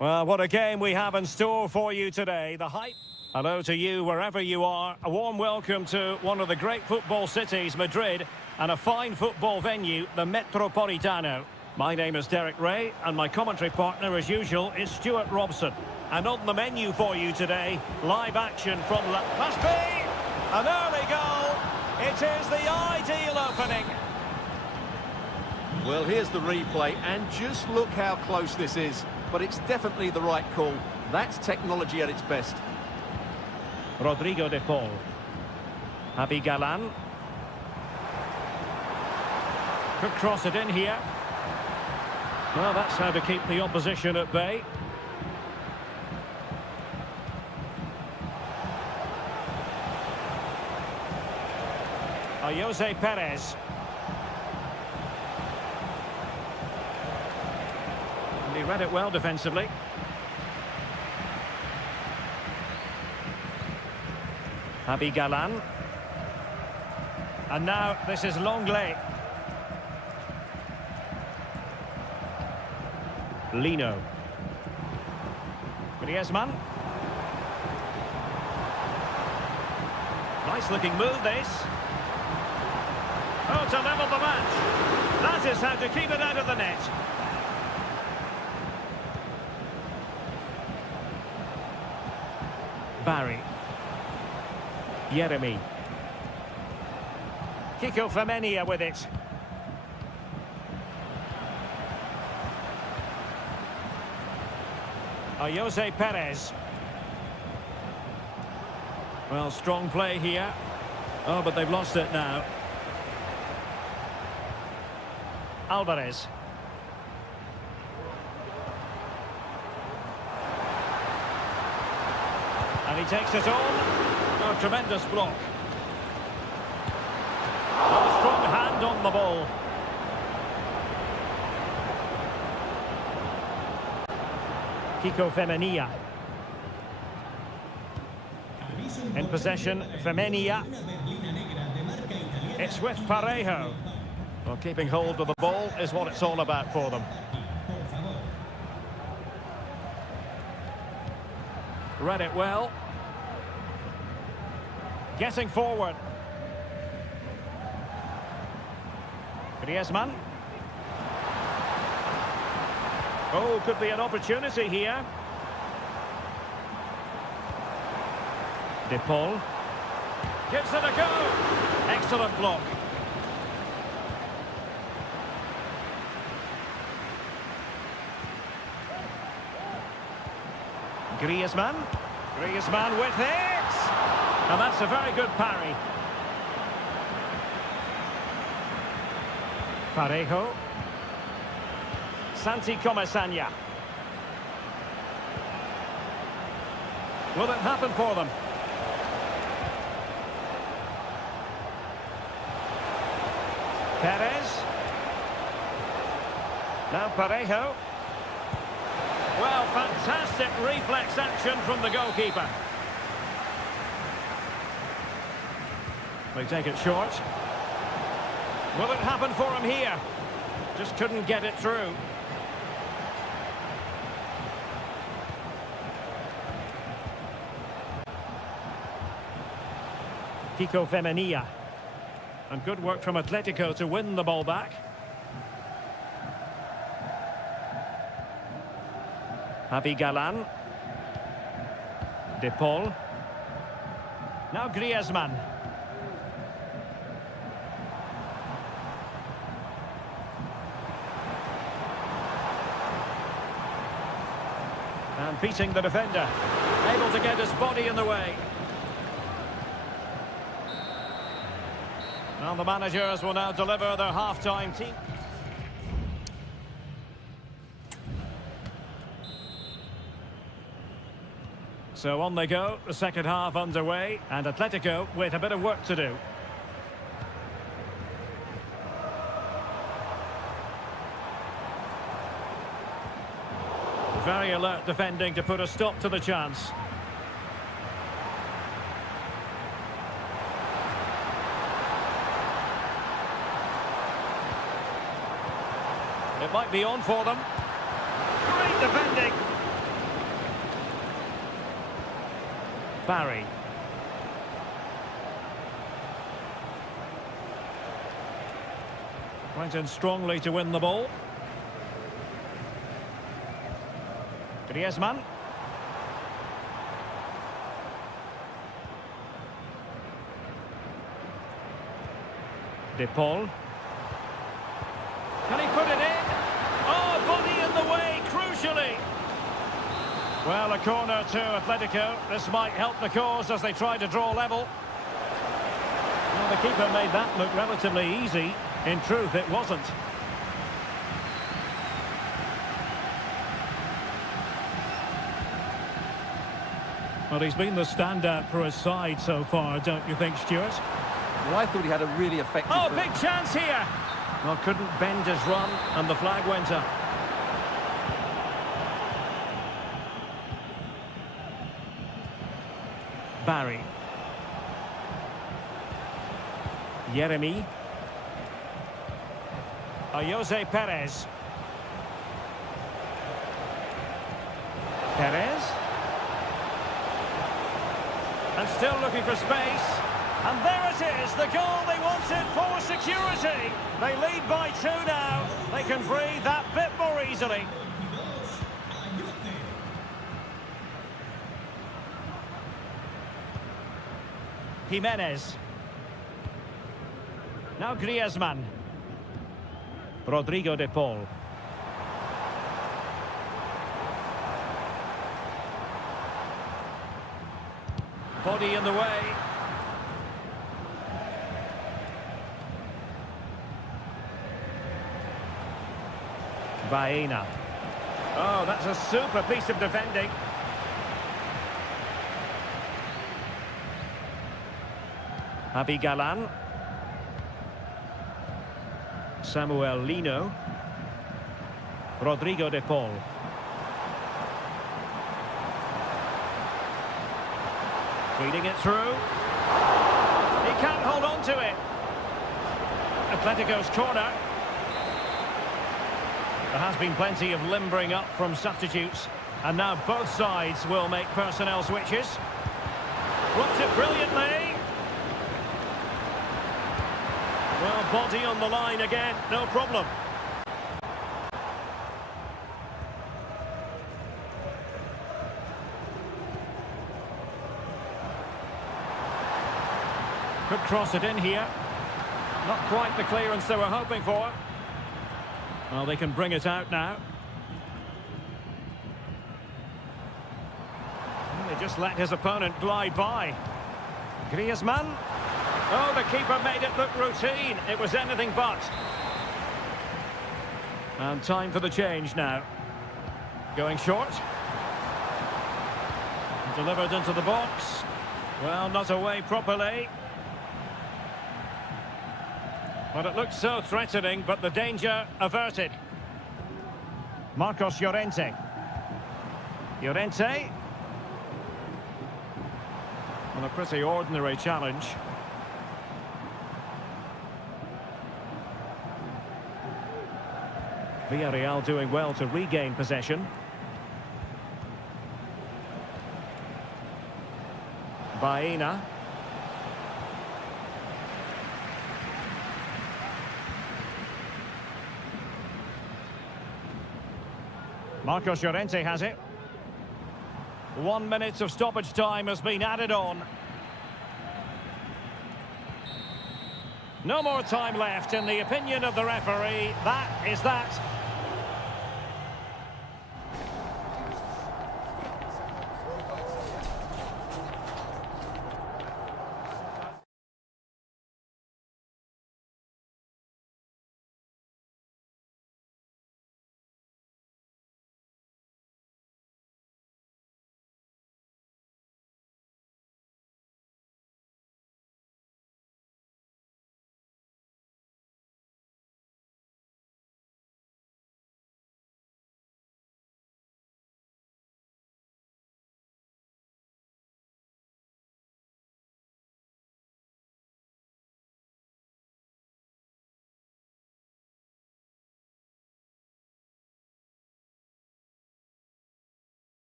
Well, what a game we have in store for you today. The hype. Hello to you wherever you are. A warm welcome to one of the great football cities, Madrid, and a fine football venue, the Metropolitano. My name is Derek Ray, and my commentary partner, as usual, is Stuart Robson. And on the menu for you today, live action from must be an early goal. It is the ideal opening. Well, here's the replay, and just look how close this is. But it's definitely the right call. That's technology at its best. Rodrigo de Paul. Javi Galan. Could cross it in here. Well, that's how to keep the opposition at bay. Jose Perez. And he read it well defensively. Javi Galan. And now this is Longley. Lino. Griezmann. Nice looking move this. Oh, to level the match. That is how to keep it out of the net. Barry. Jeremy. Kiko Femenia with it. Jose Perez. Well, strong play here. Oh, but they've lost it now. Alvarez. And he takes it on. Oh, tremendous block. Oh, strong hand on the ball. Kiko Femenia. In possession, Femenia. It's with Parejo. Well, keeping hold of the ball is what it's all about for them. Read it well. Getting forward. Griezmann. Oh, could be an opportunity here. De Paul. Gives it a go. Excellent block. Griezmann. Griezmann with it. And that's a very good parry. Parejo. Santi Comasanya. Will it happen for them? Perez. Now Parejo. Well, fantastic reflex action from the goalkeeper. They take it short. Will it happen for him here? Just couldn't get it through. Kiko Femenia. And good work from Atletico to win the ball back. Javi Galan. De Paul. Now Griezmann. And beating the defender. Able to get his body in the way. Now the managers will now deliver their half-time team. So on they go, the second half underway, and Atletico with a bit of work to do. Very alert defending to put a stop to the chance. It might be on for them. Great defending. Barry. Went in strongly to win the ball. Griezmann. De Paul. Can he put it in? Oh, body in the way, crucially. Well, a corner to Atletico. This might help the cause as they try to draw level. Well, the keeper made that look relatively easy. In truth, it wasn't. Well, he's been the standout for his side so far, don't you think, Stuart? Well, I thought he had a really effective... Oh, big chance here! Well, couldn't bend his run, and the flag went up. Barry. Jeremy. Jose Perez. Perez. And still looking for space. And there it is, the goal they wanted for security. They lead by 2 now. They can breathe that bit more easily. Jimenez. Now Griezmann. Rodrigo de Paul. Body in the way. Baena. Oh, that's a super piece of defending. Javi Galan. Samuel Lino. Rodrigo de Paul. Feeding it through. He can't hold on to it. Atletico's corner. There has been plenty of limbering up from substitutes. And now both sides will make personnel switches. Blocked it brilliantly. Well, body on the line again, no problem. Could cross it in here. Not quite the clearance they were hoping for. Well, they can bring it out now. They just let his opponent glide by. Griezmann. Oh, the keeper made it look routine. It was anything but. And time for the change now. Going short. Delivered into the box. Well, not away properly. But it looked so threatening, but the danger averted. Marcos Llorente. Llorente. Well, a pretty ordinary challenge. Villarreal doing well to regain possession. Baena. Marcos Llorente has it. 1 minute of stoppage time has been added on. No more time left. In the opinion of the referee, that is that.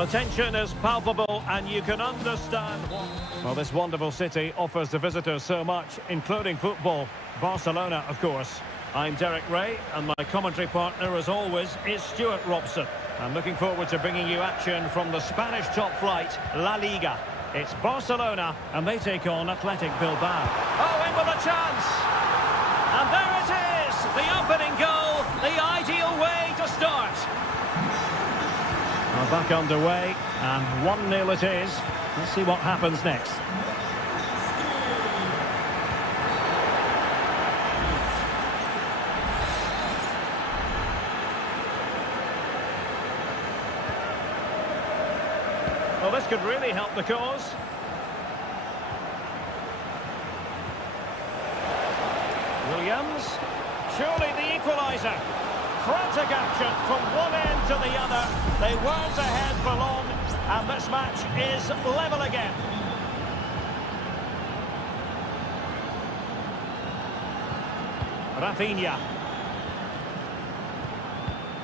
The tension is palpable and you can understand what... Well, this wonderful city offers the visitors so much, including football. Barcelona, of course. I'm Derek Ray, and my commentary partner, as always, is Stuart Robson. I'm looking forward to bringing you action from the Spanish top flight, La Liga. It's Barcelona, and they take on Athletic Bilbao. Oh, in with a chance! And there it is! The opening goal, the ideal way to start. Well, back underway, and 1-0 it is. Let's see what happens next. Well, this could really help the cause. Williams, surely the equaliser. Frantic action from one end to the other. They weren't ahead for long, and this match is level again. Rafinha.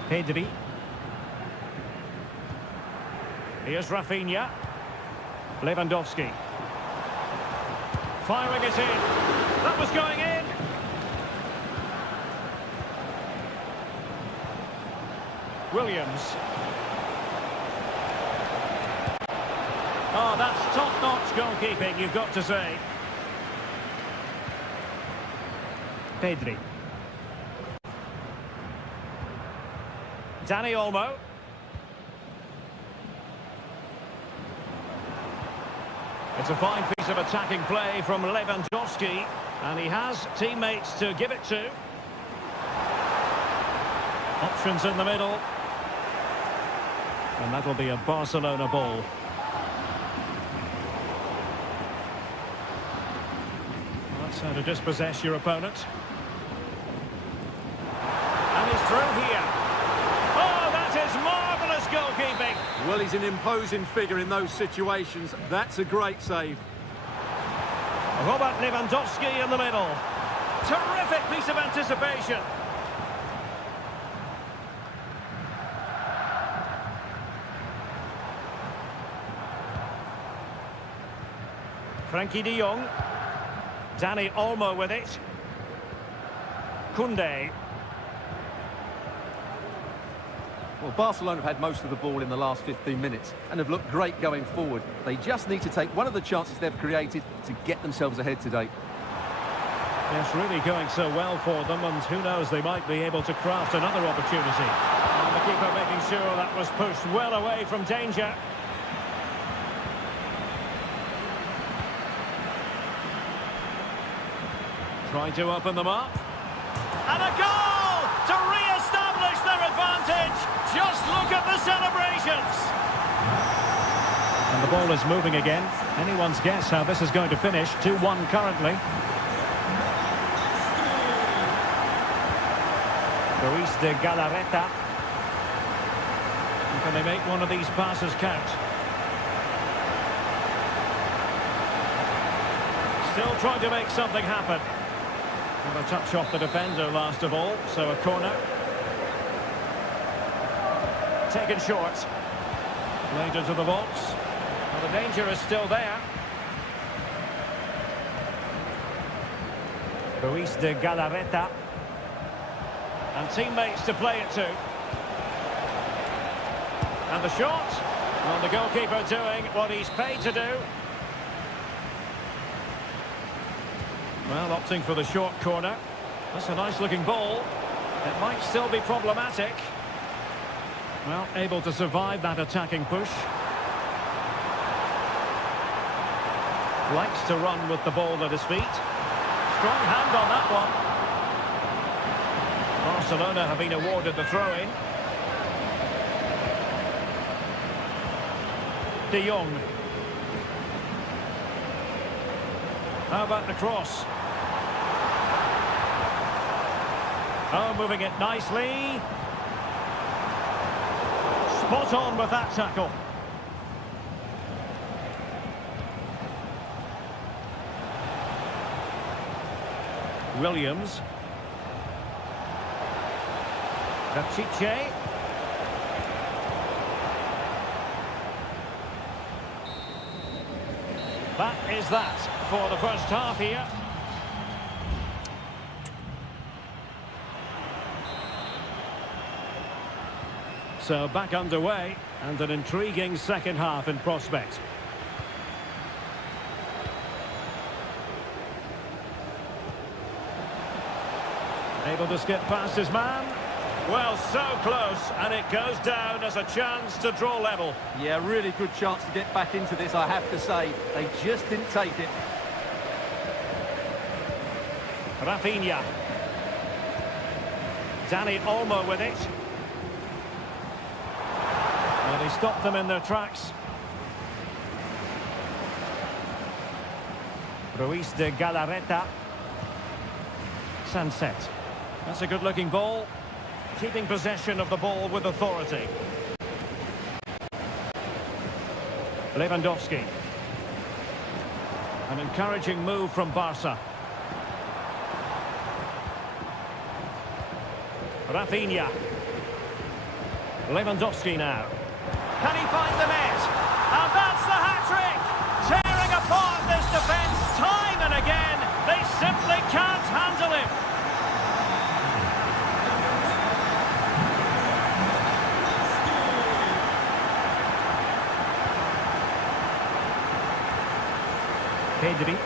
Pedri. Here's Rafinha. Lewandowski. Firing it in. That was going in. Williams. Oh, that's top-notch goalkeeping, you've got to say. Pedri. Dani Olmo. It's a fine piece of attacking play from Lewandowski, and he has teammates to give it to. Options in the middle. And that'll be a Barcelona ball. Well, that's how to dispossess your opponent. And he's through here. Oh, that is marvellous goalkeeping. Well, he's an imposing figure in those situations. That's a great save. Robert Lewandowski in the middle. Terrific piece of anticipation. Frankie de Jong. Dani Olmo with it. Koundé. Well, Barcelona have had most of the ball in the last 15 minutes and have looked great going forward. They just need to take one of the chances they've created to get themselves ahead today. It's really going so well for them, and who knows, they might be able to craft another opportunity. And the keeper making sure that was pushed well away from danger. Trying to open them up. And a goal to re-establish their advantage. Just look at the celebrations. And the ball is moving again. Anyone's guess how this is going to finish. 2-1 currently. Luis de Galarreta. Can they make one of these passes count? Still trying to make something happen. And a touch off the defender last of all, so a corner. Taken short. Played into the box. Well, the danger is still there. Luis de Galarreta. And teammates to play it to. And the shot. Well, the goalkeeper doing what he's paid to do. Well, opting for the short corner. That's a nice-looking ball. It might still be problematic. Well, able to survive that attacking push. Likes to run with the ball at his feet. Strong hand on that one. Barcelona have been awarded the throw-in. De Jong. How about the cross? Oh, moving it nicely. Spot on with that tackle. Williams. Píchiche. That is that for the first half here. So back underway, and an intriguing second half in prospect. Able to skip past his man. Well, so close, and it goes down as a chance to draw level. Yeah, really good chance to get back into this, I have to say. They just didn't take it. Rafinha. Dani Olmo with it. Well, he stopped them in their tracks. Ruiz de Galarreta. Sunset. That's a good-looking ball. Keeping possession of the ball with authority. Lewandowski. An encouraging move from Barca. Rafinha. Lewandowski now. Can he find the net? And that's the hat-trick! Tearing apart this defence time and again. They simply can't handle him. Pedri.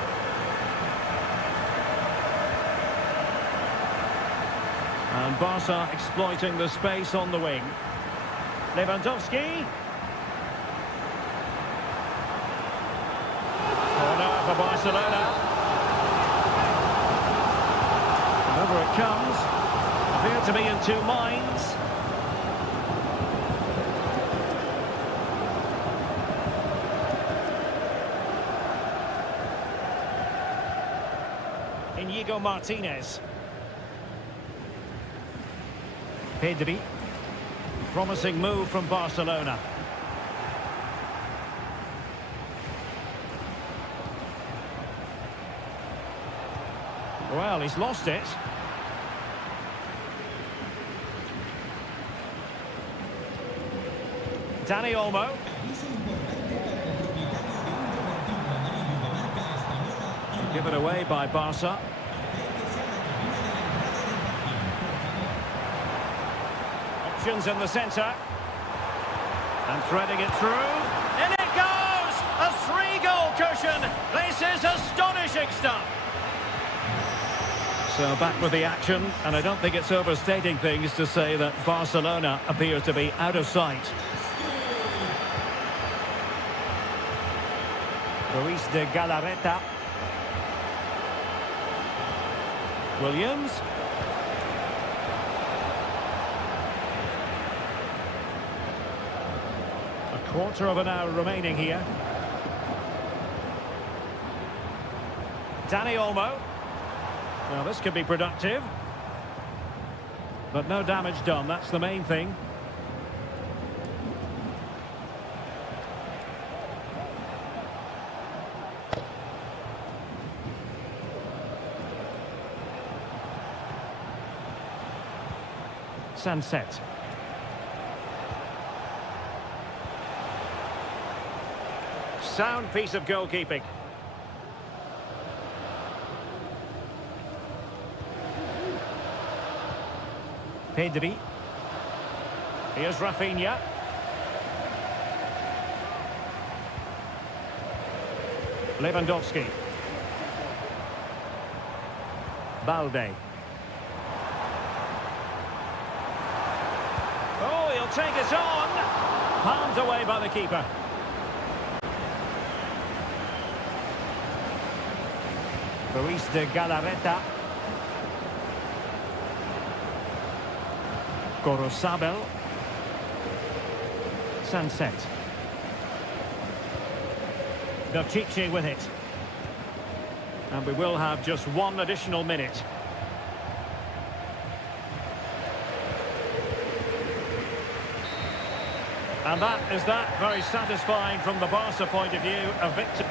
And Barca exploiting the space on the wing. Lewandowski. Corner for Barcelona. And over it comes. Appear to be in two minds. Inigo Martinez. Pedri. Promising move from Barcelona. Well, he's lost it. Dani Olmo. Given away by Barca. Options in the centre. And threading it through. In it goes! A three-goal cushion. This is astonishing stuff. So back with the action, and I don't think it's overstating things to say that Barcelona appear to be out of sight. Ruiz de Galarreta. Williams. A quarter of an hour remaining here. Dani Olmo. Now this could be productive. But no damage done, that's the main thing. Sunset. Sound piece of goalkeeping. Pedri. Here's Rafinha. Lewandowski. Balde. Oh, he'll take it on. Palmed away by the keeper. Ruiz de Galarreta. Gorosabel. Sunset. Dochichi with it. And we will have just one additional minute. And that is that. Very satisfying from the Barca point of view. A victory.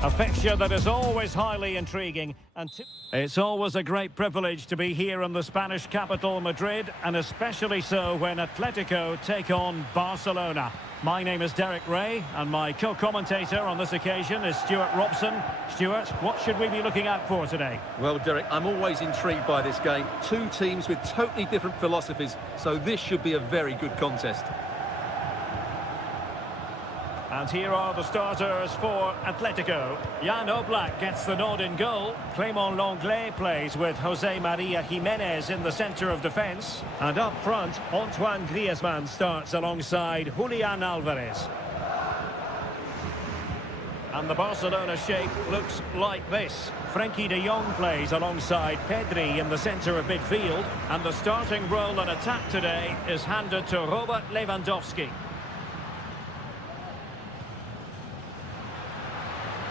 A fixture that is always highly intriguing, and it's always a great privilege to be here in the Spanish capital, Madrid, and especially so when Atletico take on Barcelona. My name is Derek Ray, and my co-commentator on this occasion is Stuart Robson. Stuart, what should we be looking out for today? Well, Derek, I'm always intrigued by this game. Two teams with totally different philosophies, so this should be a very good contest. And here are the starters for Atletico. Jan Oblak gets the nod in goal. Clément Lenglet plays with José María Jiménez in the centre of defence. And up front, Antoine Griezmann starts alongside Julián Álvarez. And the Barcelona shape looks like this. Frenkie de Jong plays alongside Pedri in the centre of midfield. And the starting role in attack today is handed to Robert Lewandowski.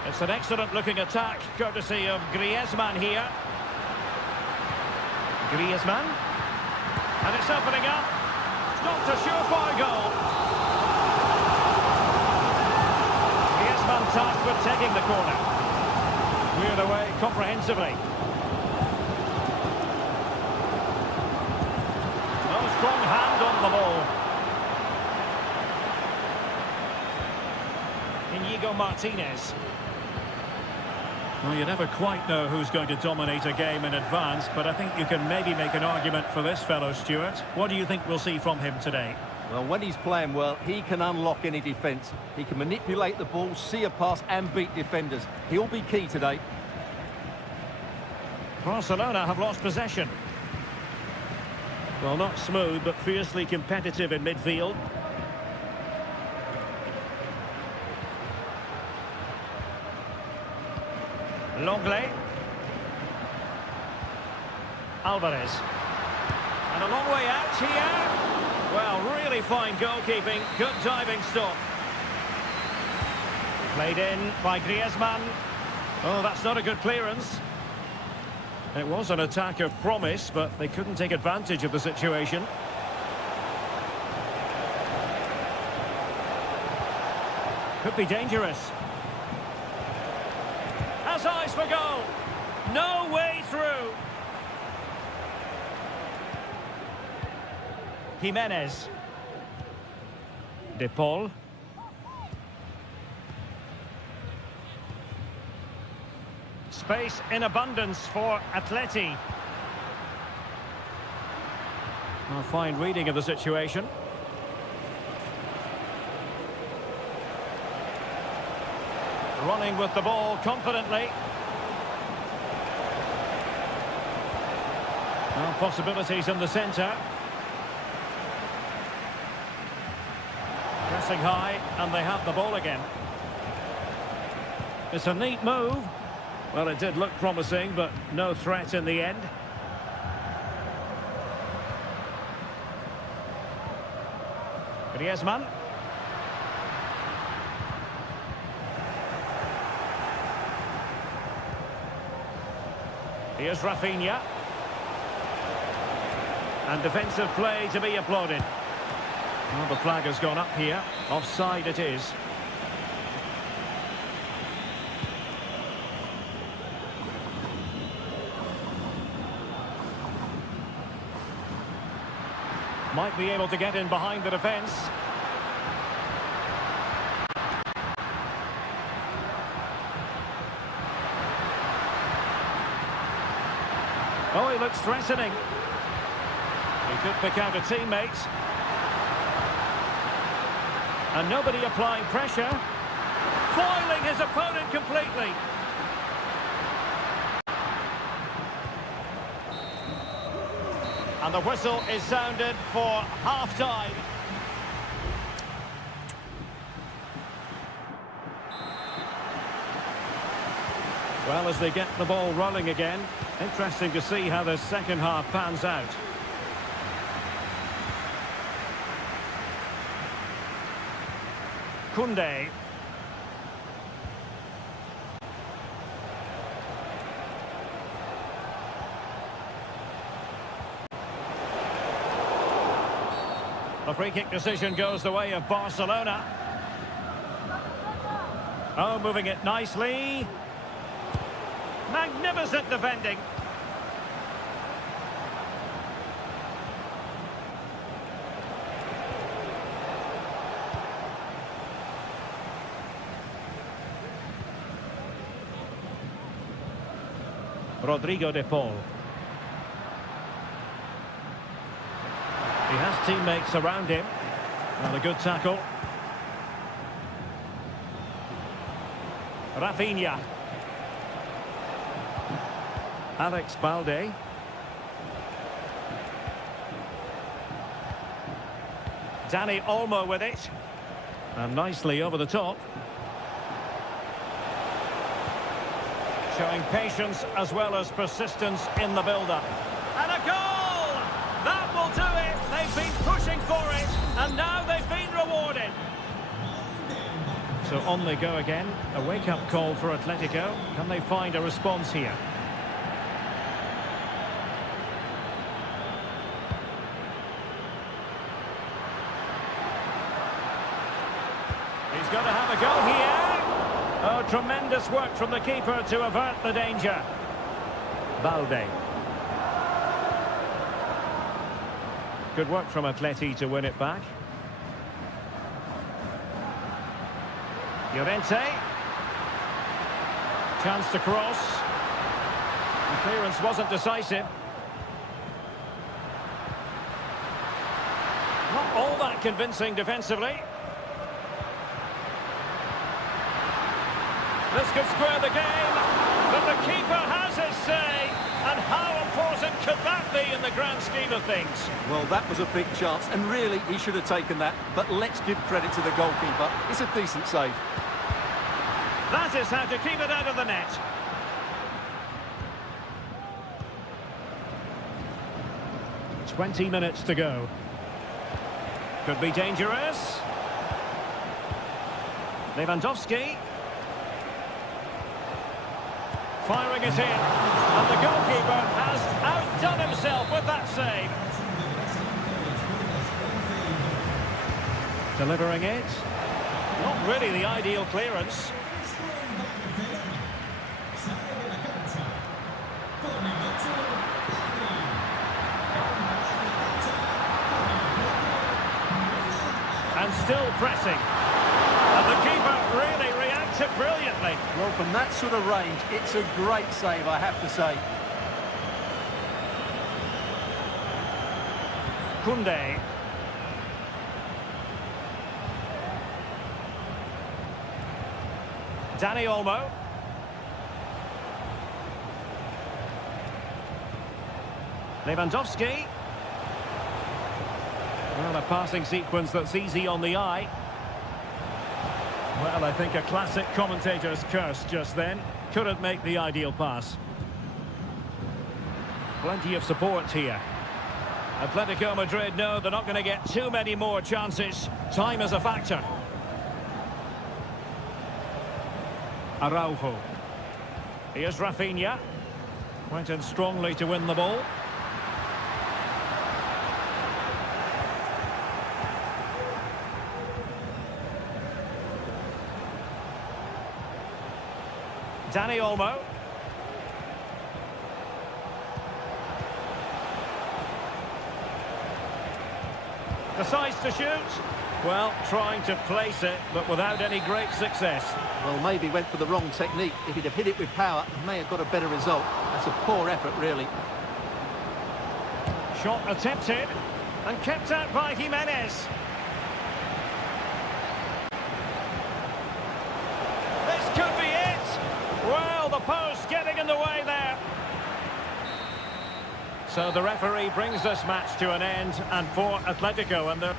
It's an excellent-looking attack, courtesy of Griezmann here. Griezmann. And it's opening up. Not a surefire goal. Griezmann tasked with taking the corner. Cleared away comprehensively. No strong hand on the ball. Inigo Martinez. Well, you never quite know who's going to dominate a game in advance, but I think you can maybe make an argument for this fellow, Stuart. What do you think we'll see from him today? Well, when he's playing well, he can unlock any defence. He can manipulate the ball, see a pass and beat defenders. He'll be key today. Barcelona have lost possession. Well, not smooth, but fiercely competitive in midfield. Lenglet. Álvarez. And a long way out here. Well, really fine goalkeeping. Good diving stop. Played in by Griezmann. Oh, that's not a good clearance. It was an attack of promise, but they couldn't take advantage of the situation. Could be dangerous. Has eyes for goal. No way through. Jimenez. De Paul. Space in abundance for Atleti. A fine reading of the situation. Running with the ball confidently. Well, possibilities in the centre. Pressing high, and they have the ball again. It's a neat move. Well, it did look promising, but no threat in the end. Griezmann. Here's Rafinha. And defensive play to be applauded. Well, the flag has gone up here. Offside it is. Might be able to get in behind the defence. Oh, he looks threatening. He could pick out a teammate. And nobody applying pressure. Foiling his opponent completely. And the whistle is sounded for half-time. Well, as they get the ball rolling again, interesting to see how the second half pans out. Koundé. The free kick decision goes the way of Barcelona. Oh, moving it nicely. Magnificent defending. Rodrigo de Paul. He has teammates around him. And a good tackle. Rafinha. Alex Balde. Dani Olmo with it. And nicely over the top. Showing patience as well as persistence in the build-up. And a goal! That will do it. They've been pushing for it, and now they've been rewarded. So on they go again. A wake-up call for Atletico. Can they find a response here? He's going to have a go here. Oh, tremendous work from the keeper to avert the danger. Balde. Good work from Atleti to win it back. Llorente. Chance to cross. The clearance wasn't decisive. Not all that convincing defensively. This could square the game, but the keeper has his say. And how important could that be in the grand scheme of things? Well, that was a big chance, and really, he should have taken that. But let's give credit to the goalkeeper. It's a decent save. That is how to keep it out of the net. "20 minutes to go. Could be dangerous. Lewandowski. Firing it in. And the goalkeeper has outdone himself with that save. Delivering it. Not really the ideal clearance. And still pressing. And the keeper really reacted brilliantly. Well, from that sort of range, it's a great save, I have to say. Koundé. Dani Olmo. Lewandowski. Well, a passing sequence that's easy on the eye. Well, I think a classic commentator's curse just then. Couldn't make the ideal pass. Plenty of support here. Atletico Madrid know they're not going to get too many more chances. Time is a factor. Araujo. Here's Rafinha. Went in strongly to win the ball. Dani Olmo. Decides to shoot. Well, trying to place it, but without any great success. Well, maybe went for the wrong technique. If he'd have hit it with power, he may have got a better result. That's a poor effort, really. Shot attempted and kept out by Jimenez. This could be it. Well, the post getting in the way there. So the referee brings this match to an end, and for Atletico and their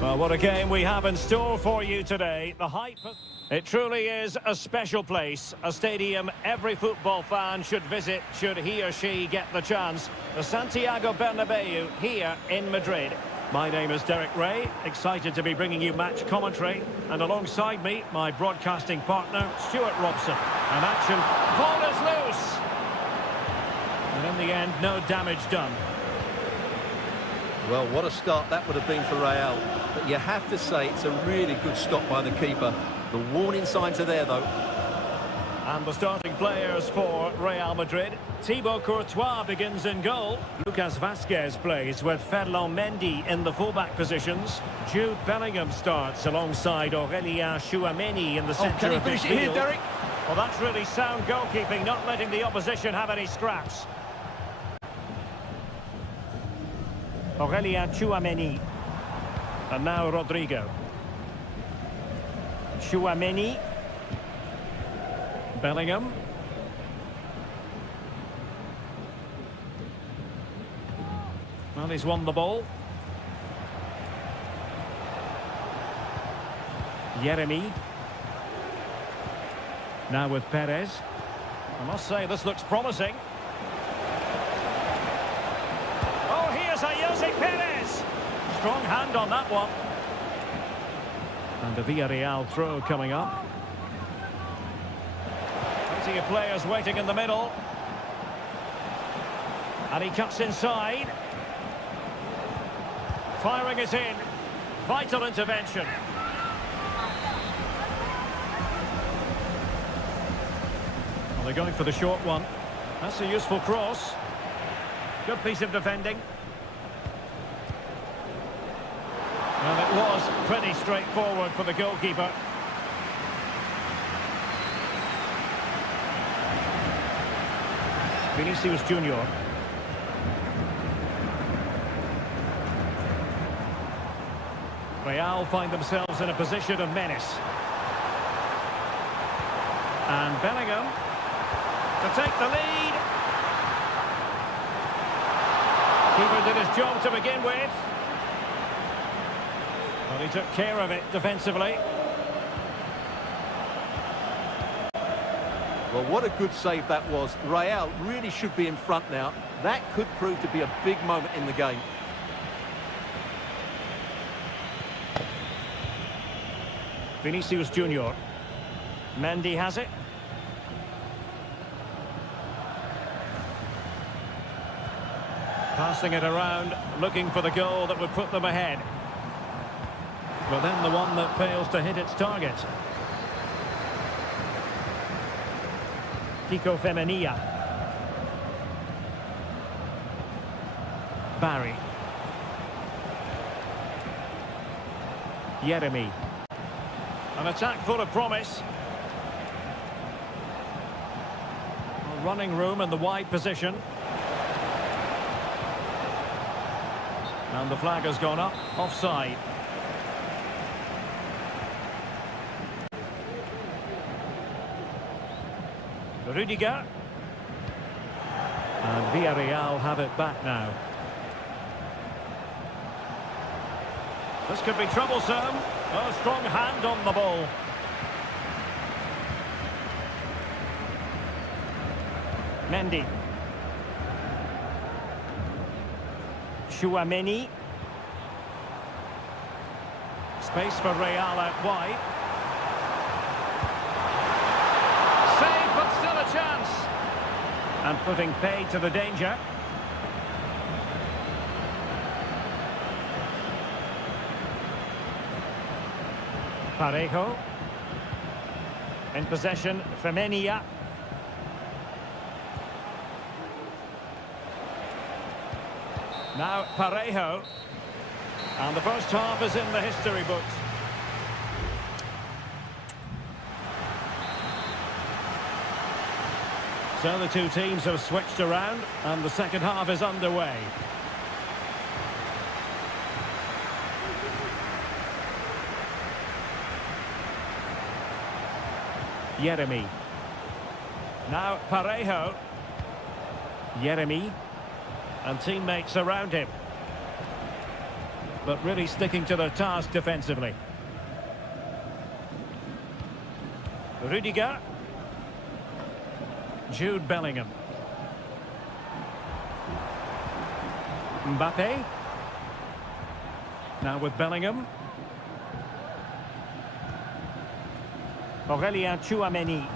Well, what a game we have in store for you today. The hype. It truly is a special place, a stadium every football fan should visit should he or she get the chance. The Santiago Bernabeu here in Madrid. My name is Derek Ray, excited to be bringing you match commentary. And alongside me, my broadcasting partner, Stuart Robson. And action, ball is loose. And in the end, no damage done. Well, what a start that would have been for Real. But you have to say it's a really good stop by the keeper. The warning signs are there, though. And the starting players for Real Madrid. Thibaut Courtois begins in goal. Lucas Vazquez plays with Ferland Mendy in the fullback positions. Jude Bellingham starts alongside Aurélien Tchouameni in the centre can he of finish midfield. it here, Derek? Well, that's really sound goalkeeping, not letting the opposition have any scraps. Aurélien Tchouameni. And now Rodrigo. Tchouameni. Bellingham. Well, he's won the ball. Yeremy. Now with Perez. I must say, this looks promising. Oh, here's Jose Perez. Strong hand on that one. And the Villarreal throw coming up. Plenty of players waiting in the middle. And he cuts inside. Firing it in. Vital intervention. Well, they're going for the short one. That's a useful cross. Good piece of defending. Well, it was pretty straightforward for the goalkeeper. Vinicius Junior. Real find themselves in a position of menace. And Bellingham to take the lead. Keeper did his job to begin with. Well, he took care of it defensively. Well, what a good save that was. Real really should be in front now. That could prove to be a big moment in the game. Vinicius Junior. Mendy has it. Passing it around, looking for the goal that would put them ahead. But then the one that fails to hit its target. Kiko Femenia. Barry. Yeremy. An attack full of promise. Running room in the wide position. And the flag has gone up, offside. Rudiger. And Villarreal have it back now. This could be troublesome. A strong hand on the ball. Mendy. Tchouameni. Space for Real out wide. Save, but still a chance. And putting pay to the danger. Parejo. In possession, Femenia. Now Parejo. And the first half is in the history books. So the two teams have switched around and the second half is underway. Yeremy. Now Parejo. Yeremy. And teammates around him. but really sticking to their task defensively. Rudiger. Jude Bellingham. Mbappe. Now with Bellingham. Aurelien Tchouameni.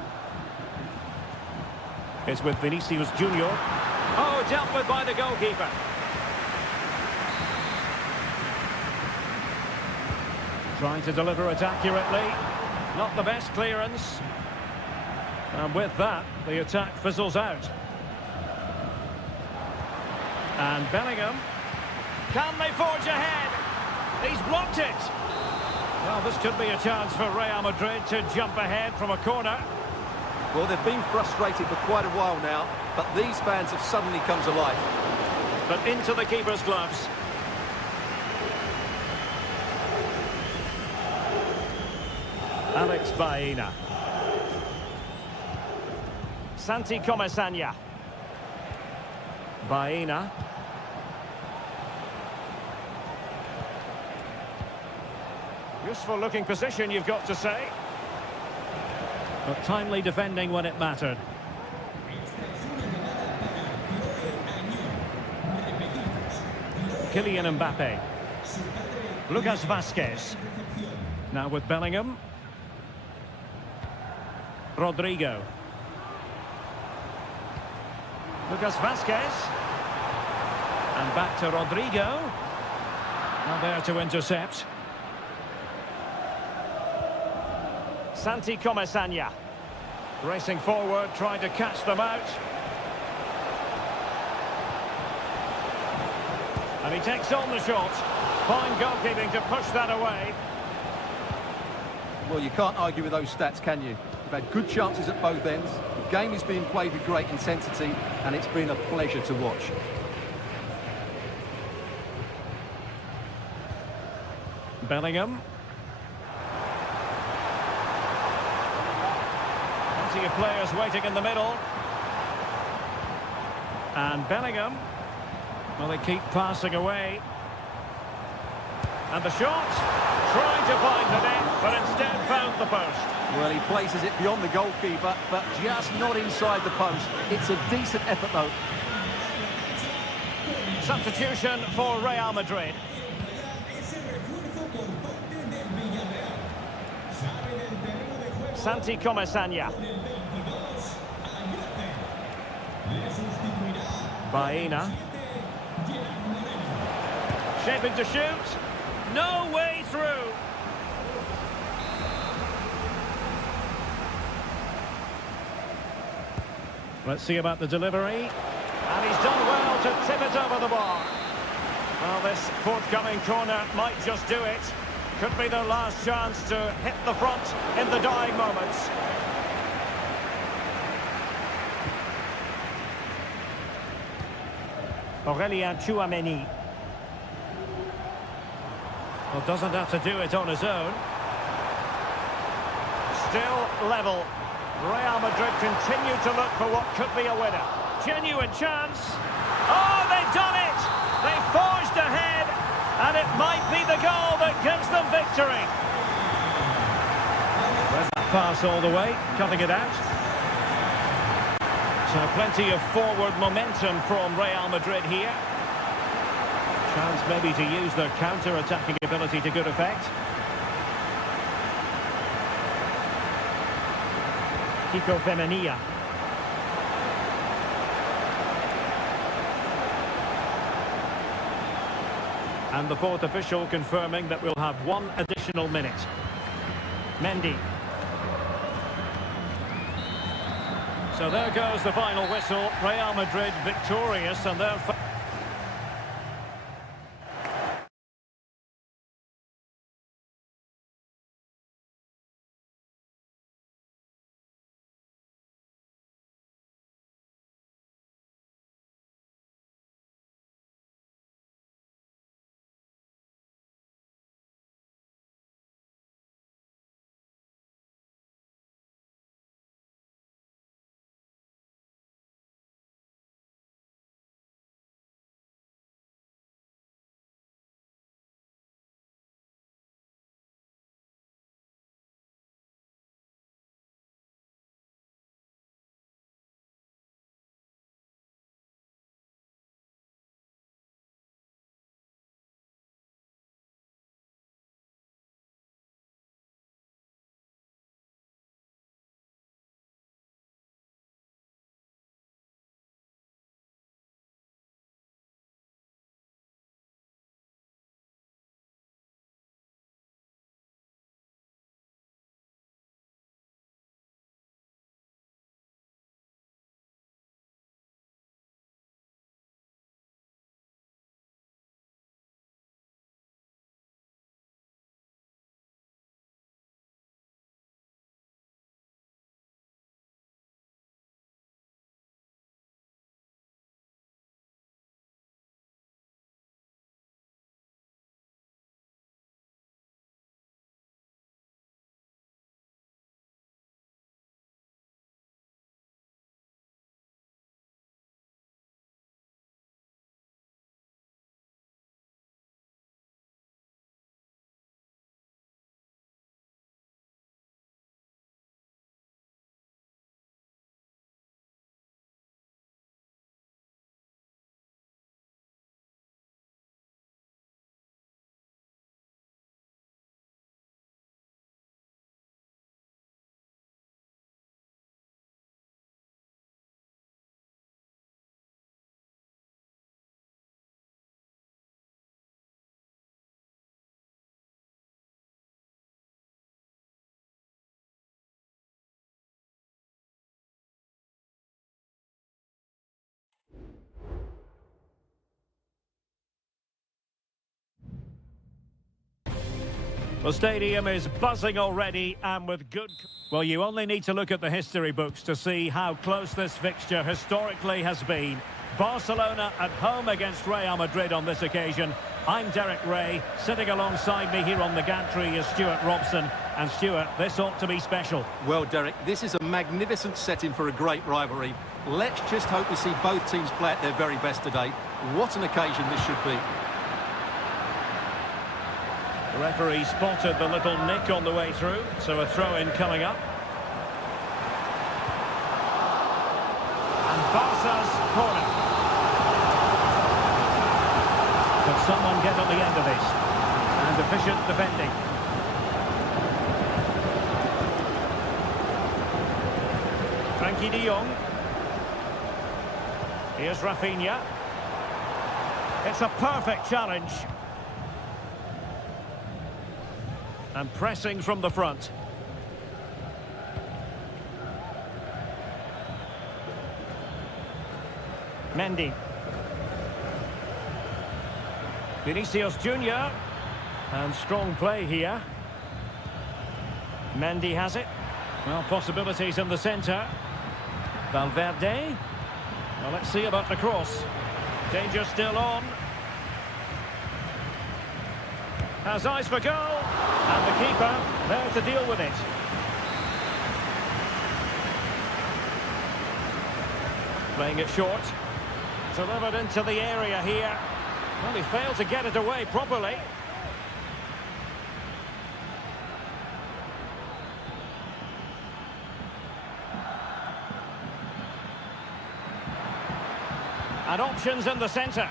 It's with Vinicius Junior. Oh, dealt with by the goalkeeper. Trying to deliver it accurately. Not the best clearance. And with that, the attack fizzles out. And Bellingham. Can they forge ahead? He's blocked it. Well, this could be a chance for Real Madrid to jump ahead from a corner. Well, they've been frustrated for quite a while now, but these fans have suddenly come to life. But into the keeper's gloves. Alex Baena. Santi Comesaña. Baena. Useful looking position, you've got to say. But timely defending when it mattered. Kylian Mbappe. Lucas Vazquez. Now with Bellingham. Rodrigo. Lucas Vazquez. And back to Rodrigo. Now there to intercept. Santi Comesaña. Racing forward, trying to catch them out. And he takes on the shot. Fine goalkeeping to push that away. Well, you can't argue with those stats, can you? You've had good chances at both ends. The game is being played with great intensity, and it's been a pleasure to watch. Bellingham. Plenty of players waiting in the middle. And Bellingham. Well, they keep passing away. And the shot. Trying to find the net, but instead found the post. Well, he places it beyond the goalkeeper, but just not inside the post. It's a decent effort, though. Substitution for Real Madrid. Santi Comesaña. Baena. Shaping to shoot. No way through. Let's see about the delivery. And he's done well to tip it over the bar. Well, this forthcoming corner might just do it. Could be their last chance to hit the front in the dying moments. Aurelien Tchouameni. Well, doesn't have to do it on his own. Still level. Real Madrid continue to look for what could be a winner. Genuine chance. Oh, they've done it! They forged ahead, and it might be the goal that gives them victory. There's that pass all the way, cutting it out. So plenty of forward momentum from Real Madrid here. Chance maybe to use their counter-attacking ability to good effect. Kiko Femenia. And the fourth official confirming that we'll have one additional minute. Mendy. So there goes the final whistle. Real Madrid victorious, and they're... The stadium is buzzing already and with good... Well, you only need to look at the history books to see how close this fixture historically has been. Barcelona at home against Real Madrid on this occasion. I'm Derek Ray. Sitting alongside me here on the gantry is Stuart Robson. And Stuart, this ought to be special. Well, Derek, this is a magnificent setting for a great rivalry. Let's just hope we see both teams play at their very best today. What an occasion this should be. The referee spotted the little nick on the way through, so a throw-in coming up. And Barca's corner. Could someone get at the end of this? And efficient defending. Frankie de Jong. Here's Rafinha. It's a perfect challenge. And pressing from the front. Mendy. Vinicius Junior. And strong play here. Mendy has it. Well, possibilities in the centre. Valverde. Well, let's see about the cross. Danger still on. Has eyes for goal. And the keeper there to deal with it. Playing it short. Delivered into the area here. Well, he failed to get it away properly. And options in the centre.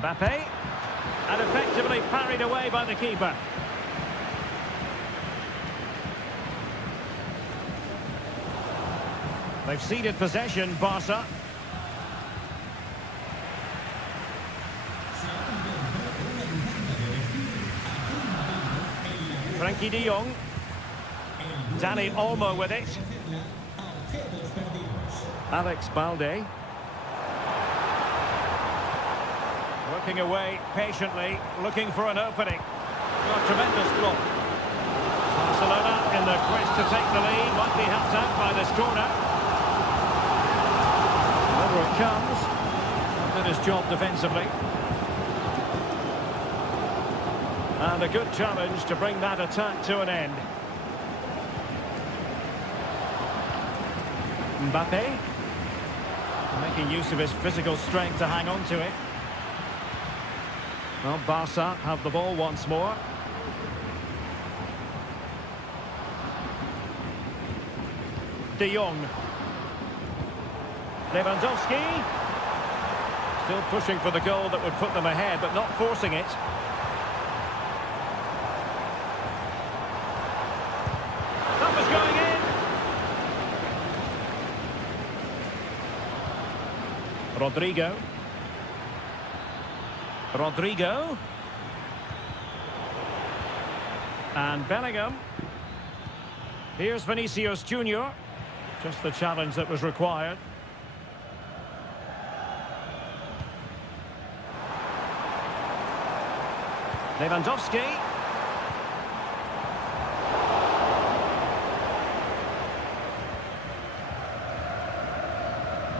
Mbappe. And effectively parried away by the keeper. They've ceded possession, Barca. Frankie de Jong. Dani Olmo with it. Alex Balde. Working away patiently, looking for an opening. Oh, tremendous block. Barcelona in the quest to take the lead. Might be helped out by this corner. Over it comes. Did his job defensively. And a good challenge to bring that attack to an end. Mbappe. Making use of his physical strength to hang on to it. Well, Barca have the ball once more. De Jong. Lewandowski. Still pushing for the goal that would put them ahead, but not forcing it. That was going in. Rodrigo. Rodrigo. And Bellingham. Here's Vinicius Junior. Just the challenge that was required. Lewandowski.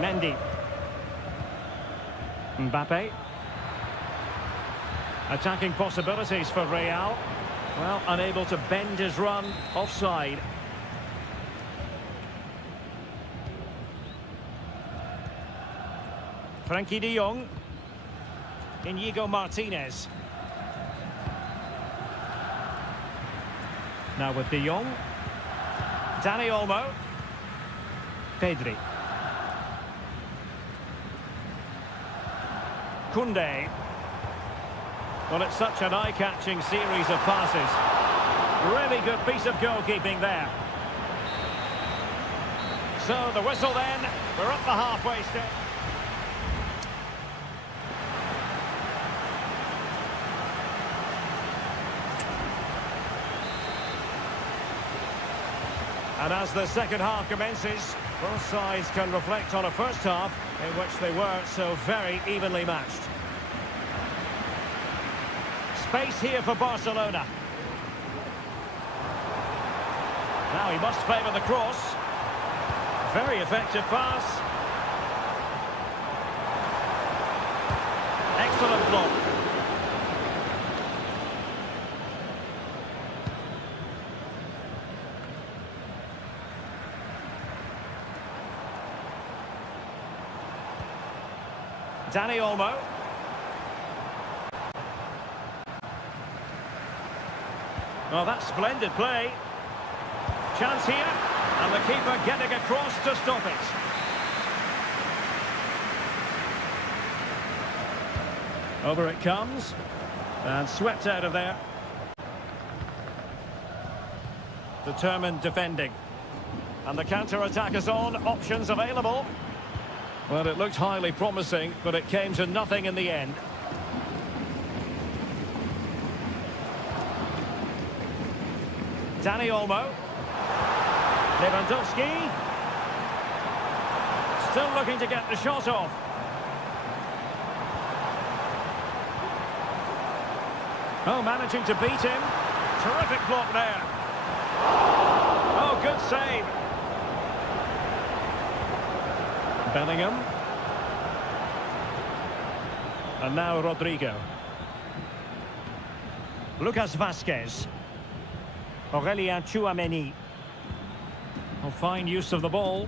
Mendy. Mbappe. Attacking possibilities for Real. Well, unable to bend his run offside. Frankie de Jong. Inigo Martinez. Now with de Jong. Dani Olmo. Pedri. Koundé. Well, it's such an eye-catching series of passes. Really good piece of goalkeeping there. So the whistle then. We're up the halfway step. And as the second half commences, Both sides can reflect on a first half in which they were so very evenly matched. Space here for Barcelona. Now he must favour the cross. Very effective pass. Excellent block. Dani Olmo. Oh, that's splendid play. Chance here, and the keeper getting across to stop it. Over it comes, and swept out of there. Determined defending. And the counter-attack is on, options available. Well, it looked highly promising, but it came to nothing in the end. Dani Olmo. Lewandowski. Still looking to get the shot off. Oh, managing to beat him. Terrific block there. Oh, good save. Bellingham. And now Rodrigo. Lucas Vazquez. Aurelien Tchouameni. Oh, fine use of the ball.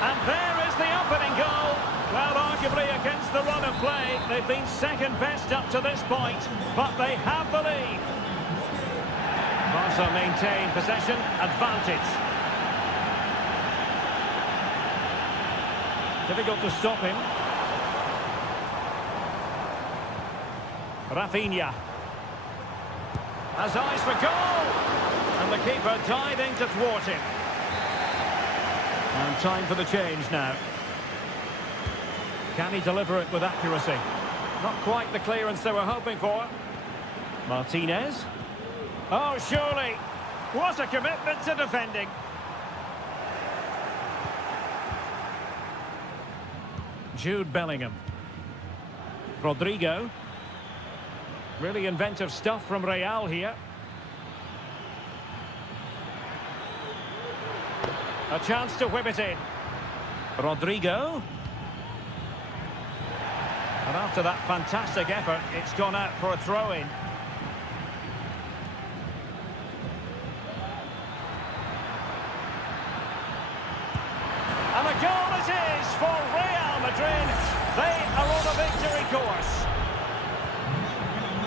And there is the opening goal. Well, arguably against the run of play, they've been second best up to this point, but they have the lead. Barca maintain possession, advantage. Difficult to stop him. Rafinha has eyes for goal, and the keeper diving to thwart him. And time for the change now. Can he deliver it with accuracy? Not quite the clearance they were hoping for. Martinez. Oh, surely. What a commitment to defending. Jude Bellingham. Rodrigo. Really inventive stuff from Real here. A chance to whip it in. Rodrigo. And after that fantastic effort, it's gone out for a throw-in. And a goal it is for Real Madrid. They are on a victory course.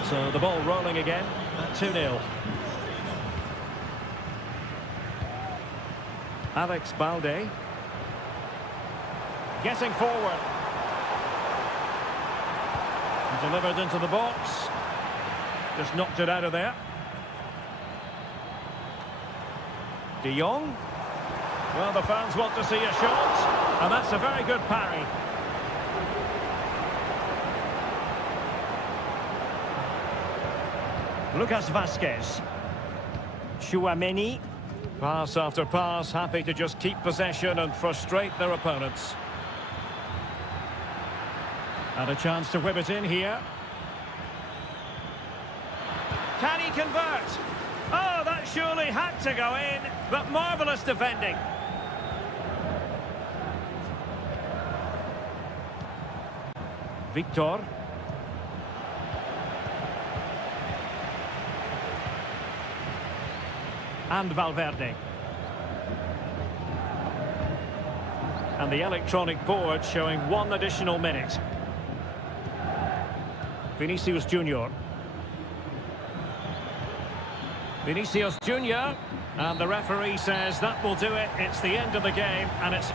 So the ball rolling again at 2-0. Alex Balde. Getting forward. Delivered into the box. Just knocked it out of there. De Jong. Well, the fans want to see a shot, and that's a very good parry. Lucas Vazquez. Tchouameni. Pass after pass, happy to just keep possession and frustrate their opponents. And a chance to whip it in here. Can he convert? Oh, that surely had to go in, but marvellous defending. Victor. And Valverde. And the electronic board showing one additional minute. Vinicius Junior. Vinicius Junior. And the referee says that will do it. It's the end of the game, and it's...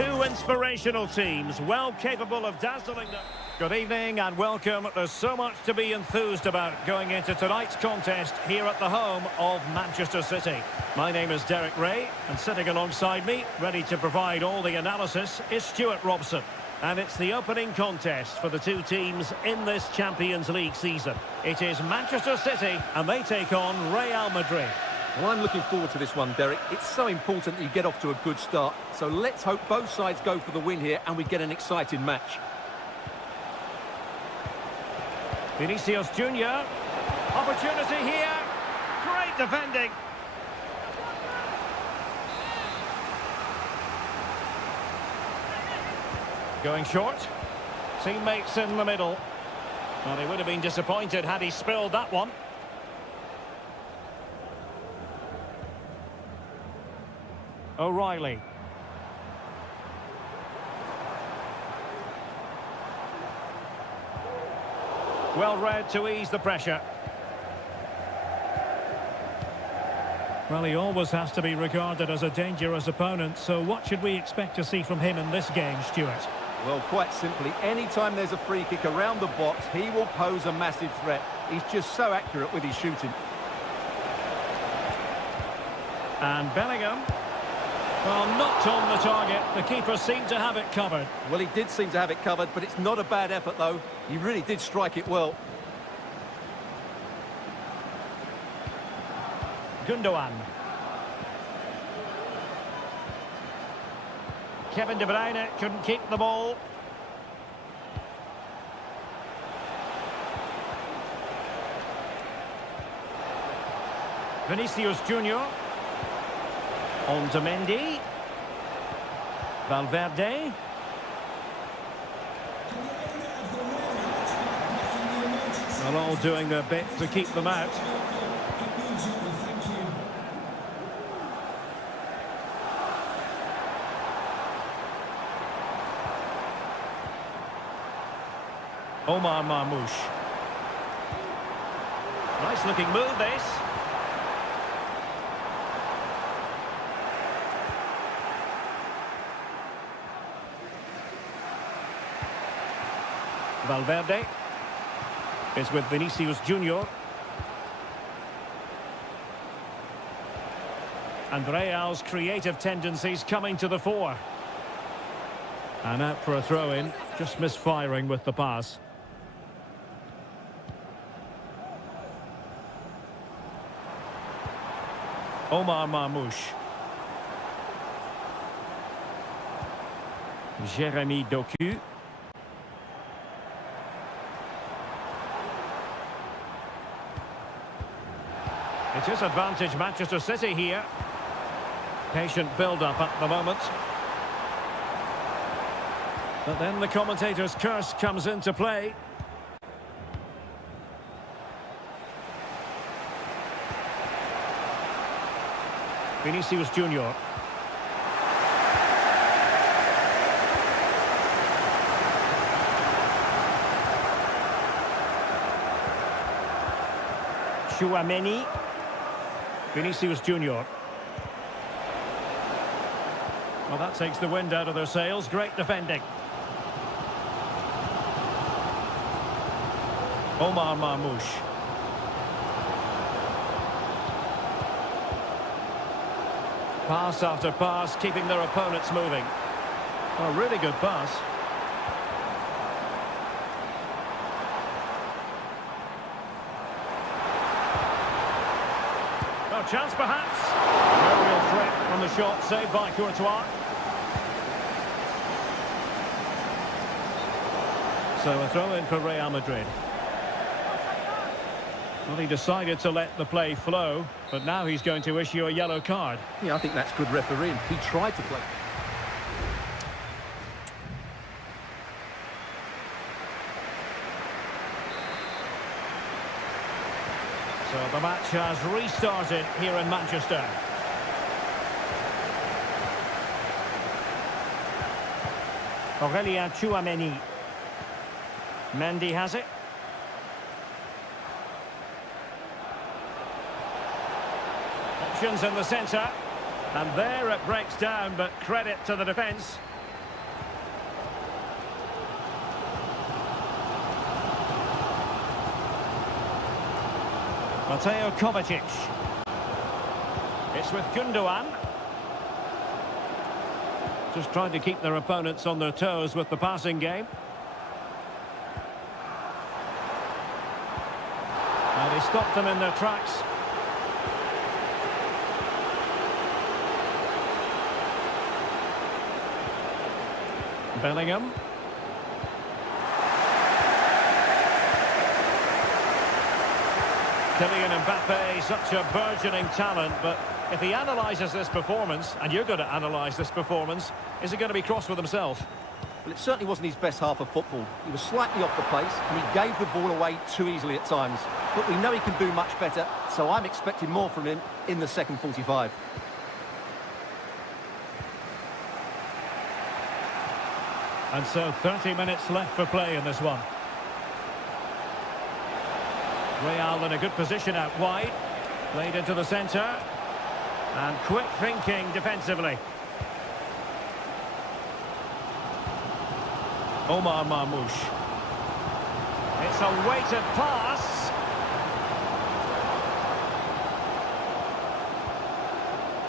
Two inspirational teams, well capable of dazzling them. Good evening and welcome. There's so much to be enthused about going into tonight's contest here at the home of Manchester City. My name is Derek Ray, and sitting alongside me, ready to provide all the analysis, is Stuart Robson. And it's the opening contest for the two teams in this Champions League season. It is Manchester City, and they take on Real Madrid. Well, I'm looking forward to this one, Derek. It's so important that you get off to a good start. So let's hope both sides go for the win here and we get an exciting match. Vinicius Junior. Opportunity here. Great defending. Going short. Teammates in the middle. Well, he would have been disappointed had he spilled that one. O'Reilly. Well read to ease the pressure. Well, he always has to be regarded as a dangerous opponent, so what should we expect to see from him in this game, Stuart? Well, quite simply, anytime there's a free kick around the box, he will pose a massive threat. He's just so accurate with his shooting. And Bellingham. Well, not on the target. The keeper seemed to have it covered. Well, he did seem to have it covered, but it's not a bad effort, though. He really did strike it well. Gundogan. Kevin De Bruyne couldn't keep the ball. Vinicius Junior. On to Mendy. Valverde. Well, all doing their bit to keep them out. Omar Marmoush. Nice looking move, this. Valverde is with Vinicius Junior. And Real's creative tendencies coming to the fore. And out for a throw-in, just misfiring with the pass. Omar Marmoush. Jérémy Doku. It is advantage Manchester City here. Patient build-up at the moment. But then the commentator's curse comes into play. Vinicius Junior. Chouameni. Vinicius Junior. Well, that takes the wind out of their sails. Great defending. Omar Marmoush. Pass after pass, keeping their opponents moving. A really good pass. Oh, chance perhaps. No real threat on the shot, saved by Courtois. So a throw-in for Real Madrid. Well, he decided to let the play flow, but now he's going to issue a yellow card. Yeah, I think that's good refereeing. He tried to play. So the match has restarted here in Manchester. Aurélien Chouameni. Mendy has it. Options in the centre. And there it breaks down, but credit to the defence. Mateo Kovacic. It's with Gundogan. Just trying to keep their opponents on their toes with the passing game. And he stopped them in their tracks. Bellingham. Kylian Mbappe, such a burgeoning talent, but if he analyses this performance, and you're going to analyse this performance, is he going to be cross with himself? Well, it certainly wasn't his best half of football. He was slightly off the pace, and he gave the ball away too easily at times. But we know he can do much better, so I'm expecting more from him in the second 45. And so 30 minutes left for play in this one. Real in a good position out wide. Played into the centre. And quick thinking defensively. Omar Marmoush. It's a weighted pass.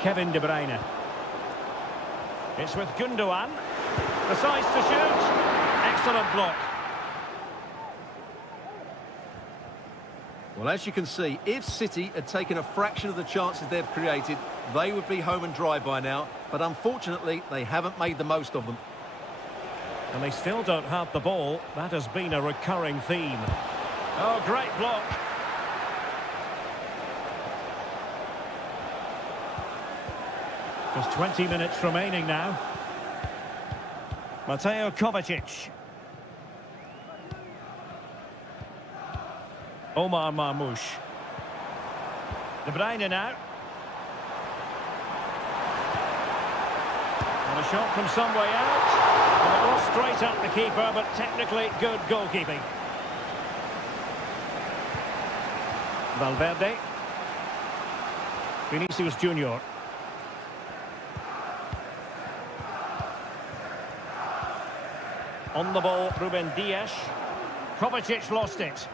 Kevin De Bruyne. It's with Gundogan. Decides to shoot. Excellent block. Well, as you can see, if City had taken a fraction of the chances they've created, they would be home and dry by now. But unfortunately, they haven't made the most of them. And they still don't have the ball. That has been a recurring theme. Oh, great block. Just 20 minutes remaining now. Mateo Kovacic. Omar Marmoush. De Bruyne now. And a shot from some way out. And it was straight at the keeper, but technically good goalkeeping. Valverde. Vinicius Junior. On the ball, Ruben Dias. Kovacic lost it.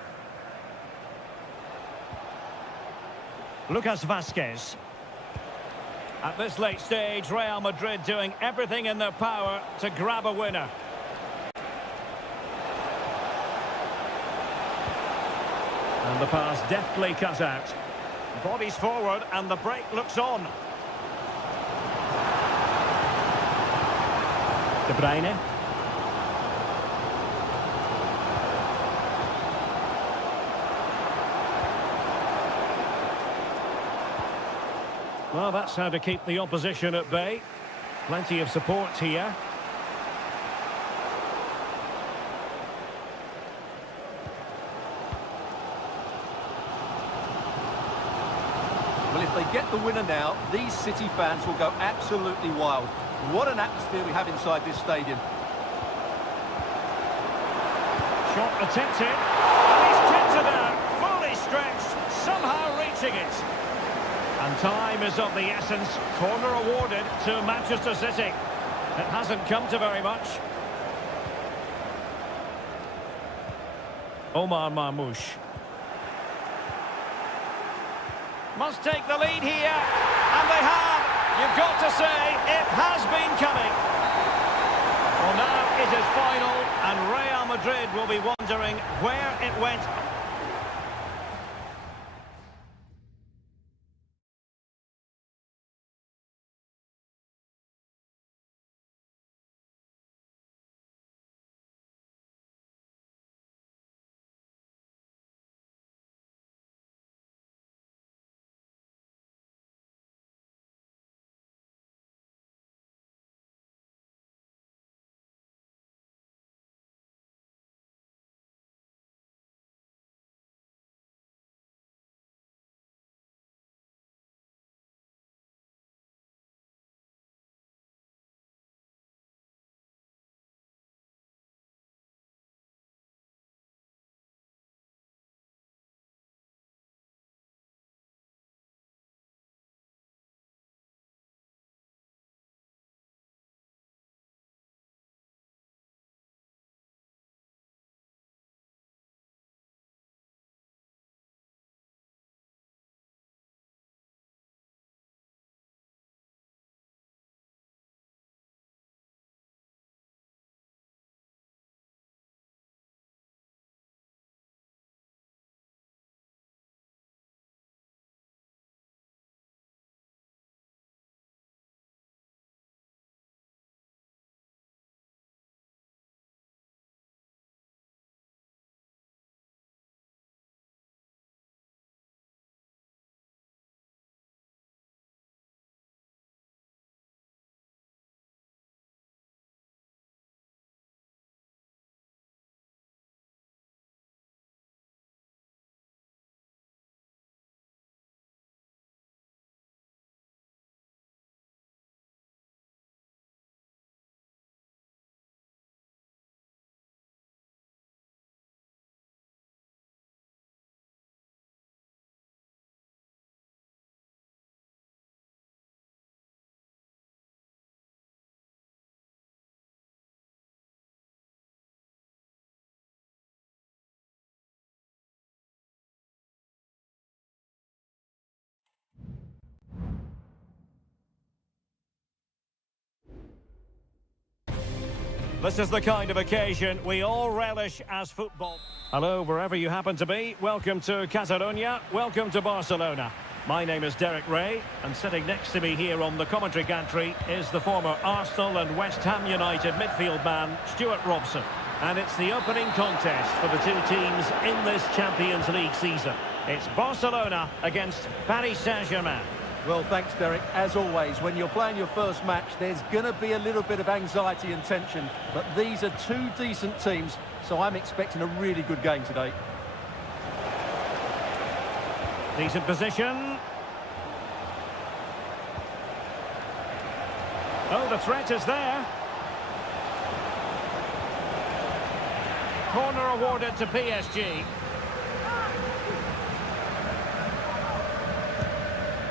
Lucas Vazquez. At this late stage, Real Madrid doing everything in their power to grab a winner. And the pass deftly cut out. Bodies forward and the break looks on. De Bruyne. Well, that's how to keep the opposition at bay. Plenty of support here. Well, if they get the winner now, these City fans will go absolutely wild. What an atmosphere we have inside this stadium. Shot attempted. And he's tipped it out. Fully stretched. Somehow reaching it. And time is of the essence. Corner awarded to Manchester City. It hasn't come to very much. Omar Marmoush. Must take the lead here. And they have. You've got to say, it has been coming. Well, now it is final. And Real Madrid will be wondering where it went This is the kind of occasion we all relish as football. Hello, wherever you happen to be. Welcome to Catalonia. Welcome to Barcelona. My name is Derek Ray, and sitting next to me here on the commentary gantry is the former Arsenal and West Ham United midfield man, Stuart Robson. And it's the opening contest for the two teams in this Champions League season. It's Barcelona against Paris Saint-Germain. Well, thanks, Derek. As always, when you're playing your first match, there's going to be a little bit of anxiety and tension. But these are two decent teams, so I'm expecting a really good game today. Decent position. Oh, the threat is there. Corner awarded to PSG.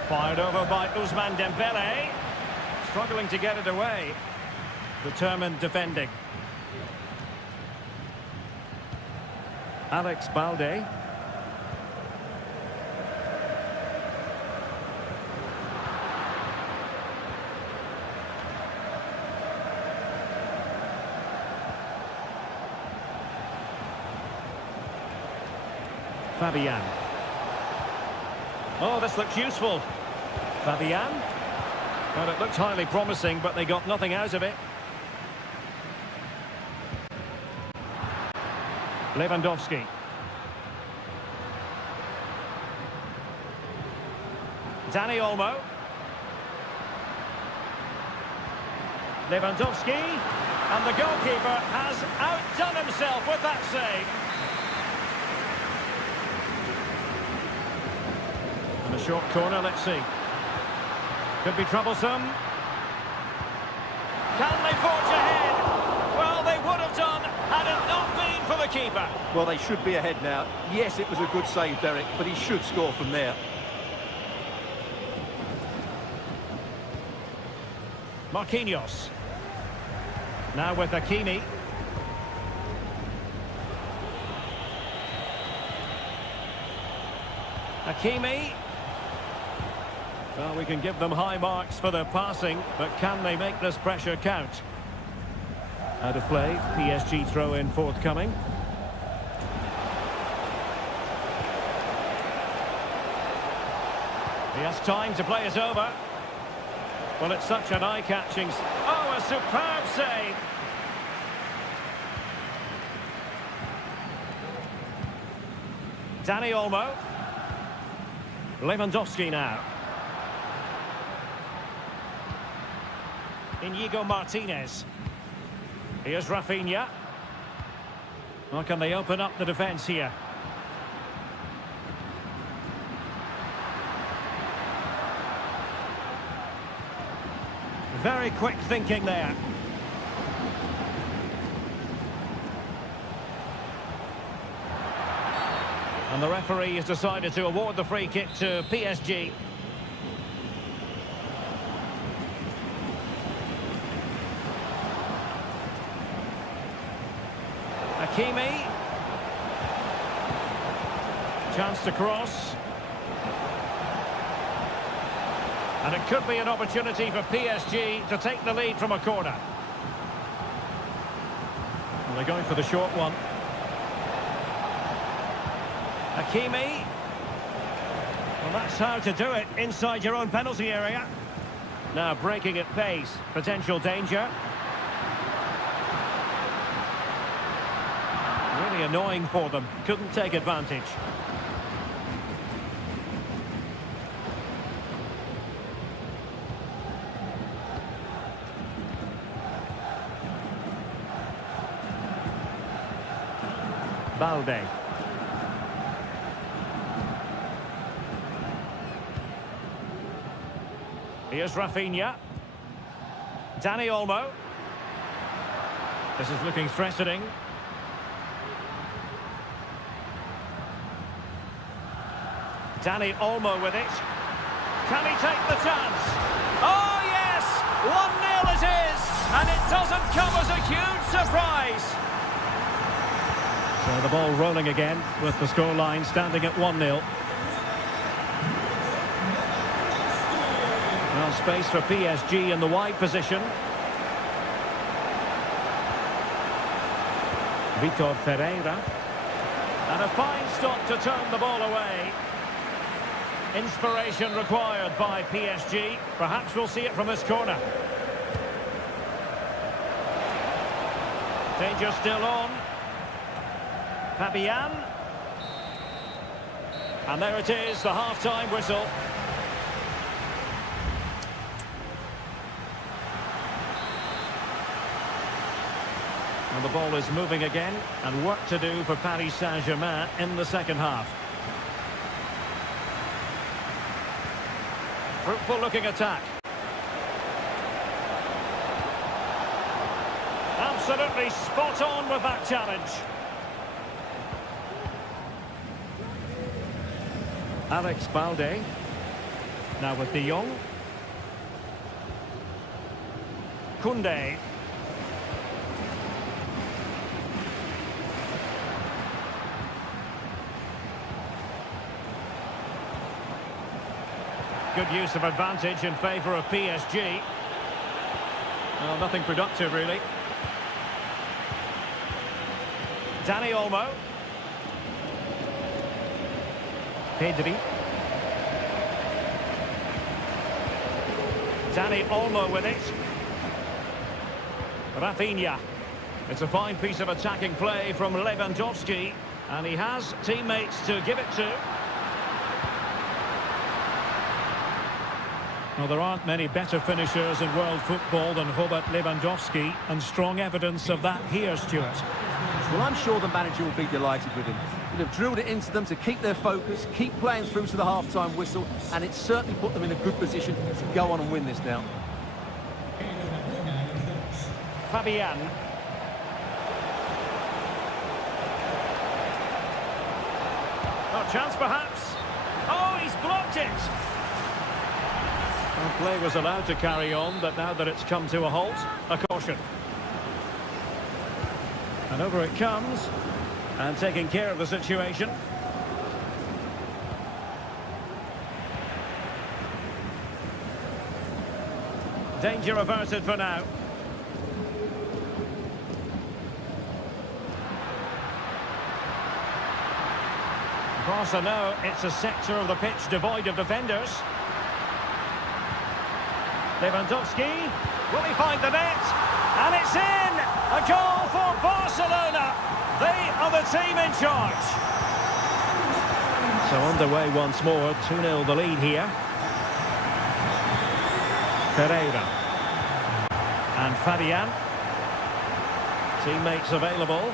Fired over by Ousmane Dembele. Struggling to get it away. Determined defending. Alex Balde. Fabian. Oh, this looks useful. Fabian. Well, it looked highly promising, but they got nothing out of it. Lewandowski. Dani Olmo. Lewandowski. And the goalkeeper has outdone himself with that save. And a short corner, let's see. Could be troublesome. Can they forge ahead? Well, they would have done had it not been for the keeper. Well, they should be ahead now. Yes, it was a good save, Derek, but he should score from there. Marquinhos. Now with Hakimi. Hakimi. Well, we can give them high marks for their passing, but can they make this pressure count? Out of play, PSG throw-in forthcoming. He has time to play it over. Well, it's such an eye-catching... Oh, a superb save! Dani Olmo. Lewandowski now. Inigo Martinez. Here's Rafinha. How can they open up the defence here? Very quick thinking there. And the referee has decided to award the free kick to PSG. Hakimi. Chance to cross. And it could be an opportunity for PSG to take the lead from a corner. Well, they're going for the short one. Hakimi. Well, that's how to do it inside your own penalty area. Now breaking at pace. Potential danger. Really annoying for them. Couldn't take advantage. Balde. Here's Rafinha. Dani Olmo. This is looking threatening. Dani Olmo with it. Can he take the chance? Oh, yes! 1-0 it is! And it doesn't come as a huge surprise. So the ball rolling again with the scoreline standing at 1-0. Well, space for PSG in the wide position. Vitor Ferreira. And a fine stop to turn the ball away. Inspiration required by PSG. Perhaps we'll see it from this corner. Danger still on. Fabian. And there it is, the half-time whistle. And the ball is moving again, and work to do for Paris Saint-Germain in the second half. Fruitful looking attack. Absolutely spot on with that challenge. Alex Balde. Now with De Jong. Koundé. Good use of advantage in favour of PSG. Well, nothing productive, really. Dani Olmo. Pedri. Dani Olmo with it. Rafinha. It's a fine piece of attacking play from Lewandowski, and he has teammates to give it to. Well, there aren't many better finishers in world football than Robert Lewandowski, and strong evidence of that here, Stuart. Well, I'm sure the manager will be delighted with him. He'll have drilled it into them to keep their focus, keep playing through to the half-time whistle, and it's certainly put them in a good position to go on and win this now. Fabian. Oh, chance perhaps. Oh, he's blocked it. Well, play was allowed to carry on, but now that it's come to a halt, a caution. And over it comes, and taking care of the situation. Danger averted for now. Barca know it's a sector of the pitch devoid of defenders. Lewandowski, will he find the net? And it's in! A goal for Barcelona! They are the team in charge. So underway once more, 2-0 the lead here. Ferreira. And Fabian. Teammates available.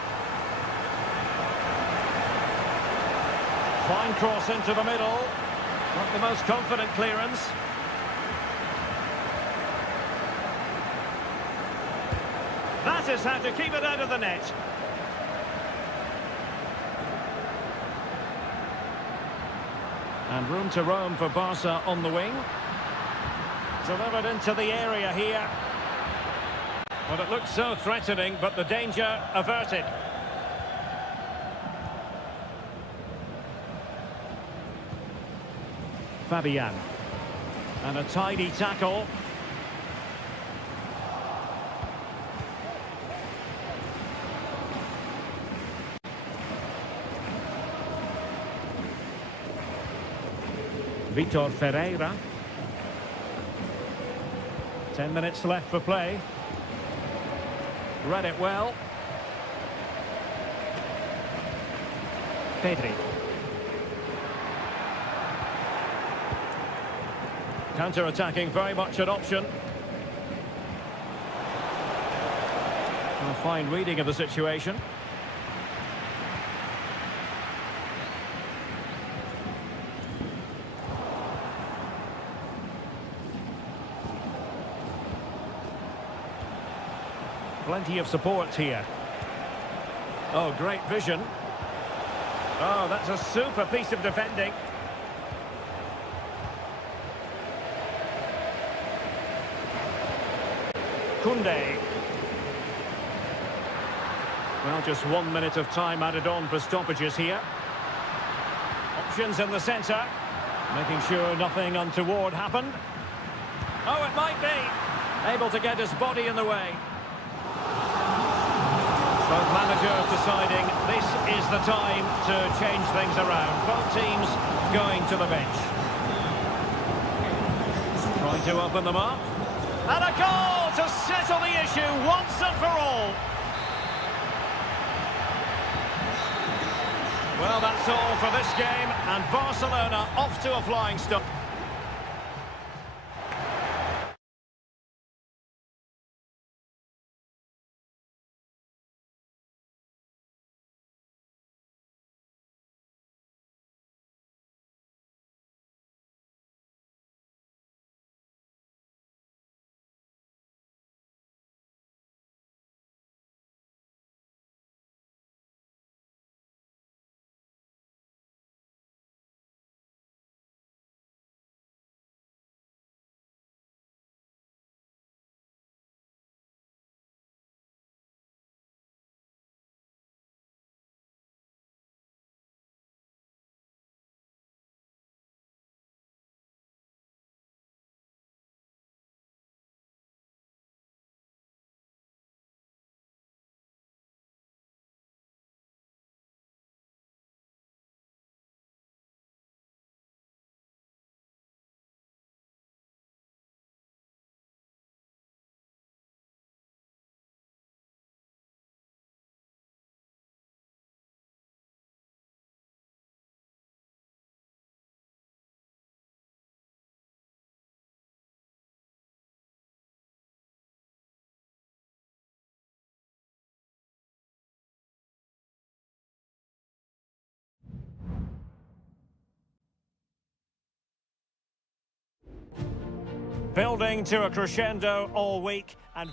Fine cross into the middle. Not the most confident clearance. That is how to keep it out of the net. And room to roam for Barca on the wing. Delivered into the area here. Well, it looked so threatening, but the danger averted. Fabian. And a tidy tackle. Vitor Ferreira. 10 minutes left for play. Read it well. Pedri. Counter-attacking, very much an option. A fine reading of the situation. Plenty of support here. Oh, great vision. Oh, that's a super piece of defending. Koundé. Well, just 1 minute of time added on for stoppages here. Options in the centre. Making sure nothing untoward happened. Oh, it might be. Able to get his body in the way. Both managers managers deciding this is the time to change things around. Both teams going to the bench. Trying to open them up. And a goal to settle the issue once and for all. Well, that's all for this game, and Barcelona off to a flying start. Building to a crescendo all week, and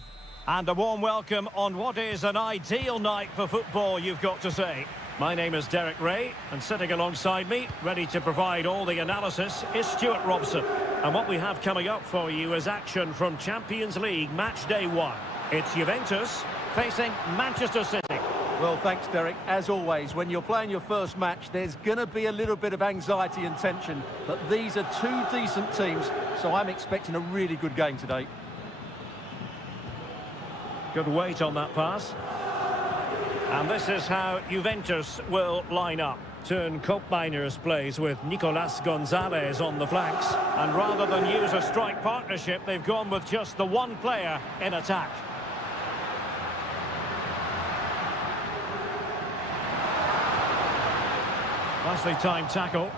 a warm welcome on what is an ideal night for football, you've got to say. My name is Derek Ray, and sitting alongside me, ready to provide all the analysis, is Stuart Robson. And what we have coming up for you is action from Champions League match day 1. It's Juventus facing Manchester City. Well, thanks, Derek. As always, when you're playing your first match, there's going to be a little bit of anxiety and tension. But these are two decent teams, so I'm expecting a really good game today. Good weight on that pass. And this is how Juventus will line up. Turn Koopmeiners plays with Nicolas Gonzalez on the flanks. And rather than use a strike partnership, they've gone with just the one player in attack. Nicely timed tackle.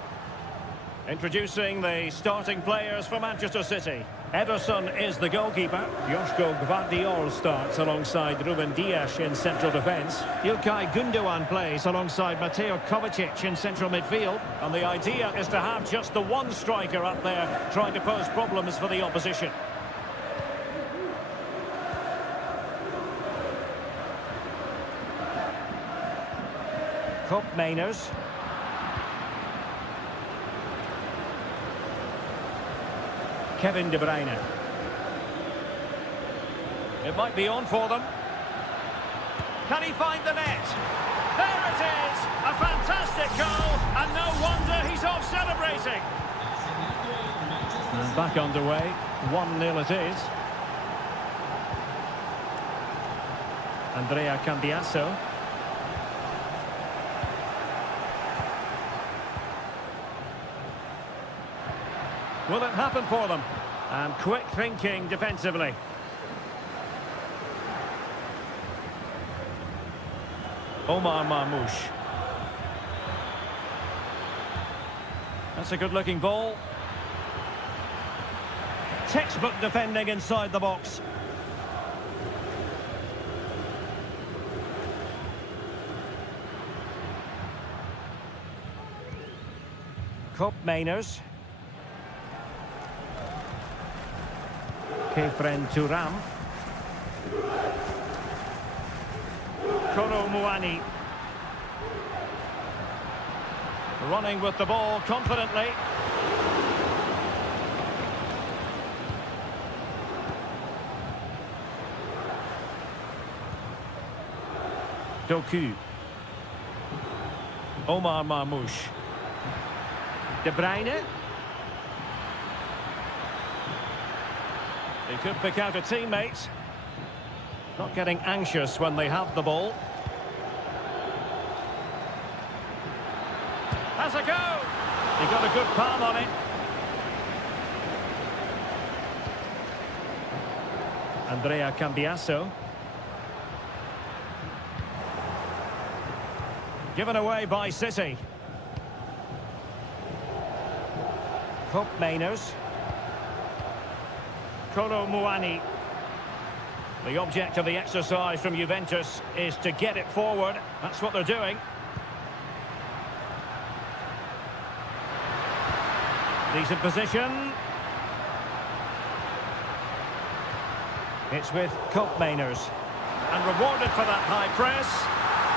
Introducing the starting players for Manchester City. Ederson is the goalkeeper. Joško Gvardiol starts alongside Ruben Dias in central defence. Ilkay Gundogan plays alongside Mateo Kovacic in central midfield. And the idea is to have just the one striker up there trying to pose problems for the opposition. Koopmeiners. Kevin De Bruyne. It might be on for them. Can he find the net? There it is! A fantastic goal, and no wonder he's off celebrating. And back underway. 1-0 it is. Andrea Cambiasso. Will it happen for them? And quick thinking defensively. Omar Marmoush. That's a good-looking ball. Textbook defending inside the box. Koopmeiners. Kefren Turam. Koro Muani. Running with the ball confidently. Doku. Omar Marmoush. De Bruyne. He could pick out a teammate. Not getting anxious when they have the ball. Has a go. He got a good palm on it. Andrea Cambiasso. Given away by City. Cope Mainers. Kolo Muani. The object of the exercise from Juventus is to get it forward. That's what they're doing. Decent position. It's with Cope Mainers. And rewarded for that high press.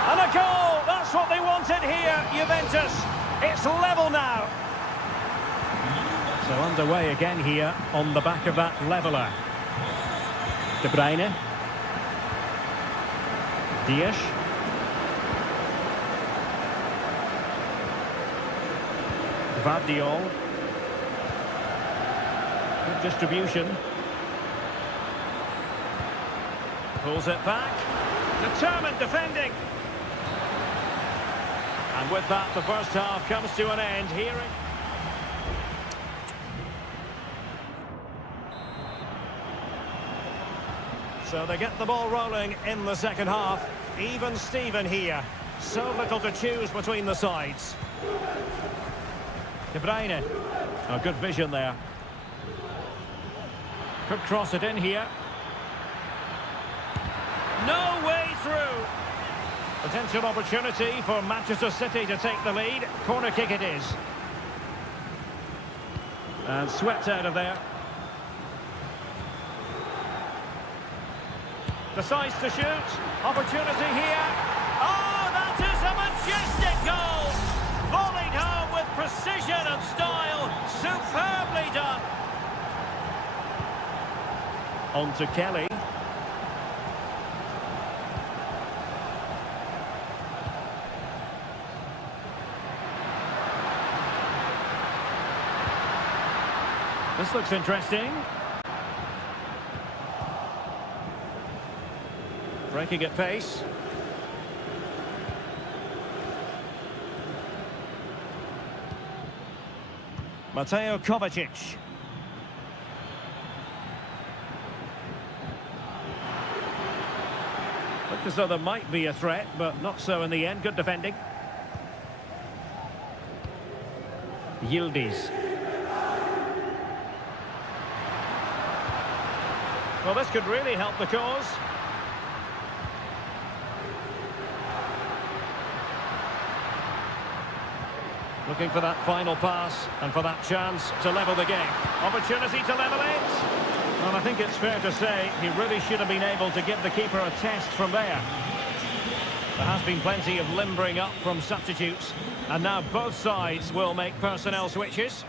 And a goal! That's what they wanted here, Juventus. It's level now. So underway again here on the back of that leveller. De Bruyne. Dias. Vardiol. Good distribution. Pulls it back. Determined defending. And with that, the first half comes to an end here. So they get the ball rolling in the second half. Even Steven here. So little to choose between the sides. De Bruyne. Oh, good vision there. Could cross it in here. No way through. Potential opportunity for Manchester City to take the lead. Corner kick it is. And swept out of there. Decides to shoot. Opportunity here. Oh, that is a majestic goal. Volleyed home with precision and style. Superbly done. On to Kelly. This looks interesting. Breaking at pace. Mateo Kovacic. Looked as though there might be a threat, but not so in the end. Good defending. Yildiz. Well, this could really help the cause. Looking for that final pass and for that chance to level the game. Opportunity to level it. Well, I think it's fair to say he really should have been able to give the keeper a test from there. There has been plenty of limbering up from substitutes. And now both sides will make personnel switches.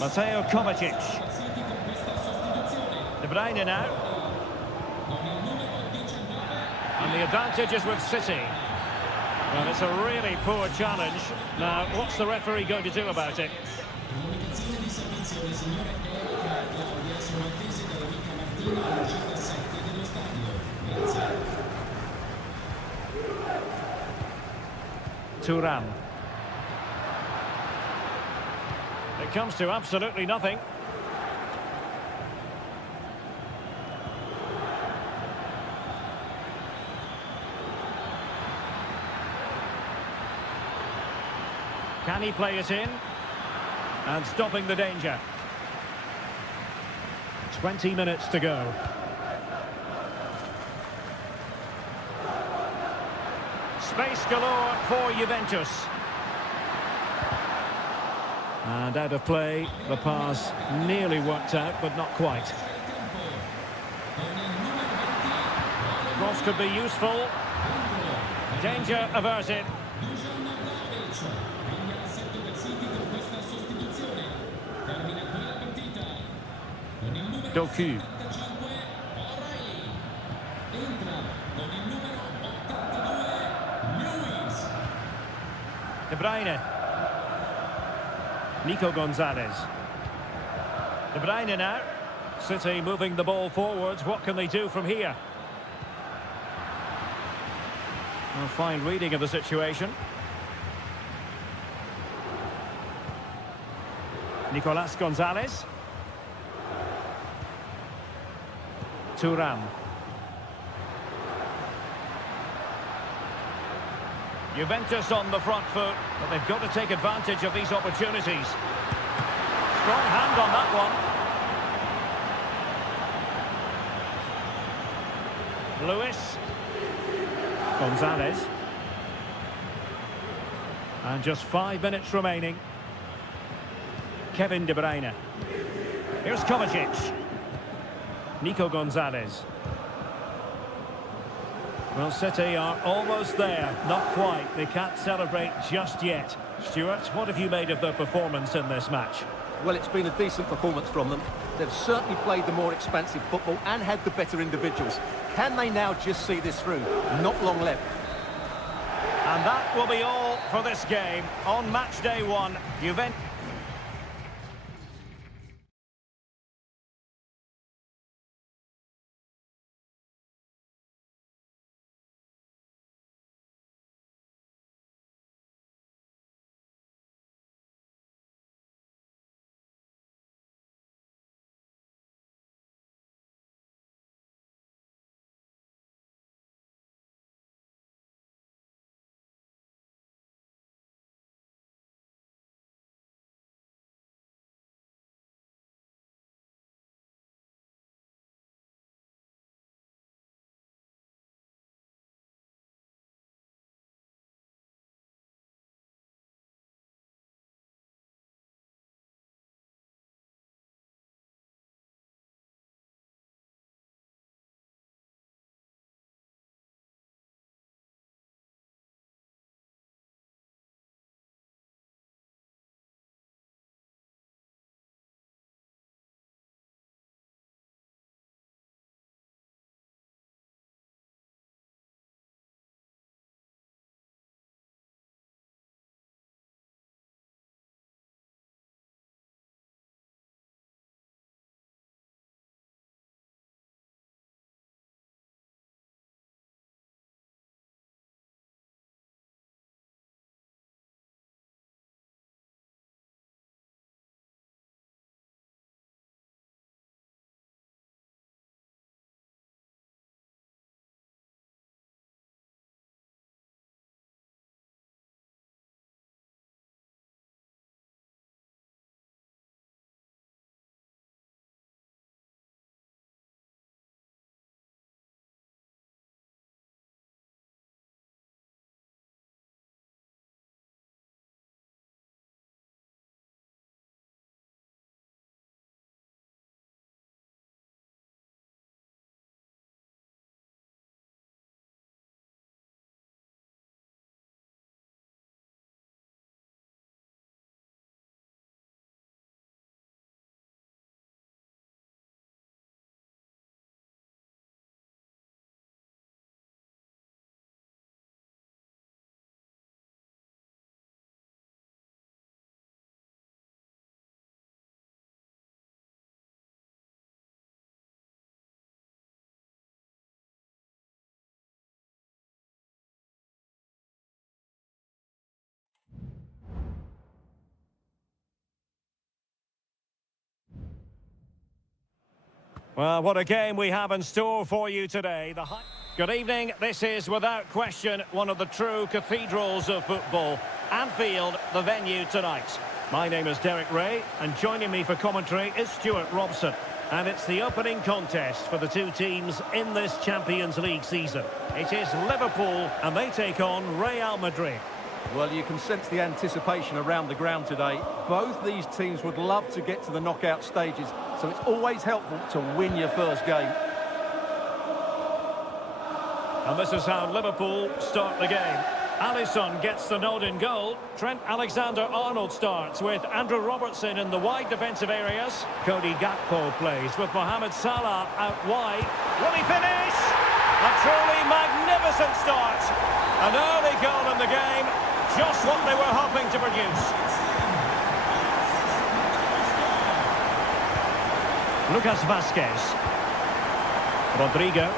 Mateo Kovacic. De Bruyne now. And the advantage is with City. Well, it's a really poor challenge. Now, what's the referee going to do about it? Thuram. It comes to absolutely nothing. Can he play it in? And stopping the danger. 20 minutes to go. Space galore for Juventus. And out of play, the pass nearly worked out, but not quite. Cross could be useful. Danger averted. Doku. De Bruyne. Nico Gonzalez. De Bruyne now. City moving the ball forwards. What can they do from here? A fine reading of the situation. Nicolas Gonzalez. Thuram. Juventus on the front foot, but they've got to take advantage of these opportunities. Strong hand on that one. Lewis. Gonzalez. And just 5 minutes remaining. Kevin De Bruyne. Here's Kovacic. Nico Gonzalez. Well, City are almost there. Not quite. They can't celebrate just yet. Stuart, what have you made of their performance in this match? Well, it's been a decent performance from them. They've certainly played the more expansive football and had the better individuals. Can they now just see this through? Not long left. And that will be all for this game. On match day one, Juventus... Well, what a game we have in store for you today. Good evening. This is, without question, one of the true cathedrals of football. Anfield, the venue tonight. My name is Derek Ray, and joining me for commentary is Stuart Robson. And it's the opening contest for the two teams in this Champions League season. It is Liverpool, and they take on Real Madrid. Well, you can sense the anticipation around the ground today. Both these teams would love to get to the knockout stages, so it's always helpful to win your first game. And this is how Liverpool start the game. Alisson gets the nod in goal. Trent Alexander-Arnold starts with Andrew Robertson in the wide defensive areas. Cody Gakpo plays with Mohamed Salah out wide. Will he finish? A truly magnificent start. An early goal in the game. Just what they were hoping to produce. Lucas Vazquez. Rodrigo.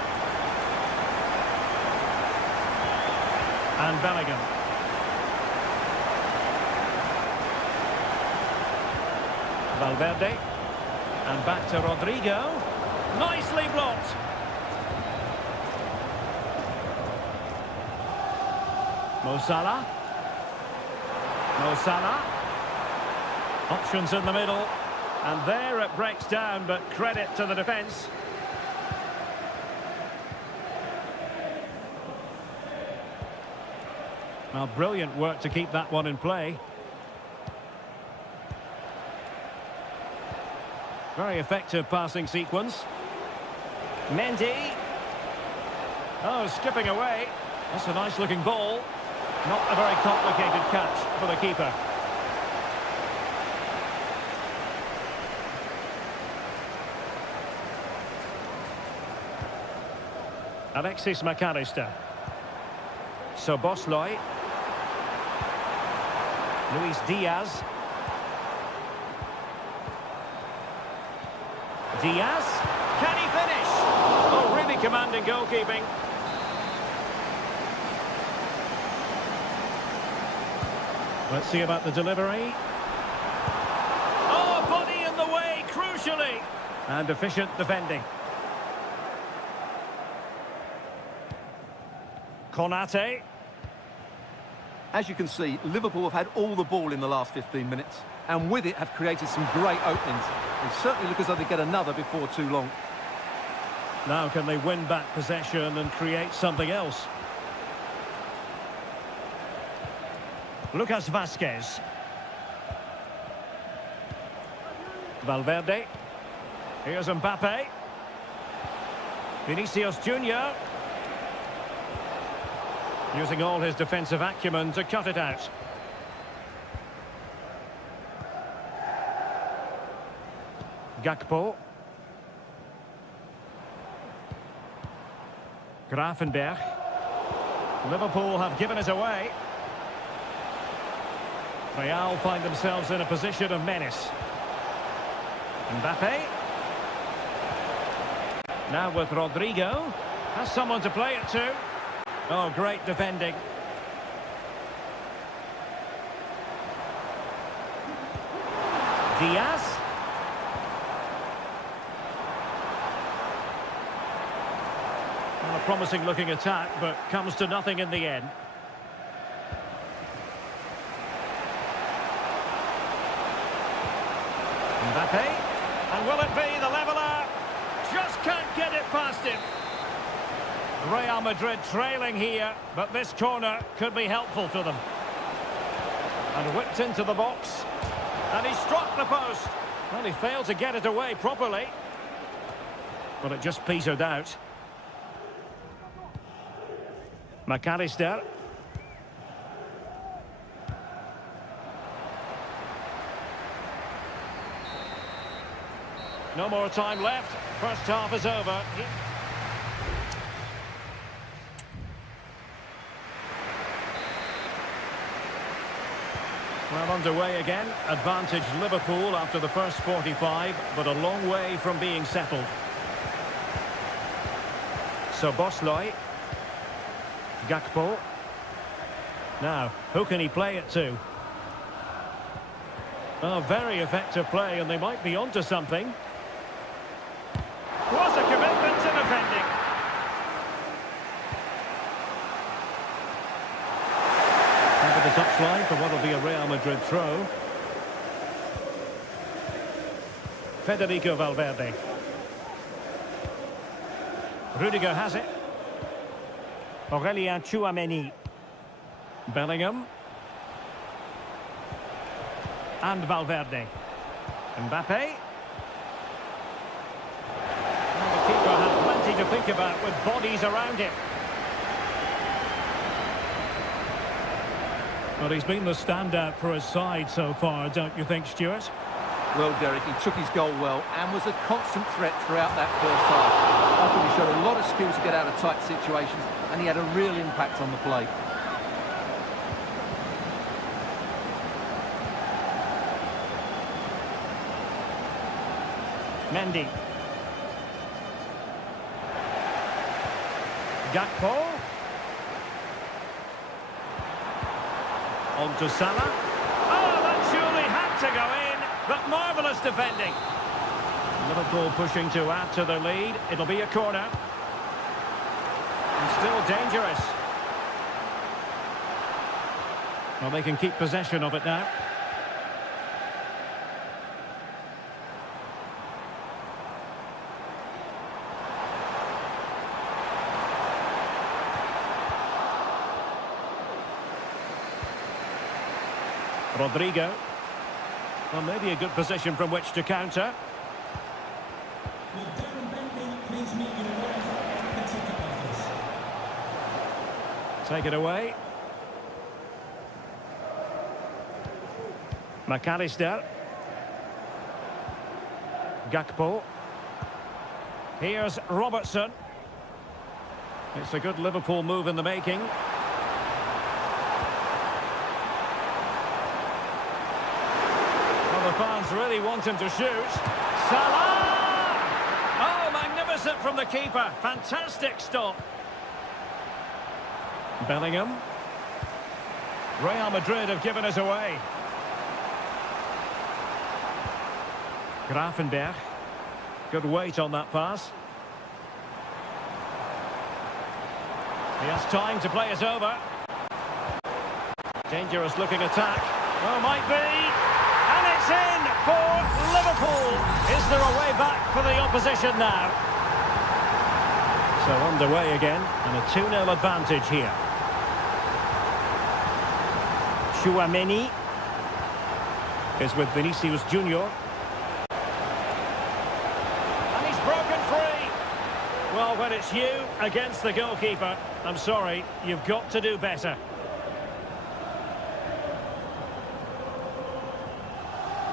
And Bellingham. Valverde. And back to Rodrigo. Nicely blocked. Mo Salah. Mo Salah. Options in the middle. And there it breaks down, but credit to the defence. Well, brilliant work to keep that one in play. Very effective passing sequence. Mendy. Oh, skipping away. That's a nice looking ball. Not a very complicated catch for the keeper. Alexis McAllister. Szoboszlai. Luis Diaz. Diaz. Can he finish? Oh, really commanding goalkeeping. Let's see about the delivery. Oh, body in the way, crucially. And efficient defending. Konate. As you can see, Liverpool have had all the ball in the last 15 minutes, and with it have created some great openings. They certainly look as though they get another before too long. Now can they win back possession and create something else? Lucas Vazquez. Valverde. Here's Mbappe. Vinicius Junior. Using all his defensive acumen to cut it out. Gakpo. Gravenberch. Liverpool have given it away. Real find themselves in a position of menace. Mbappe. Now with Rodrigo. Has someone to play it to. Oh, great defending. Diaz. Well, a promising looking attack, but comes to nothing in the end. Mbappe. And will it be the leveller? Just can't get it past him. Real Madrid trailing here, but this corner could be helpful to them. And whipped into the box. And he struck the post. Well, he failed to get it away properly. But it just petered out. McAllister. No more time left. First half is over. Well, underway again. Advantage Liverpool after the first 45, but a long way from being settled. Szoboszlai. Gakpo. Now, who can he play it to? Oh, very effective play, and they might be onto something. Was a commitment to defending. Over the touchline for what will be a Real Madrid throw. Federico Valverde. Rudiger has it. Aurélien Tchouameni. Bellingham. And Valverde. Mbappe. Well, the keeper had plenty to think about with bodies around him. Well, he's been the standout for his side so far, don't you think, Stuart? Well, Derek, he took his goal well and was a constant threat throughout that first half. I think he showed a lot of skill to get out of tight situations, and he had a real impact on the play. Mendy. Gakpo. On to Salah. Oh, that surely had to go in. but marvellous defending. Liverpool pushing to add to their lead. It'll be a corner. And still dangerous. Well, they can keep possession of it now. Rodrigo. Well, maybe a good position from which to counter. Take it away. McAllister. Gakpo. Here's Robertson. It's a good Liverpool move in the making. The fans really want him to shoot. Salah! Oh, magnificent from the keeper. Fantastic stop. Bellingham. Real Madrid have given us away. Grafenberg. Good weight on that pass. He has time to play it over. Dangerous looking attack. Oh, might be. And it's in for Liverpool. Is there a way back for the opposition now? So underway again, and a 2-0 advantage here. Chouameni is with Vinicius Junior. And he's broken free. Well, when it's you against the goalkeeper, I'm sorry, you've got to do better.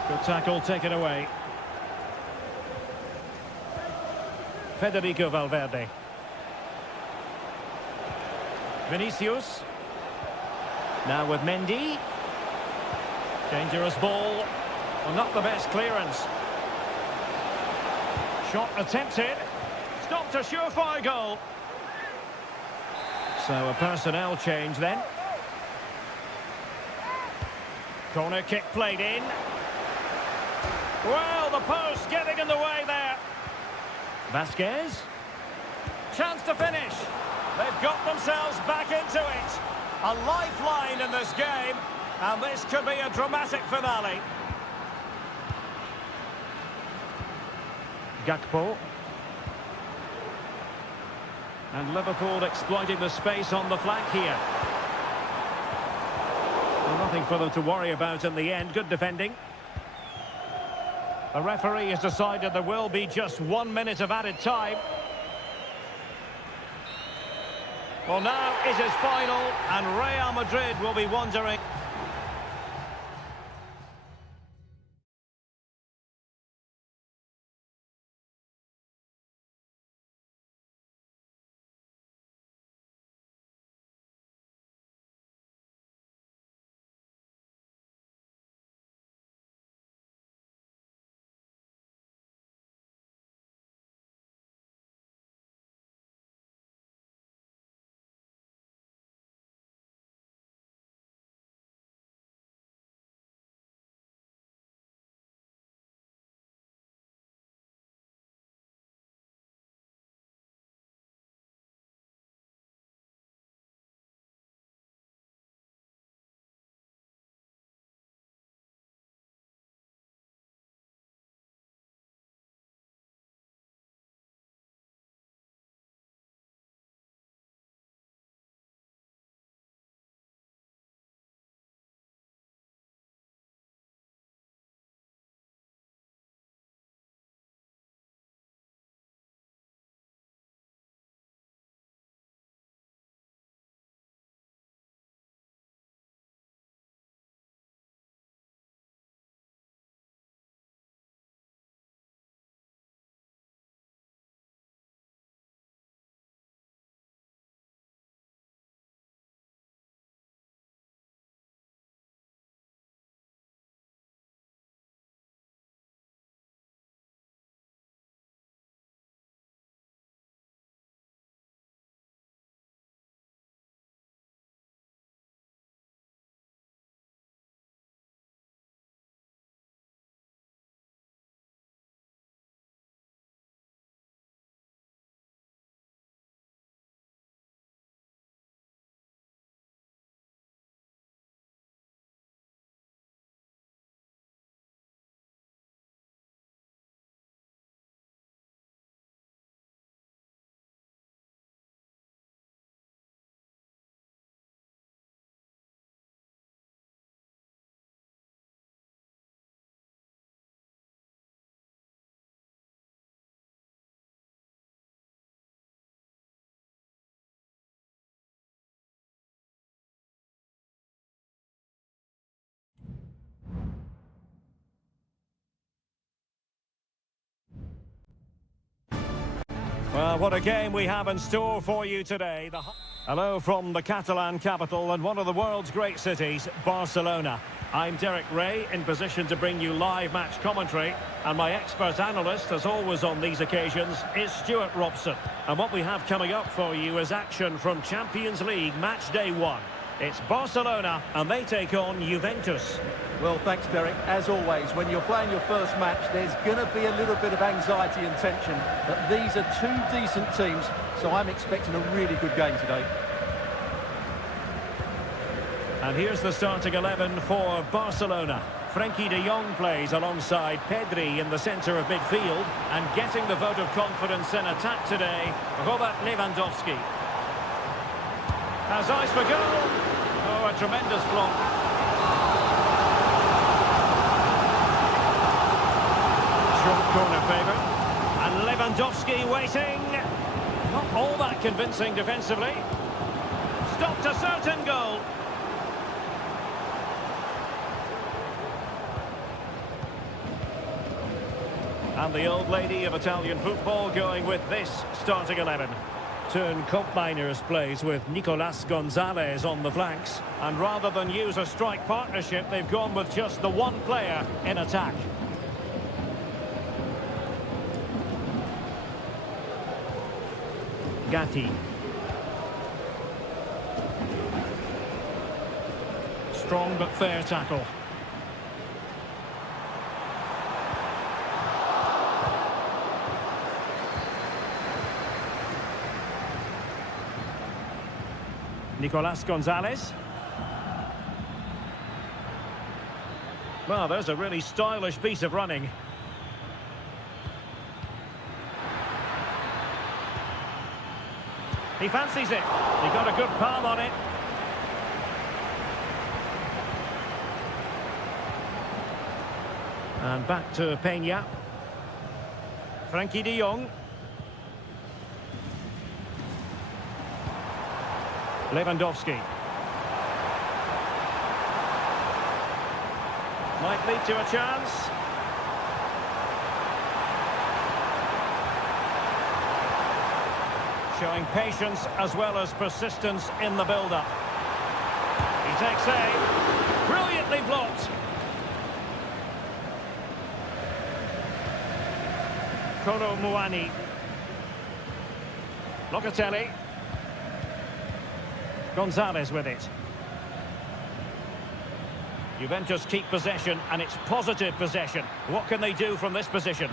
Good tackle, taken away. Federico Valverde. Vinicius. Now with Mendy. Dangerous ball. Well, not the best clearance. Shot attempted. Stopped a surefire goal. So a personnel change then. Corner kick played in. Well, the post getting in the way there. Vasquez. Chance to finish. They've got themselves back into it. A lifeline in this game. And this could be a dramatic finale. Gakpo. And Liverpool exploiting the space on the flank here. Well, nothing for them to worry about in the end. Good defending. The referee has decided there will be just 1 minute of added time. Well, now it is final, and Real Madrid will be wondering... Well, what a game we have in store for you today. Hello from the Catalan capital and one of the world's great cities, Barcelona. I'm Derek Ray, in position to bring you live match commentary, and my expert analyst, as always on these occasions, is Stuart Robson. And what we have coming up for you is action from Champions League match day 1. It's Barcelona, and they take on Juventus. Well, thanks, Derek. As always, when you're playing your first match, there's going to be a little bit of anxiety and tension. But these are two decent teams, so I'm expecting a really good game today. And here's the starting 11 for Barcelona. Frenkie de Jong plays alongside Pedri in the centre of midfield. And getting the vote of confidence in attack today, Robert Lewandowski. Has eyes for goal. Oh, a tremendous block. Short corner favour. And Lewandowski waiting. Not all that convincing defensively. Stopped a certain goal. And the old lady of Italian football going with this starting 11. Turn Miners plays with Nicolas Gonzalez on the flanks. And rather than use a strike partnership, they've gone with just the one player in attack. Gatti. Strong but fair tackle. Nicolas Gonzalez. Well, there's a really stylish piece of running. He fancies it. He got a good palm on it. And back to Peña. Frenkie de Jong. Lewandowski. Might lead to a chance. Showing patience as well as persistence in the build-up. He takes aim. Brilliantly blocked. Kolo Muani. Locatelli. Gonzalez with it. Juventus keep possession, and it's positive possession. What can they do from this position?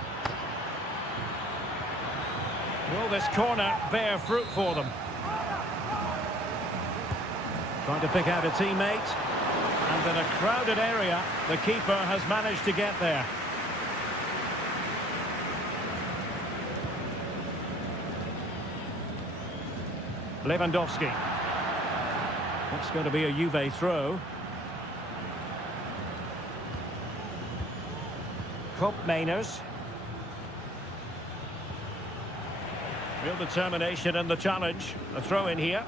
Will this corner bear fruit for them? Trying to pick out a teammate. And in a crowded area, the keeper has managed to get there. Lewandowski. That's going to be a Juve throw. Mainers. Real determination in the challenge. A throw in here.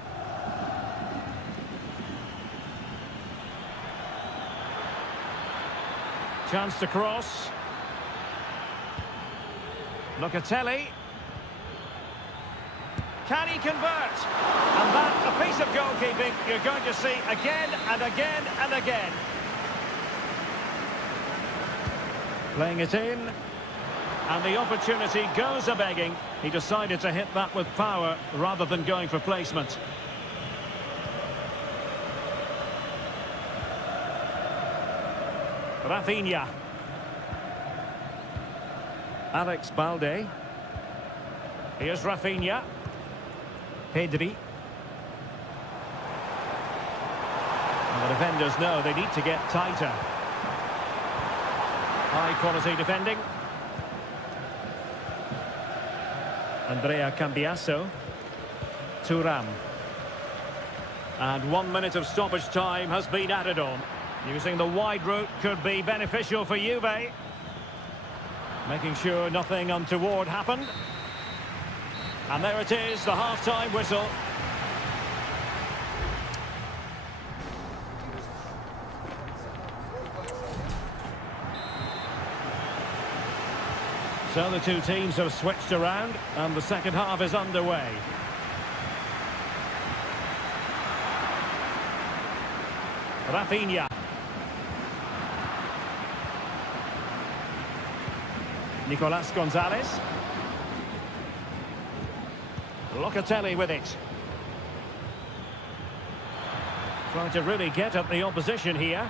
Chance to cross. Locatelli. Can he convert? And that, a piece of goalkeeping you're going to see again and again and again. Playing it in. And the opportunity goes a-begging. He decided to hit that with power rather than going for placement. Rafinha. Alex Balde. Here's Rafinha. Pedri. And the defenders know they need to get tighter. High-quality defending. Andrea Cambiasso. Thuram. And 1 minute of stoppage time has been added on. Using the wide route could be beneficial for Juve. Making sure nothing untoward happened. And there it is, the half-time whistle. So the two teams have switched around and the second half is underway. Rafinha. Nicolas Gonzalez. Locatelli with it. Trying to really get at the opposition here.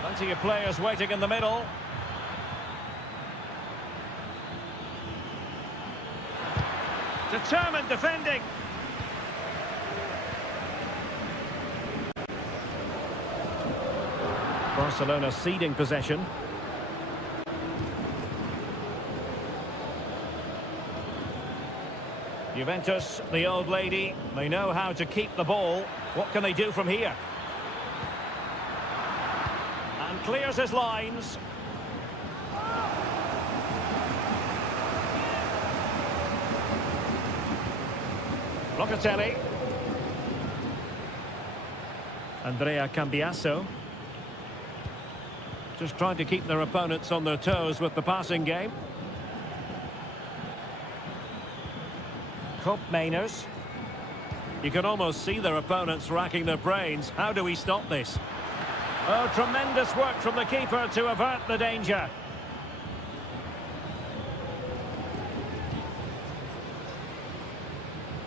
Plenty of players waiting in the middle. Determined defending. Barcelona ceding possession. Juventus, the old lady, they know how to keep the ball. What can they do from here? And clears his lines. Locatelli. Andrea Cambiasso. Just trying to keep their opponents on their toes with the passing game. Mainers. You can almost see their opponents racking their brains. How do we stop this? Oh, tremendous work from the keeper to avert the danger.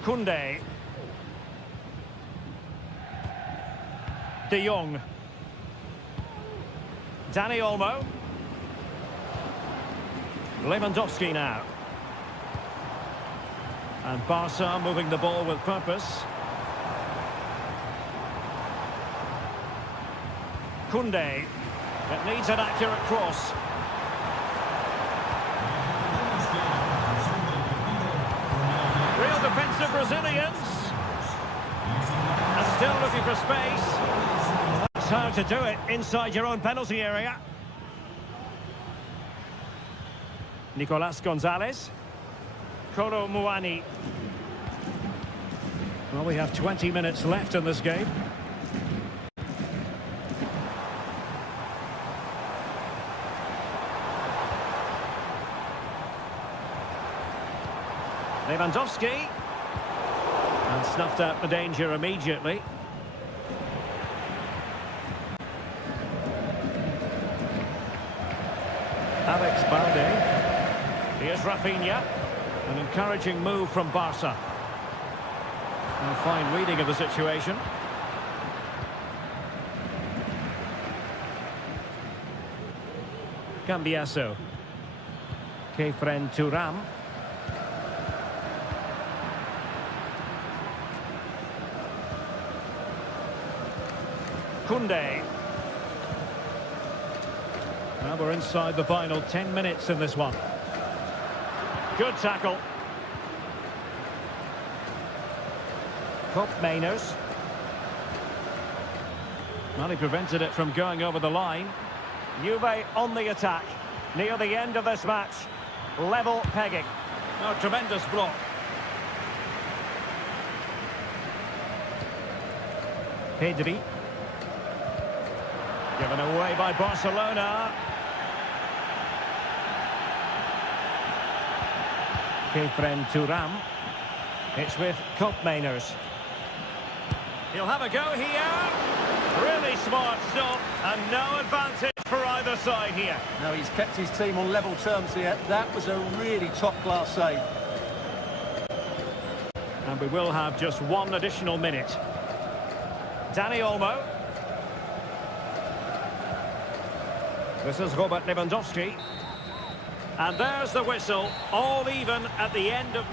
Koundé. De Jong. Dani Olmo. Lewandowski now. And Barca moving the ball with purpose. Koundé. It needs an accurate cross. Real defensive Brazilians. And still looking for space. That's how to do it inside your own penalty area. Nicolas Gonzalez. Kolo Muani. Well, we have 20 minutes left in this game. Lewandowski. And snuffed out the danger immediately. Alex Balde. Here's Rafinha. An encouraging move from Barca. A fine reading of the situation. Cambiasso. Kefren Turam. Koundé. Now we're inside the final 10 minutes in this one. Good tackle. Mainers. Well, he prevented it from going over the line. Juve on the attack. Near the end of this match. Level pegging. Oh, tremendous block. Pedri. Given away by Barcelona. Kefren Turam. It's with Mainers. He'll have a go here. Really smart stop. And no advantage for either side here. No, he's kept his team on level terms here. That was a really top-class save. And we will have just one additional minute. Dani Olmo. This is Robert Lewandowski. And there's the whistle, all even at the end of...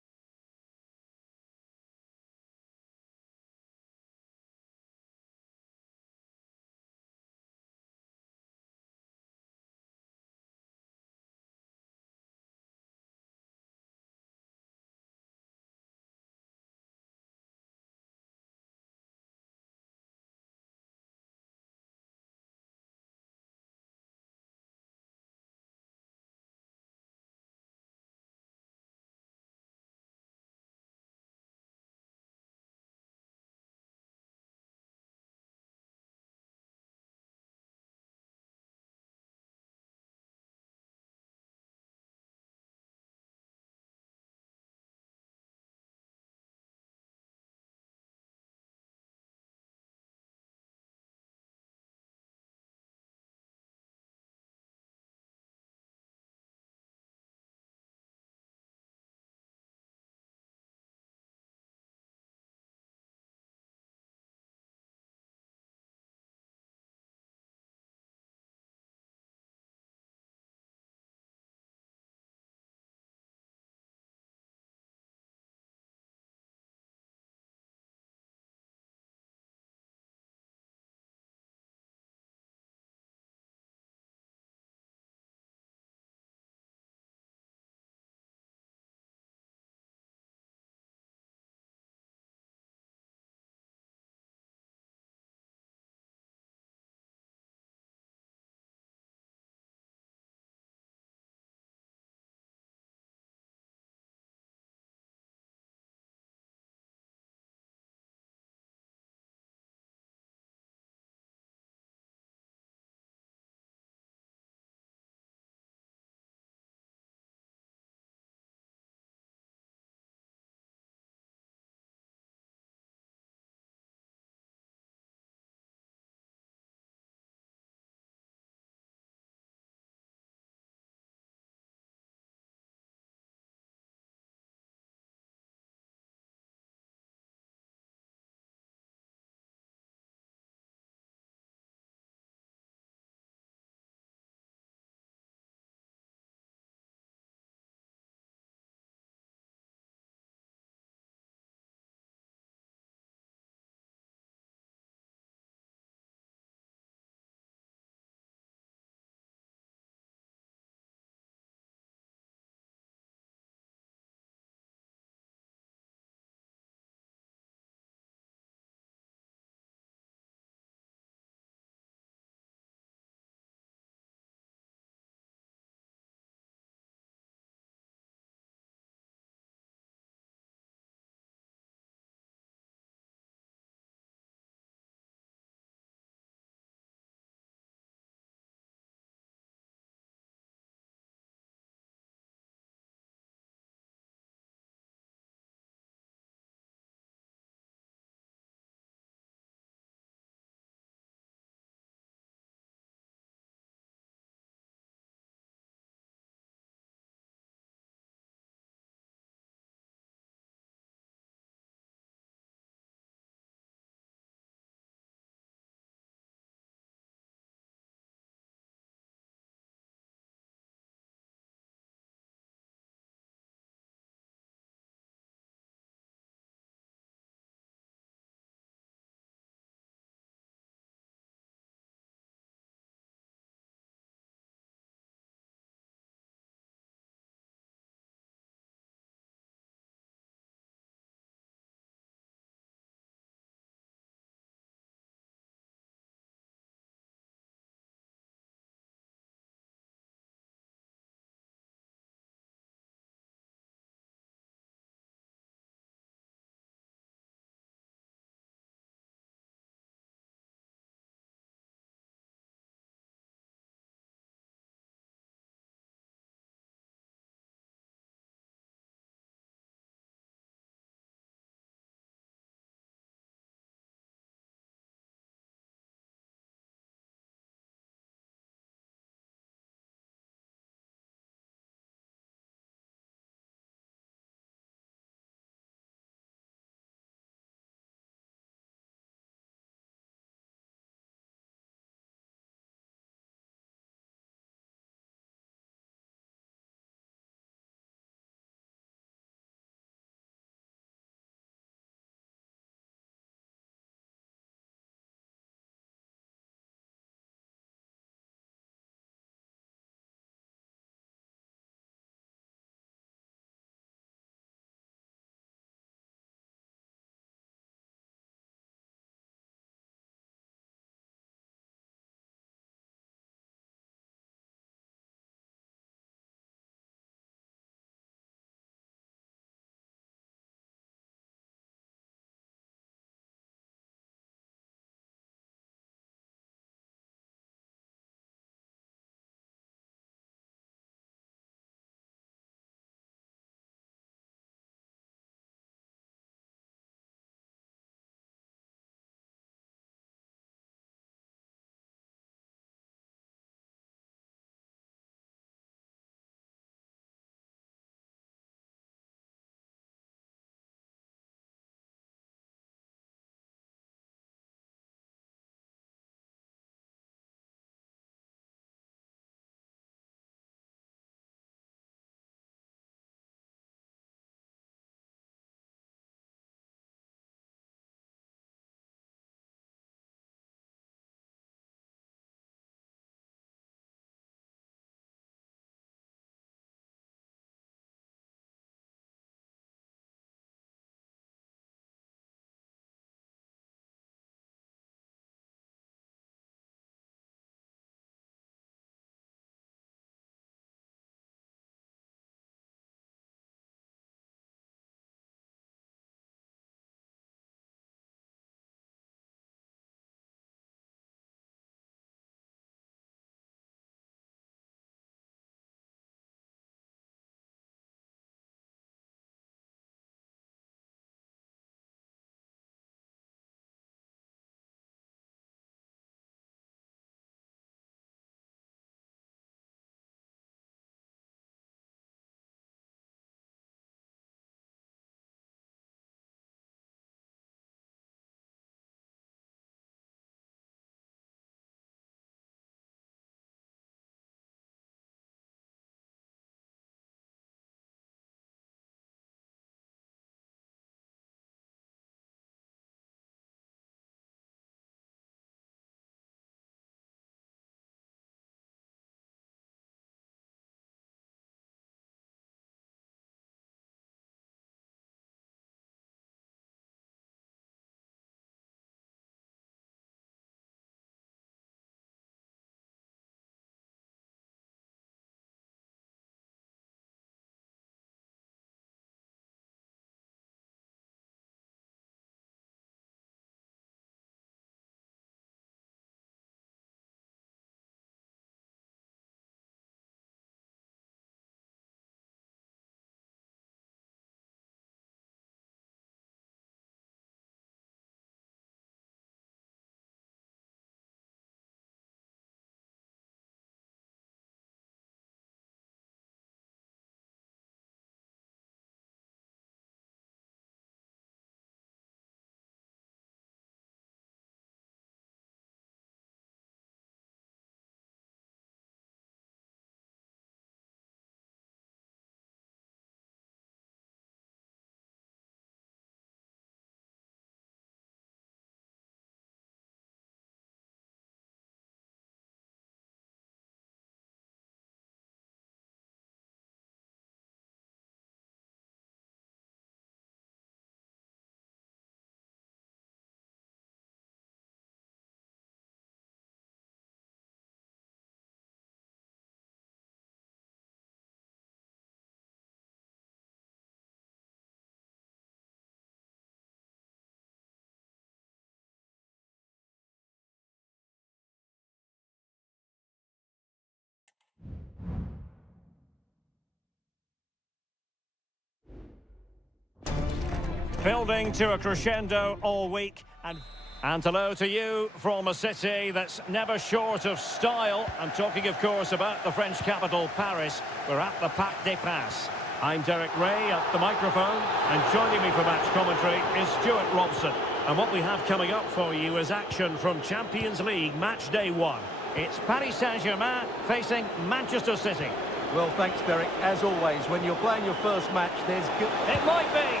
Building to a crescendo all week. And hello to you from a city that's never short of style. I'm talking, of course, about the French capital, Paris. We're at the Parc des Princes. I'm Derek Ray at the microphone, and joining me for match commentary is Stuart Robson. And what we have coming up for you is action from Champions League match day 1. It's Paris Saint-Germain facing Manchester City. Well, thanks, Derek. As always, when you're playing your first match, there's good... It might be.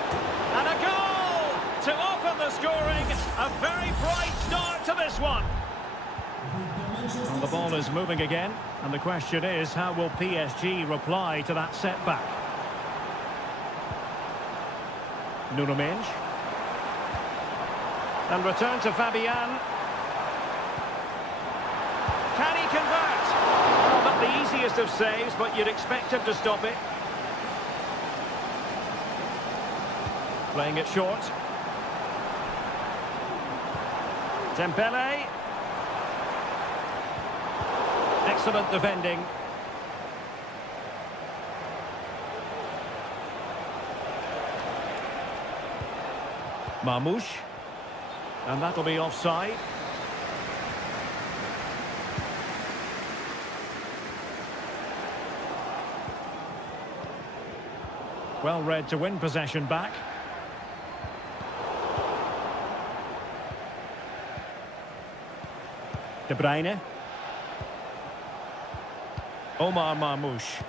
And a goal to open the scoring. A very bright start to this one. And the ball is moving again. And the question is, how will PSG reply to that setback? Nuno Mendes. And return to Fabian. Can he convert? Well, not the easiest of saves, but you'd expect him to stop it. Playing it short. Dembele. Excellent defending. Marmoush. And that'll be offside. Well read to win possession back. De Bruyne. Omar Marmoush.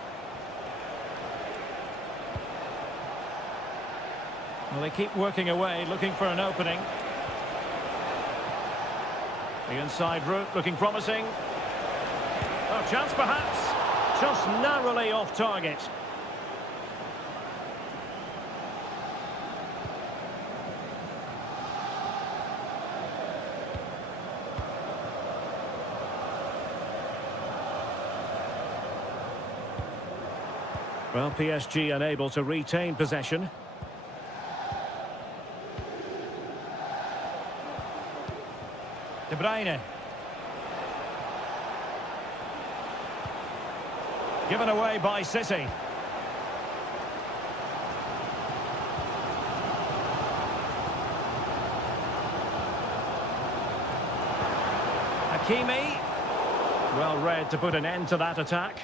Well, they keep working away, looking for an opening. The inside route looking promising. Oh, chance perhaps. Just narrowly off target. Well, PSG unable to retain possession. De Bruyne. Given away by City. Hakimi. Well read to put an end to that attack.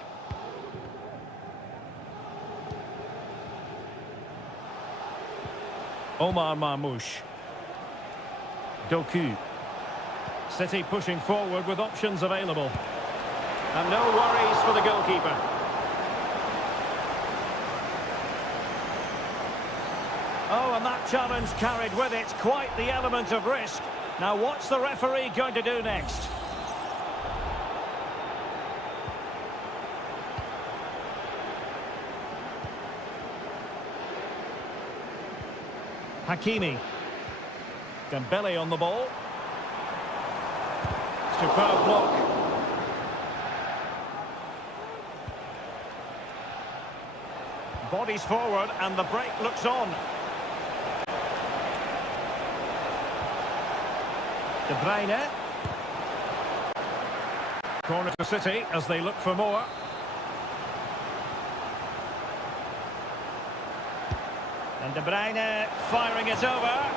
Omar Marmoush. Doku. City pushing forward with options available. And no worries for the goalkeeper. Oh, and that challenge carried with it quite the element of risk. Now, what's the referee going to do next? Hakimi. Dembele on the ball. Superb block. Bodies forward and the break looks on. De Bruyne. Corner to City as they look for more. And De Bruyne firing it over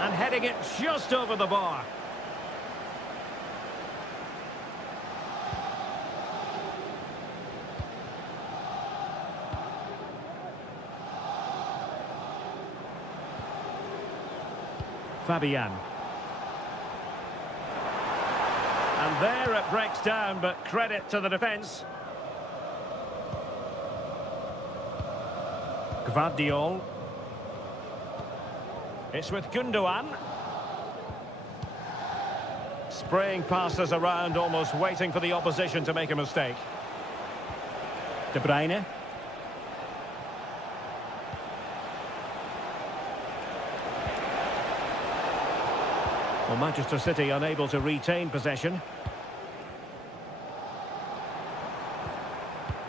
and heading it just over the bar. Fabian. And there it breaks down, but credit to the defence. Gvardiol. It's with Gundogan. Spraying passes around, almost waiting for the opposition to make a mistake. De Bruyne. Well, Manchester City unable to retain possession.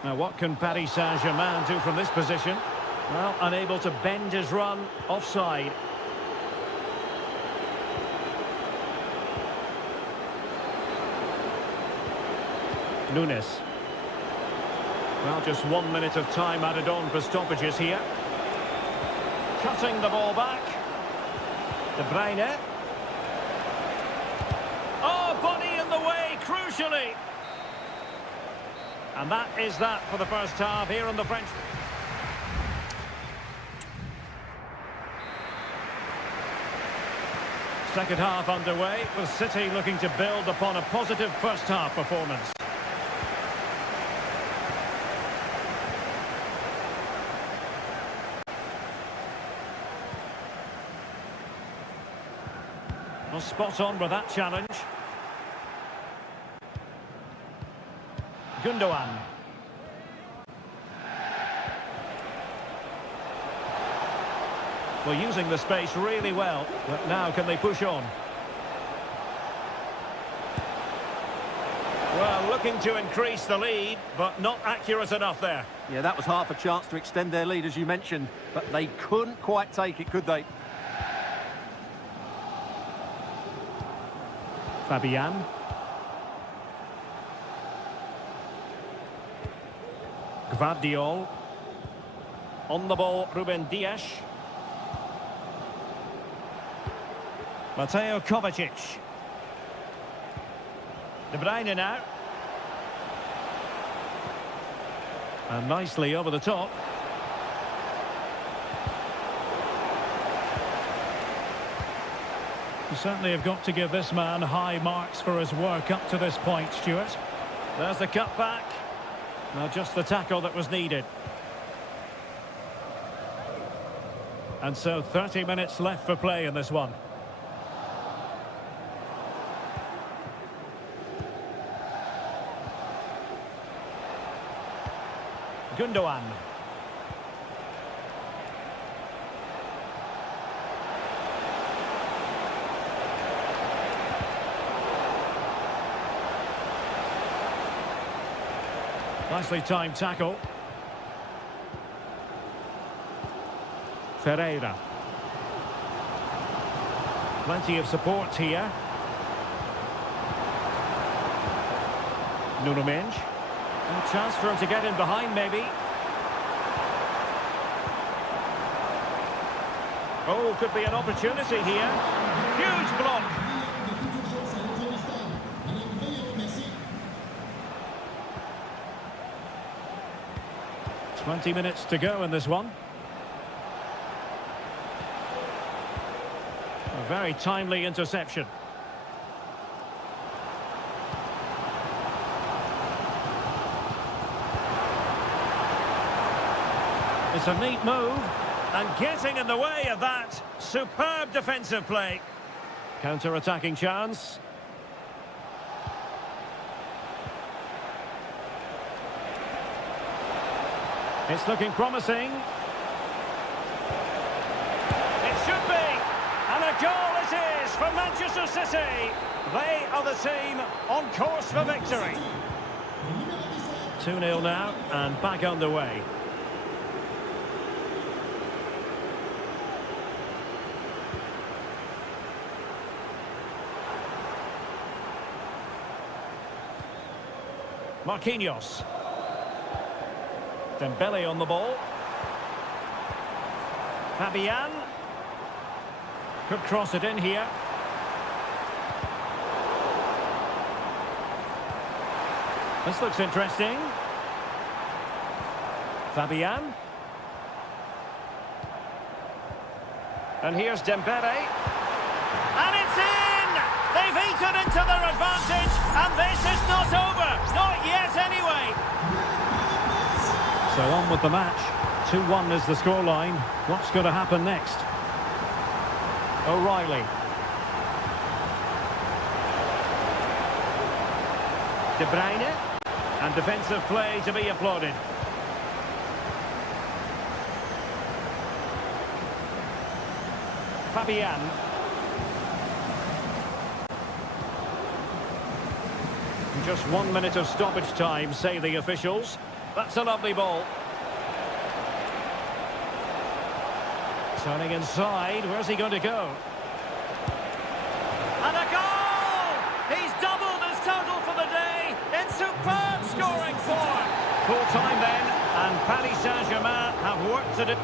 Now, what can Paris Saint-Germain do from this position? Well, unable to bend his run, offside. Nunes. Well, just 1 minute of time added on for stoppages here. Cutting the ball back. De Bruyne. Oh, body in the way, crucially. And that is that for the first half here in the French. Second half underway, with City looking to build upon a positive first half performance. Well, spot on with that challenge. Gundogan. Well, using the space really well, but now can they push on? Well, looking to increase the lead, but not accurate enough there. Yeah, that was half a chance to extend their lead, as you mentioned, but they couldn't quite take it, could they? Fabian. Gvardiol. On the ball, Ruben Dias. Mateo Kovacic. De Bruyne now. And nicely over the top. You certainly have got to give this man high marks for his work up to this point, Stuart. There's the cut back. Now just the tackle that was needed. And so 30 minutes left for play in this one. Gundogan. Nicely timed tackle. Ferreira. Plenty of support here. Nuno Mendes. A chance for him to get in behind, maybe. Oh, could be an opportunity here. Huge block. Twenty minutes to go in this one. A very timely interception. It's a neat move, and getting in the way of that, superb defensive play. Counter-attacking chance. It's looking promising. It should be, and a goal it is for Manchester City. They are the team on course for victory. 2-0 now, and back underway. Marquinhos. Dembele on the ball. Fabian. Could cross it in here. This looks interesting. Fabian. And here's Dembele. And it's in! They've eaten into their advantage, and this is not over. Not yet, anyway. So on with the match. 2-1 is the scoreline. What's going to happen next? O'Reilly. De Bruyne. And defensive play to be applauded. Fabian. Just 1 minute of stoppage time, say the officials. That's a lovely ball. Turning inside, where's he going to go? And a goal! He's doubled his total for the day in superb scoring form. Full time then, and Paris Saint-Germain have work to do.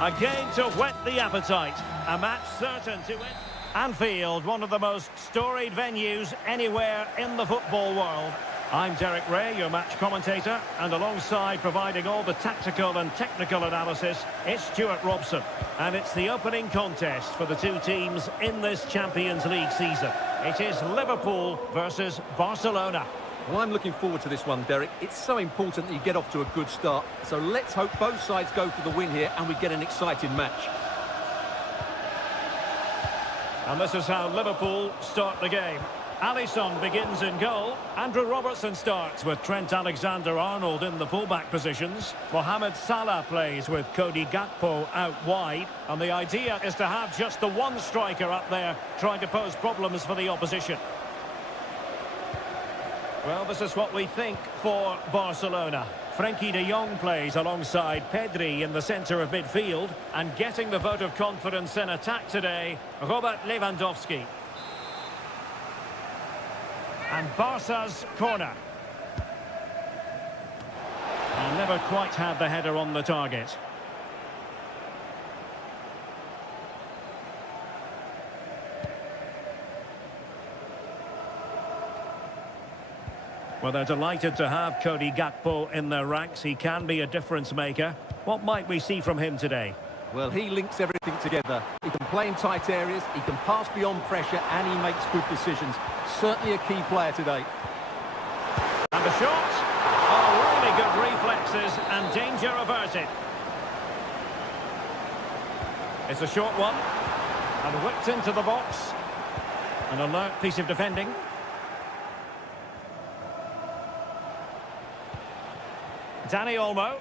A game to whet the appetite. A match certain to win. Anfield, one of the most storied venues anywhere in the football world. I'm Derek Ray, your match commentator, and alongside providing all the tactical and technical analysis, it's Stuart Robson. And it's the opening contest for the two teams in this Champions League season. It is Liverpool versus Barcelona. Well, I'm looking forward to this one, Derek. It's so important that you get off to a good start. So let's hope both sides go for the win here and we get an exciting match. And this is how Liverpool start the game. Alisson begins in goal. Andrew Robertson starts with Trent Alexander-Arnold in the fullback positions. Mohamed Salah plays with Cody Gakpo out wide. And the idea is to have just the one striker up there trying to pose problems for the opposition. Well, this is what we think for Barcelona. Frenkie de Jong plays alongside Pedri in the centre of midfield. And getting the vote of confidence in attack today, Robert Lewandowski. And Barca's corner. And never quite had the header on the target. Well, they're delighted to have Cody Gakpo in their ranks. He can be a difference maker. What might we see from him today? Well, he links everything together. He can play in tight areas, he can pass beyond pressure, and he makes good decisions. Certainly a key player today. And the shot. Oh, really good reflexes and danger averted. It's a short one. And whipped into the box. An alert piece of defending. Dani Olmo.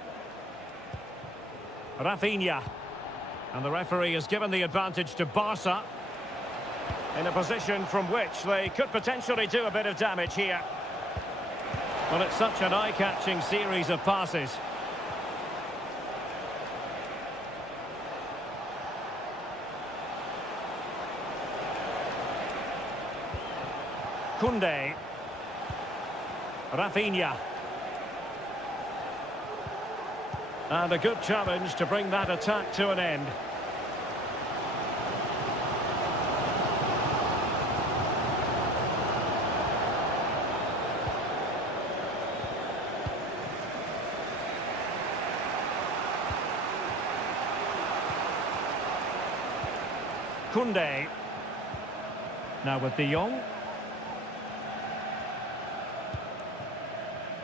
Rafinha. And the referee has given the advantage to Barca. In a position from which they could potentially do a bit of damage here. Well, it's such an eye-catching series of passes. Koundé. Rafinha. And a good challenge to bring that attack to an end. Koundé. Now with De Jong.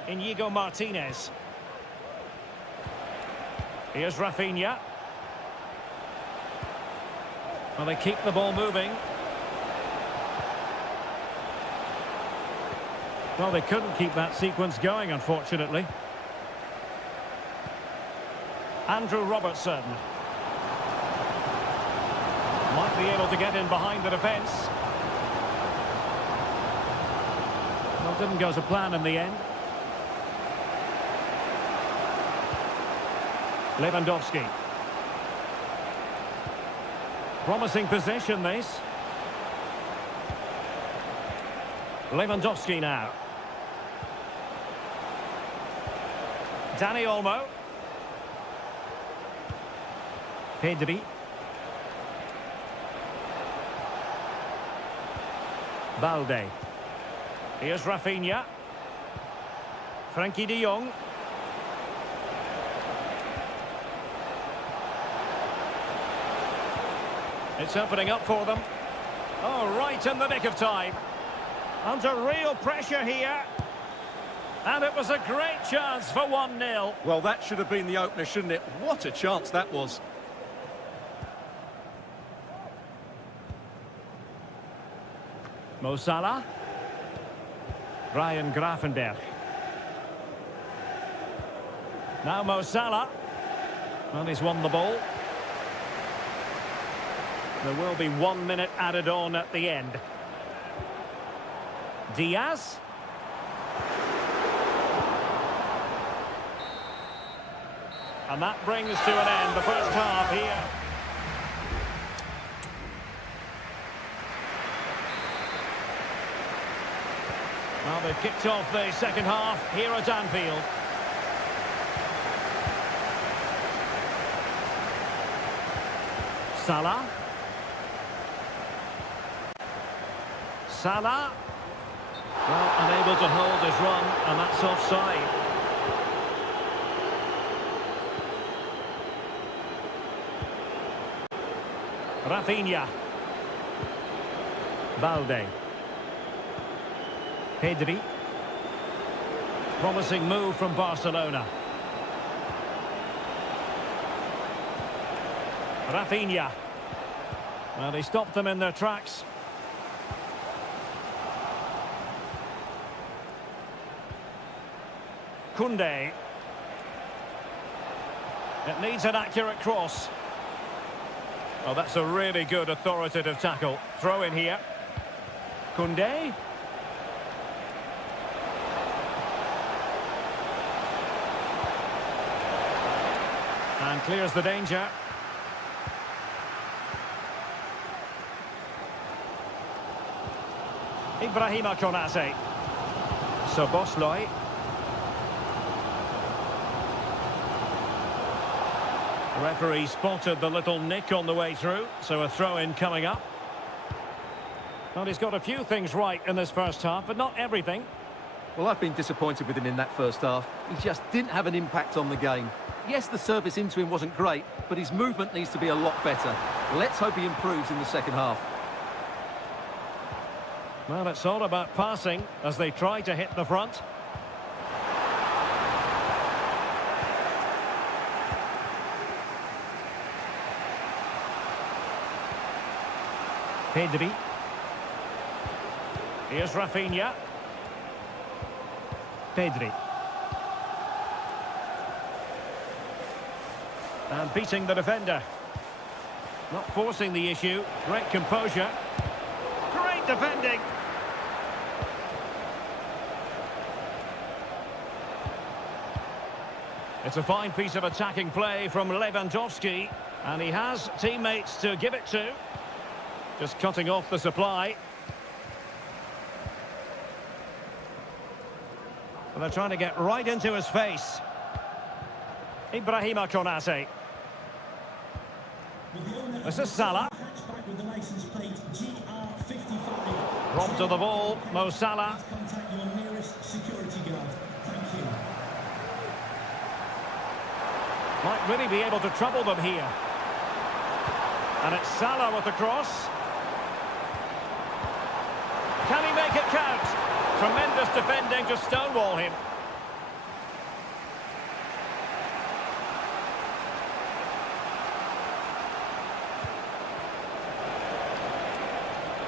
Inigo Martinez. Here's Rafinha. Well, they keep the ball moving. Well, they couldn't keep that sequence going, unfortunately. Andrew Robertson. Might be able to get in behind the defence. Well, didn't go to plan in the end. Lewandowski. Promising possession, this. Lewandowski now. Dani Olmo. Pedri. Balde. Here's Rafinha. Frenkie de Jong. It's opening up for them. Oh, right in the nick of time. Under real pressure here. And it was a great chance for 1-0. Well, that should have been the opener, shouldn't it? What a chance that was. Mo Salah. Ryan Gravenberch. Now Mo Salah. Well, he's won the ball. There will be 1 minute added on at the end. Diaz. And that brings to an end the first half here. Well, they've kicked off the second half here at Anfield. Salah. Salah. Well, unable to hold his run, and that's offside. Rafinha. Balde. Pedri. Promising move from Barcelona. Rafinha. Well, he stopped them in their tracks. Koundé. It needs an accurate cross. Oh, that's a really good authoritative tackle. Throw in here. Koundé. And clears the danger. Ibrahima Konate. Szoboszlai. Referee spotted the little nick on the way through, so a throw-in coming up. Well, he's got a few things right in this first half, but not everything. Well, I've been disappointed with him in that first half. He just didn't have an impact on the game. Yes, the service into him wasn't great, but his movement needs to be a lot better. Let's hope he improves in the second half. Well, it's all about passing as they try to hit the front. Pedri. Here's Rafinha. Pedri. And beating the defender. Not forcing the issue. Great composure. Great defending. It's a fine piece of attacking play from Lewandowski. And he has teammates to give it to. Just cutting off the supply. Well, they're trying to get right into his face. Ibrahima Konate. This is Salah. Robbed to the ball, Mo Salah. Might really be able to trouble them here. And it's Salah with the cross. Can he make it count? Tremendous defending to stonewall him.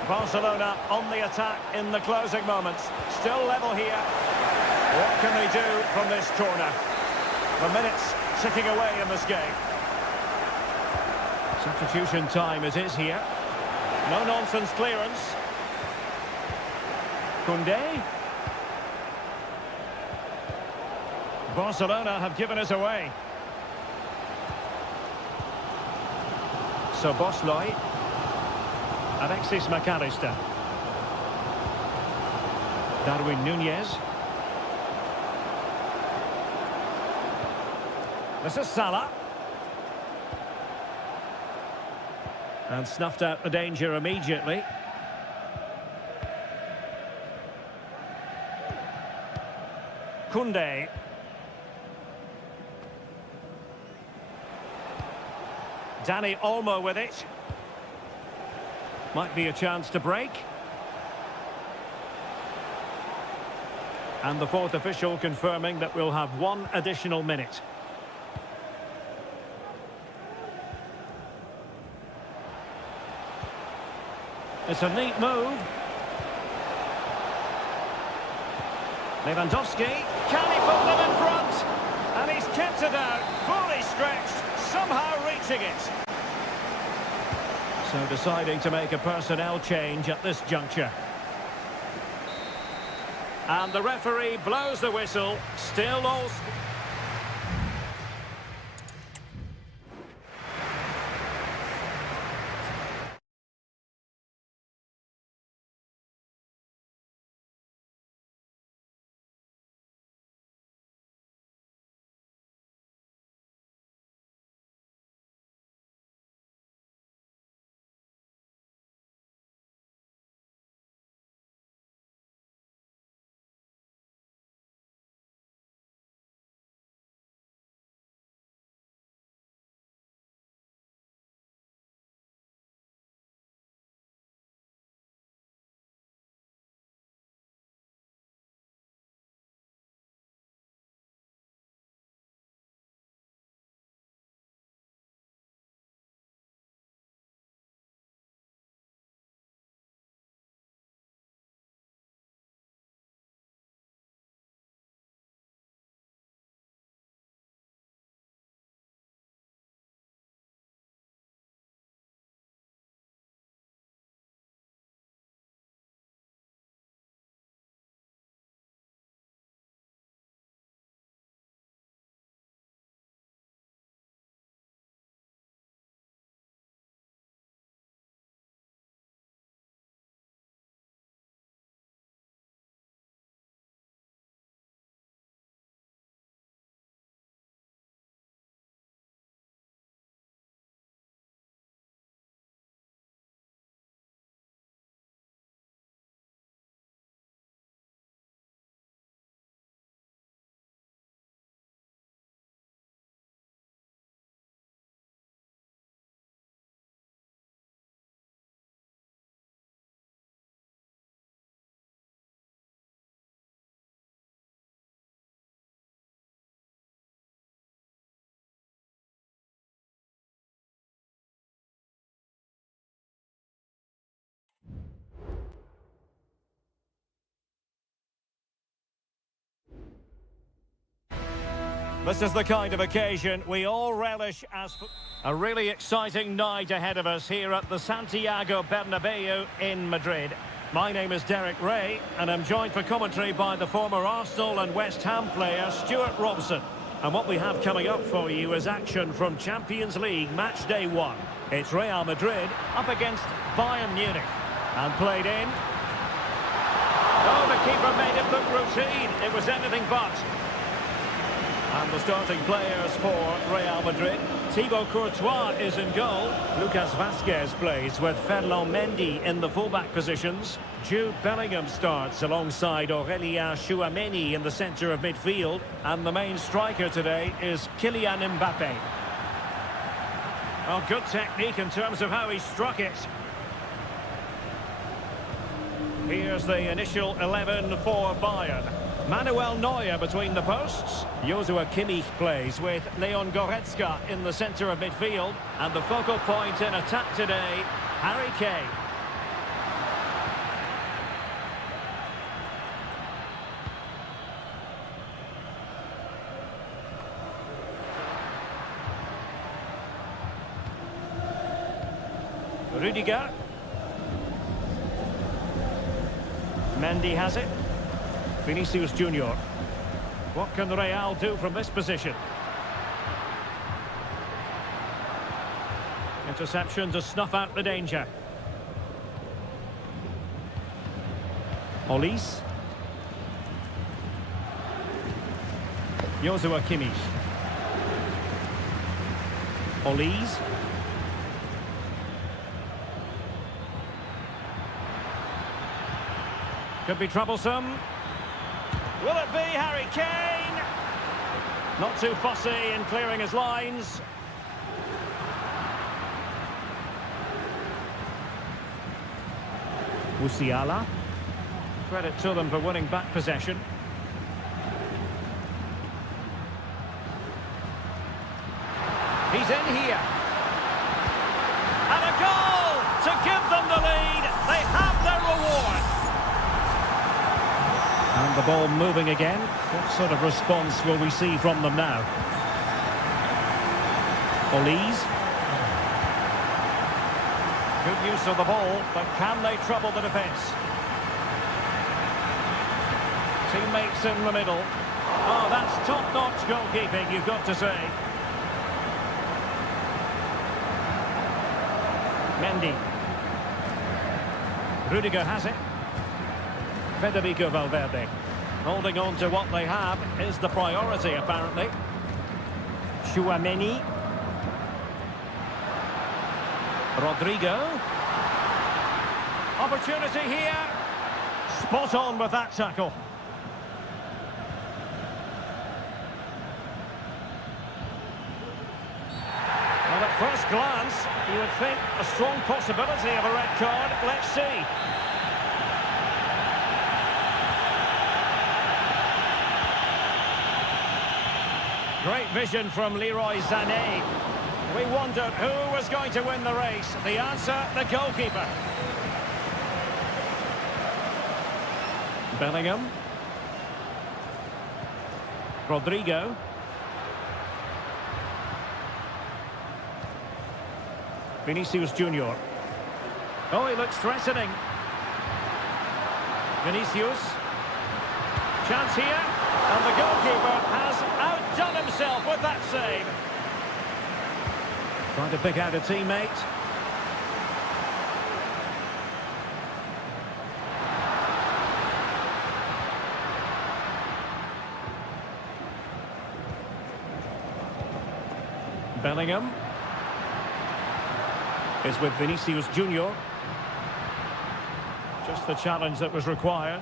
Barcelona on the attack in the closing moments. Still level here. What can they do from this corner? The minutes ticking away in this game. Substitution time it is here. No-nonsense clearance. Koundé. Barcelona have given us away. Szoboszlai. Alexis McAllister. Darwin Núñez. This is Salah. And snuffed out the danger immediately. Koundé. Dani Olmo with it. Might be a chance to break. And the fourth official confirming that we'll have one additional minute. It's a neat move. Lewandowski, can he put them in front? And he's kept it out, fully stretched, somehow reaching it. So deciding to make a personnel change at this juncture. And the referee blows the whistle, still all... This is the kind of occasion we all relish as... A really exciting night ahead of us here at the Santiago Bernabeu in Madrid. My name is Derek Ray, and I'm joined for commentary by the former Arsenal and West Ham player Stuart Robson. And what we have coming up for you is action from Champions League match day 1. It's Real Madrid up against Bayern Munich. And played in. Oh, the keeper made it look routine. It was anything but. And the starting players for Real Madrid. Thibaut Courtois is in goal. Lucas Vazquez plays with Ferland Mendy in the fullback positions. Jude Bellingham starts alongside Aurélien Tchouameni in the centre of midfield. And the main striker today is Kylian Mbappe. Oh, good technique in terms of how he struck it. Here's the initial 11 for Bayern. Manuel Neuer between the posts. Joshua Kimmich plays with Leon Goretzka in the centre of midfield. And the focal point in attack today, Harry Kane. Rudiger. Mendy has it. Vinicius Junior. What can Real do from this position? Interception to snuff out the danger. Olise. Joshua Kimmich. Olise. Could be troublesome. Will it be Harry Kane? Not too fussy in clearing his lines. Musiala. Credit to them for winning back possession. He's in here. And a goal to give them the lead. They have their reward. And the ball moving again. What sort of response will we see from them now? Olise. Good use of the ball, but can they trouble the defence? Teammates in the middle. Oh, that's top-notch goalkeeping, you've got to say. Mendy. Rudiger has it. Federico Valverde. Holding on to what they have is the priority, apparently. Tchouameni. Rodrigo. Opportunity here. Spot on with that tackle. Well, at first glance, you would think a strong possibility of a red card. Let's see. Great vision from Leroy Sané. We wondered who was going to win the race. The answer, the goalkeeper. Bellingham. Rodrigo. Vinicius Junior. Oh, he looks threatening. Vinicius. Chance here. And the goalkeeper has outdone himself with that save. Trying to pick out a teammate. Bellingham is with Vinicius Junior. Just the challenge that was required.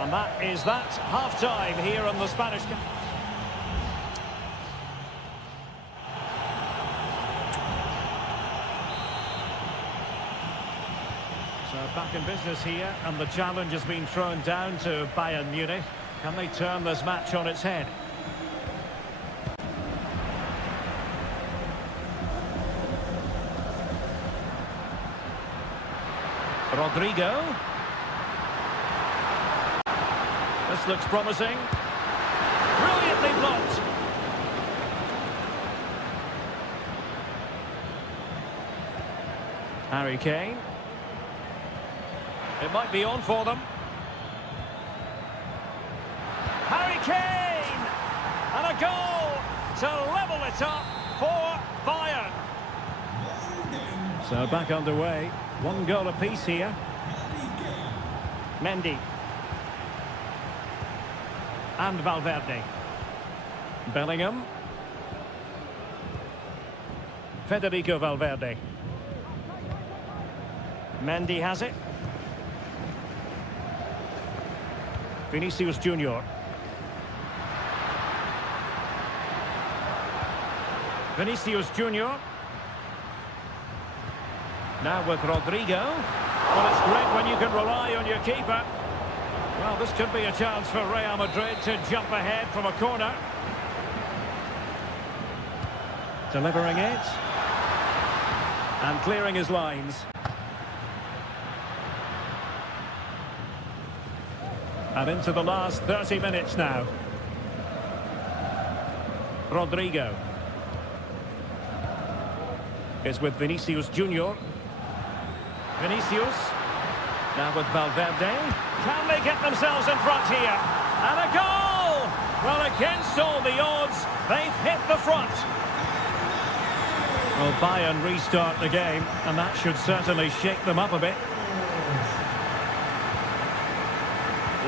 And that is that half-time here on the Spanish... So back in business here, and the challenge has been thrown down to Bayern Munich. Can they turn this match on its head? Rodrigo. This looks promising. Brilliantly blocked. Harry Kane. It might be on for them. Harry Kane! And a goal to level it up for Bayern. So back underway. One goal apiece here. Mendy. And Valverde. Bellingham. Federico Valverde. Mendy has it. Vinicius Junior. Vinicius Junior. Now with Rodrigo. Well, it's great when you can rely on your keeper. Well, this could be a chance for Real Madrid to jump ahead from a corner. Delivering it. And clearing his lines. And into the last 30 minutes now. Rodrigo is with Vinicius Junior. Vinicius. Now with Valverde. Can they get themselves in front here? And a goal! Well, against all the odds, they've hit the front. Well, Bayern restart the game, and that should certainly shake them up a bit.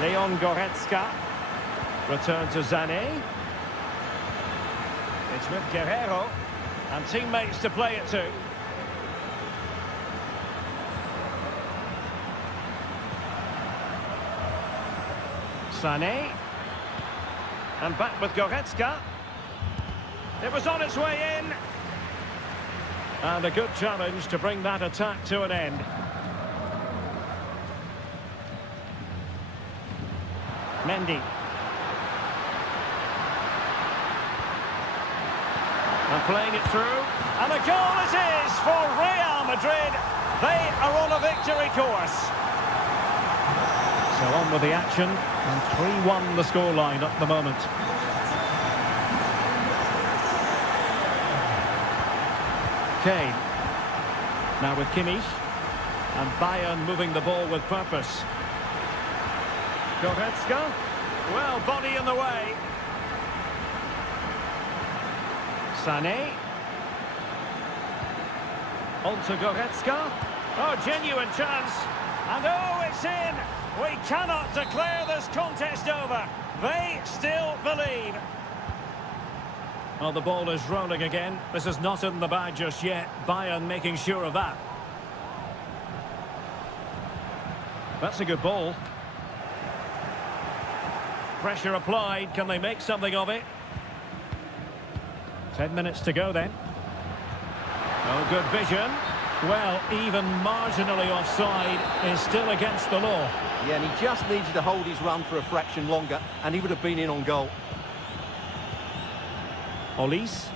Leon Goretzka. Return to Sané. It's with Guerrero. And teammates to play it to. Sané. And back with Goretzka. It was on its way in. And a good challenge to bring that attack to an end. Mendy. And playing it through. And a goal it is for Real Madrid. They are on a victory course. So on with the action. And 3-1 the scoreline at the moment. Kane. Now with Kimmich. And Bayern moving the ball with purpose. Goretzka. Well, body in the way. Sané. On to Goretzka. Oh, genuine chance. And oh, it's in. We cannot declare this contest over. They still believe. Well, the ball is rolling again. This is not in the bag just yet. Bayern making sure of that. That's a good ball. Pressure applied. Can they make something of it? 10 minutes to go then. Oh, good vision. Well, even marginally offside is still against the law. Yeah, and he just needed to hold his run for a fraction longer, and he would have been in on goal. Olise.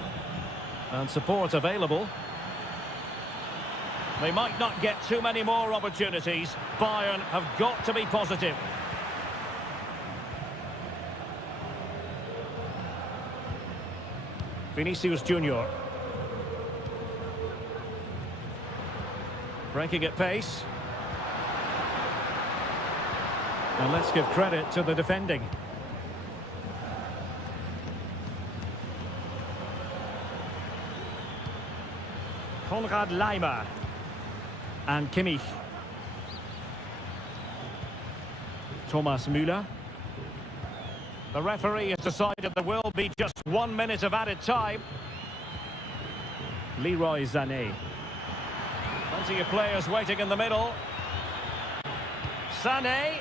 And support available. They might not get too many more opportunities. Bayern have got to be positive. Vinicius Junior. Breaking at pace. And let's give credit to the defending. Konrad Laimer. And Kimmich. Thomas Müller. The referee has decided there will be just 1 minute of added time. Leroy Sané. Plenty of players waiting in the middle. Sané.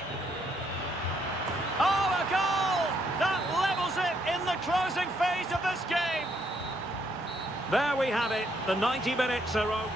Oh, a goal! That levels it in the closing phase of this game. There we have it. The 90 minutes are over.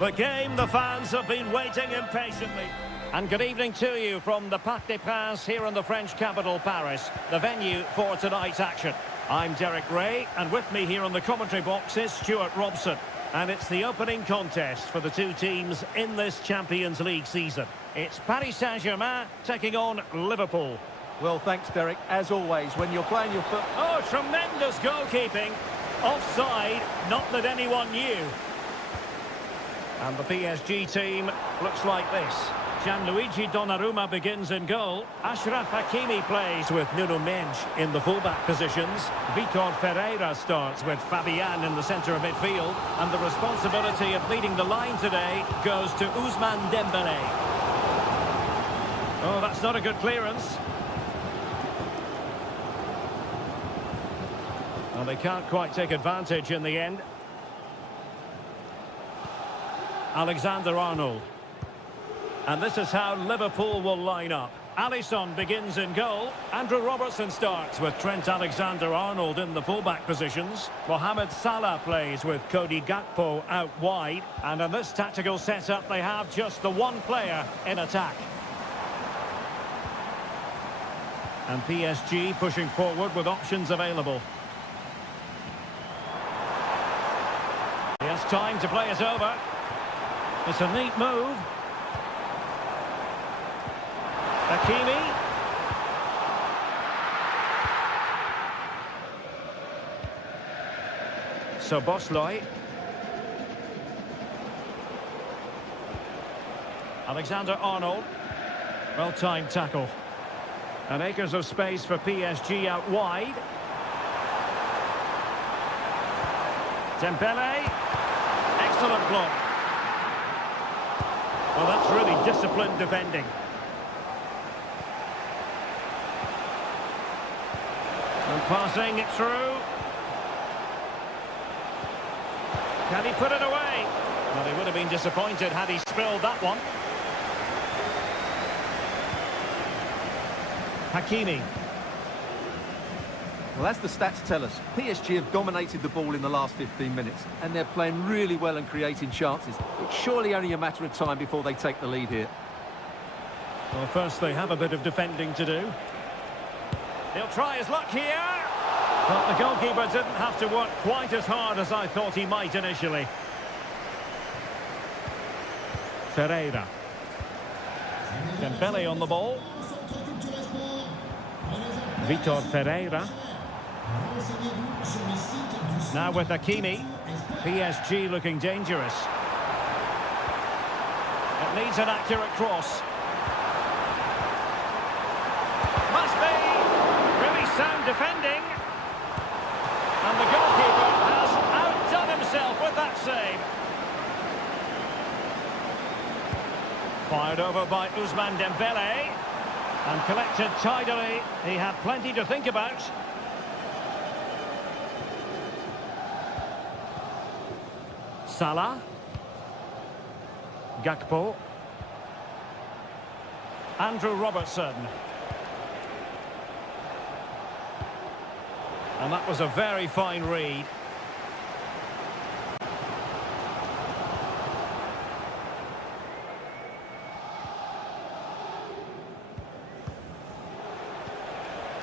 The game the fans have been waiting impatiently. And good evening to you from the Parc des Princes here in the French capital, Paris, the venue for tonight's action. I'm Derek Ray, and with me here on the commentary box is Stuart Robson. And it's the opening contest for the two teams in this Champions League season. It's Paris Saint-Germain taking on Liverpool. Well, thanks, Derek. As always, when you're playing your foot... Oh, tremendous goalkeeping. Offside, not that anyone knew. And the PSG team looks like this. Gianluigi Donnarumma begins in goal. Achraf Hakimi plays with Nuno Mendes in the fullback positions. Vitor Ferreira starts with Fabian in the centre of midfield. And the responsibility of leading the line today goes to Ousmane Dembélé. Oh, that's not a good clearance. Well, they can't quite take advantage in the end. Alexander-Arnold. And this is how Liverpool will line up. Alisson begins in goal. Andrew Robertson starts with Trent Alexander-Arnold in the fullback positions. Mohamed Salah plays with Cody Gakpo out wide. And in this tactical setup, they have just the one player in attack. And PSG pushing forward with options available. He has time to play it over. It's a neat move. Hakimi. Szoboszlai. Alexander-Arnold. Well-timed tackle. And acres of space for PSG out wide. Dembélé. Excellent block. Well, that's really disciplined defending. And passing it through. Can he put it away? Well, he would have been disappointed had he spilled that one. Hakimi. Well, as the stats tell us, PSG have dominated the ball in the last 15 minutes, and they're playing really well and creating chances. It's surely only a matter of time before they take the lead here. Well, first they have a bit of defending to do. He'll try his luck here. But the goalkeeper didn't have to work quite as hard as I thought he might initially. Ferreira. Dembélé on the ball. Vitor Ferreira. Now with Hakimi. PSG looking dangerous. It needs an accurate cross. Must be. Really sound defending. And the goalkeeper has outdone himself with that save. Fired over by Ousmane Dembélé. And collected tidily. He had plenty to think about. Salah. Gakpo. Andrew Robertson. And that was a very fine read.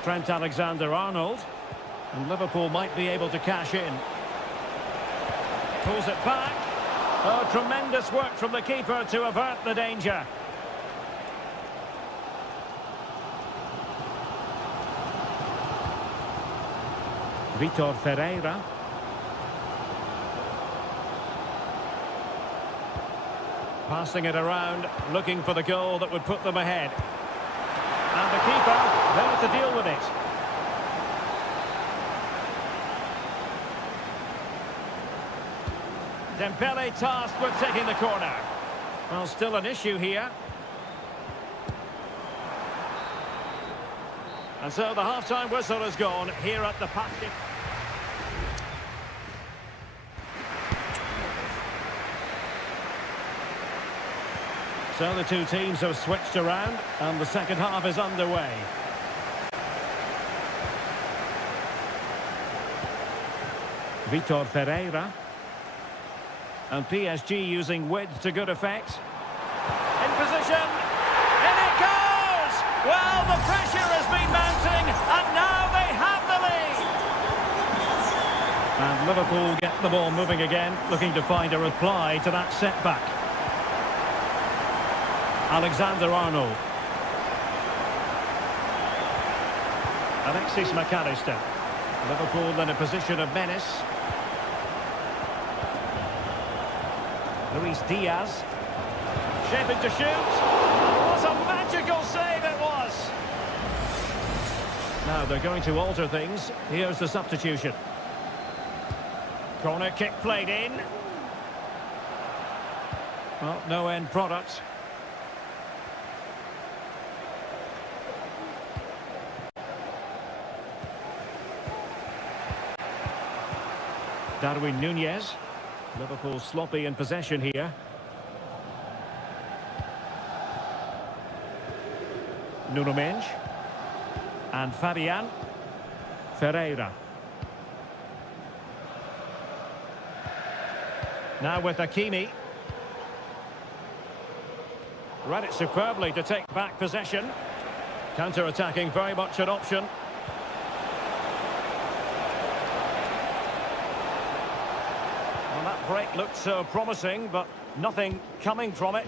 Trent Alexander-Arnold. And Liverpool might be able to cash in. Pulls it back. Oh, tremendous work from the keeper to avert the danger. Vitor Ferreira. Passing it around, looking for the goal that would put them ahead. And the keeper there to deal with it. Dembélé tasked with taking the corner. Well, still an issue here. And so the half-time whistle has gone here at the Parc des Princes. So the two teams have switched around and the second half is underway. Vitor Ferreira. And PSG using width to good effect. In position. In it goes! Well, the pressure has been mounting, and now they have the lead. And Liverpool get the ball moving again, looking to find a reply to that setback. Alexander-Arnold. Alexis McAllister. Liverpool in a position of menace. Luis Diaz. Shaping to shoot. What a magical save it was! Now they're going to alter things. Here's the substitution. Corner kick played in. Well, no end product. Darwin Núñez. Liverpool sloppy in possession here. Nuno Mendes. And Fabian. Ferreira. Now with Hakimi. Read it superbly to take back possession. Counter-attacking, very much an option. Well, that break looked so promising, but nothing coming from it.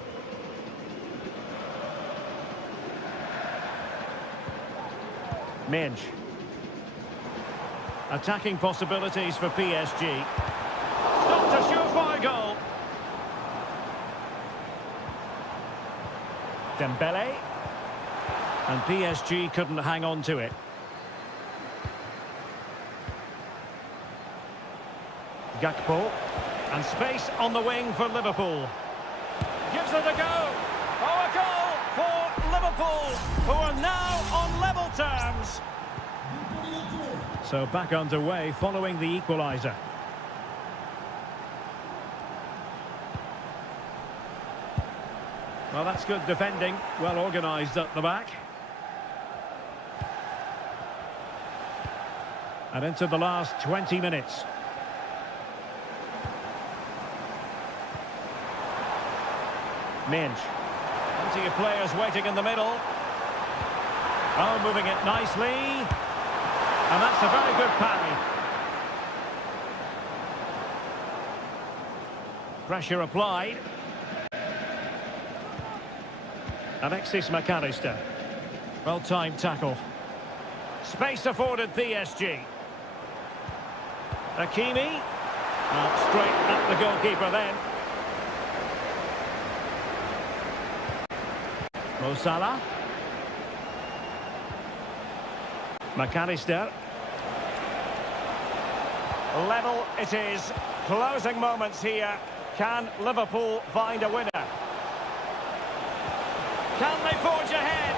Mendes. Attacking possibilities for PSG. Not a surefire goal. Dembele. And PSG couldn't hang on to it. Gakpo. And space on the wing for Liverpool. Gives it a go. Oh, a goal for Liverpool, who are now on level terms. So back underway following the equaliser. Well, that's good defending, well organised at the back. And into the last 20 minutes. Mendes. Plenty of players waiting in the middle. Oh, moving it nicely. And that's a very good parry. Pressure applied. Alexis McAllister. Well-timed tackle. Space afforded PSG. Hakimi. Straight at the goalkeeper then. Mo Salah. McAllister. Level it is. Closing moments here. Can Liverpool find a winner? Can they forge ahead?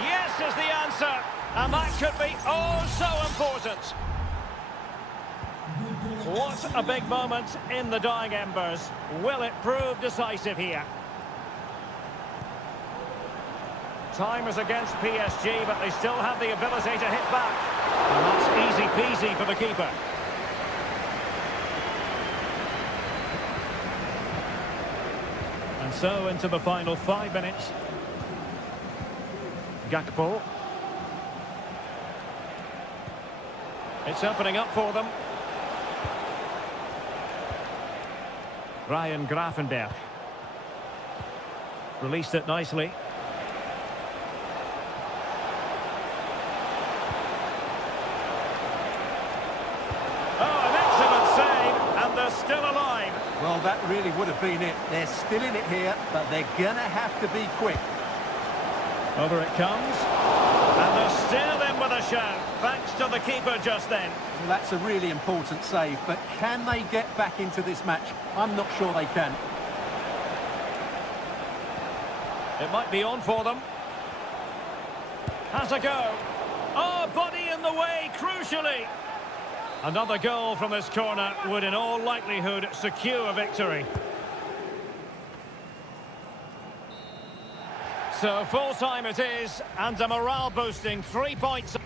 Yes is the answer. And that could be oh so important. What a big moment in the dying embers. Will it prove decisive here? Time is against PSG, but they still have the ability to hit back. And that's easy peasy for the keeper. And so into the final 5 minutes. Gakpo. It's opening up for them. Ryan Gravenberch. Released it nicely. Still alive. Well, that really would have been it. They're still in it here, but they're gonna have to be quick. Over it comes. And they're still in with a shout, thanks to the keeper just then. Well, that's a really important save, but can they get back into this match? I'm not sure they can. It might be on for them. Has a go. Oh, body in the way, crucially. Another goal from this corner would in all likelihood secure victory. So full time it is, and a morale boosting 3 points.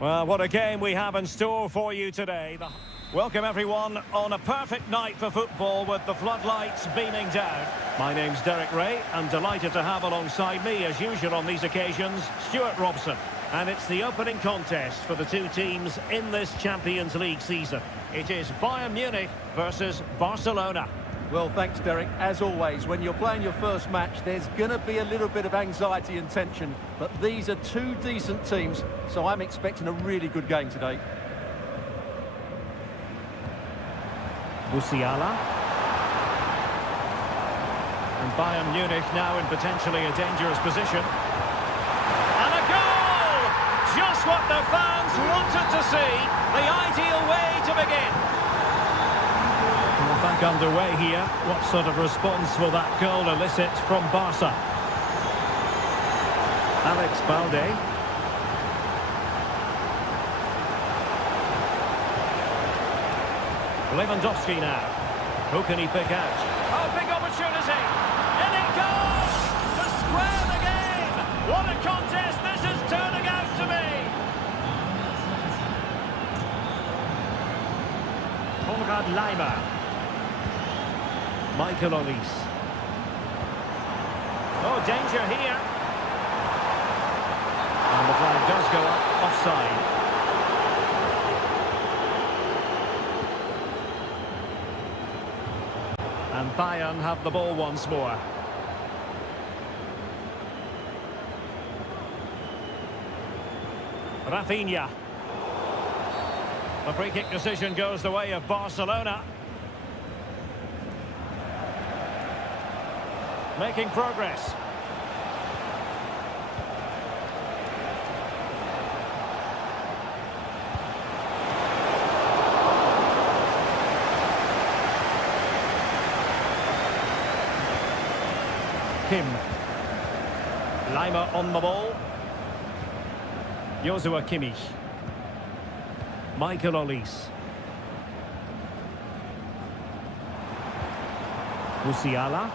Well, what a game we have in store for you today. Welcome everyone on a perfect night for football with the floodlights beaming down. My name's Derek Ray. I'm delighted to have alongside me, as usual on these occasions, Stuart Robson. And it's the opening contest for the two teams in this Champions League season. It is Bayern Munich versus Barcelona. Well, thanks, Derek. As always, when you're playing your first match, there's going to be a little bit of anxiety and tension. But these are two decent teams, so I'm expecting a really good game today. Musiala. And Bayern Munich now in potentially a dangerous position. And a goal! Just what the fans wanted to see. The ideal way to begin. Well, back underway here. What sort of response will that goal elicit from Barca? Alex Balde. Lewandowski now. Who can he pick out? Oh, big opportunity! And it goes! To square the game! What a contest this is turning out to be! Konrad Laimer. Michael Olise. Oh, danger here. And the flag does go up, offside. And Bayern have the ball once more. Rafinha. The free kick decision goes the way of Barcelona. Making progress. Kim. Laimer on the ball. Joshua Kimmich. Michael Olise. Musiala.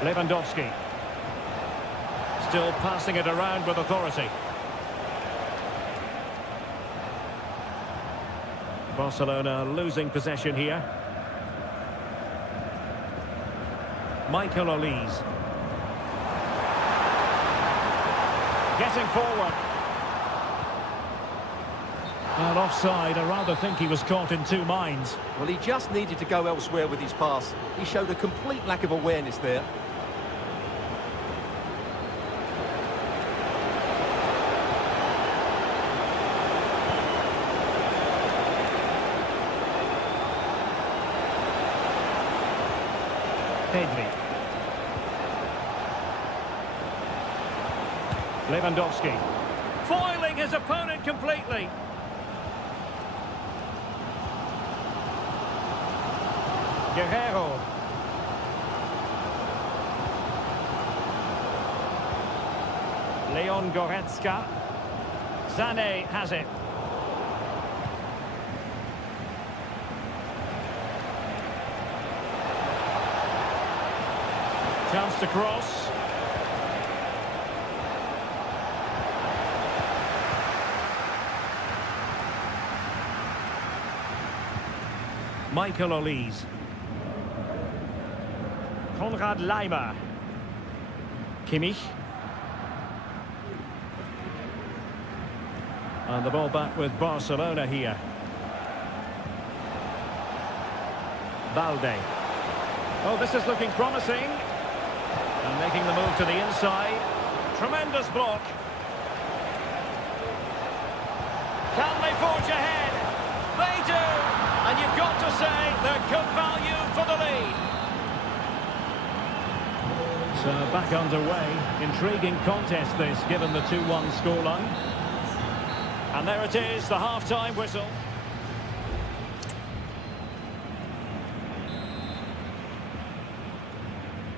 Lewandowski. Still passing it around with authority. Barcelona losing possession here. Michael Olise. Getting forward. Well, offside. I rather think he was caught in two minds. Well, he just needed to go elsewhere with his pass. He showed a complete lack of awareness there. Pedri. Lewandowski. Foiling his opponent completely. Guerrero. Leon Goretzka. Sané has it. Chance to cross. Michael Olise. Konrad Laimer. Kimmich. And the ball back with Barcelona here. Balde. Oh, this is looking promising. And making the move to the inside. Tremendous block. Can they forge ahead? They do. And you've got to say they're good value for the lead. So back underway. Intriguing contest this, given the 2-1 scoreline. And there it is, the half-time whistle.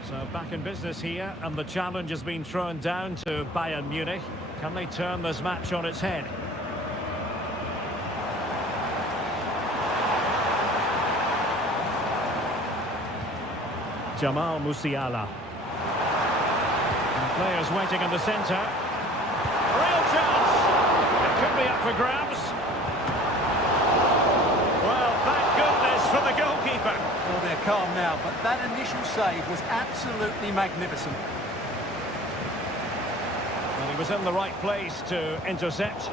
So back in business here, and the challenge has been thrown down to Bayern Munich. Can they turn this match on its head? Jamal Musiala. And players waiting in the centre. Real chance! It could be up for grabs. Well, thank goodness for the goalkeeper. Well, they're calm now, but that initial save was absolutely magnificent. Well, he was in the right place to intercept.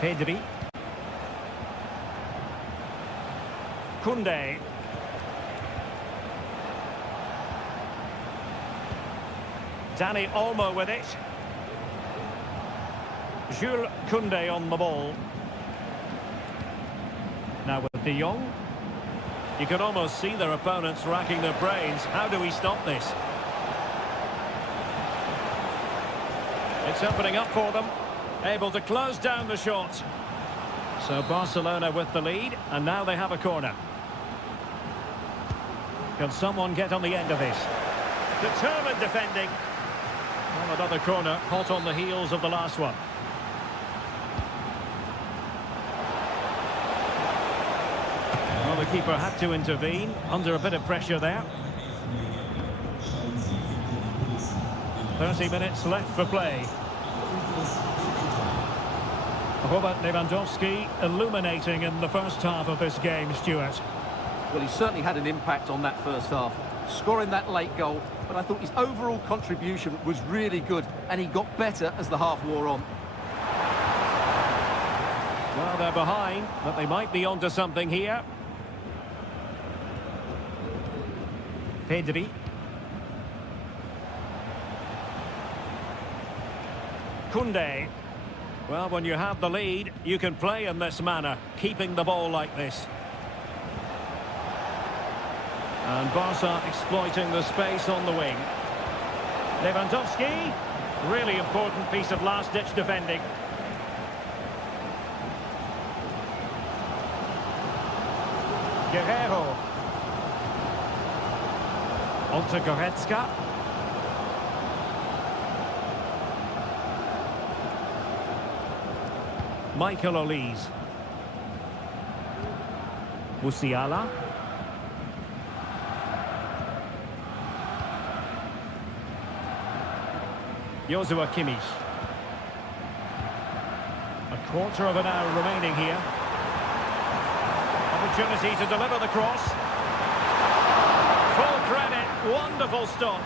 Pedri. Koundé. Danny Olmo with it. Jules Koundé on the ball. Now with De Jong. You can almost see their opponents racking their brains. How do we stop this? It's opening up for them. Able to close down the shot. So Barcelona with the lead, and now they have a corner. Can someone get on the end of this? Determined defending. Well, another corner, hot on the heels of the last one. Well, the keeper had to intervene, under a bit of pressure there. 30 minutes left for play. Robert Lewandowski illuminating in the first half of this game, Stuart. Well, he certainly had an impact on that first half, scoring that late goal, but I thought his overall contribution was really good, and he got better as the half wore on. Well, they're behind, but they might be onto something here. Pedri. Koundé. Well, when you have the lead, you can play in this manner, keeping the ball like this. And Barca exploiting the space on the wing. Lewandowski. Really important piece of last-ditch defending. Guerrero. Onto Goretzka. Michael Olise. Musiala. Joshua Kimmich. A quarter of an hour remaining here. Opportunity to deliver the cross. Full credit, wonderful stop.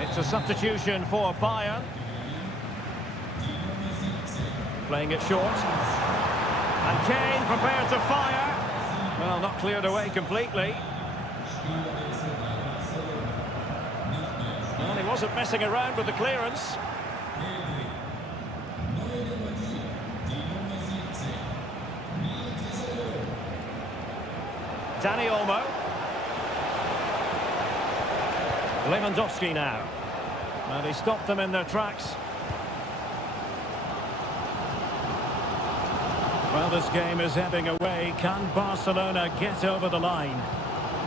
It's a substitution for Bayern. Playing it short. And Kane prepared to fire. Well, not cleared away completely. Well, he wasn't messing around with the clearance. Danny Olmo. Lewandowski now. And he stopped them in their tracks. Well, this game is ebbing away. Can Barcelona get over the line?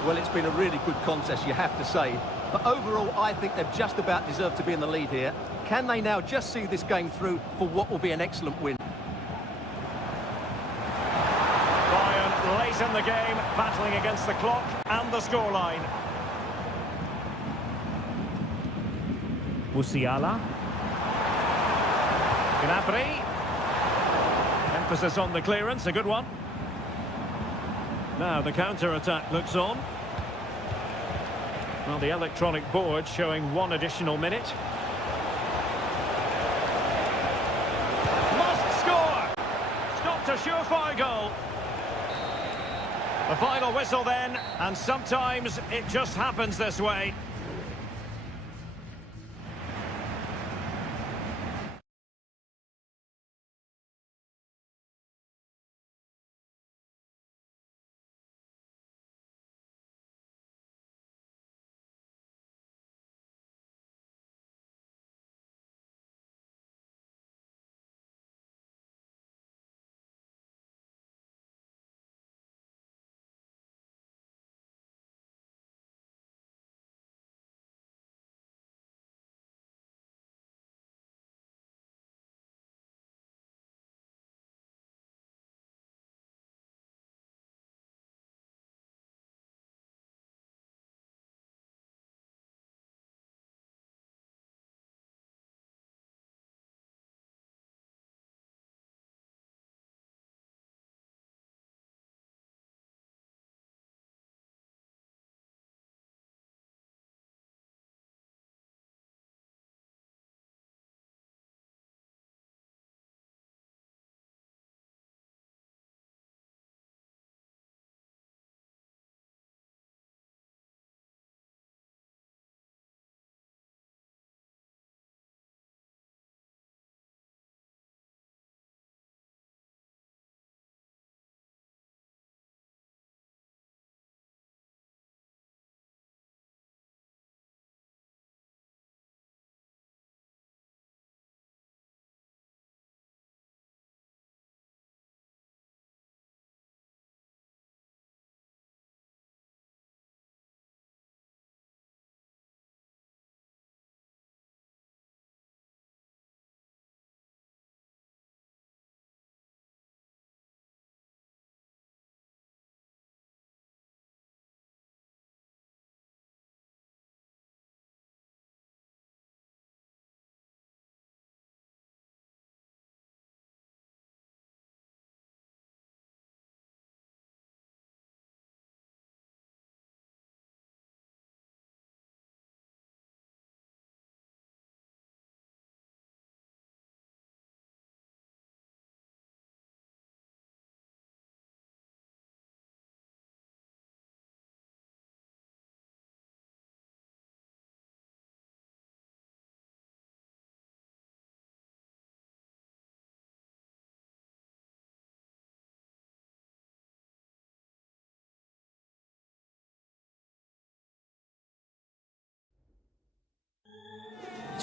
Well, it's been a really good contest, you have to say. But overall, I think they've just about deserved to be in the lead here. Can they now just see this game through for what will be an excellent win? Bayern late in the game, battling against the clock and the scoreline. Musiala. Gnabry. Emphasis on the clearance, a good one. Now the counter-attack looks on. Well, the electronic board showing one additional minute. Must score! Stopped a surefire goal. The final whistle then, and sometimes it just happens this way.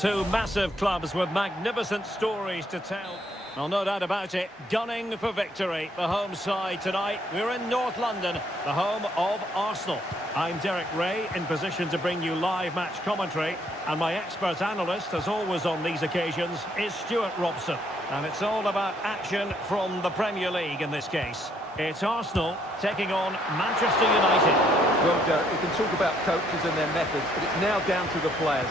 Two massive clubs with magnificent stories to tell. Well, no doubt about it, gunning for victory. The home side tonight. We're in North London, the home of Arsenal. I'm Derek Ray, in position to bring you live match commentary. And my expert analyst, as always on these occasions, is Stuart Robson. And it's all about action from the Premier League in this case. It's Arsenal taking on Manchester United. Well, Derek, we can talk about coaches and their methods, but it's now down to the players.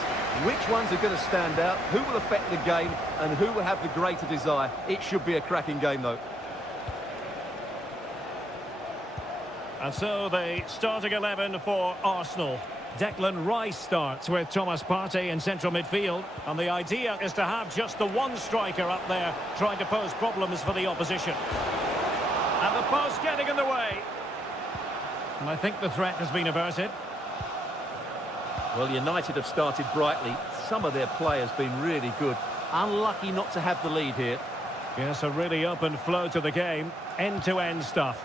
Which ones are going to stand out, who will affect the game, and who will have the greater desire? It should be a cracking game, though. And so the starting 11 for Arsenal. Declan Rice starts with Thomas Partey in central midfield. And the idea is to have just the one striker up there trying to pose problems for the opposition. And the post getting in the way. And I think the threat has been averted. Well, United have started brightly. Some of their players been really good. Unlucky not to have the lead here. Yes, a really open flow to the game. End-to-end stuff.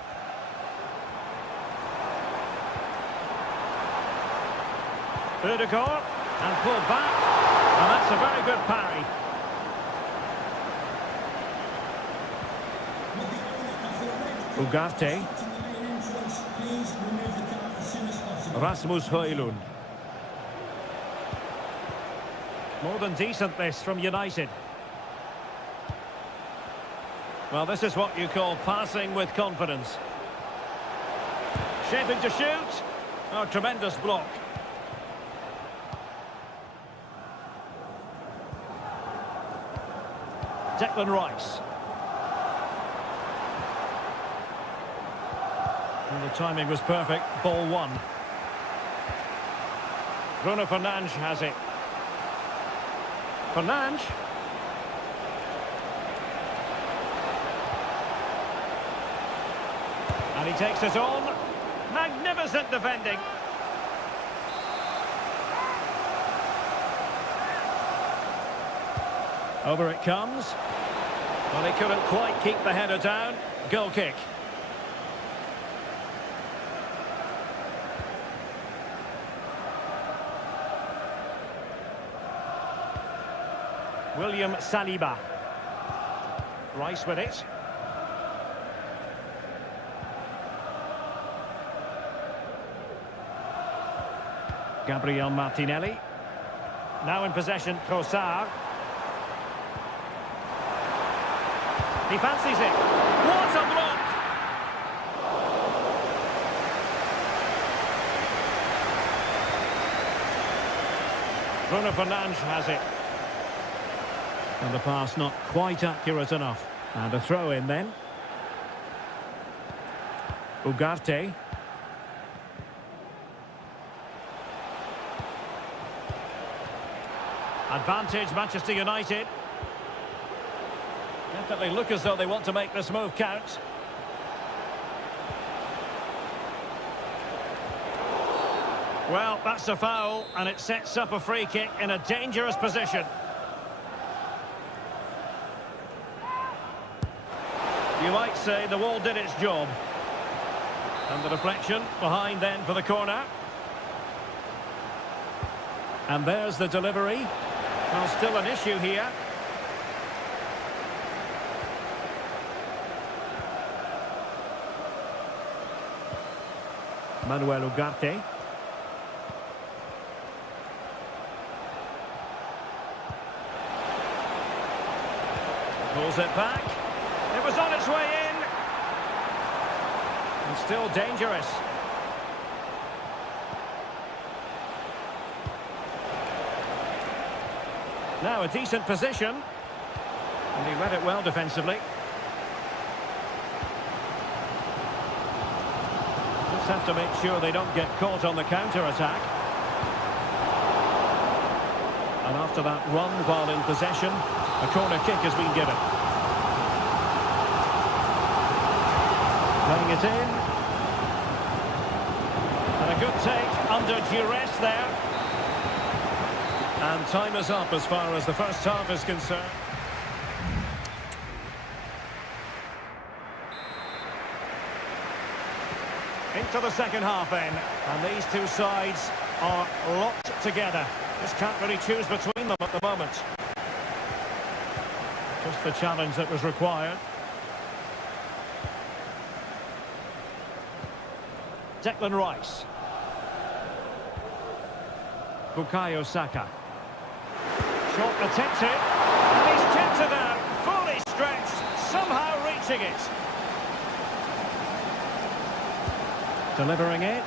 Udegaard, and pulled back. And that's a very good parry. Ugarte. Rasmus Højlund. More than decent this from United. Well, this is what you call passing with confidence. Shaping to shoot. Oh, tremendous block. Declan Rice. And the timing was perfect. Ball one. Bruno Fernandes has it. Fernandes. And he takes it on. Magnificent defending. Over it comes. Well, he couldn't quite keep the header down. Goal kick. William Saliba. Rice with it. Gabriel Martinelli. Now in possession, Trossard. He fancies it. What a block! Bruno Fernandes has it. And the pass not quite accurate enough. And a throw in then. Ugarte. Advantage Manchester United. Definitely look as though they want to make this move count. Well, that's a foul, and it sets up a free kick in a dangerous position. You might say the wall did its job. And the deflection behind then for the corner. And there's the delivery. Well, still an issue here. Manuel Ugarte. Pulls it back. It was on its way in. And still dangerous. Now a decent position. And he read it well defensively. Just have to make sure they don't get caught on the counter-attack. And after that run while in possession, a corner kick has been given. Playing it in. And a good take under duress there. And time is up as far as the first half is concerned. Into the second half then. And these two sides are locked together. Just can't really choose between between them at the moment. Just the challenge that was required. Declan Rice. Bukayo Saka. Short attempted. And he's kept it out. Fully stretched. Somehow reaching it. Delivering it.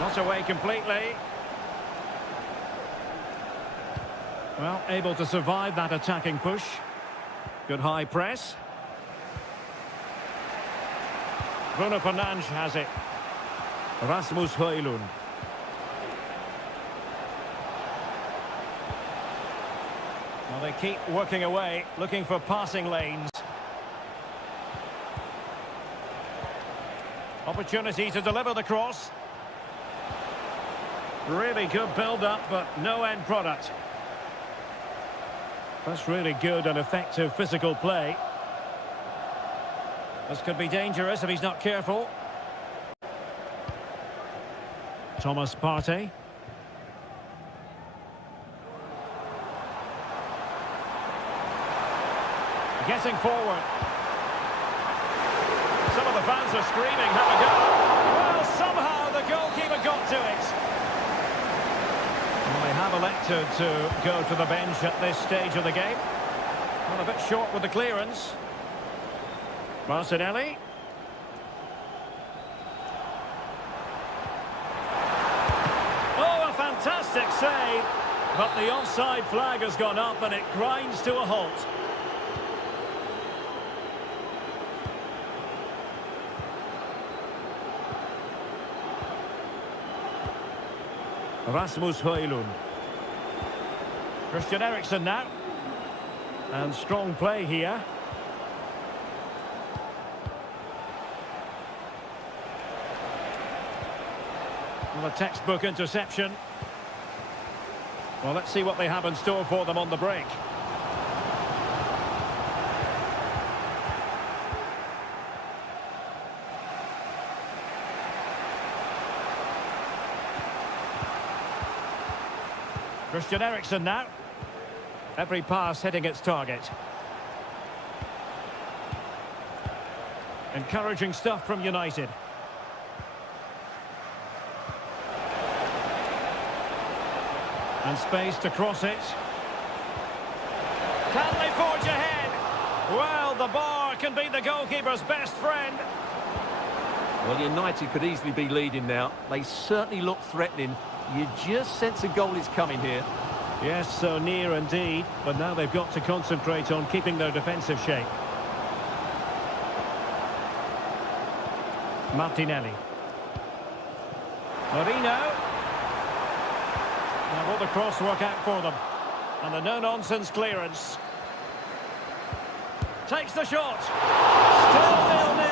Not away completely. Well, able to survive that attacking push. Good high press. Bruno Fernandes has it. Rasmus Højlund. Well, they keep working away, looking for passing lanes. Opportunity to deliver the cross. Really good build-up, but no end product. That's really good and effective physical play. This could be dangerous if he's not careful. Thomas Partey. Getting forward. Some of the fans are screaming, have a go. Well, somehow the goalkeeper got to it. Well, they have elected to go to the bench at this stage of the game. Well, a bit short with the clearance. Martinelli. Oh, a fantastic save. But the offside flag has gone up and it grinds to a halt. Rasmus Højlund. Christian Eriksen now. And strong play here. Well, a textbook interception. Well, let's see what they have in store for them on the break. Christian Eriksen now. Every pass hitting its target. Encouraging stuff from United. And space to cross it. Can they forge ahead? Well, the bar can be the goalkeeper's best friend. Well, United could easily be leading now. They certainly look threatening. You just sense a goal is coming here. Yes, so near indeed. But now they've got to concentrate on keeping their defensive shape. Martinelli. Marino. Now will the cross work out for them? And the no-nonsense clearance. Takes the shot. Still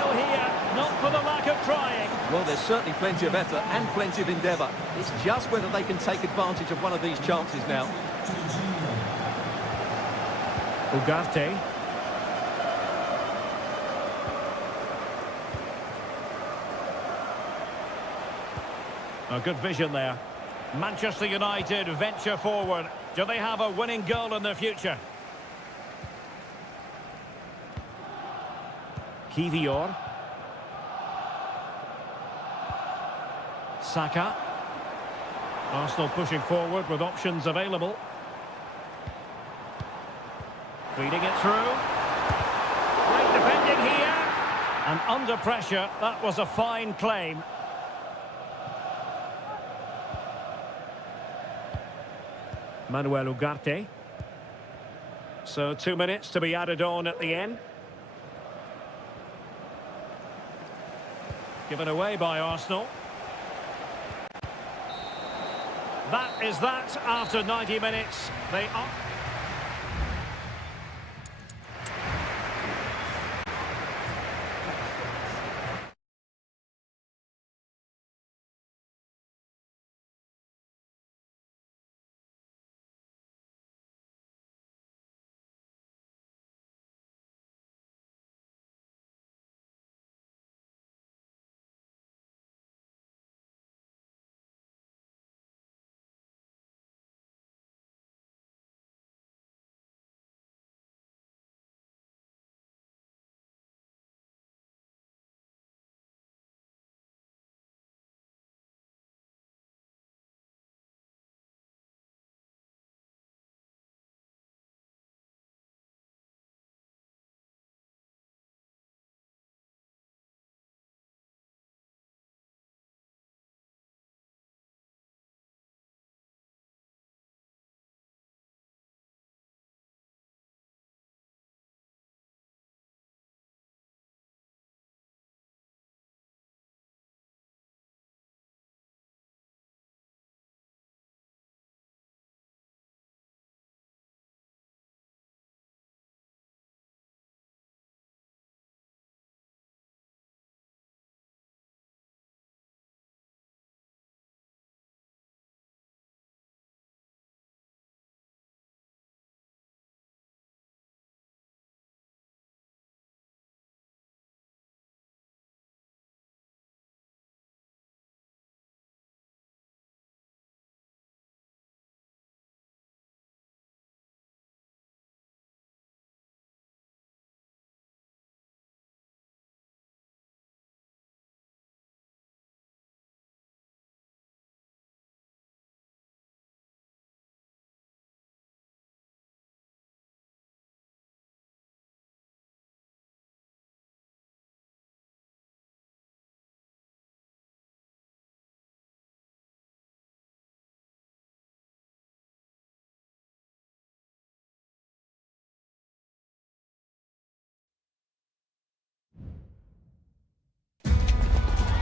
0-0 here. Not for the lack of trying. Well, there's certainly plenty of effort and plenty of endeavour. It's just whether they can take advantage of one of these chances now. Ugarte. A good vision there. Manchester United venture forward. Do they have a winning goal in their future? Kivior. Saka. Arsenal pushing forward with options available. Feeding it through. Great defending here. And under pressure, that was a fine claim. Manuel Ugarte. So 2 minutes to be added on at the end. Given away by Arsenal. That is that after 90 minutes. They are...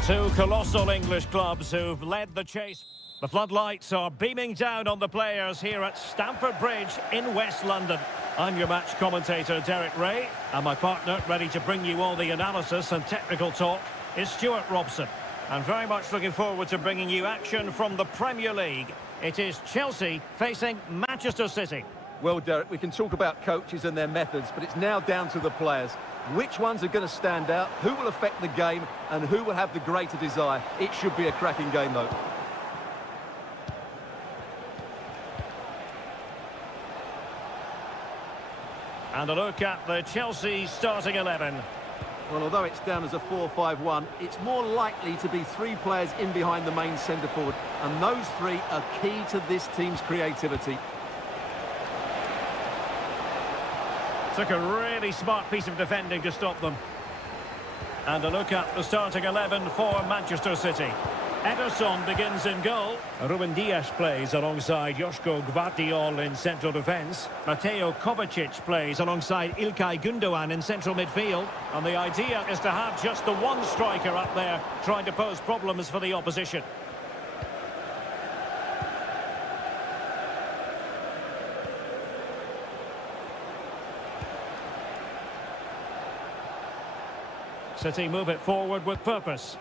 Two colossal English clubs who've led the chase. The floodlights are beaming down on the players here at Stamford Bridge in West London. I'm your match commentator, Derek Ray, and my partner, ready to bring you all the analysis and technical talk, is Stuart Robson. And very much looking forward to bringing you action from the Premier League. It is Chelsea facing Manchester City. Well, Derek, we can talk about coaches and their methods, but it's now down to the players. Which ones are going to stand out, who will affect the game, and who will have the greater desire? It should be a cracking game, though. And a look at the Chelsea starting 11. Well, although it's down as a 4-5-1, it's more likely to be three players in behind the main centre-forward, and those three are key to this team's creativity. Took a really smart piece of defending to stop them. And a look at the starting 11 for Manchester City. Ederson begins in goal. Ruben Dias plays alongside Joško Gvardiol in central defence. Mateo Kovacic plays alongside Ilkay Gundogan in central midfield. And the idea is to have just the one striker up there trying to pose problems for the opposition. City move it forward with purpose.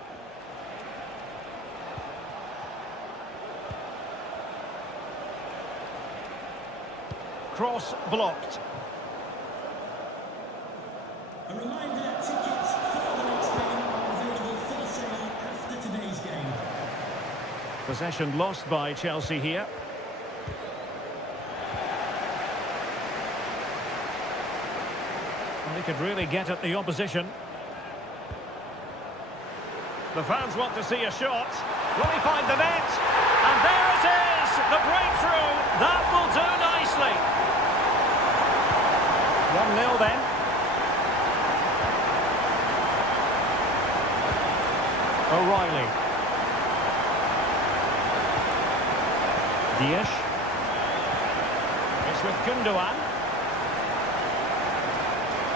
Cross blocked. A reminder, tickets for the next game are available for sale after today's game. Possession lost by Chelsea here. Well, he could really get at the opposition. The fans want to see a shot. Will he find the net? And there it is! The breakthrough! That will do nicely. 1-0 then. O'Reilly. Dias. It's with Gundogan.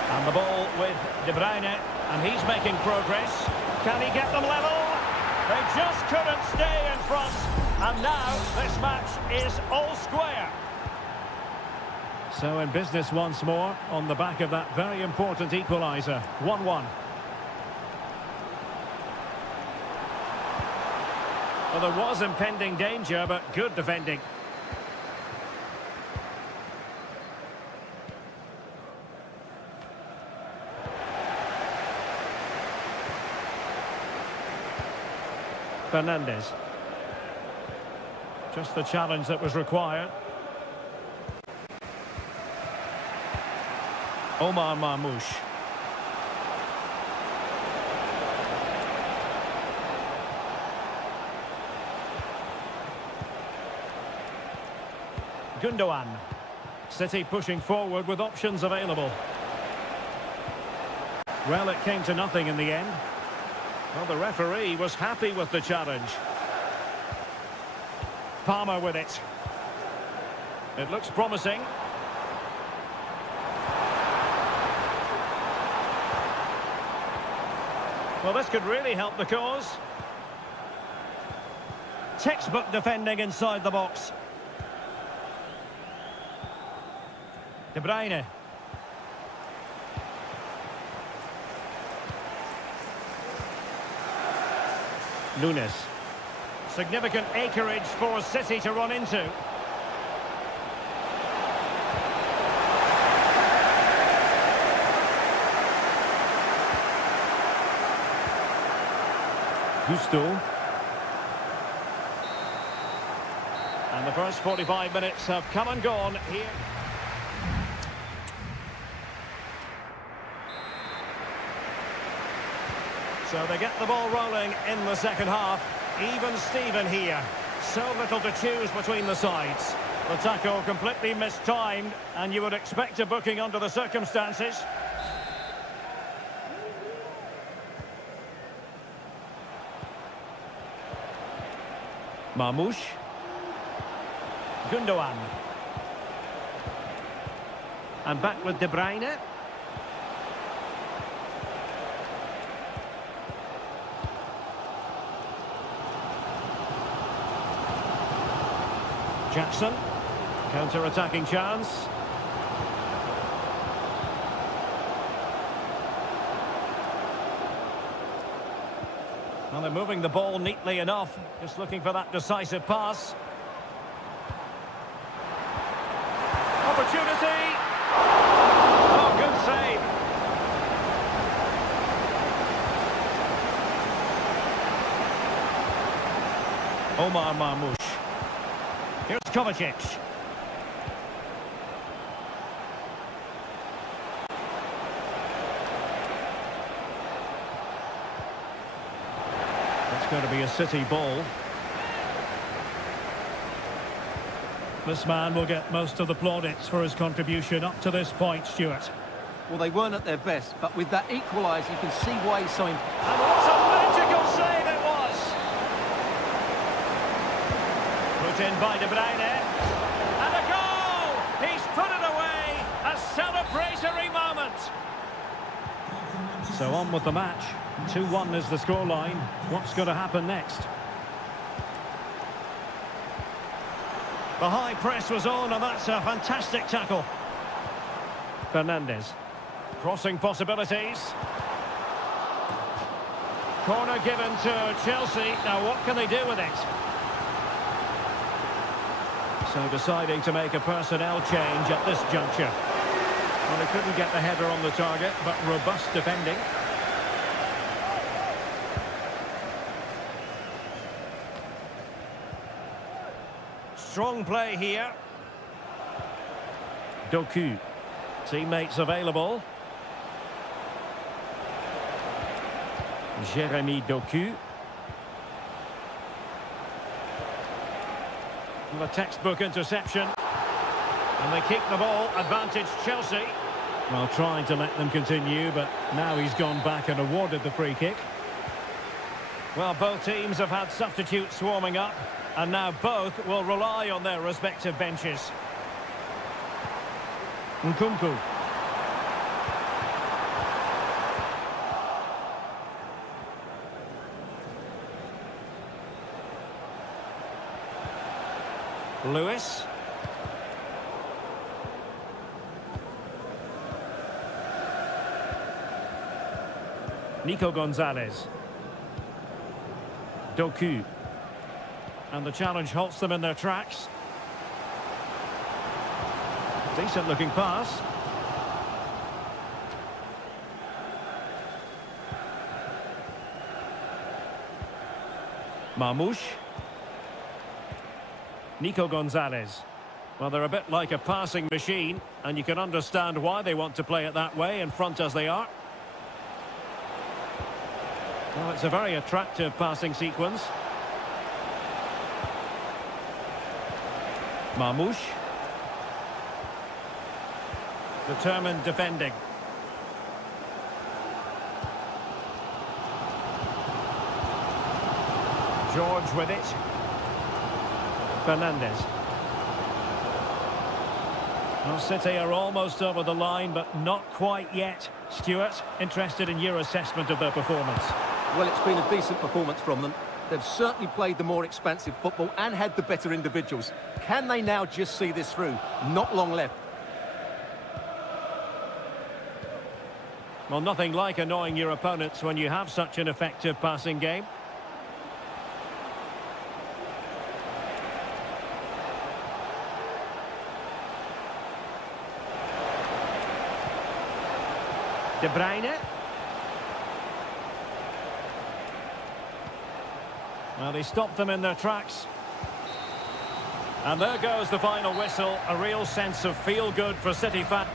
And the ball with De Bruyne. And he's making progress. Can he get them level? They just couldn't stay in front. And now this match is all square. So in business once more on the back of that very important equaliser. 1-1. Well, there was impending danger, but good defending. Fernandes. Just the challenge that was required. Omar Marmoush. Gundogan. City pushing forward with options available. Well, it came to nothing in the end. Well, the referee was happy with the challenge. Palmer with it. It looks promising. Well, this could really help the cause. Textbook defending inside the box. De Bruyne. Nunes. Significant acreage for City to run into. Gusto. And the first 45 minutes have come and gone here. So they get the ball rolling in the second half. Even Steven here. So little to choose between the sides. The tackle completely mistimed, and you would expect a booking under the circumstances. Marmoush. Gundogan. And back with De Bruyne. Jackson. Counter-attacking chance. Well, they're moving the ball neatly enough. Just looking for that decisive pass. Opportunity. Oh, good save. Omar Marmoush. Here's Kovacic. It's going to be a City ball. This man will get most of the plaudits for his contribution up to this point, Stuart. Well, they weren't at their best, but with that equaliser, you can see why he's so... And what a magical save it was! Put in by De Bruyne. And a goal! He's put it away! A celebratory moment! So on with the match. 2-1 is the scoreline. What's going to happen next? The high press was on, and that's a fantastic tackle. Fernandes. Crossing possibilities. Corner given to Chelsea. Now what can they do with it? So deciding to make a personnel change at this juncture. Well, they couldn't get the header on the target, but robust defending. Strong play here. Doku. Teammates available. Jeremy Doku. And a textbook interception. And they keep the ball. Advantage Chelsea. Well, trying to let them continue, but now he's gone back and awarded the free kick. Well, both teams have had substitutes warming up, and now both will rely on their respective benches. Nkunku. Lewis. Nico Gonzalez. Doku. And the challenge halts them in their tracks. Decent looking pass. Marmoush. Nico Gonzalez. Well, they're a bit like a passing machine, and you can understand why they want to play it that way, in front as they are. Well, it's a very attractive passing sequence. Marmoush. Determined defending. George with it. Fernandes. Well, City are almost over the line, but not quite yet. Stuart, interested in your assessment of their performance? Well, it's been a decent performance from them. They've certainly played the more expansive football and had the better individuals. Can they now just see this through? Not long left. Well, nothing like annoying your opponents when you have such an effective passing game. De Bruyne. Well, he stopped them in their tracks. And there goes the final whistle. A real sense of feel-good for City fans.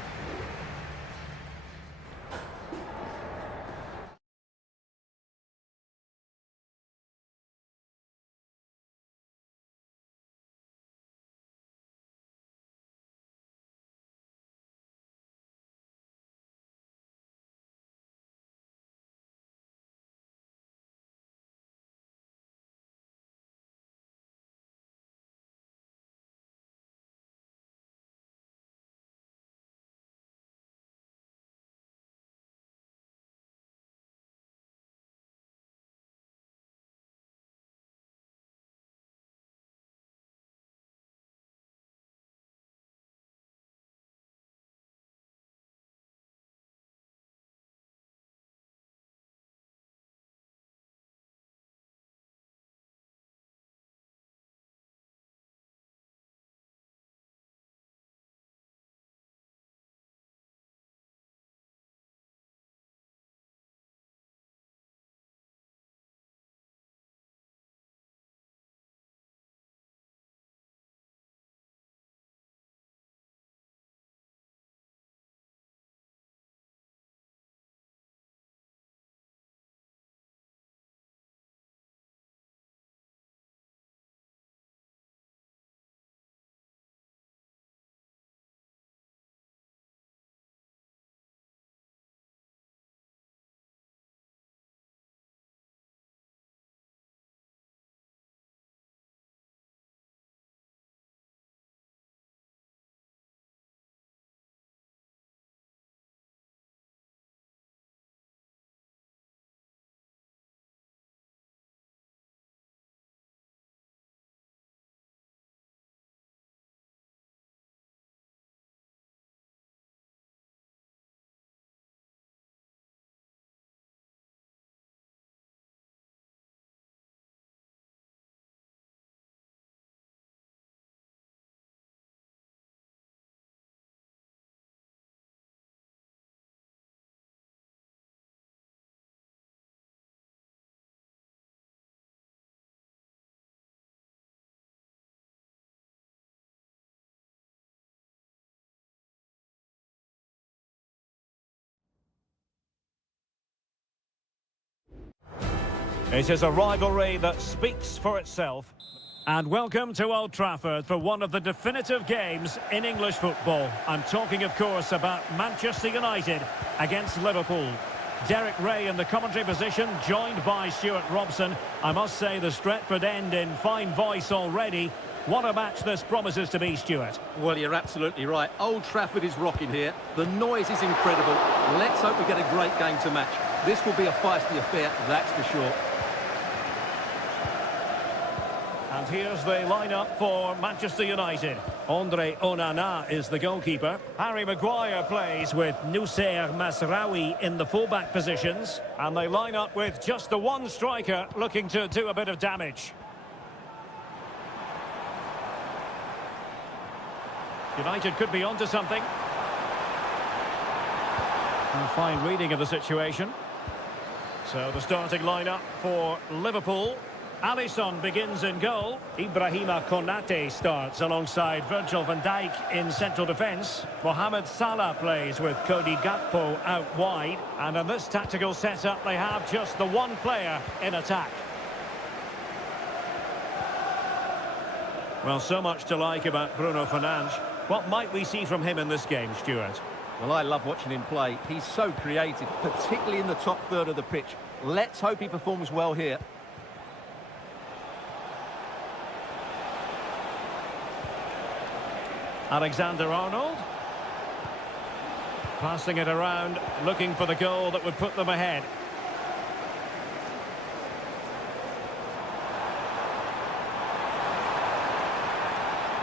It is a rivalry that speaks for itself. And welcome to Old Trafford for one of the definitive games in English football. I'm talking, of course, about Manchester United against Liverpool. Derek Ray in the commentary position, joined by Stuart Robson. I must say the Stretford end in fine voice already. What a match this promises to be, Stuart. Well, you're absolutely right. Old Trafford is rocking here. The noise is incredible. Let's hope we get a great game to match. This will be a feisty affair, that's for sure. And here's the lineup for Manchester United. Andre Onana is the goalkeeper. Harry Maguire plays with Noussair Masraoui in the fullback positions. And they line up with just the one striker looking to do a bit of damage. United could be onto something. A fine reading of the situation. So the starting lineup for Liverpool. Alisson begins in goal. Ibrahima Konate starts alongside Virgil van Dijk in central defence. Mohamed Salah plays with Cody Gakpo out wide. And in this tactical setup, they have just the one player in attack. Well, so much to like about Bruno Fernandes. What might we see from him in this game, Stuart? Well, I love watching him play. He's so creative, particularly in the top third of the pitch. Let's hope he performs well here. Alexander-Arnold. Passing it around, looking for the goal that would put them ahead.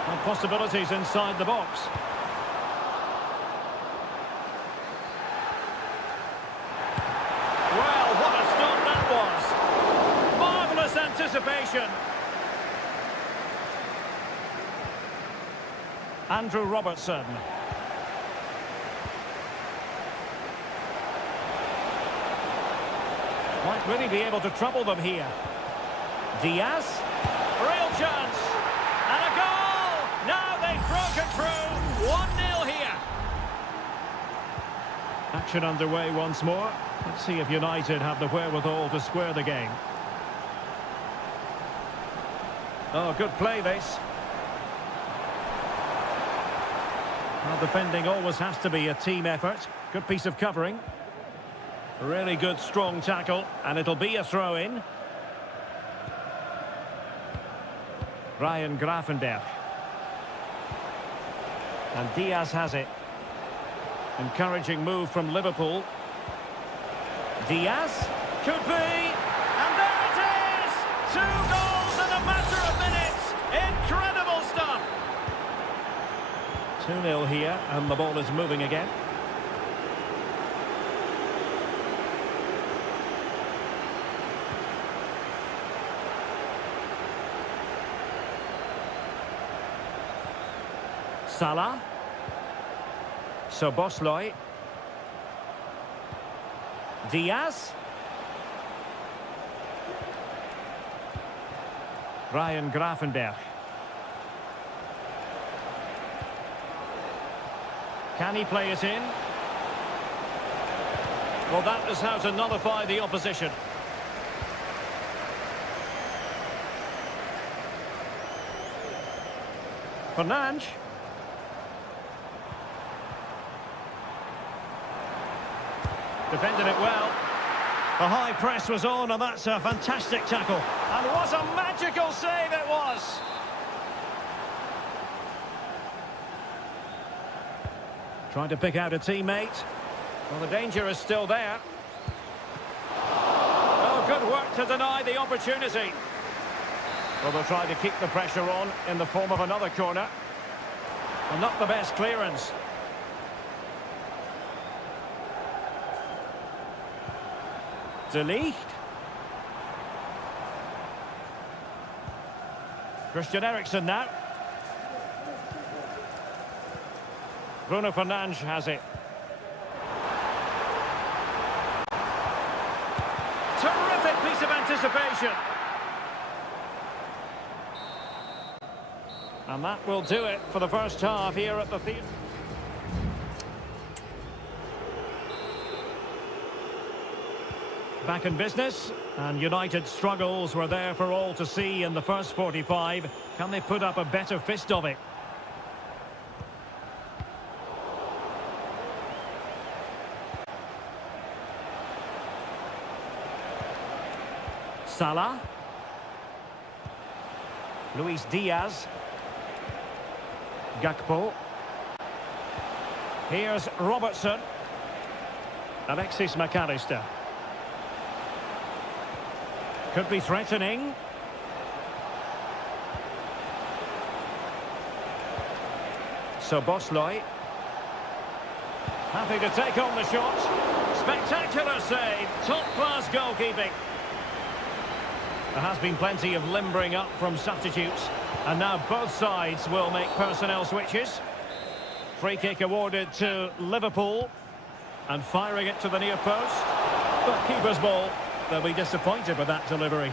And possibilities inside the box. Well, what a stop that was. Marvellous anticipation. Andrew Robertson. Might really be able to trouble them here. Diaz. Real chance. And a goal! Now they've broken through. 1-0 here. Action underway once more. Let's see if United have the wherewithal to square the game. Oh, good play this. Well, defending always has to be a team effort. Good piece of covering. Really good, strong tackle. And it'll be a throw-in. Ryan Gravenberch. And Diaz has it. Encouraging move from Liverpool. Diaz. Could be. And there it is! 2 goals in a matter of minutes. Incredible stuff. 2-0 here, and the ball is moving again. Salah. Soboslai. Diaz. Ryan Gravenberch. Can he play it in? Well, that is how to nullify the opposition. Fernandes. Defended it well. The high press was on, and that's a fantastic tackle. And what a magical save it was! Trying to pick out a teammate. Well, the danger is still there. Oh, good work to deny the opportunity. Well, they'll try to keep the pressure on in the form of another corner. And not the best clearance. De Ligt. Christian Eriksen now. Bruno Fernandes has it. Terrific piece of anticipation. And that will do it for the first half here at the theatre. back in business, and United's struggles were there for all to see in the first 45. Can they put up a better fist of it? Salah. Luis Diaz. Gakpo. Here's Robertson. Alexis McAllister. Could be threatening. So Bosley. Happy to take on the shot. Spectacular save. Top-class goalkeeping. There has been plenty of limbering up from substitutes. And now both sides will make personnel switches. Free kick awarded to Liverpool. And firing it to the near post. But keeper's ball. They'll be disappointed with that delivery.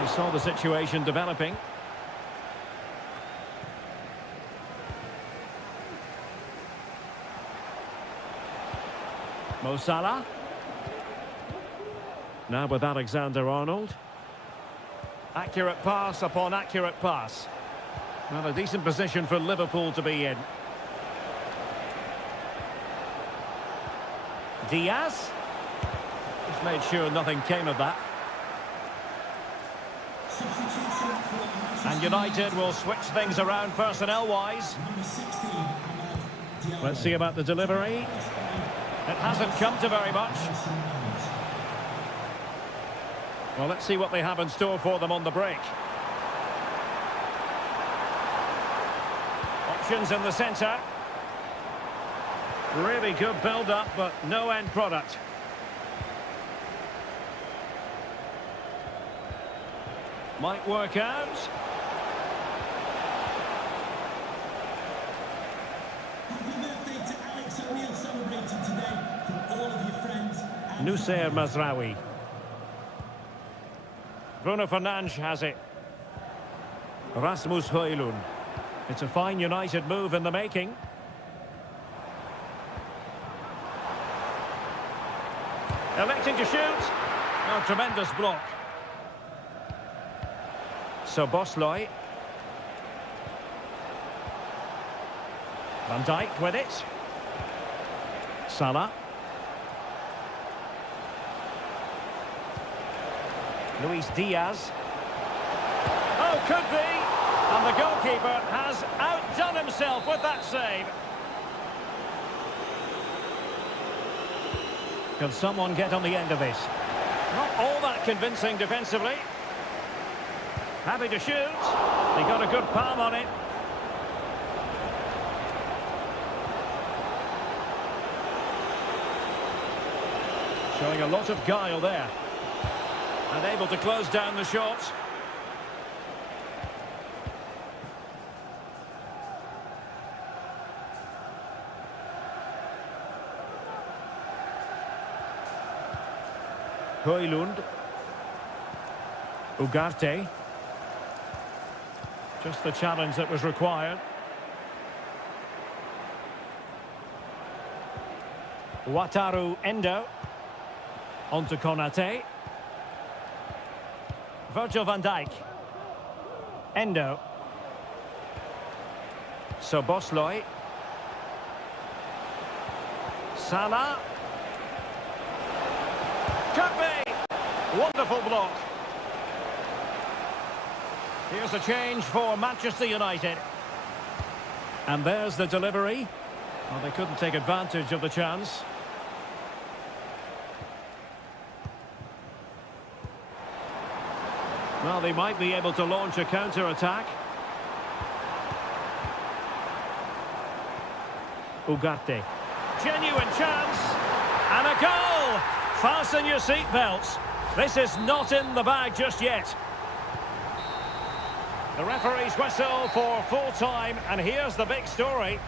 We saw the situation developing. Mo Salah. Now with Alexander-Arnold. Accurate pass upon accurate pass. Well, a decent position for Liverpool to be in. Diaz. Just made sure nothing came of that. Substitution for Manchester And United will switch things around personnel-wise. Number 16, Ahmad Diallo. Let's see about the delivery. It hasn't come to very much. Well, let's see what they have in store for them on the break. Options in the centre. Really good build-up, but no end product. Might work out. Happy birthday to Alex O'Neill celebrating today from all of your friends. And Nusayr Mazraoui. Bruno Fernandes has it. Rasmus Højlund. It's a fine United move in the making. Electing to shoot. Oh, tremendous block. So Bosley. Van Dijk with it. Salah. Luis Diaz. Oh, could be. And the goalkeeper has outdone himself with that save. Can someone get on the end of this? Not all that convincing defensively. Happy to shoot. He got a good palm on it. Showing a lot of guile there. And able to close down the shot. Højlund. Ugarte. Just the challenge that was required. Wataru Endo. On to Konate. Virgil van Dijk. Endo. So Bosley. Salah. Could be. Wonderful block. Here's a change for Manchester United. And there's the delivery. Well, they couldn't take advantage of the chance. Well, they might be able to launch a counter-attack. Ugarte. Genuine chance. And a goal! Fasten your seatbelts. This is not in the bag just yet. The referee's whistle for full time, and here's the big story.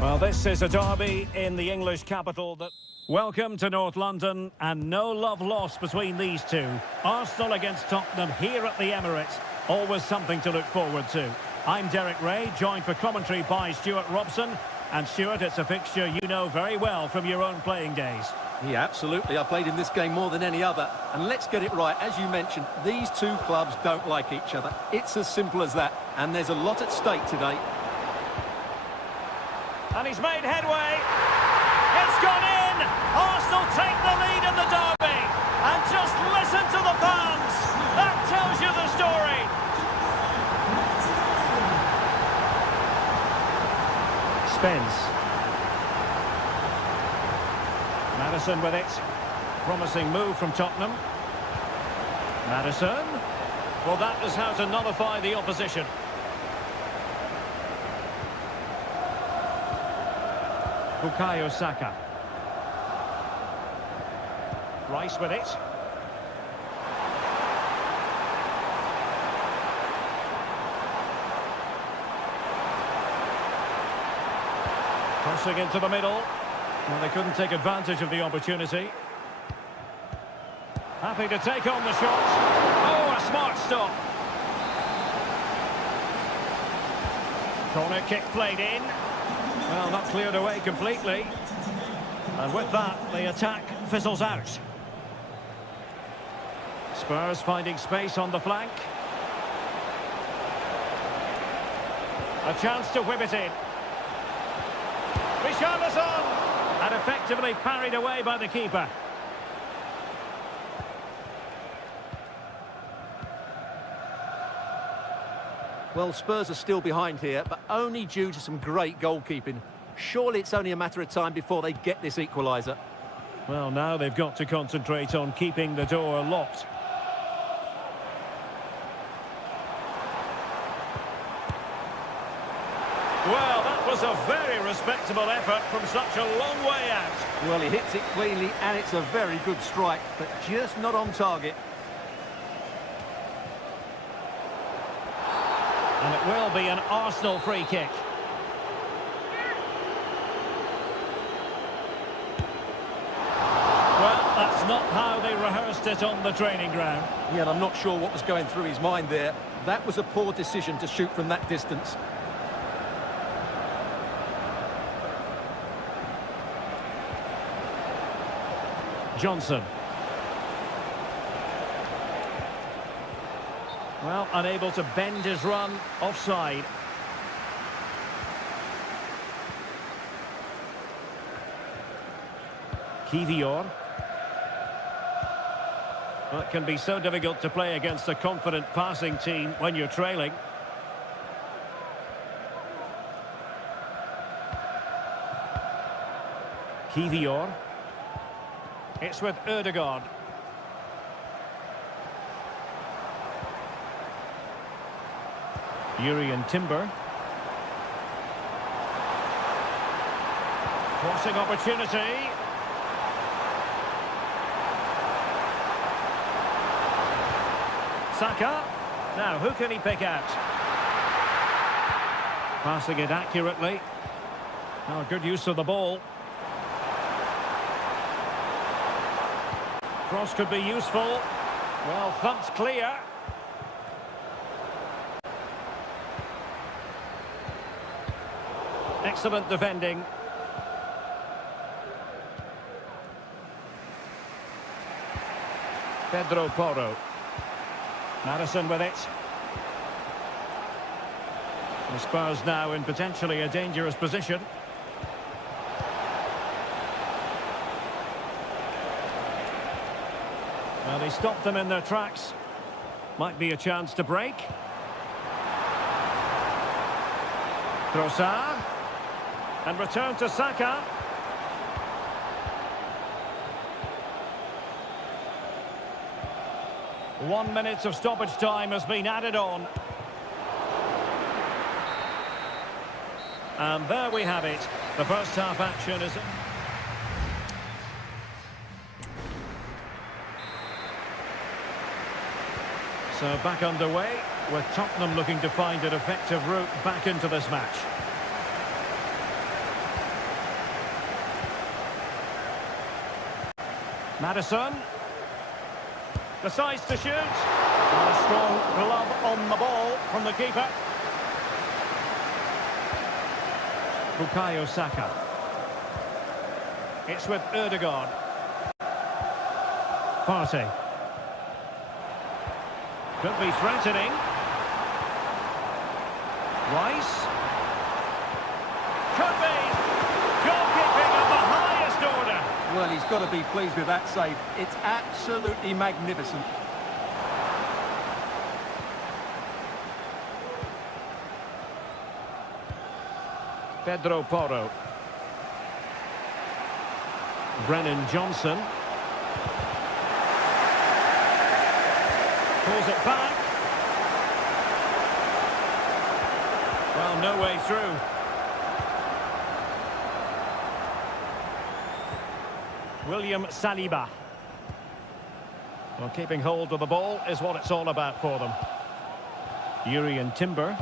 Well, this is a derby in the English capital that... Welcome to North London, and no love lost between these two. Arsenal against Tottenham here at the Emirates. Always something to look forward to. I'm Derek Ray, joined for commentary by Stuart Robson. And Stuart, it's a fixture you know very well from your own playing days. Yeah, absolutely. I played in this game more than any other. And let's get it right. As you mentioned, these two clubs don't like each other. It's as simple as that. And there's a lot at stake today. And he's made headway. It's gone in! Arsenal take the lead in the derby. And just listen to the fans. That tells you the story. Spence. Maddison with it. Promising move from Tottenham. Maddison. Well, that is how to nullify the opposition. Bukayo Saka. Rice with it. Crossing into the middle. Well, they couldn't take advantage of the opportunity. Happy to take on the shot. Oh, a smart stop. Corner kick played in. Well, not cleared away completely. And with that, the attack fizzles out. Spurs finding space on the flank. A chance to whip it in. Richarlison! And effectively parried away by the keeper. Well, Spurs are still behind here, but only due to some great goalkeeping. Surely it's only a matter of time before they get this equaliser. Well, now they've got to concentrate on keeping the door locked. Well, that was a very respectable effort from such a long way out. Well, he hits it cleanly, and it's a very good strike, but just not on target. And it will be an Arsenal free kick. Well, that's not how they rehearsed it on the training ground. Yeah, and I'm not sure what was going through his mind there. That was a poor decision to shoot from that distance. Johnson. Well, unable to bend his run, offside. Kivior. Well, it can be so difficult to play against a confident passing team when you're trailing. Kivior. It's with Ødegaard. Urian Timber. Crossing opportunity. Saka. Now, who can he pick out? Passing it accurately. Oh, good use of the ball. Cross could be useful. Well, thumped clear. Excellent defending. Pedro Porro. Maddison with it. The Spurs now in potentially a dangerous position. Well, he stopped them in their tracks. Might be a chance to break. Trossard. And return to Saka. One minute of stoppage time has been added on. And there we have it. The first half action is... So back underway, with Tottenham looking to find an effective route back into this match. Madison decides to shoot. And a strong glove on the ball from the keeper. Bukayo Saka. It's with Ødegaard. Partey. Could be threatening. Rice. Could be. Goalkeeping of the highest order. Well, he's got to be pleased with that save. It's absolutely magnificent. Pedro Porro. Brennan Johnson. Pulls it back. Well, no way through. William Saliba. Well, keeping hold of the ball is what it's all about for them. Urian Timber.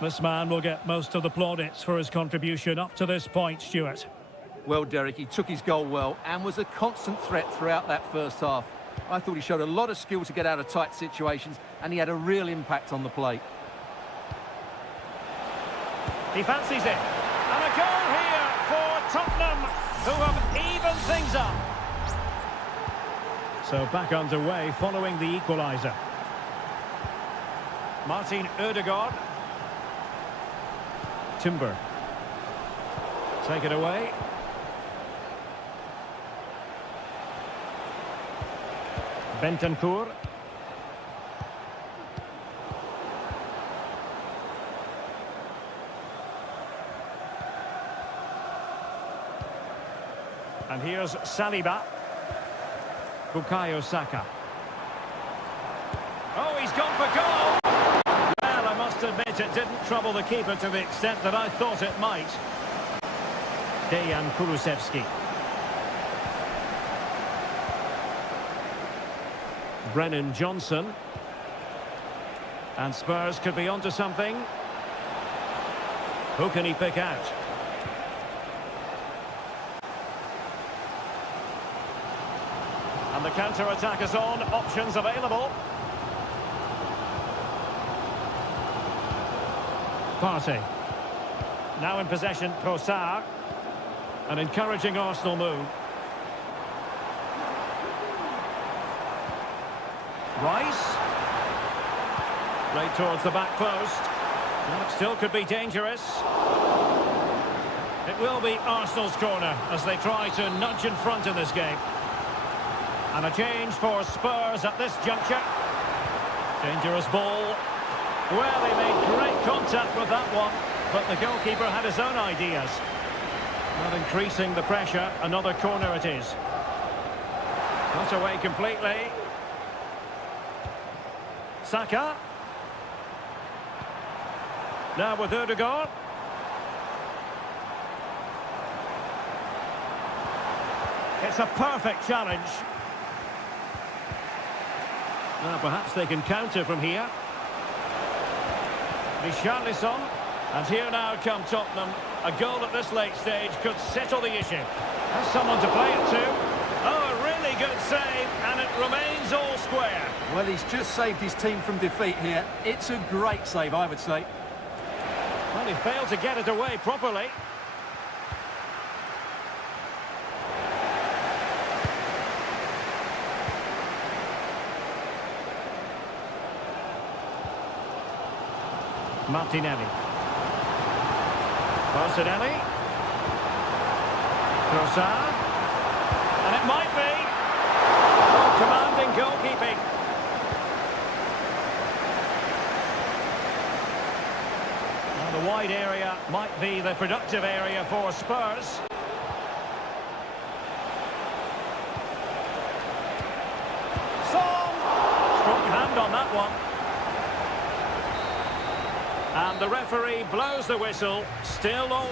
This man will get most of the plaudits for his contribution up to this point, Stuart. Well, Derek, he took his goal well and was a constant threat throughout that first half. I thought he showed a lot of skill to get out of tight situations, and he had a real impact on the plate. He fancies it. And a goal here for Tottenham, who have evened things up. So back underway following the equaliser. Martin Ødegaard. Timber. Take it away. Bentancur. And here's Saliba. Bukayo Saka. Oh, he's gone for goal! Well, I must admit it didn't trouble the keeper to the extent that I thought it might. Dejan Kulusevski. Brennan Johnson. And Spurs could be onto something. Who can he pick out? And the counter-attack is on. Options available. Partey. Now in possession, Trossard. An encouraging Arsenal move. Rice. Played towards the back post. And it still could be dangerous. It will be Arsenal's corner as they try to nudge in front in this game. And a change for Spurs at this juncture. Dangerous ball. Well, they made great contact with that one, but the goalkeeper had his own ideas. Not increasing the pressure, another corner it is. Not away completely. Saka. Now with Ødegaard. It's a perfect challenge. Now perhaps they can counter from here. Richarlison. And here now come Tottenham. A goal at this late stage could settle the issue. Has someone to play it to. Oh, a really good save, and it remains all square. Well, he's just saved his team from defeat here. It's a great save, I would say. Well, he failed to get it away properly. Martinelli. Martinelli. Trossard. And it might be. Oh, commanding goalkeeping. Well, the wide area might be the productive area for Spurs. Strong hand on that one. And the referee blows the whistle, still all...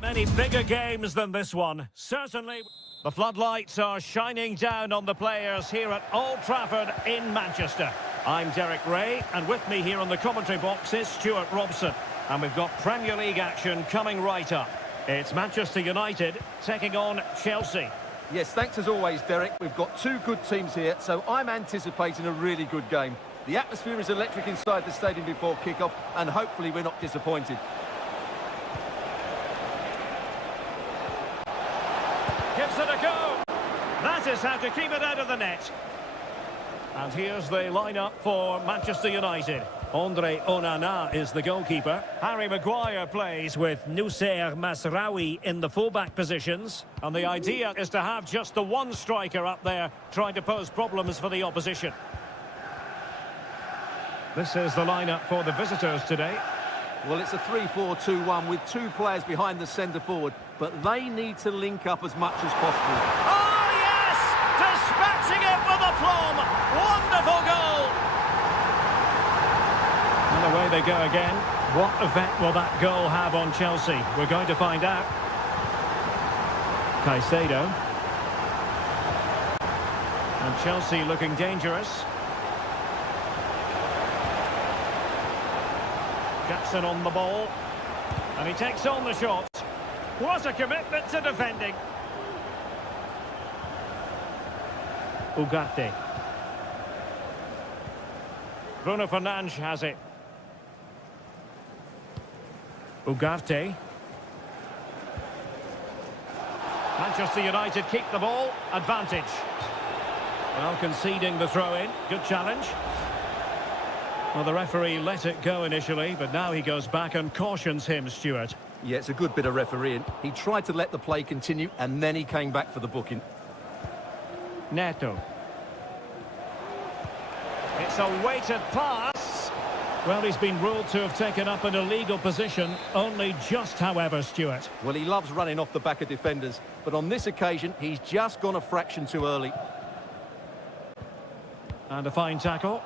Many bigger games than this one. Certainly, the floodlights are shining down on the players here at Old Trafford in Manchester. I'm Derek Ray, and with me here on the commentary box is Stuart Robson. And we've got Premier League action coming right up. It's Manchester United taking on Chelsea. Yes, thanks as always, Derek. We've got two good teams here, so I'm anticipating a really good game. The atmosphere is electric inside the stadium before kick-off, and hopefully we're not disappointed. Gives it a go. That is how to keep it out of the net. And here's the lineup for Manchester United. Andre Onana is the goalkeeper. Harry Maguire plays with Noussair Mazraoui in the fullback positions. And the idea is to have just the one striker up there trying to pose problems for the opposition. This is the lineup for the visitors today. Well, it's a 3-4-2-1 with two players behind the centre-forward, but they need to link up as much as possible. Oh, yes! Dispatching it with aplomb! Wonderful goal! And away they go again. What effect will that goal have on Chelsea? We're going to find out. Caicedo. And Chelsea looking dangerous. Jackson on the ball. And he takes on the shot. What a commitment to defending. Ugarte. Bruno Fernandes has it. Ugarte. Manchester United keep the ball. Advantage. Well, conceding the throw-in. Good challenge. Well, the referee let it go initially, but now he goes back and cautions him, Stuart. Yeah, it's a good bit of refereeing. He tried to let the play continue, and then he came back for the booking. Neto. It's a weighted pass. Well, he's been ruled to have taken up an illegal position, only just, however, Stuart. Well, he loves running off the back of defenders, but on this occasion, he's just gone a fraction too early. And a fine tackle.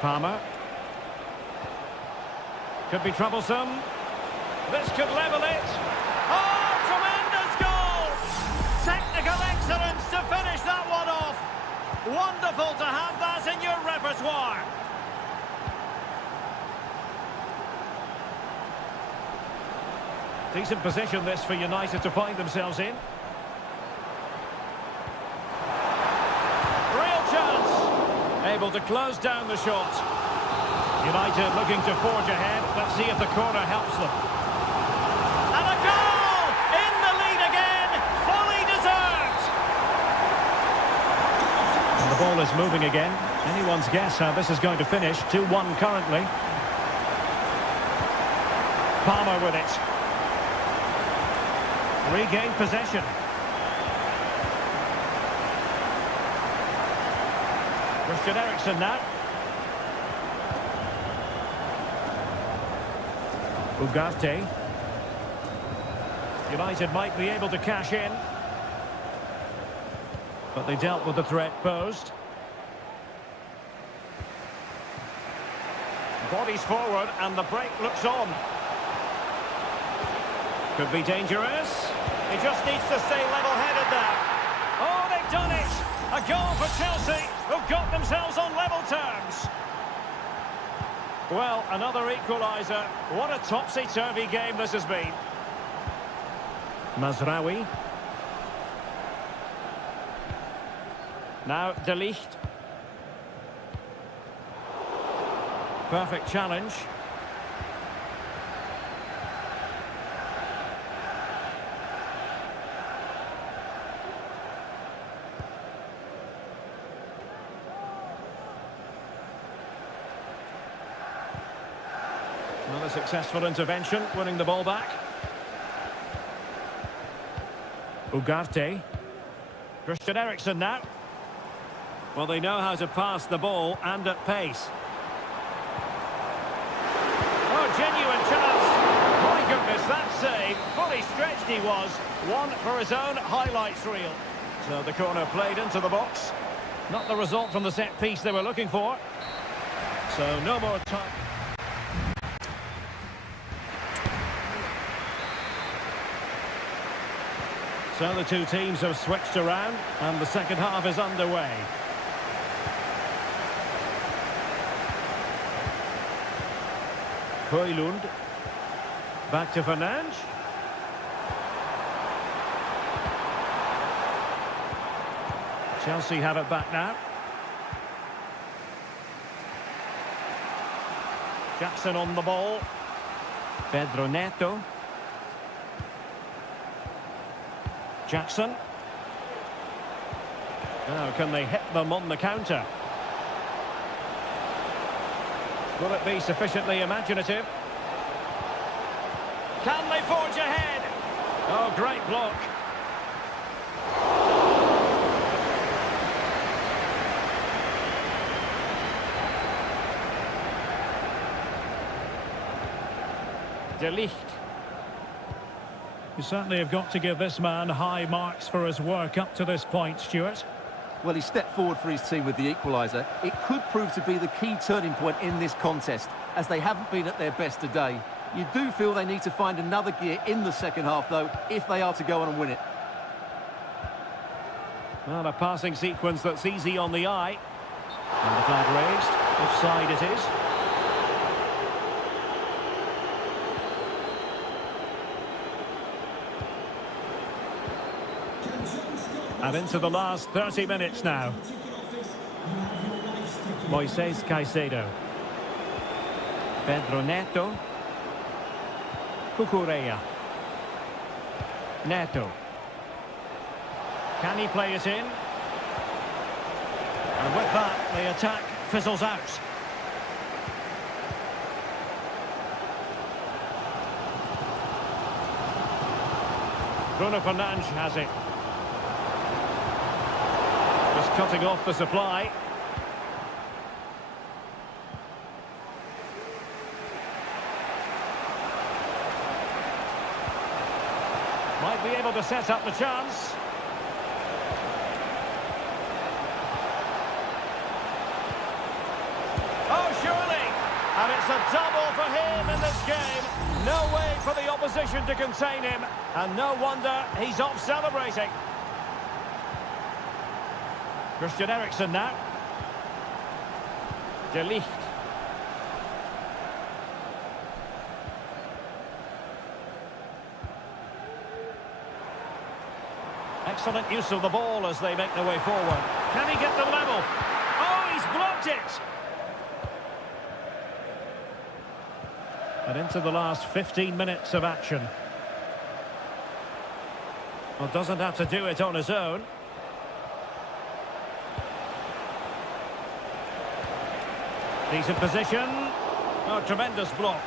Palmer. Could be troublesome. This could level it. Oh, tremendous goal! Technical excellence to finish that one off. Wonderful to have that in your repertoire. Decent position this for United to find themselves in. Real chance. Able to close down the shot. United looking to forge ahead. Let's see if the corner helps them. And a goal! In the lead again! Fully deserved! And the ball is moving again. Anyone's guess how this is going to finish. 2-1 currently. Palmer with it. Regained possession. Christian Eriksen now. Ugarte. United might be able to cash in. But they dealt with the threat posed. Bodies forward and the break looks on. Could be dangerous. He just needs to stay level-headed now. Oh, they've done it! A goal for Chelsea, who've got themselves on level terms. Well, another equaliser. What a topsy-turvy game this has been. Mazraoui. Now, De Ligt. Perfect challenge. Another successful intervention, winning the ball back. Ugarte. Christian Eriksen now. Well, they know how to pass the ball and at pace. Oh, genuine chance. My goodness, that save. Fully stretched he was. One for his own highlights reel. So the corner played into the box. Not the result from the set piece they were looking for. So no more time. So the two teams have switched around and the second half is underway. Højlund. Back to Fernandes. Chelsea have it back now. Jackson on the ball. Pedro Neto. Jackson. Now, can they hit them on the counter? Will it be sufficiently imaginative? Can they forge ahead? Oh, great block. De Ligt. You certainly have got to give this man high marks for his work up to this point, Stuart. Well, he stepped forward for his team with the equaliser. It could prove to be the key turning point in this contest, as they haven't been at their best today. You do feel they need to find another gear in the second half, though, if they are to go on and win it. Well, a passing sequence that's easy on the eye. And the flag raised. Offside it is. And into the last 30 minutes now. Moises Caicedo. Pedro Neto. Cucurella. Neto. Can he play it in? And with that, the attack fizzles out. Bruno Fernandes has it. Just cutting off the supply. Might be able to set up the chance. Oh, surely! And it's a double for him in this game. No way for the opposition to contain him. And no wonder he's off celebrating. Christian Eriksen now. De Ligt. Excellent use of the ball as they make their way forward. Can he get the level? Oh, he's blocked it! And into the last 15 minutes of action. Well, doesn't have to do it on his own. Decent position. Oh, tremendous block.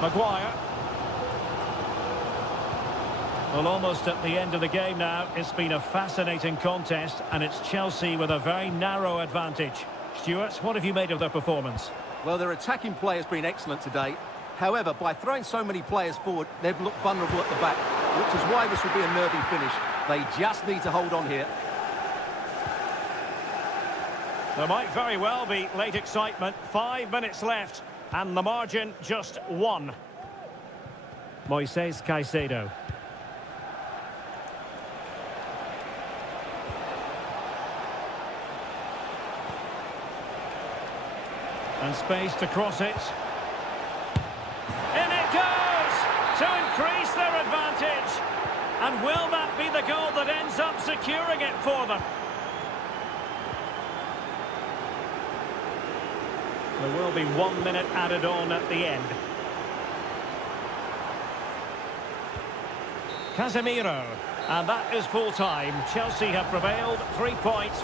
Maguire. Well, almost at the end of the game now. It's been a fascinating contest, and it's Chelsea with a very narrow advantage. Stuart, what have you made of their performance? Well, their attacking play has been excellent today. However, by throwing so many players forward, they've looked vulnerable at the back, which is why this will be a nervy finish. They just need to hold on here. There might very well be late excitement. 5 minutes left, and the margin just 1. Moises Caicedo. And space to cross it. In it goes! To increase their advantage. And will that be the goal that ends up securing it for them? There will be 1 minute added on at the end. Casemiro. And that is full time. Chelsea have prevailed. 3 points.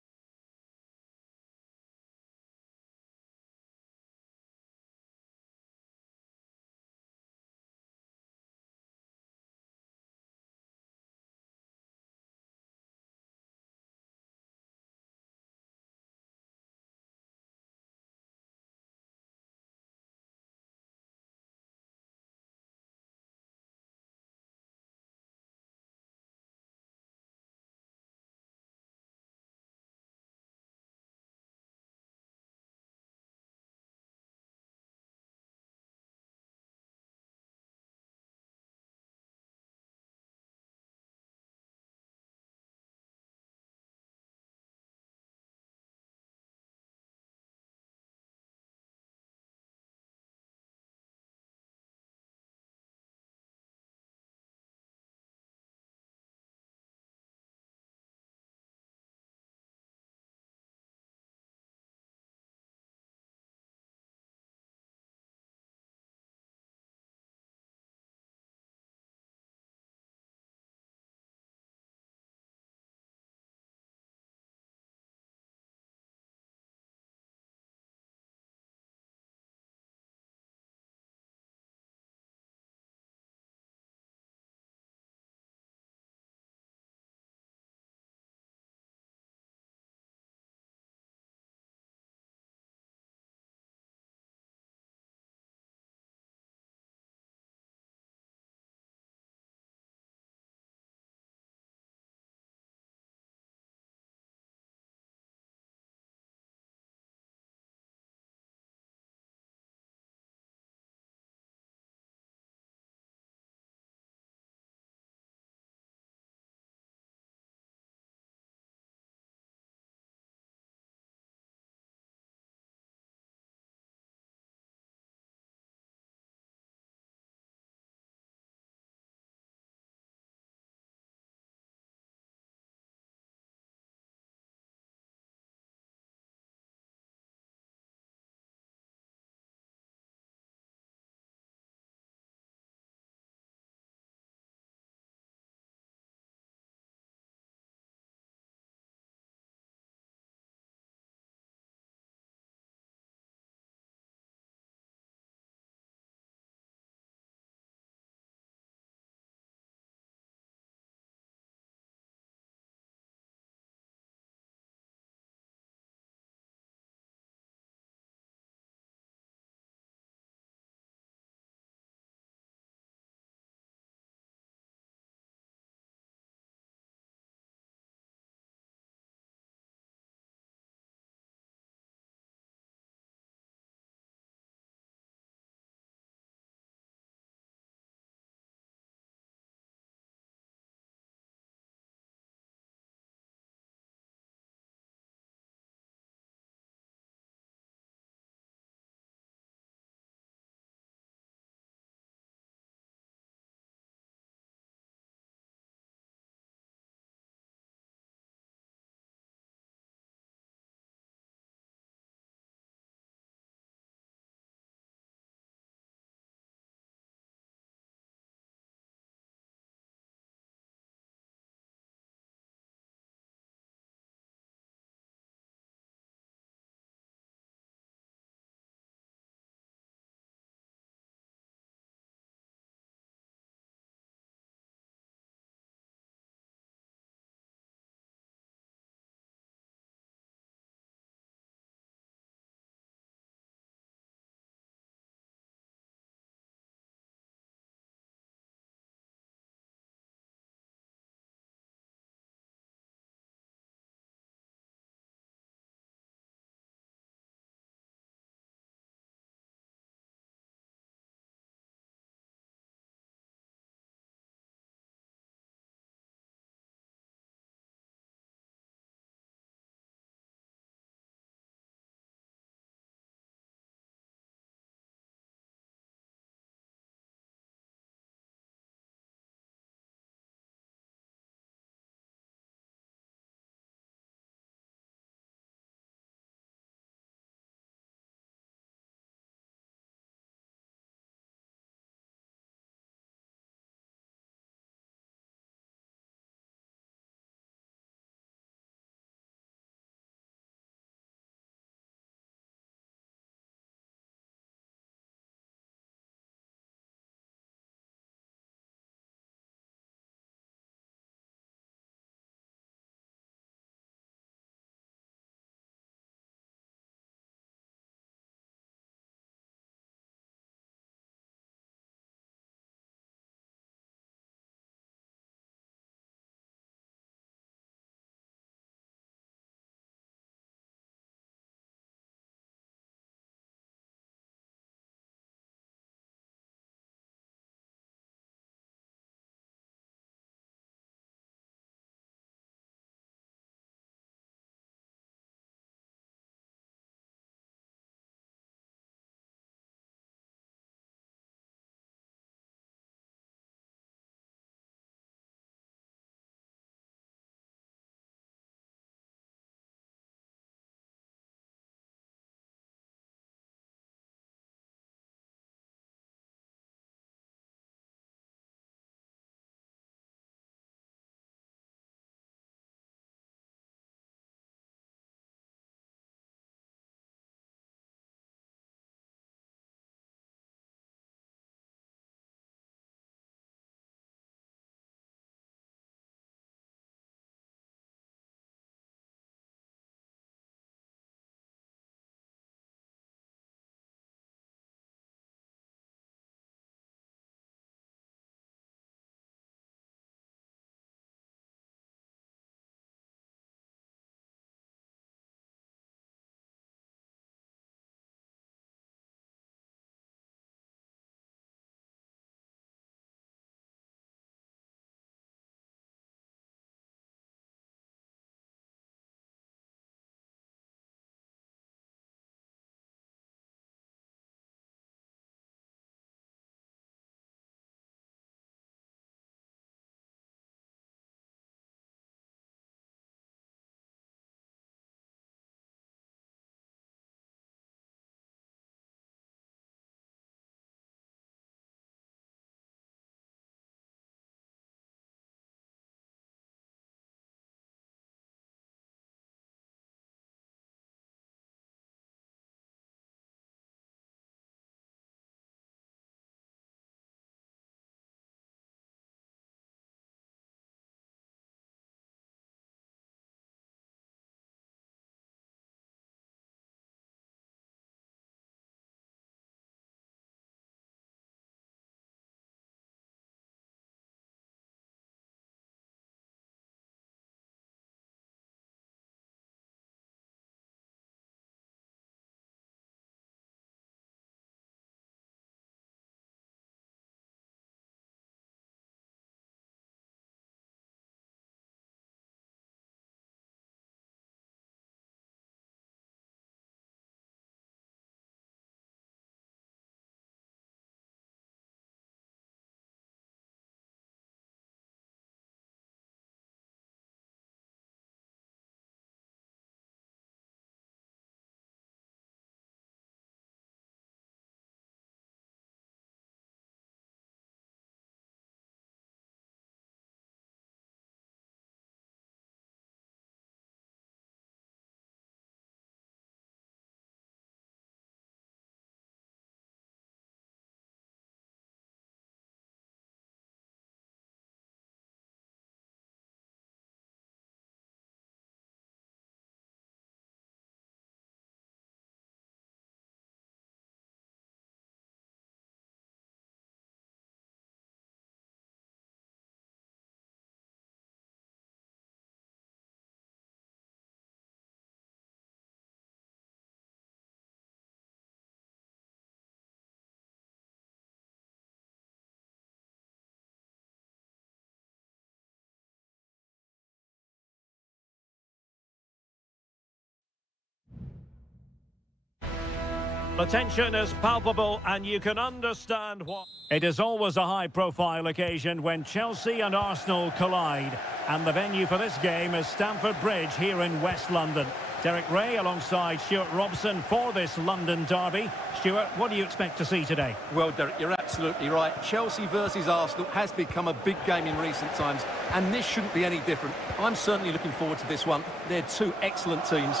the tension is palpable and you can understand what... It is always a high-profile occasion when Chelsea and Arsenal collide. And the venue for this game is Stamford Bridge here in West London. Derek Ray alongside Stuart Robson for this London derby. Stuart, what do you expect to see today? Well, Derek, you're absolutely right. Chelsea versus Arsenal has become a big game in recent times, and this shouldn't be any different. I'm certainly looking forward to this one. They're two excellent teams.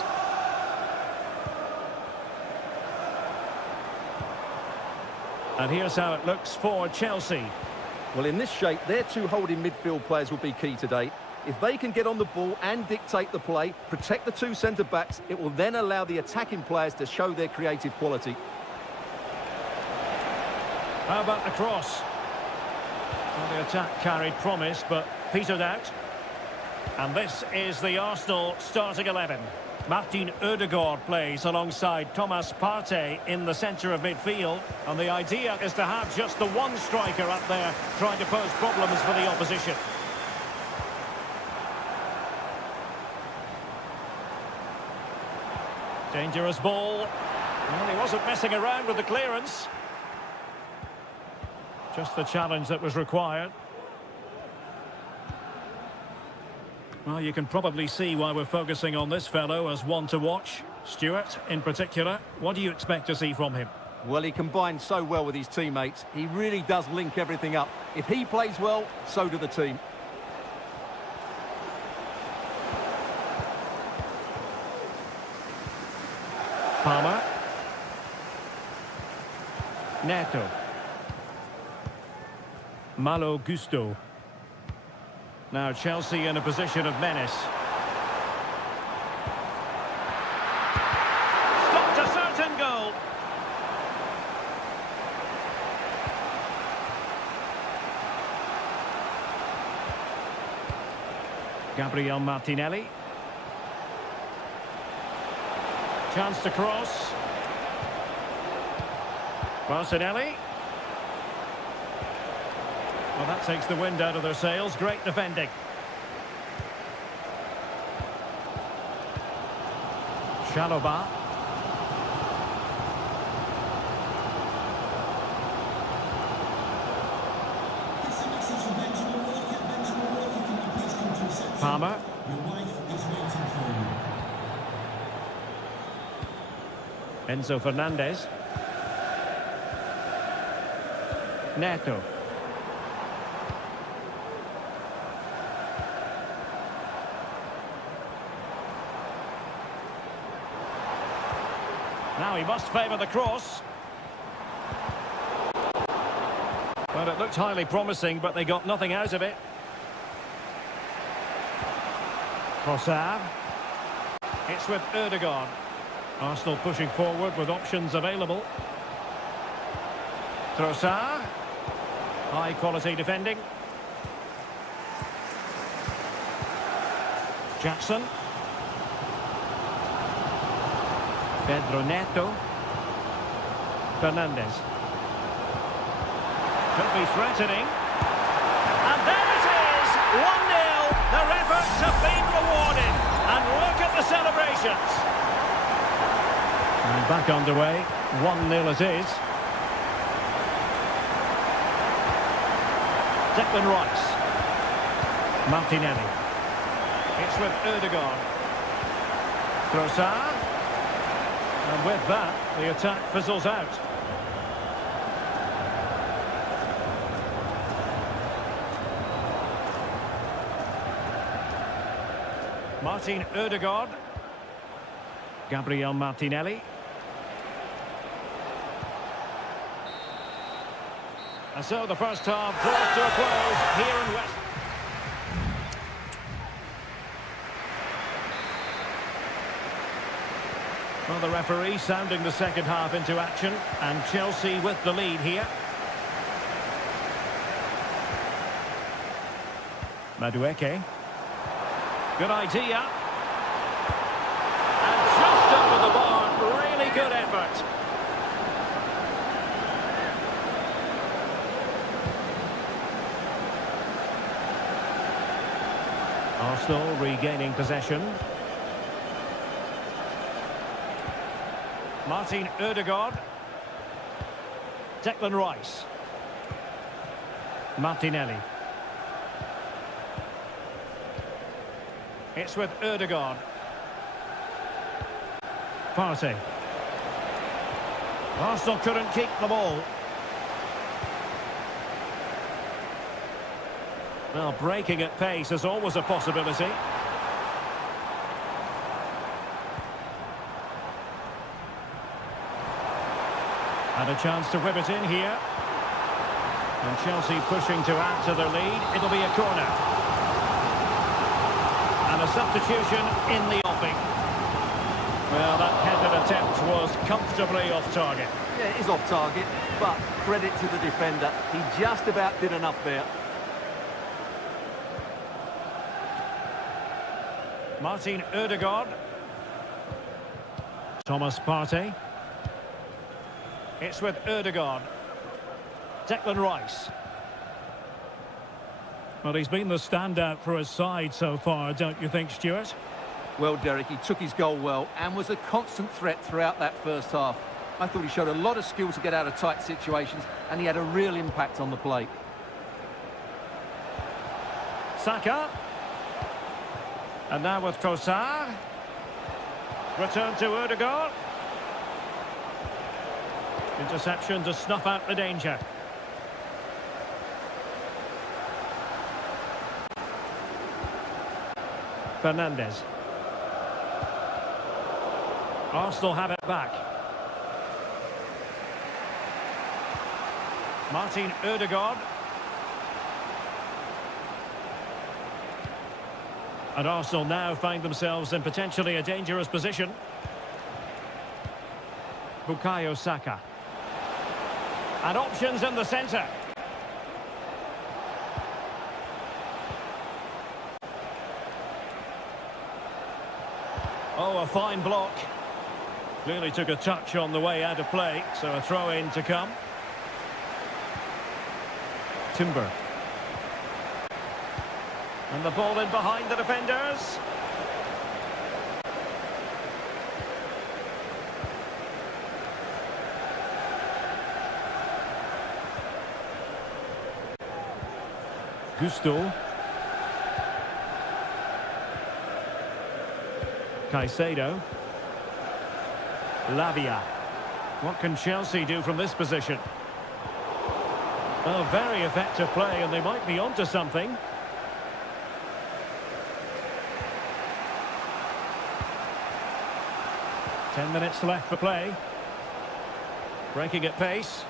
And here's how it looks for Chelsea. Well, in this shape, their two holding midfield players will be key today. If they can get on the ball and dictate the play, protect the two centre-backs, it will then allow the attacking players to show their creative quality. How about the cross? Well, the attack carried promise, but petered out. And this is the Arsenal starting 11. Martin Ødegaard plays alongside Thomas Partey in the centre of midfield. And the idea is to have just the one striker up there trying to pose problems for the opposition. Dangerous ball. Well, he wasn't messing around with the clearance. Just the challenge that was required. Well, you can probably see why we're focusing on this fellow as one to watch. Stuart, in particular, what do you expect to see from him? Well, he combines so well with his teammates. He really does link everything up. If he plays well, so do the team. Palmer. Neto. Malo Gusto. Now Chelsea in a position of menace. Stopped a certain goal. Gabriel Martinelli. Chance to cross. Martinelli. Well, that takes the wind out of their sails. Great defending. Chalobah. It's a message for Benjamin Walker. Benjamin Walker, can you please come to reception? Palmer. Your wife is waiting for you. Enzo Fernandez. Neto. Now he must favour the cross. Well, it looked highly promising, but they got nothing out of it. Trossard. It's with Ødegaard. Arsenal pushing forward with options available. Trossard. High quality defending. Jackson. Pedro Neto. Fernandez. Could be threatening. And there it is! 1-0. Their efforts have been rewarded. And look at the celebrations. And back underway. 1-0 it is. Declan Rice. Martinelli. It's with Ødegaard. Trossard. And with that, the attack fizzles out. Martin Ødegaard. Gabriel Martinelli. And so the first half draws to a close here in West. Well, the referee sounding the second half into action, and Chelsea with the lead here. Madueke. Good idea. And just over the bar, really good effort. Arsenal regaining possession. Martin Ødegaard. Declan Rice. Martinelli. It's with Ødegaard. Partey. Arsenal couldn't keep the ball. Well, breaking at pace is always a possibility. And a chance to whip it in here. And Chelsea pushing to add to their lead. It'll be a corner. And a substitution in the offing. Well, that headed attempt was comfortably off target. Yeah, it is off target, but credit to the defender. He just about did enough there. Martin Ødegaard. Thomas Partey. It's with Ødegaard. Declan Rice. Well, he's been the standout for his side so far, don't you think, Stuart? Well, Derek, he took his goal well and was a constant threat throughout that first half. I thought he showed a lot of skill to get out of tight situations, and he had a real impact on the play. Saka. And now with Trossard. Return to Ødegaard. Interception to snuff out the danger. Fernandes. Arsenal have it back. Martin Ødegaard. And Arsenal now find themselves in potentially a dangerous position. Bukayo Saka. And options in the centre. Oh, a fine block. Clearly took a touch on the way out of play, so a throw-in to come. Timber. And the ball in behind the defenders. Gusto. Caicedo. Lavia. What can Chelsea do from this position? Oh, very effective play, and they might be onto something. Ten minutes left for play. Breaking at pace.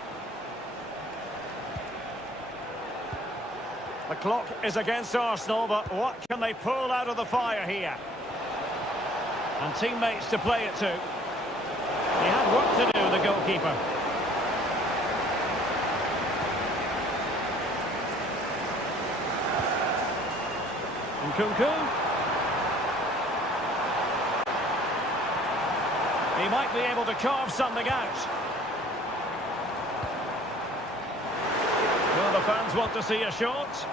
The clock is against Arsenal, but what can they pull out of the fire here? And teammates to play it to. He had work to do, the goalkeeper. Nkunku. He might be able to carve something out. Well, the fans want to see a shot.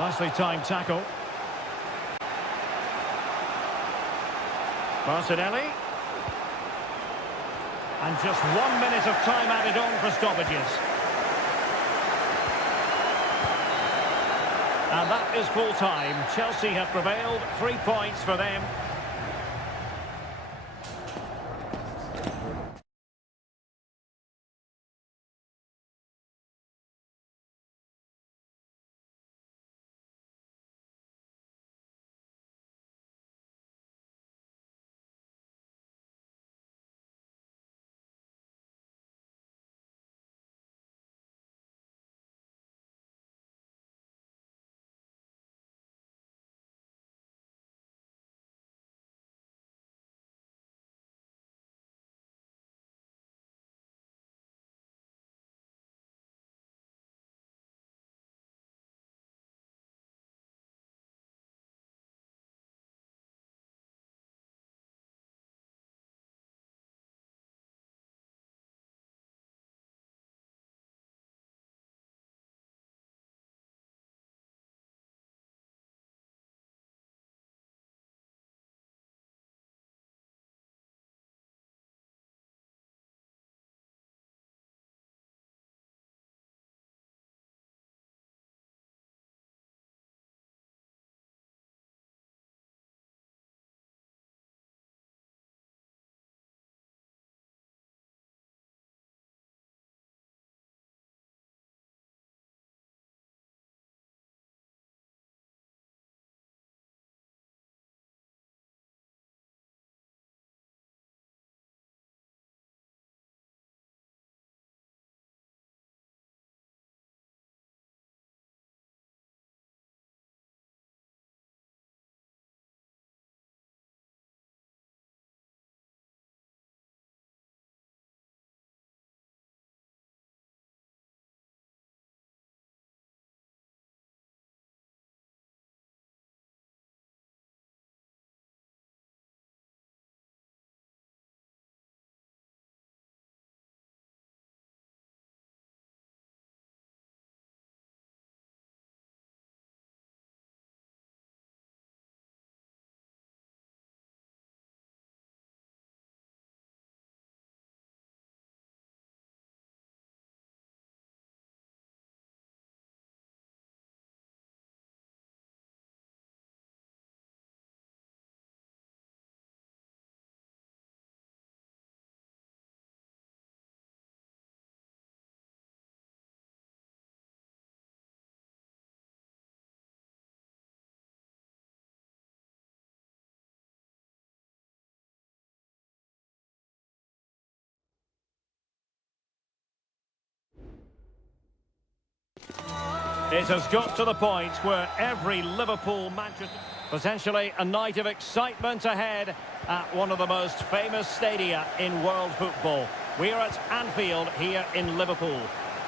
Nicely timed tackle. Martinelli. And just 1 minute of time added on for stoppages. And that is full time. Chelsea have prevailed. 3 points for them. It has got to the point where every Liverpool-Manchester... Potentially a night of excitement ahead at one of the most famous stadia in world football. We are at Anfield here in Liverpool.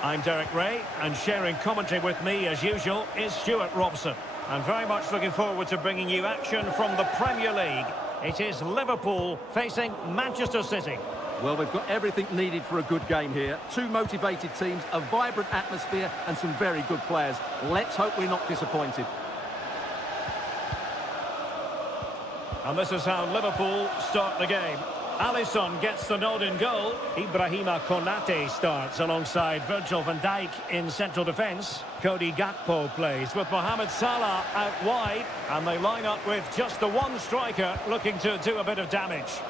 I'm Derek Ray, and sharing commentary with me as usual is Stuart Robson. I'm very much looking forward to bringing you action from the Premier League. It is Liverpool facing Manchester City. Well, we've got everything needed for a good game here. Two motivated teams, a vibrant atmosphere and some very good players. Let's hope we're not disappointed. And this is how Liverpool start the game. Alisson gets the nod in goal. Ibrahima Konate starts alongside Virgil van Dijk in central defence. Cody Gakpo plays with Mohamed Salah out wide. And they line up with just the one striker looking to do a bit of damage.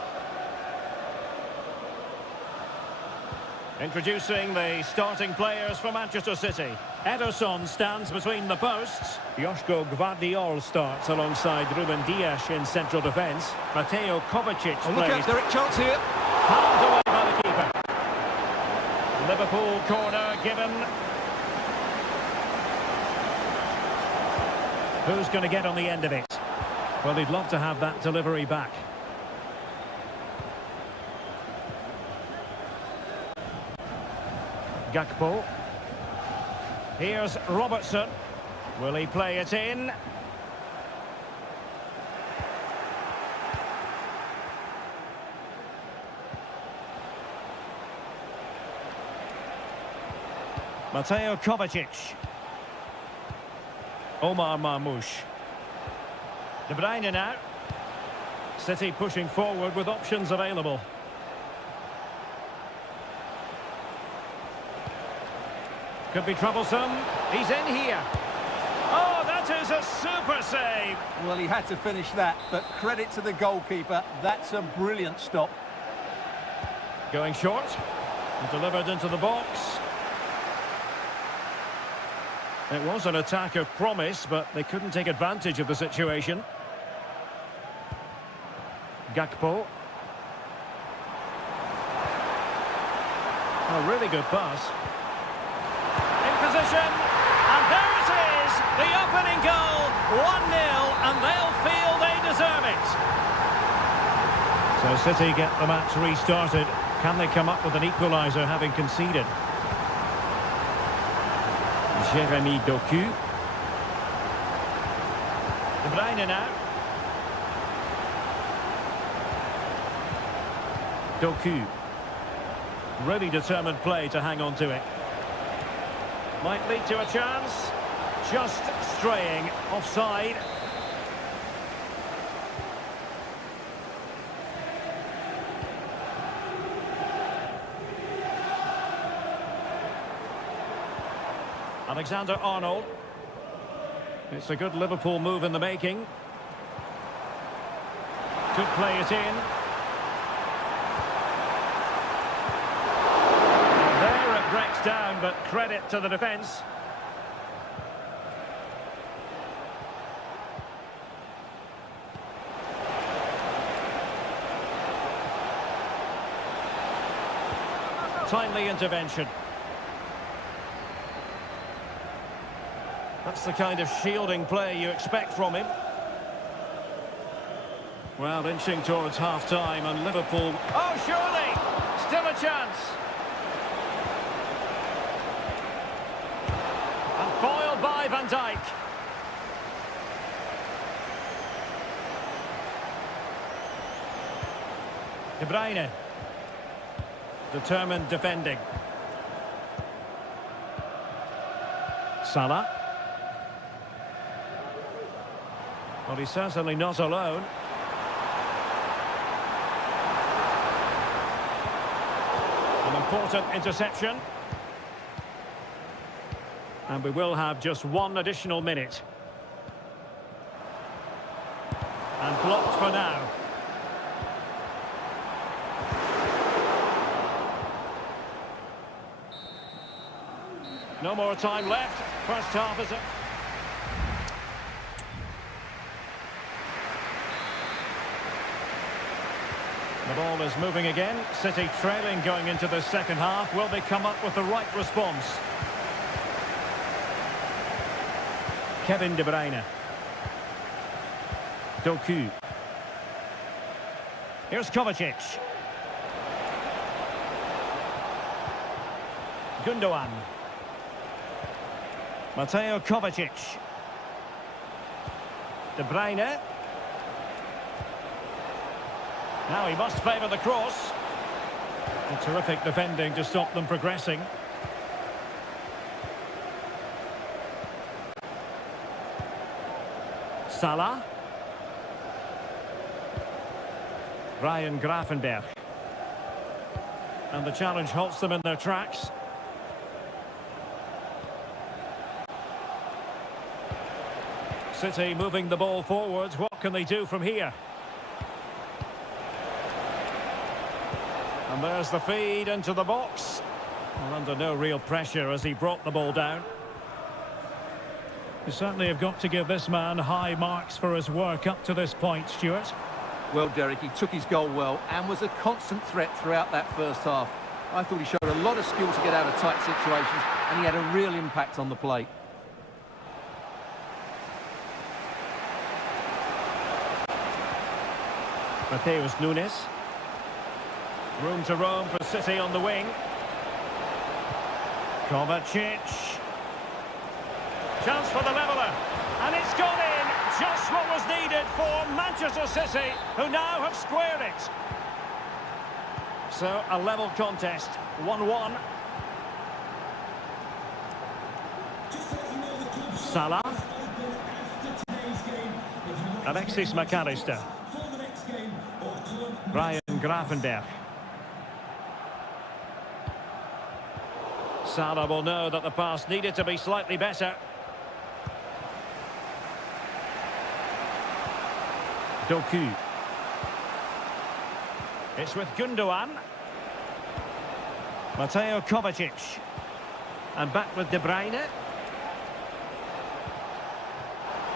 Introducing the starting players for Manchester City. Ederson stands between the posts. Joško Gvardiol starts alongside Ruben Dias in central defence. Mateo Kovacic plays. Look out, Derek, chance here. Palmed away by the keeper. Liverpool corner given. Who's going to get on the end of it? Well, he'd love to have that delivery back. Gakpo. Here's Robertson. Will he play it in? Mateo Kovacic. Omar Marmoush. De Bruyne now. City pushing forward with options available. Could be troublesome. He's in here. Oh, that is a super save. Well, he had to finish that, but credit to the goalkeeper. That's a brilliant stop. Going short. Delivered into the box. It was an attack of promise, but they couldn't take advantage of the situation. Gakpo. A really good pass. Position, and there it is, the opening goal, 1-0, and they'll feel they deserve it. So City get the match restarted. Can they come up with an equaliser having conceded? Jeremy Doku. De Bruyne now. Doku. Really determined play to hang on to it. Might lead to a chance. Just straying offside. Alexander-Arnold. It's a good Liverpool move in the making. Could play it in. Breaks down, but credit to the defence. Timely intervention. That's the kind of shielding play you expect from him. Well, inching towards half-time, and Liverpool... Oh, surely! Still a chance! Foiled by Van Dijk. De Bruyne. Determined defending. Salah. Well, he's certainly not alone. An important interception. And we will have just one additional minute. And blocked for now. No more time left. First half is up. The ball is moving again. City trailing going into the second half. Will they come up with the right response? Kevin De Bruyne. Doku. Here's Kovacic. Gundogan. Mateo Kovacic. De Bruyne. Now he must favour the cross. And terrific defending to stop them progressing. Salah. Ryan Gravenberch. And the challenge halts them in their tracks. City moving the ball forwards. What can they do from here? And there's the feed into the box. Well, under no real pressure as he brought the ball down. You certainly have got to give this man high marks for his work up to this point, Stuart. Well, Derek, he took his goal well and was a constant threat throughout that first half. I thought he showed a lot of skill to get out of tight situations, and he had a real impact on the plate. Mateus Nunes. Room to roam for City on the wing. Kovacic. Chance for the leveller. And it's gone in. Just what was needed for Manchester City, who now have squared it. So, a level contest. 1-1. Salah. Alexis McAllister. Ryan Gravenberch. Salah will know that the pass needed to be slightly better. Doku. It's with Gundogan. Mateo Kovacic. And back with De Bruyne.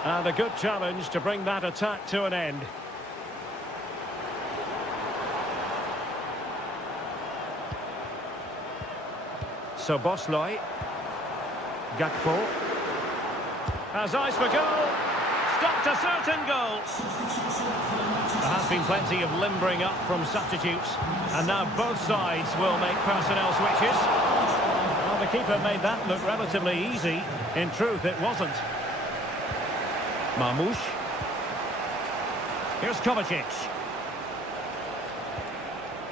And a good challenge to bring that attack to an end. So Bosley. Gakpo. Has eyes for goal. Stopped a certain goal. There has been plenty of limbering up from substitutes. And now both sides will make personnel switches. Well, the keeper made that look relatively easy. In truth, it wasn't. Marmoush. Here's Kovacic.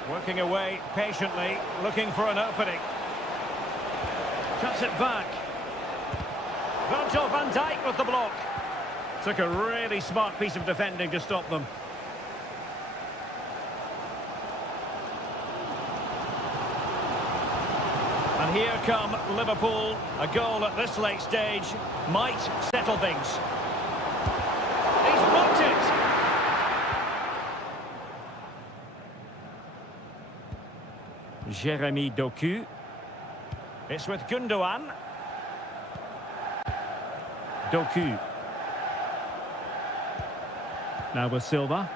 Working away patiently, looking for an opening. Cuts it back. Virgil van Dijk with the block. Took a really smart piece of defending to stop them. And here come Liverpool. A goal at this late stage might settle things. He's blocked it. Jeremy Doku. It's with Gundogan. Doku. Now with Silva.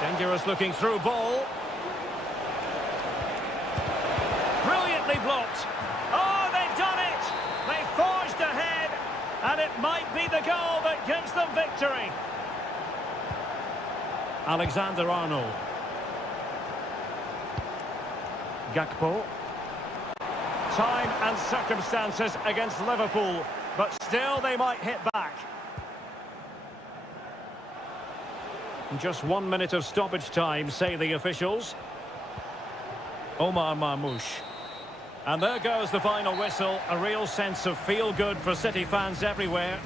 Dangerous looking through ball. Brilliantly blocked. Oh, they've done it! They forged ahead, and it might be the goal that gives them victory. Alexander-Arnold. Gakpo. Time and circumstances against Liverpool, but still they might hit back. Just 1 minute of stoppage time, say the officials. Omar Marmoush. And there goes the final whistle. A real sense of feel-good for City fans everywhere.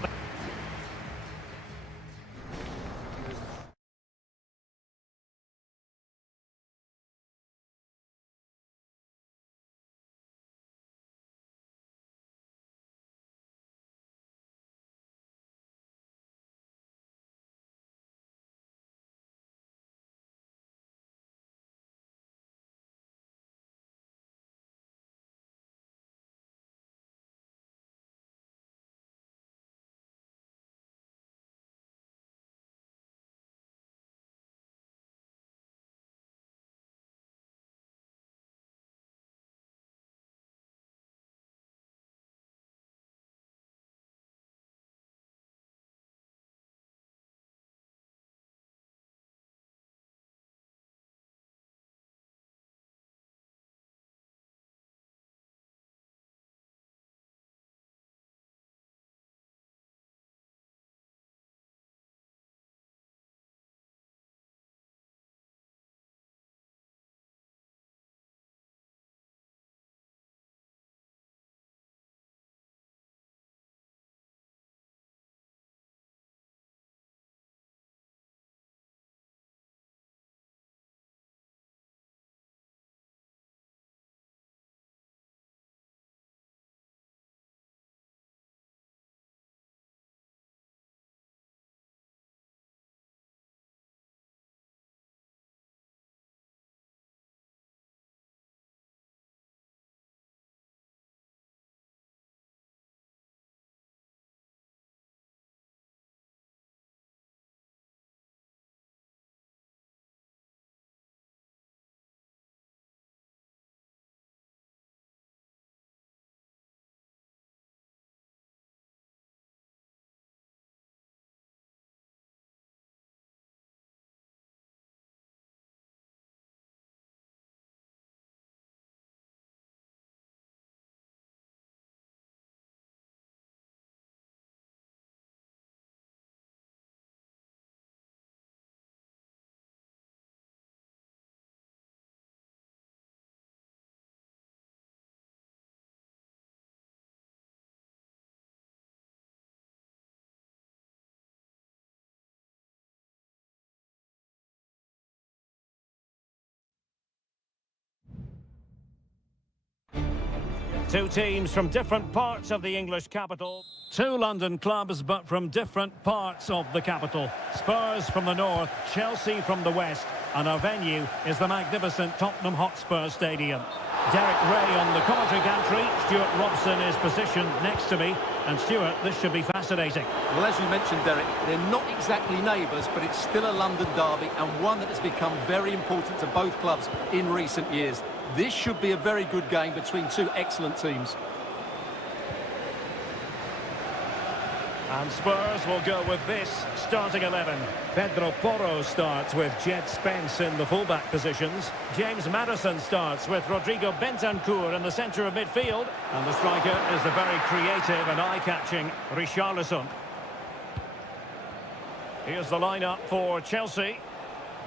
Two teams from different parts of the English capital. Two London clubs, but from different parts of the capital. Spurs from the north, Chelsea from the west, and our venue is the magnificent Tottenham Hotspur Stadium. Derek Ray on the commentary gantry. Stuart Robson is positioned next to me. And Stuart, this should be fascinating. Well, as you mentioned, Derek, they're not exactly neighbours, but it's still a London derby and one that has become very important to both clubs in recent years. This should be a very good game between two excellent teams. And Spurs will go with this starting 11. Pedro Porro starts with Jed Spence in the fullback positions. James Maddison starts with Rodrigo Bentancur in the centre of midfield. And the striker is the very creative and eye-catching Richarlison. Here's the lineup for Chelsea.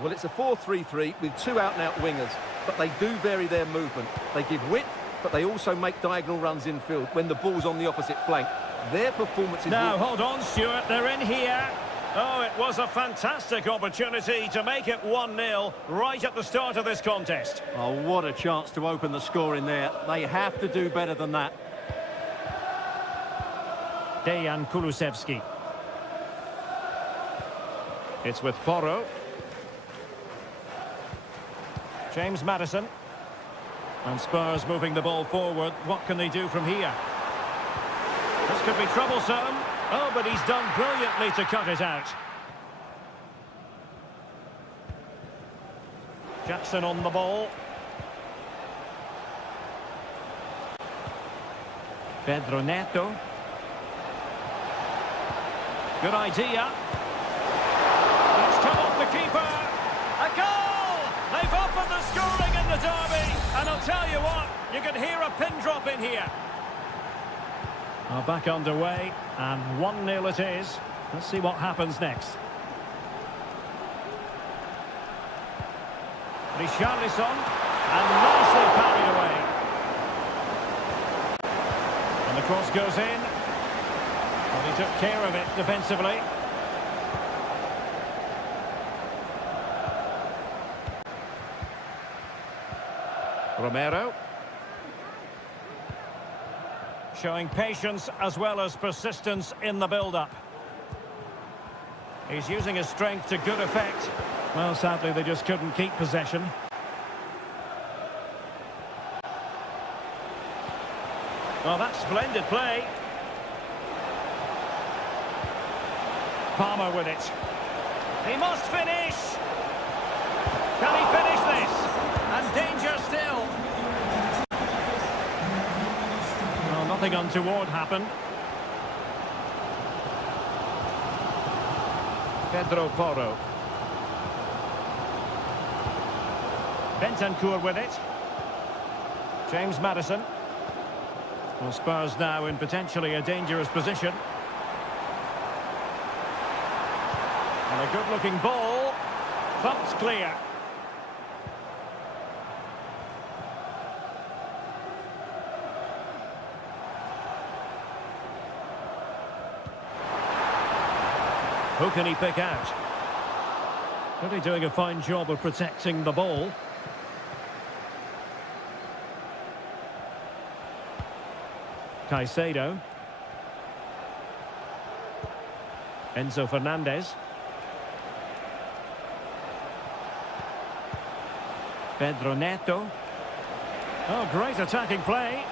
Well, it's a 4-3-3 with two out-and-out wingers, but they do vary their movement. They give width, but they also make diagonal runs infield when the ball's on the opposite flank. Their performance is... Now, hold on, Stuart. They're in here. Oh, it was a fantastic opportunity to make it 1-0 right at the start of this contest. Oh, what a chance to open the score in there. They have to do better than that. Dejan Kulusevski. It's with Porro. James Maddison. And Spurs moving the ball forward. What can they do from here? This could be troublesome. Oh, but he's done brilliantly to cut it out. Jackson on the ball. Pedro Neto. Good idea. It's come off the keeper. A goal! They've opened the scoring in the derby. And I'll tell you what, you can hear a pin drop in here. Back underway, and 1-0 it is. Let's see what happens next. Richarlison, and nicely parried away. And the cross goes in. Well, he took care of it defensively. Romero. Showing patience as well as persistence in the build-up. He's using his strength to good effect. Well, sadly, they just couldn't keep possession. Well, that's splendid play. Palmer with it. He must finish! Can he finish this? And danger still. Nothing untoward happened. Pedro Porro. Bentancur with it. James Maddison. Well, Spurs now in potentially a dangerous position. And a good-looking ball. Thumped clear. Who can he pick out? Really doing a fine job of protecting the ball. Caicedo. Enzo Fernandez. Pedro Neto. Oh, great attacking play.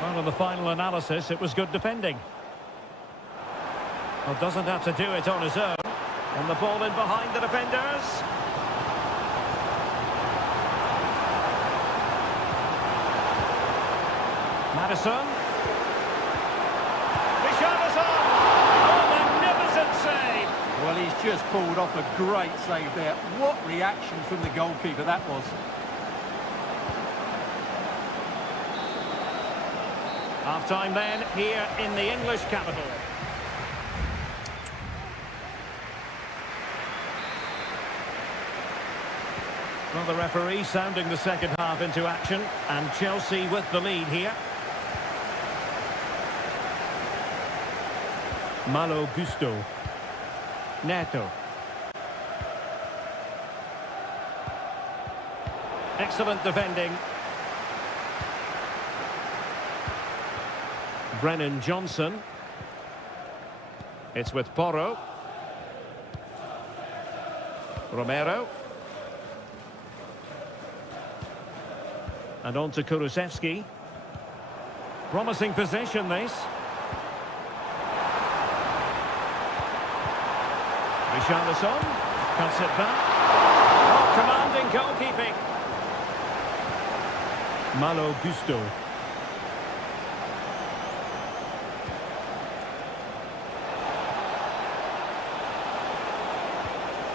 Well, in the final analysis, it was good defending. Well, doesn't have to do it on his own. And the ball in behind the defenders. Maddison. Richarlison. Oh, magnificent save. Well, he's just pulled off a great save there. What reaction from the goalkeeper that was. Half-time then, here in the English capital. Well, the referee sounding the second half into action, and Chelsea with the lead here. Malo Gusto. Neto. Excellent defending. Brennan Johnson. It's with Porro. Romero. And on to Kulusevski. Promising possession, this. Richarlison cuts it back. Oh, commanding goalkeeping. Malo Gusto.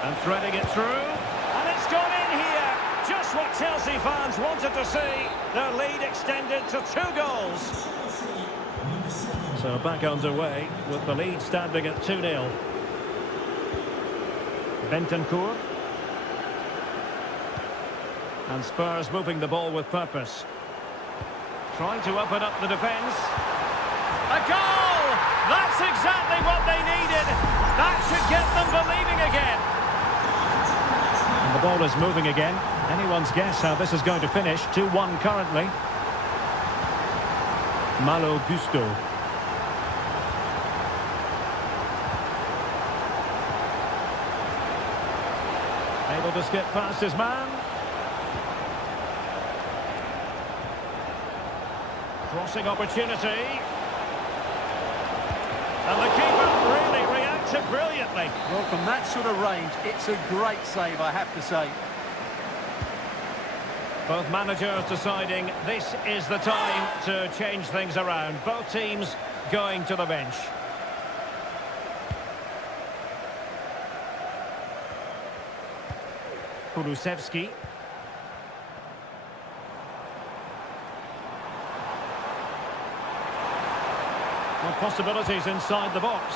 And threading it through. And it's gone in here. Just what Chelsea fans wanted to see. Their lead extended to 2 goals. So back underway with the lead standing at 2-0. Bentancur. And Spurs moving the ball with purpose. Trying to open up the defence. A goal! That's exactly what they needed. That should get them believing again. And the ball is moving again. Anyone's guess how this is going to finish. 2-1 currently. Malo Gusto. Able to skip past his man. Crossing opportunity. And the keeper really reacted brilliantly. Well, from that sort of range, it's a great save, I have to say. Both managers deciding this is the time to change things around. Both teams going to the bench. Kulusevski. Well, possibilities inside the box.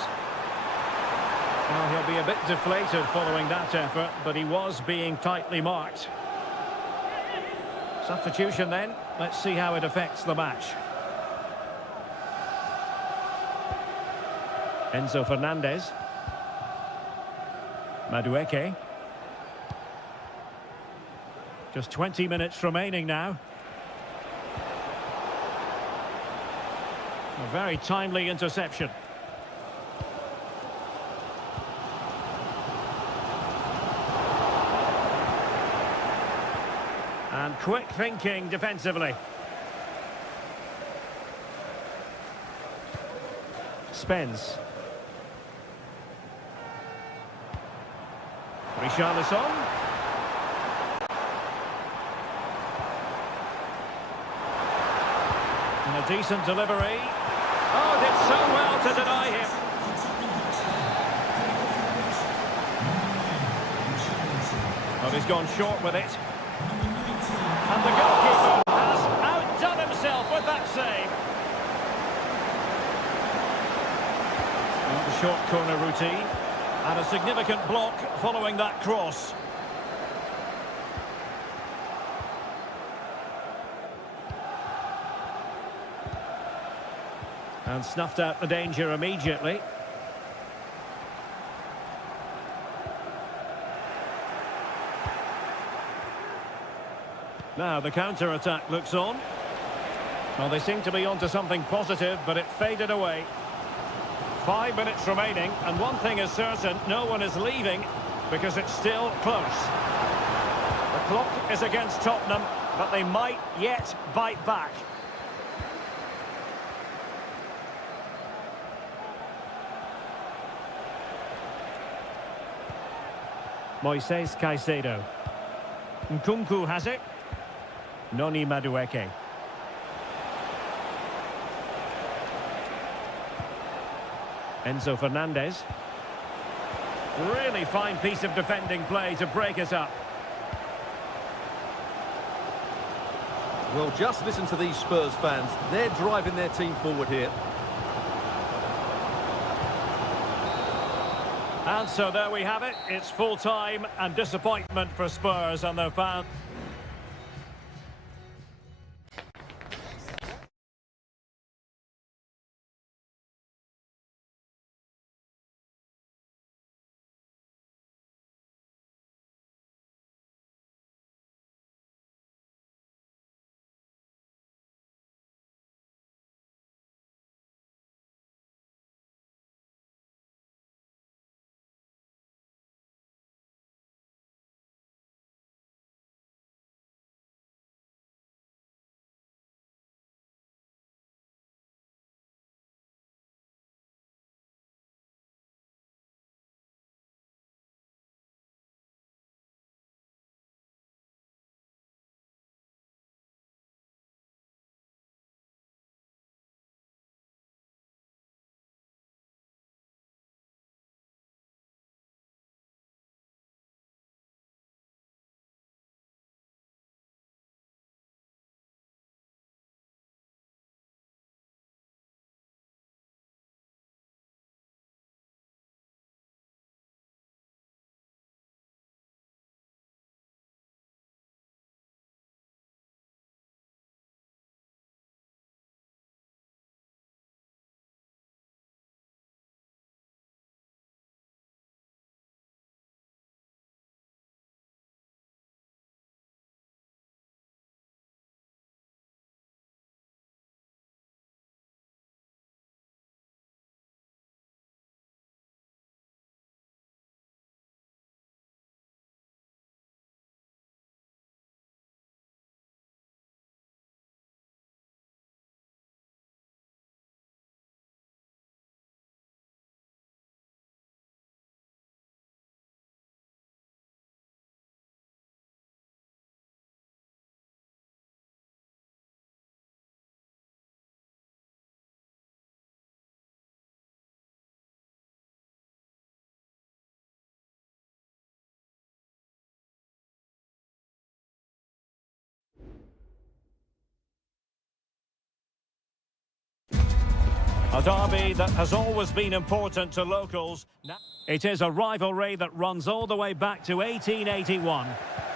Well, he'll be a bit deflated following that effort, but he was being tightly marked. Substitution then. Let's see how it affects the match. Enzo Fernandez. Madueke. Just 20 minutes remaining now. A very timely interception. And quick thinking defensively. Spence. Richarlison. And a decent delivery. Oh, did so well to deny him. Well, he's gone short with it. And the goalkeeper has outdone himself with that save. And the short corner routine. And a significant block following that cross. And snuffed out the danger immediately. Now the counter-attack looks on. Well, they seem to be onto something positive, but it faded away. 5 minutes remaining, and one thing is certain, no one is leaving because it's still close. The clock is against Tottenham, but they might yet bite back. Moises Caicedo. Nkunku has it. Noni Madueke. Enzo Fernandez. Really fine piece of defending play to break us up. Well, just listen to these Spurs fans. They're driving their team forward here. And so there we have it. It's full time and disappointment for Spurs and their fans. A derby that has always been important to locals. It is a rivalry that runs all the way back to 1881.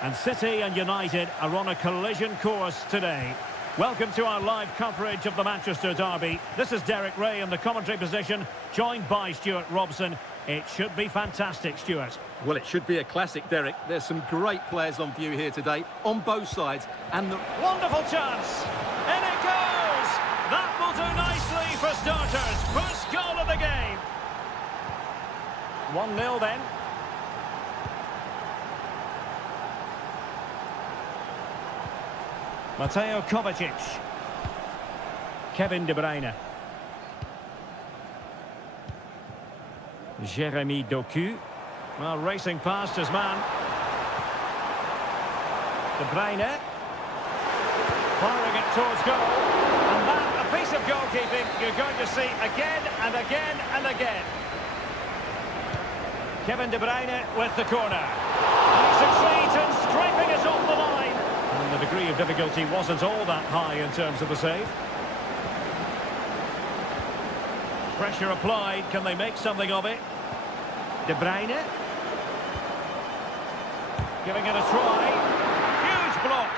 And City and United are on a collision course today. Welcome to our live coverage of the Manchester derby. This is Derek Ray in the commentary position, joined by Stuart Robson. It should be fantastic, Stuart. Well, it should be a classic, Derek. There's some great players on view here today, on both sides, and the... Wonderful chance! And it goes! That will do nicely for starters. First goal of the game. 1-0 then. Mateo Kovacic. Kevin De Bruyne. Jeremy Doku. Well, racing past his man. De Bruyne. Firing it towards goal. And that, a piece of goalkeeping you're going to see again and again and again. Kevin De Bruyne with the corner. And he succeeds in scraping it off the line. And the degree of difficulty wasn't all that high in terms of the save. Pressure applied. Can they make something of it? De Bruyne. Giving it a try. Huge block.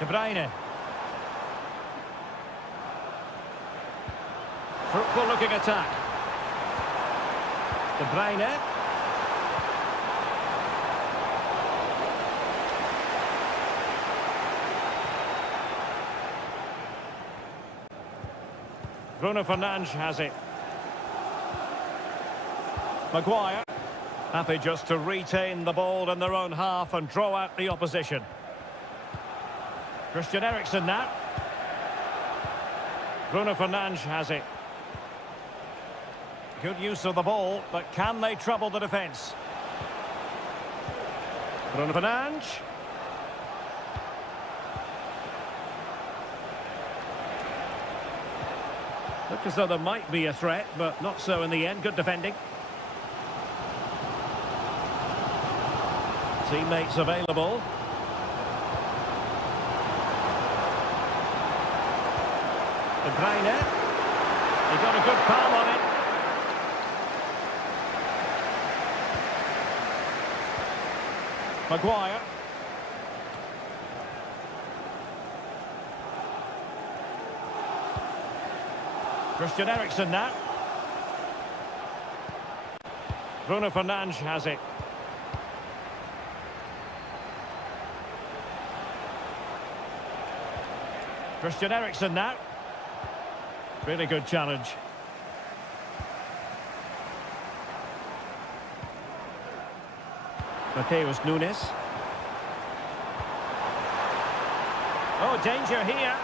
De Bruyne. Fruitful looking attack. De Bruyne. Bruno Fernandes has it. Maguire. Happy just to retain the ball in their own half and draw out the opposition. Christian Eriksen now. Bruno Fernandes has it. Good use of the ball, but can they trouble the defence? Bruno Fernandes. Looked as though there might be a threat, but not so in the end. Good defending. Teammates available. De Bruyne. He got a good palm on it. Maguire. Christian Eriksen now. Bruno Fernandes has it. Christian Eriksen now. Really good challenge. Mateus Nunes. Oh, danger here.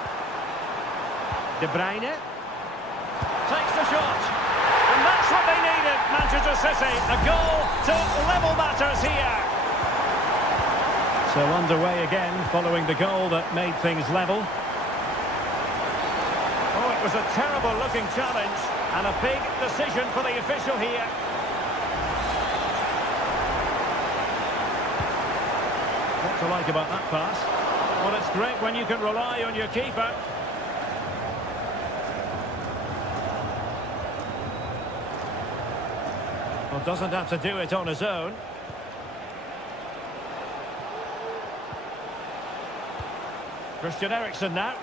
De Bruyne. Takes the shot. And that's what they needed, Manchester City. A goal to level matters here. So underway again, following the goal that made things level. Oh, it was a terrible-looking challenge. And a big decision for the official here. What to like about that pass? Well, it's great when you can rely on your keeper. Well, doesn't have to do it on his own. Christian Eriksen now.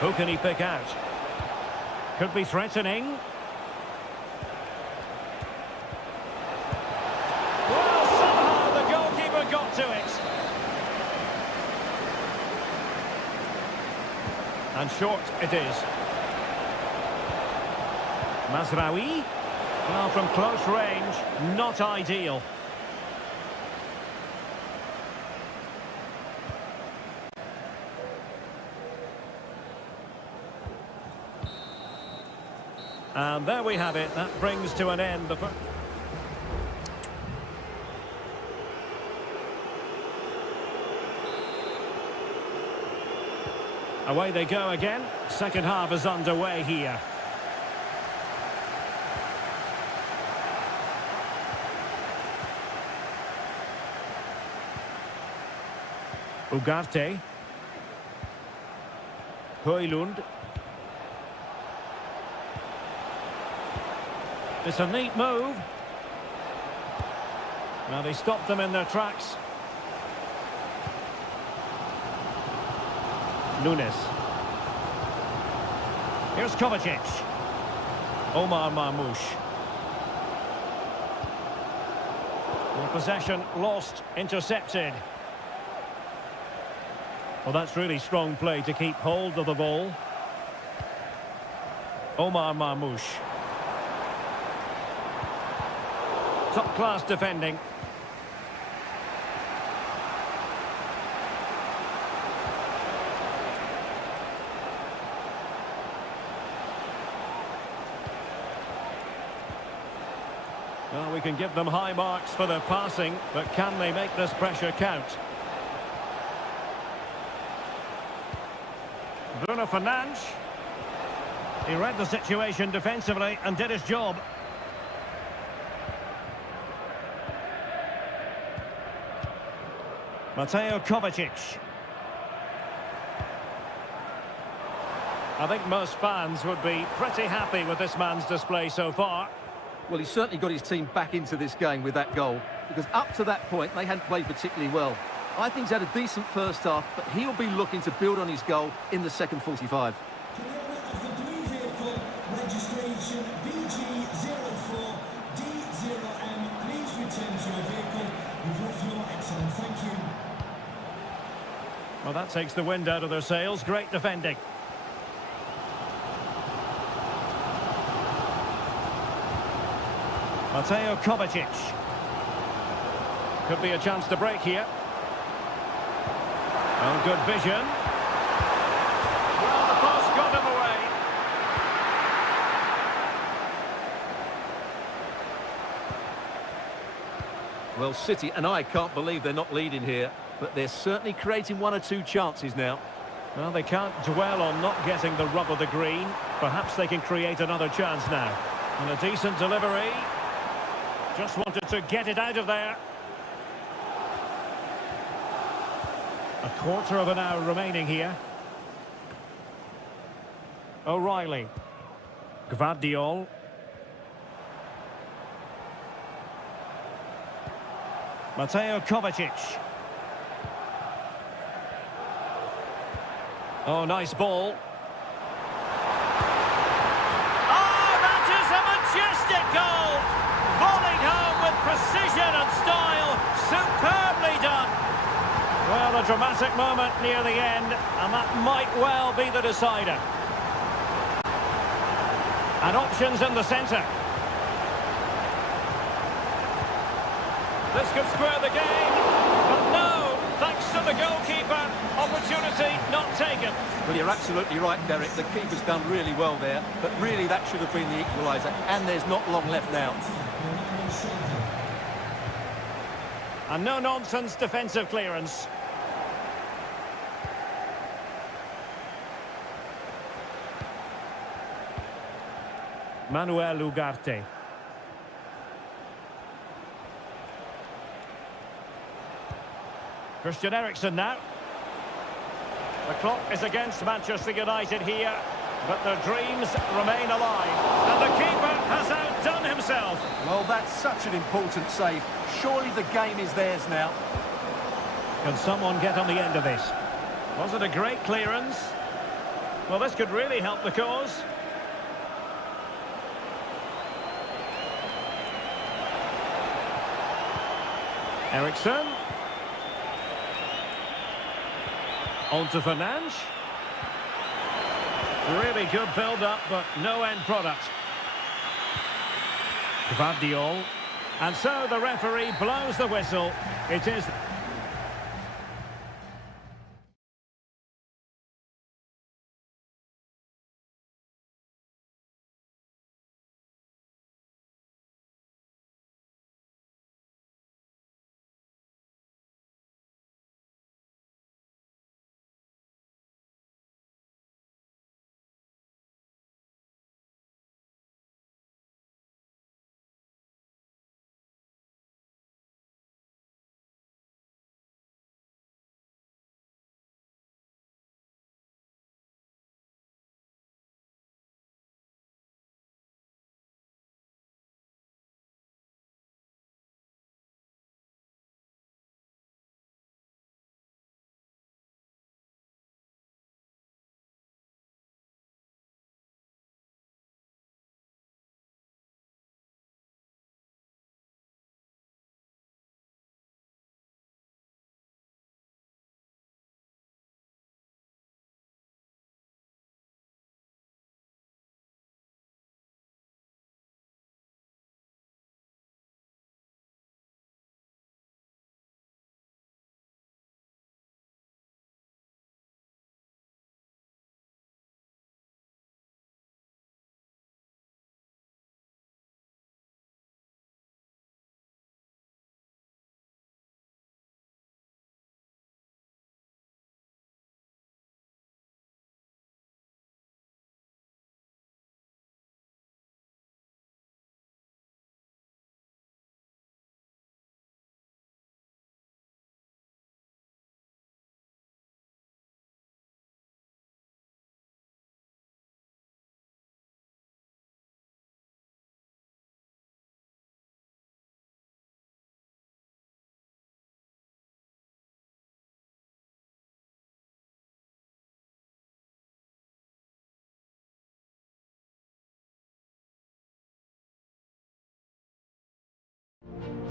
Who can he pick out? Could be threatening. Well, somehow the goalkeeper got to it. And short it is. Mazraoui. Well, from close range, not ideal. And there we have it. That brings to an end the... Away they go again. Second half is underway here. Ugarte. Højlund. It's a neat move. Now they stopped them in their tracks. Nunes. Here's Kovacic. Omar Marmoush. The possession lost, intercepted. Well, that's really strong play to keep hold of the ball. Omar Marmoush. Top-class defending. Well, we can give them high marks for their passing, but can they make this pressure count? Bruno Fernandes. He read the situation defensively and did his job. Mateo Kovacic. I think most fans would be pretty happy with this man's display so far. Well, he's certainly got his team back into this game with that goal, because up to that point, they hadn't played particularly well. I think he's had a decent first half, but he'll be looking to build on his goal in the second 45. Driver of the blue vehicle, registration BG04D0M. Please return to your vehicle. You've left your excellent. Thank you. Well, that takes the wind out of their sails. Great defending. Mateo Kovacic. Could be a chance to break here. Oh, good vision. Well, the pass got him away. Well, City and I can't believe they're not leading here, but they're certainly creating one or two chances now. Well, they can't dwell on not getting the rub of the green. Perhaps they can create another chance now. And a decent delivery. Just wanted to get it out of there. A quarter of an hour remaining here. O'Reilly. Gvardiol. Mateo Kovacic. Oh, nice ball. Oh, that is a majestic goal! Volleyed home with precision and style. Superbly done. Well, a dramatic moment near the end, and that might well be the decider. And options in the centre. This could square the game, but no, thanks to the goalkeeper, opportunity not taken. Well, you're absolutely right, Derek. The keeper's done really well there, but really that should have been the equaliser, and there's not long left now. And no-nonsense defensive clearance. Manuel Ugarte. Christian Eriksen now. The clock is against Manchester United here, but their dreams remain alive. And the keeper has outdone himself. Well, that's such an important save. Surely the game is theirs now. Can someone get on the end of this? Was it a great clearance? Well, this could really help the cause. Eriksen. On to Fernandes. Really good build-up, but no end product. Gvardiol. And so the referee blows the whistle. It is...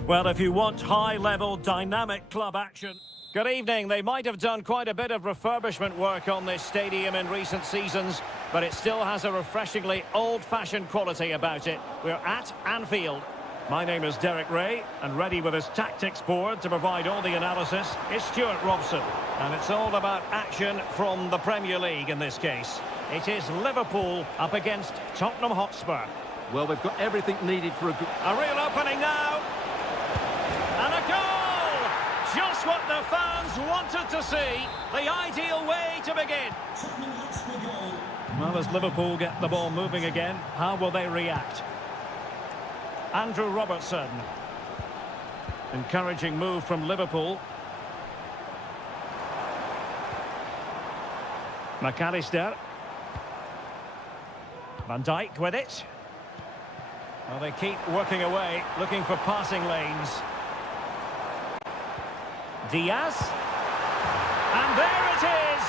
Well, if you want high-level, dynamic club action... Good evening. They might have done quite a bit of refurbishment work on this stadium in recent seasons, but it still has a refreshingly old-fashioned quality about it. We're at Anfield. My name is Derek Ray, and ready with his tactics board to provide all the analysis is Stuart Robson. And it's all about action from the Premier League in this case. It is Liverpool up against Tottenham Hotspur. Well, they've got everything needed for a good... A real opening now. And a goal! Just what the fans wanted to see. The ideal way to begin. Tottenham Hotspur goal. Well, as Liverpool get the ball moving again, how will they react? Andrew Robertson. Encouraging move from Liverpool. McAllister. Van Dijk with it. Well, they keep working away, looking for passing lanes. Diaz. And there it is!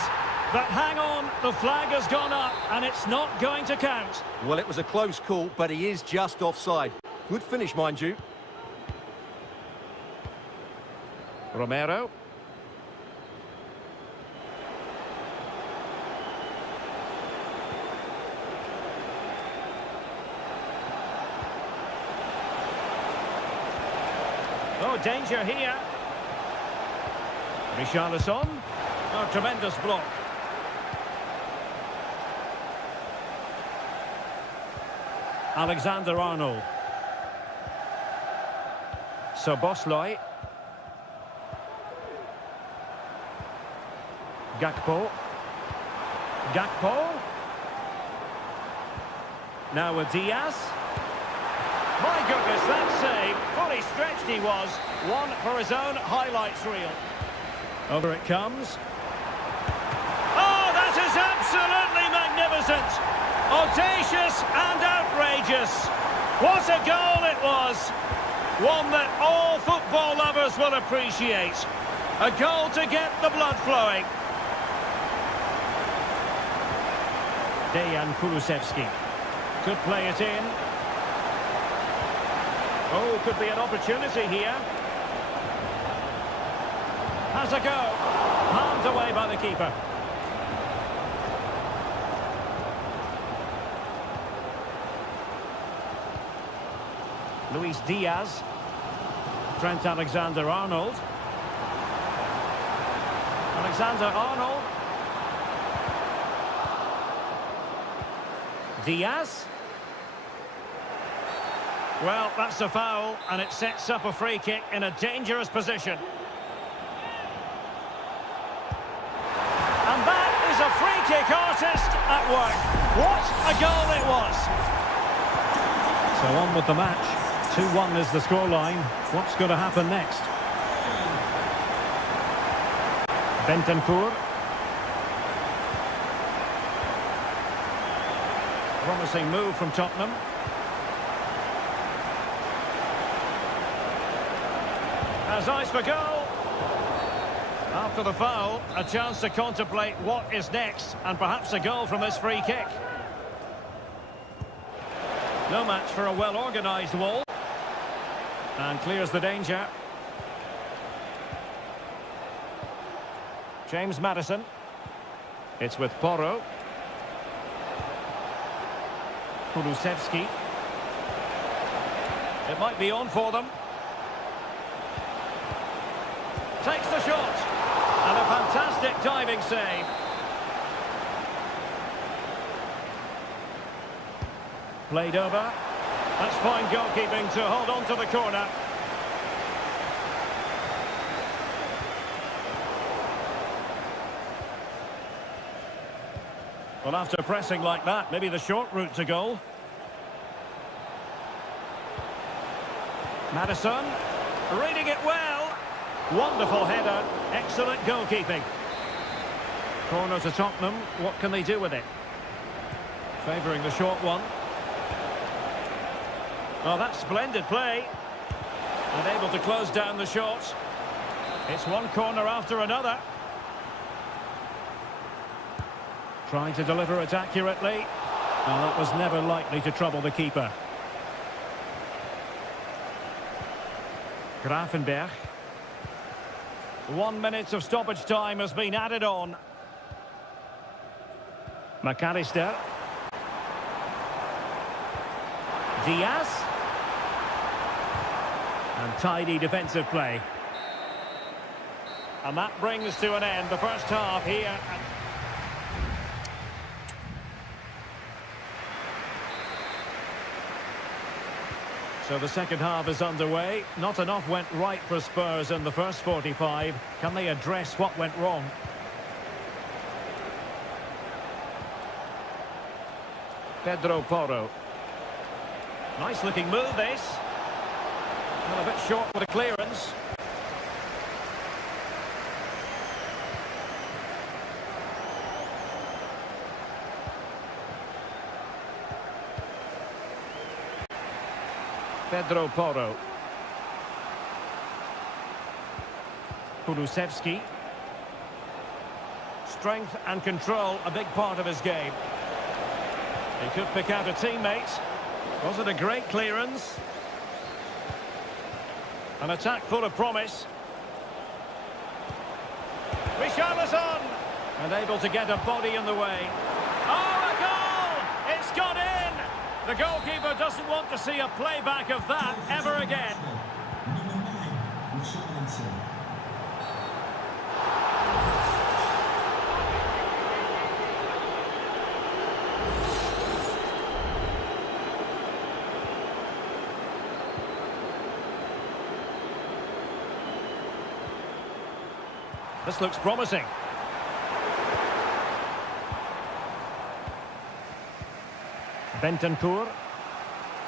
But hang on, the flag has gone up, and it's not going to count. Well, it was a close call, but he is just offside. Good finish, mind you. Romero. Oh, danger here. Richarlison. Oh, tremendous block. Alexander-Arnold. Szoboszlai. Gakpo. Gakpo. Now with Diaz. My goodness, that save. Fully stretched he was. One for his own highlights reel. Over it comes. Oh, that is absolutely magnificent. Audacious and outrageous. What a goal it was. One that all football lovers will appreciate. A goal to get the blood flowing. Dejan Kulusevski. Could play it in. Oh, could be an opportunity here. Has a go. Palmed away by the keeper. Luis Diaz. Trent Alexander-Arnold. Alexander-Arnold. Diaz. Well, that's a foul, and it sets up a free kick in a dangerous position. And that is a free kick artist at work. What a goal it was. So on with the match. 2-1 is the scoreline. What's going to happen next? Bentancur. Promising move from Tottenham. Has eyes for goal. After the foul, a chance to contemplate what is next, and perhaps a goal from this free kick. No match for a well-organised wall. And clears the danger. James Maddison. It's with Porro. Kulusevski. It might be on for them. Takes the shot. And a fantastic diving save. Played over. That's fine goalkeeping to hold on to the corner. Well, after pressing like that, maybe the short route to goal. Maddison, reading it well. Wonderful header, excellent goalkeeping. Corner to Tottenham, what can they do with it? Favouring the short one. Oh, that's splendid play. And able to close down the shot. It's one corner after another. Trying to deliver it accurately. Well, that was never likely to trouble the keeper. Grafenberg. 1 minute of stoppage time has been added on. McAllister. Diaz. And tidy defensive play. And that brings to an end the first half here. So the second half is underway. Not enough went right for Spurs in the first 45. Can they address what went wrong? Pedro Porro. Nice looking move this. Well, a bit short with the clearance. Pedro Porro. Kulusevski. Strength and control, a big part of his game. He could pick out a teammate. Was it a great clearance? An attack full of promise. Richarlison! And able to get a body in the way. Oh, a goal! It's gone in! The goalkeeper doesn't want to see a playback of that ever again. Number 9, Richarlison. This looks promising. Bentancur.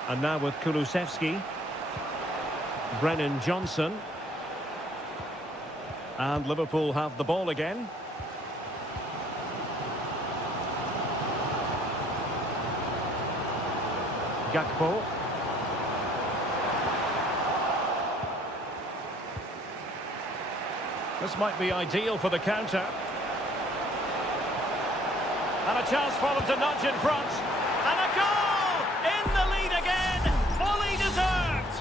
And now with Kulusevski. Brennan Johnson. And Liverpool have the ball again. Gakpo. This might be ideal for the counter. And a chance for them to nudge in front. And a goal! In the lead again! Fully deserved!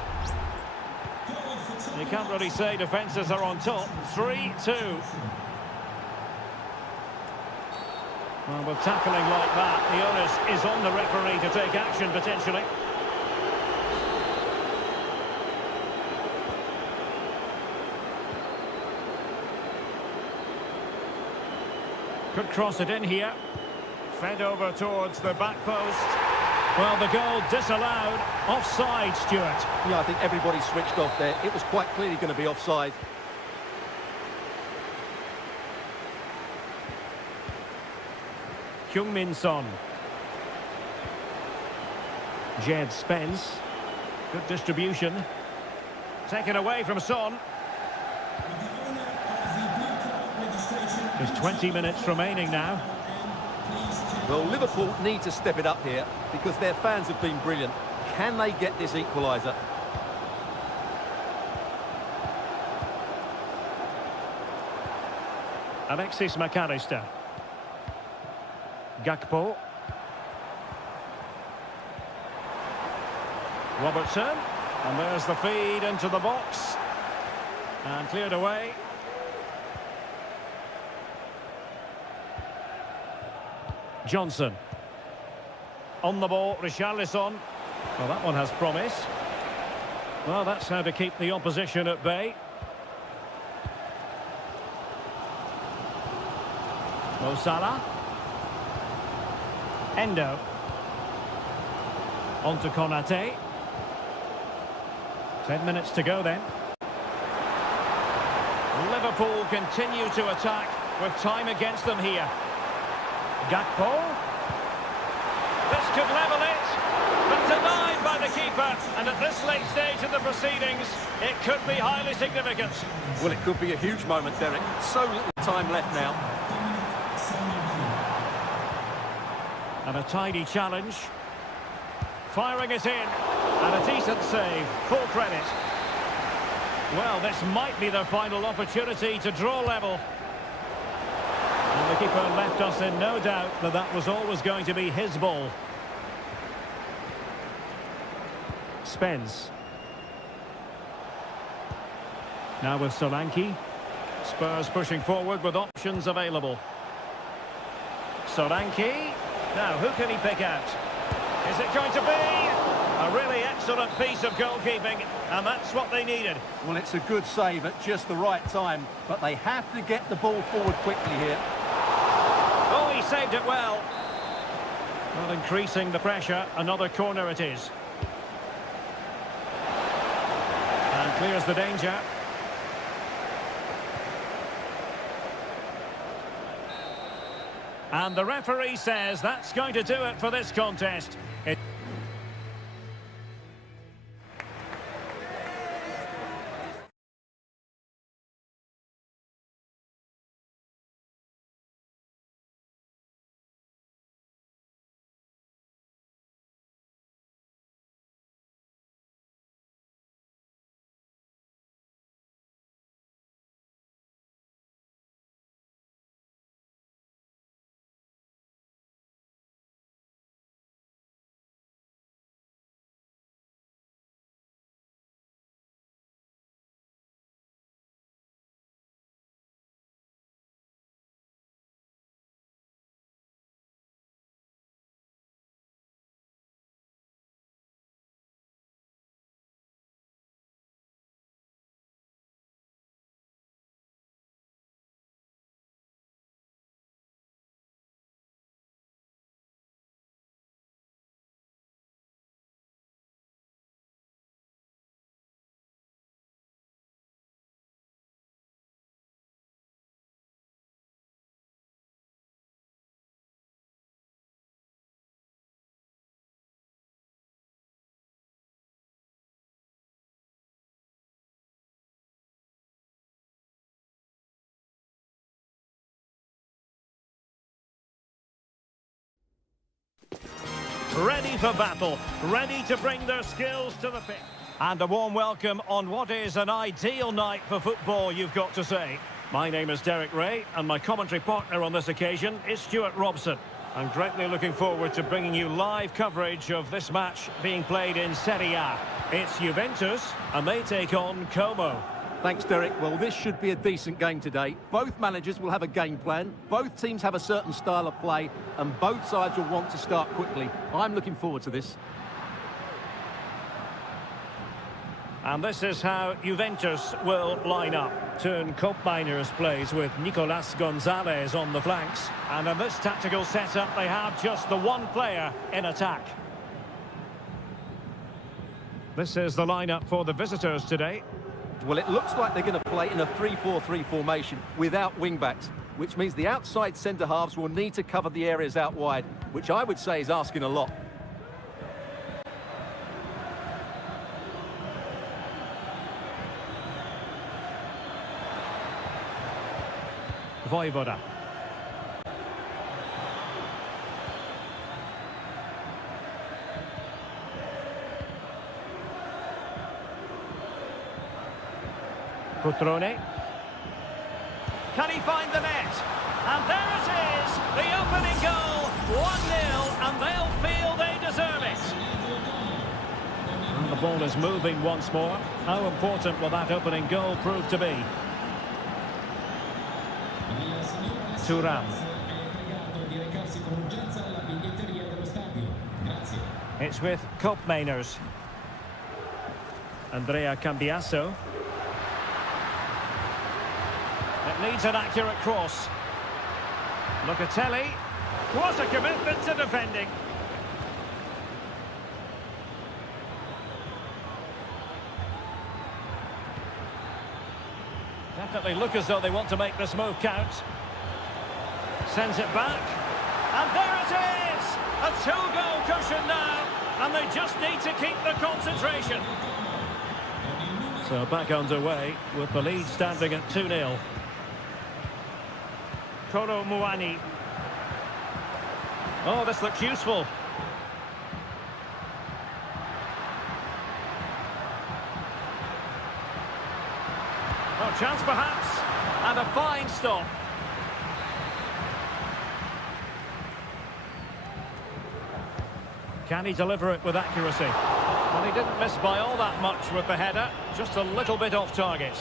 You can't really say defences are on top. 3-2. Well, with tackling like that, the onus is on the referee to take action, potentially. Could cross it in here. Fed over towards the back post. Well, the goal disallowed. Offside, Stuart. Yeah, I think everybody switched off there. It was quite clearly going to be offside. Heung-min Son. Jed Spence. Good distribution. Taken away from Son. There's 20 minutes remaining now. Well, Liverpool need to step it up here because their fans have been brilliant. Can they get this equaliser? Alexis McAllister. Gakpo. Robertson. And there's the feed into the box. And cleared away. Johnson. On the ball, Richarlison. Well, that one has promise. Well, that's how to keep the opposition at bay. Mo Salah. Endo. On to Konate. 10 minutes to go then. Liverpool continue to attack with time against them here. Gakpo. This could level it, but denied by the keeper. And at this late stage of the proceedings, it could be highly significant. Well, it could be a huge moment, Derek. So little time left now. And a tidy challenge. Firing it in. And a decent save. Full credit. Well, this might be their final opportunity to draw level. And the keeper left us in no doubt that that was always going to be his ball. Spence. Now with Solanke. Spurs pushing forward with options available. Solanke. Now, who can he pick out? Is it going to be a really excellent piece of goalkeeping? And that's what they needed. Well, it's a good save at just the right time, but they have to get the ball forward quickly here. Oh, he saved it well. Well, increasing the pressure. Another corner it is. And clears the danger. And the referee says that's going to do it for this contest. Ready for battle, ready to bring their skills to the pitch. And a warm welcome on what is an ideal night for football, you've got to say. My name is Derek Ray, and my commentary partner on this occasion is Stuart Robson. I'm greatly looking forward to bringing you live coverage of this match being played in Seria. It's Juventus, and they take on Como. Thanks, Derek. Well, this should be a decent game today. Both managers will have a game plan. Both teams have a certain style of play, and both sides will want to start quickly. I'm looking forward to this. And this is how Juventus will line up. Turn Koopmeiners plays with Nicolas Gonzalez on the flanks. And in this tactical setup, they have just the one player in attack. This is the lineup for the visitors today. Well, it looks like they're going to play in a 3-4-3 formation without wing-backs, which means the outside centre-halves will need to cover the areas out wide, which I would say is asking a lot. Vojvoda. Cutrone. Can he find the net? And there it is, the opening goal, 1-0, and they'll feel they deserve it. And the ball is moving once more. How important will that opening goal prove to be? Thuram. It's with Koopmeiners. Andrea Cambiasso. It needs an accurate cross. Locatelli. What a commitment to defending. Definitely look as though they want to make this move count. Sends it back. And there it is! A two-goal cushion now. And they just need to keep the concentration. So back underway with the lead standing at 2-0. Koro Muani. Oh, this looks useful. Oh, chance perhaps. And a fine stop. Can he deliver it with accuracy? Well, he didn't miss by all that much with the header. Just a little bit off target.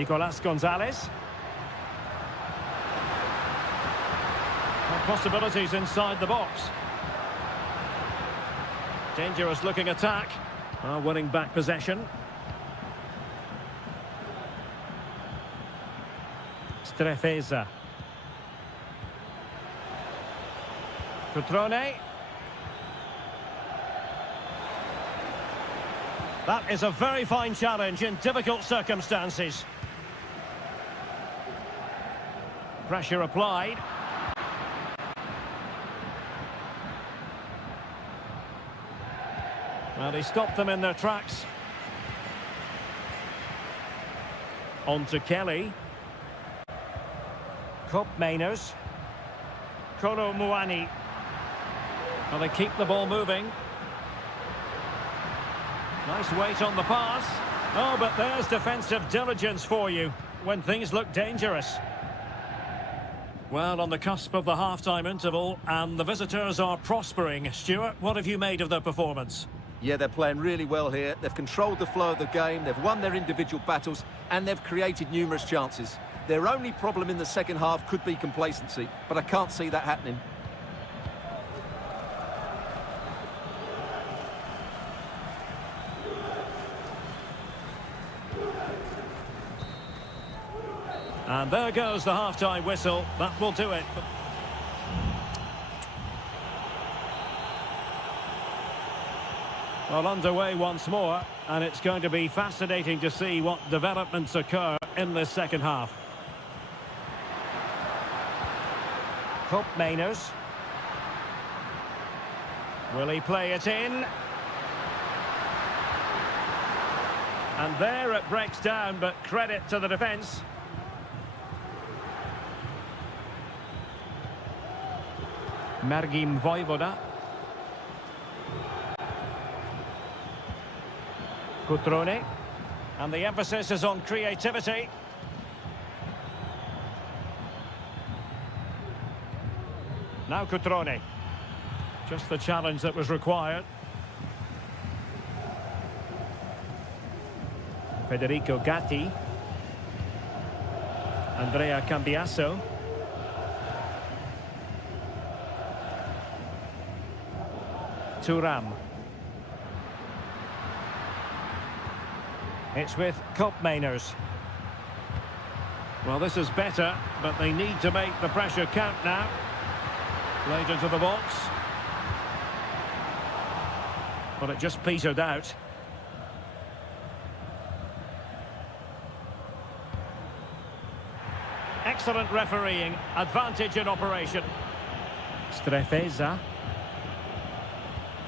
Nicolas Gonzalez. Possibilities inside the box. Dangerous looking attack. Winning back possession. Strefeza. Cutrone. That is a very fine challenge in difficult circumstances. Pressure applied. Well, he stopped them in their tracks. On to Kelly. Koopmeiners. Kolo Muani. Well, they keep the ball moving. Nice weight on the pass. Oh, but there's defensive diligence for you when things look dangerous. Well, on the cusp of the half-time interval, and the visitors are prospering. Stuart, what have you made of their performance? Yeah, they're playing really well here. They've controlled the flow of the game, they've won their individual battles, and they've created numerous chances. Their only problem in the second half could be complacency, but I can't see that happening. And there goes the half-time whistle. That will do it. Well, underway once more, and it's going to be fascinating to see what developments occur in this second half. Koopmeiners. Will he play it in? And there it breaks down, but credit to the defence. Margim Vojvoda. Cutrone. And the emphasis is on creativity. Now Cutrone. Just the challenge that was required. Federico Gatti. Andrea Cambiasso. Thuram. It's with Koopmeiners. Well, this is better, but they need to make the pressure count now. Played into the box. But it just petered out. Excellent refereeing. Advantage in operation. Strefeza.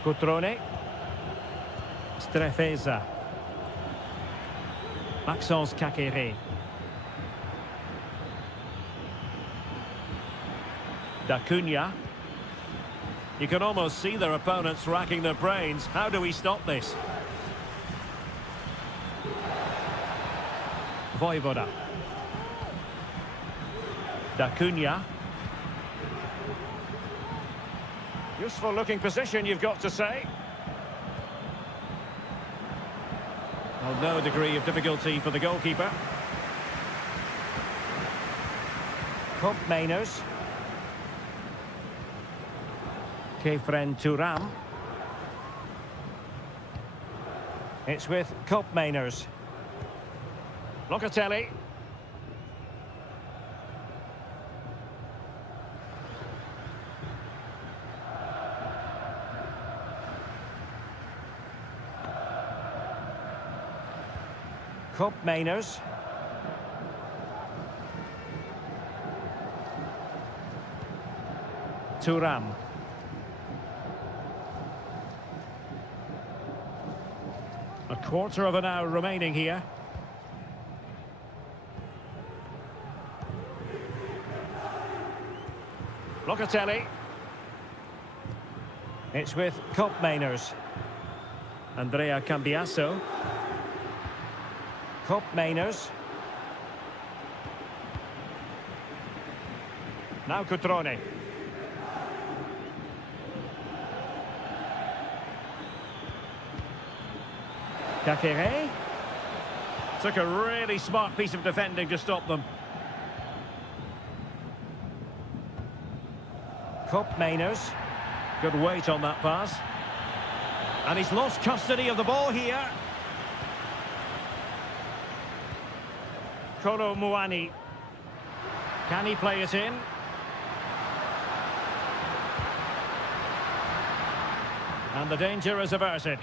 Cutrone. Strefeza. Maxence Caqueret. D'Acunha. You can almost see their opponents racking their brains. How do we stop this? Vojvoda. D'Acunha. Useful looking position, you've got to say. Well, no degree of difficulty for the goalkeeper. Koopmeiners. Kefren Thuram. It's with Koopmeiners. Locatelli. Koopmeiners. Thuram. A quarter of an hour remaining here. Locatelli. It's with Koopmeiners. Andrea Cambiasso. Koopmeiners. Now Cutrone. Caqueret. Took a really smart piece of defending to stop them. Kopp Mainers. Good weight on that pass. And he's lost custody of the ball here. Kolo Muani. Can he play it in? And the danger is averted.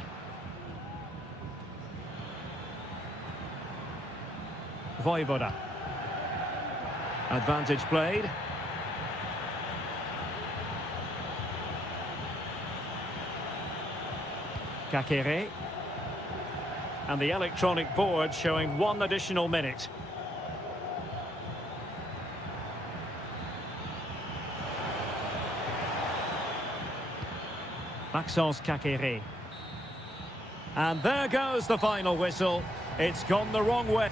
Voivoda. Advantage played. Kakere. And the electronic board showing 1 additional minute. Maxence Kakere. And there goes the final whistle. It's gone the wrong way.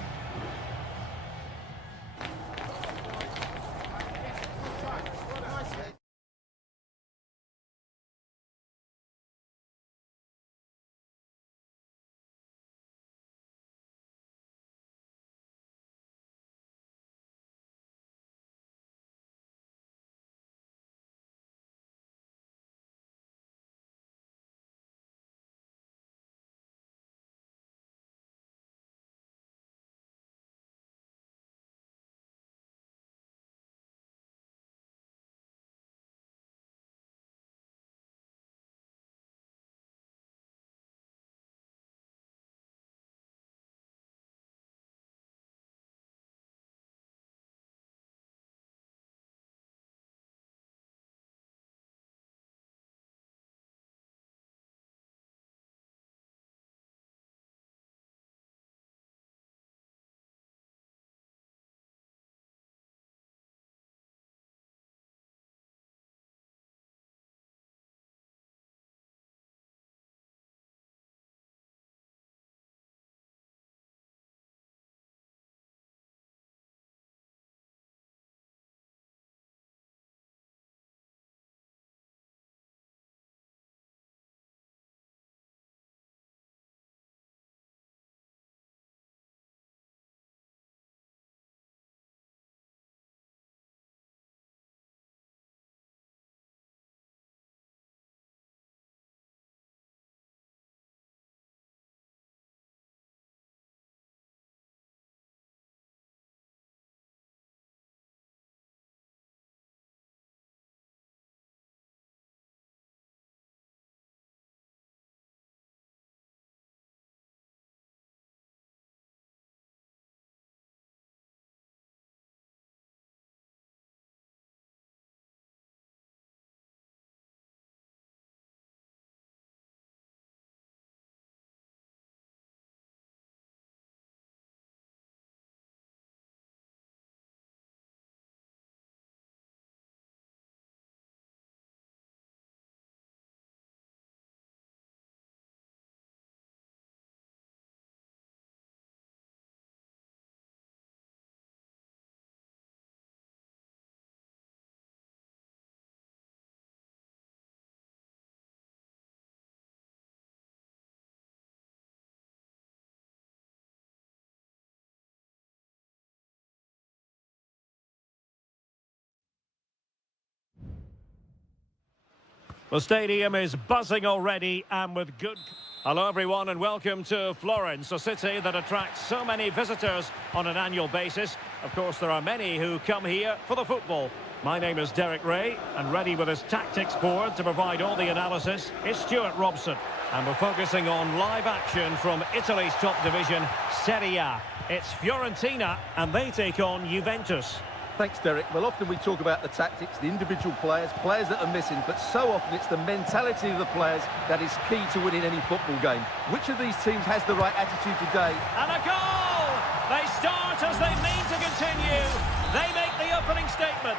The stadium is buzzing already and with good... Hello everyone and welcome to Florence, a city that attracts so many visitors on an annual basis. Of course, there are many who come here for the football. My name is Derek Ray, and ready with his tactics board to provide all the analysis is Stuart Robson. And we're focusing on live action from Italy's top division, Seria. It's Fiorentina, and they take on Juventus. Thanks, Derek. Well, often we talk about the tactics, the individual players that are missing, but so often it's the mentality of the players that is key to winning any football game. Which of these teams has the right attitude today? And a goal! They start as they mean to continue. They make the opening statement.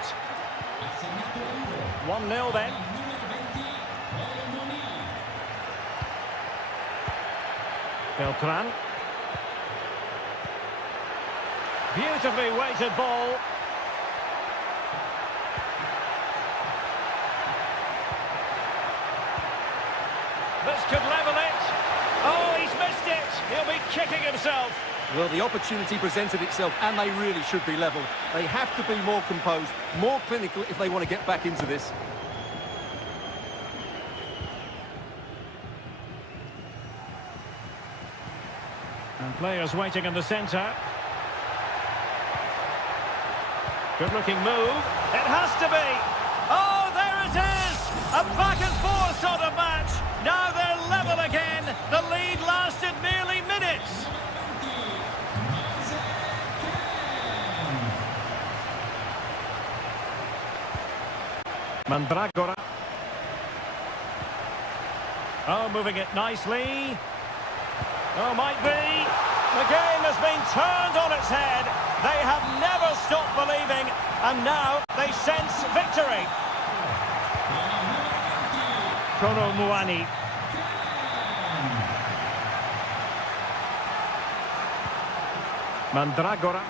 1-0 then. Beltran. Beautifully weighted ball. This could level it. Oh, he's missed it. He'll be kicking himself. Well, the opportunity presented itself, and they really should be level. They have to be more composed, more clinical if they want to get back into this. And players waiting in the centre. Good-looking move. It has to be. Oh, there it is! A back-and-forth sort of match. Now they're level again. The lead lasted merely minutes. Mandragora. Oh, moving it nicely. Oh, might be. The game has been turned on its head. They have never stopped believing, and now they sense victory. Kolo Muani. Mandragora.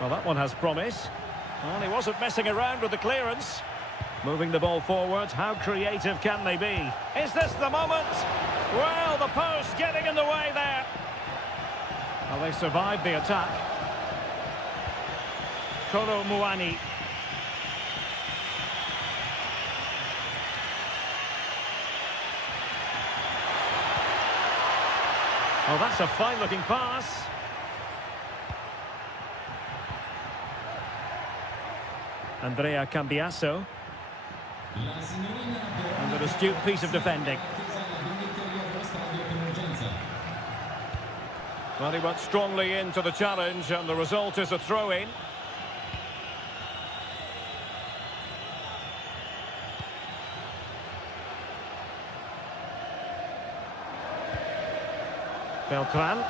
Well, that one has promise. Well, he wasn't messing around with the clearance. Moving the ball forward, how creative can they be? Is this the moment? Well, the post getting in the way there. Well, they survived the attack. Kolo Muani. Oh, that's a fine-looking pass. Andrea Cambiasso. And an astute piece of defending. Well, he went strongly into the challenge, and the result is a throw-in. Beltran.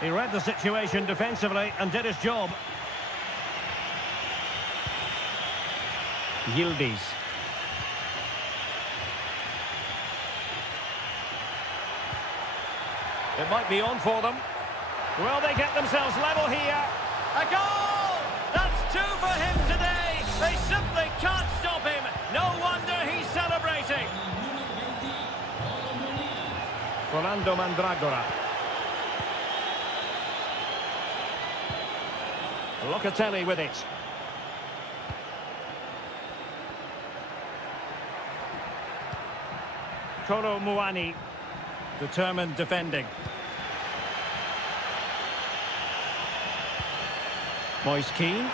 He read the situation defensively and did his job. Yildiz. It might be on for them. Will they get themselves level here? A goal! That's two for him today. They simply can't stop him. No wonder he's celebrating. Rolando Mandragora. Locatelli with it. Kolo Muani, determined defending. Moise Keane.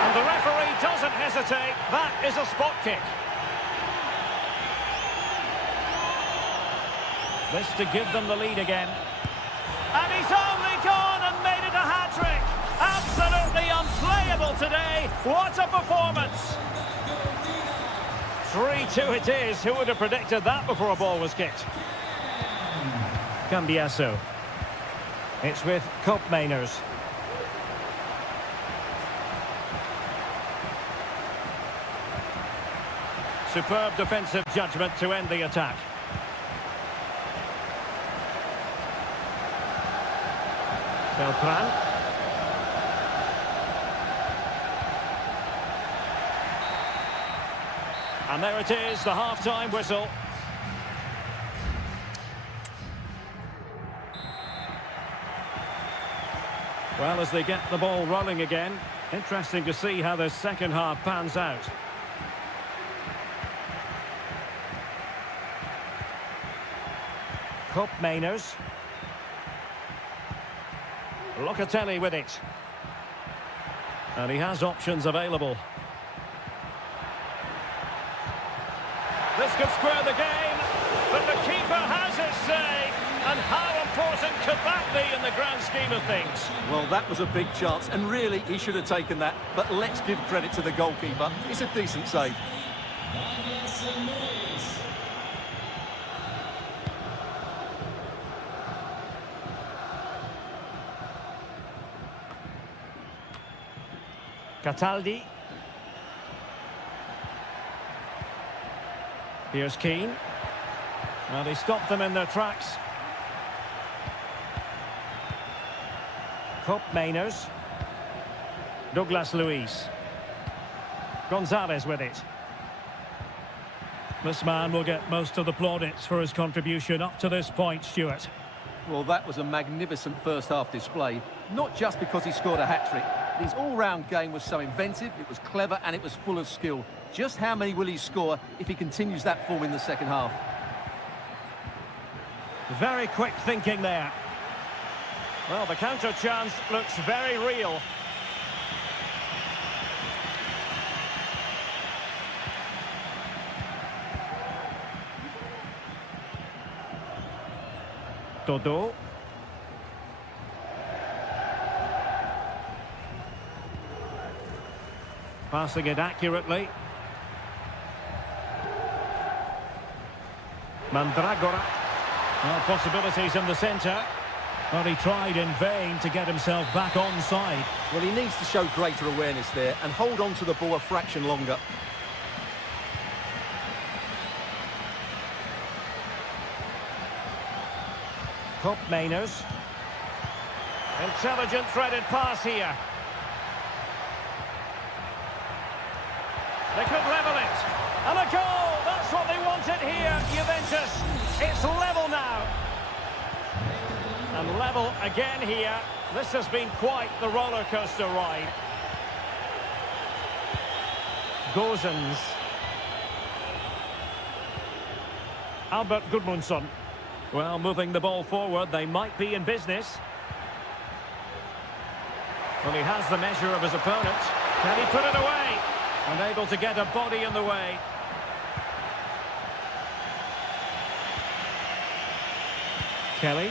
And the referee doesn't hesitate. That is a spot kick. This to give them the lead again. And he's only gone and made it a hat-trick. Absolutely unplayable today. What a performance. 3-2 it is. Who would have predicted that before a ball was kicked? Cambiasso. It's with Koopmeiners. Superb defensive judgment to end the attack. Beltran. And there it is, the half-time whistle. Well, as they get the ball rolling again, interesting to see how the second half pans out. Koopmeiners. Locatelli with it. And he has options available. This could square the game, but the keeper has his say. And how important could that be in the grand scheme of things? Well, that was a big chance, and really, he should have taken that. But let's give credit to the goalkeeper. It's a decent save. Cataldi. Here's Keane. Well, he stopped them in their tracks. Cup Mainers. Douglas Luiz. Gonzalez with it. This man will get most of the plaudits for his contribution up to this point, Stuart. Well, that was a magnificent first-half display, not just because he scored a hat-trick. His all-round game was so inventive, it was clever, and it was full of skill. Just how many will he score if he continues that form in the second half? Very quick thinking there. Well, the counter chance looks very real. Todo. Passing it accurately. Mandragora. Well, possibilities in the centre. But he tried in vain to get himself back onside. Well, he needs to show greater awareness there and hold on to the ball a fraction longer. Cup Mainers. Intelligent threaded pass here. They could level it. And a goal! That's what they wanted here, Juventus. It's level now. And level again here. This has been quite the roller coaster ride. Gozens. Albert Gudmundsson. Well, moving the ball forward, they might be in business. Well, he has the measure of his opponent. Can he put it away? Unable to get a body in the way. Kelly.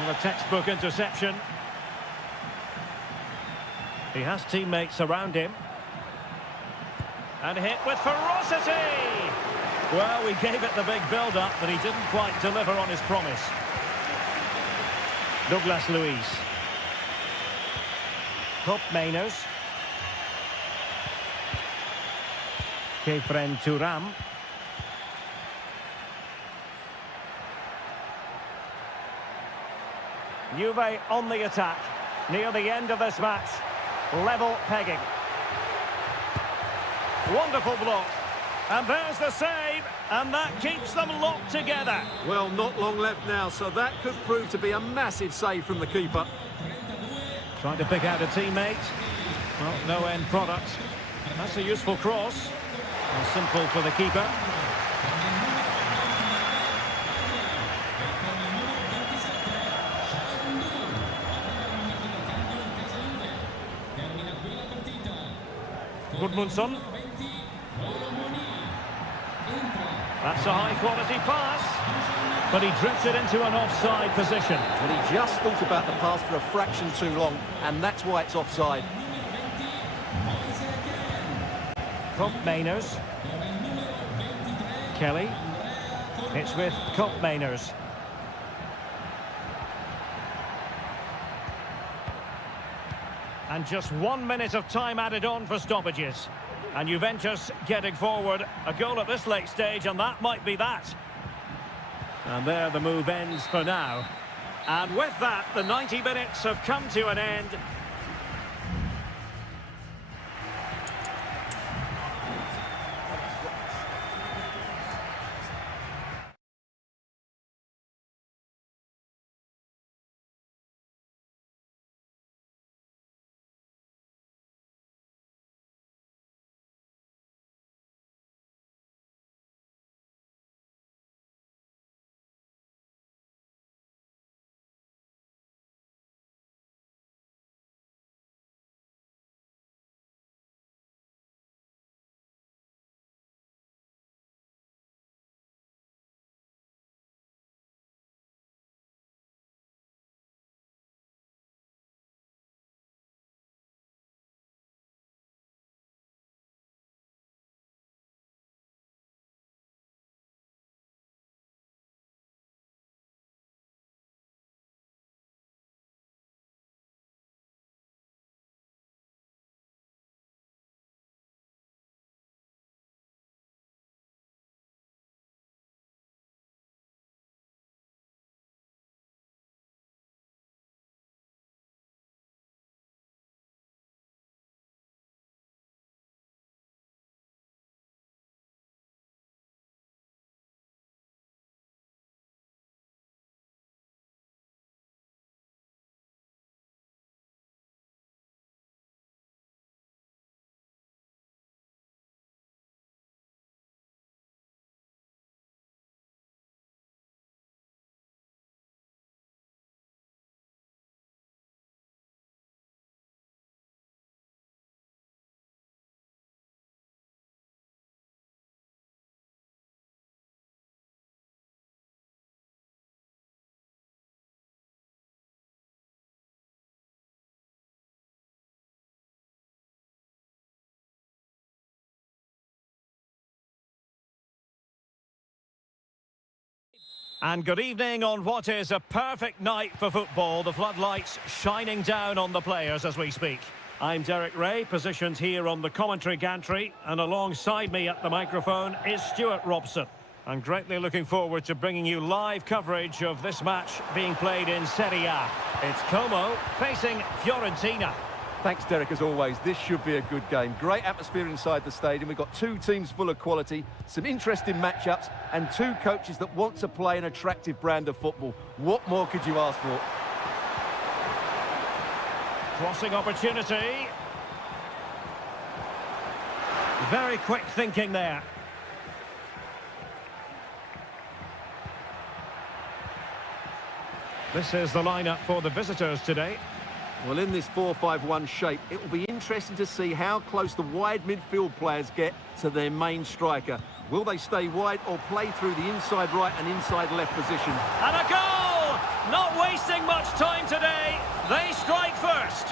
Well, a textbook interception. He has teammates around him. And hit with ferocity! Well, we gave it the big build-up, but he didn't quite deliver on his promise. Douglas Luiz. Cup Mainers. Kefren Turam. Juve on the attack. Near the end of this match. Level pegging. Wonderful block. And there's the save. And that keeps them locked together. Well, not long left now, so that could prove to be a massive save from the keeper. Trying to pick out a teammate. Well, no end product. That's a useful cross. And simple for the keeper. Gudmundsson. That's a high-quality pass. But he drifted into an offside position. Well, he just thought about the pass for a fraction too long, and that's why it's offside. Cup Mainers. Kelly. It's with Cup Mainers. And just 1 minute of time added on for stoppages. And Juventus getting forward. A goal at this late stage, and that might be that. And there the move ends for now. And with that, the 90 minutes have come to an end. And good evening on what is a perfect night for football. The floodlights shining down on the players as we speak. I'm Derek Ray, positioned here on the commentary gantry, and alongside me at the microphone is Stuart Robson. I'm greatly looking forward to bringing you live coverage of this match being played in Seria. It's Como facing Fiorentina. Thanks, Derek, as always. This should be a good game. Great atmosphere inside the stadium. We've got two teams full of quality, some interesting matchups, and two coaches that want to play an attractive brand of football. What more could you ask for? Crossing opportunity. Very quick thinking there. This is the lineup for the visitors today. Well, in this 4-5-1 shape, it will be interesting to see how close the wide midfield players get to their main striker. Will they stay wide or play through the inside right and inside left position? And a goal! Not wasting much time today. They strike first.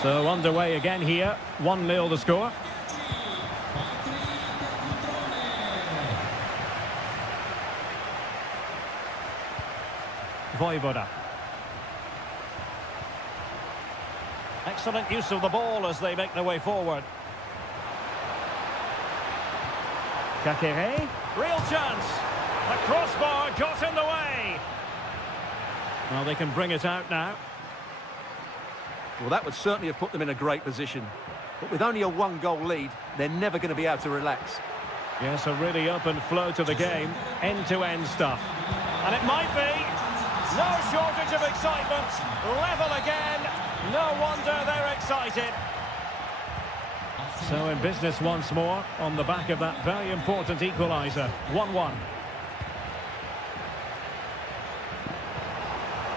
So underway again here. 1-0 the score. Voivoda. Excellent use of the ball as they make their way forward. Kakere. Real chance. The crossbar got in the way. Well, they can bring it out now. Well, that would certainly have put them in a great position. But with only a one-goal lead, they're never going to be able to relax. Yes, a really open flow to the game. End-to-end stuff. And it might be. No shortage of excitement. Level again. No wonder they're excited. So in business once more on the back of that very important equaliser. 1-1.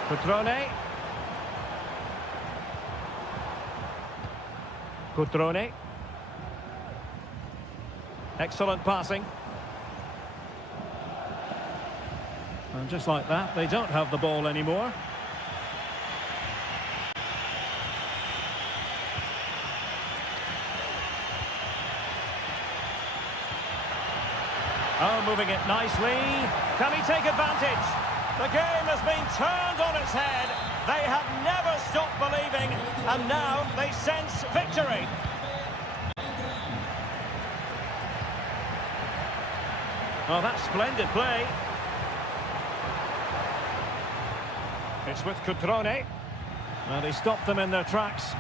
Cutrone. Cutrone. Excellent passing. And just like that, they don't have the ball anymore. Oh, moving it nicely. Can he take advantage? The game has been turned on its head. They have never stopped believing, and now they sense victory. Oh, that's splendid play. It's with Cutrone. Well, they stopped them in their tracks.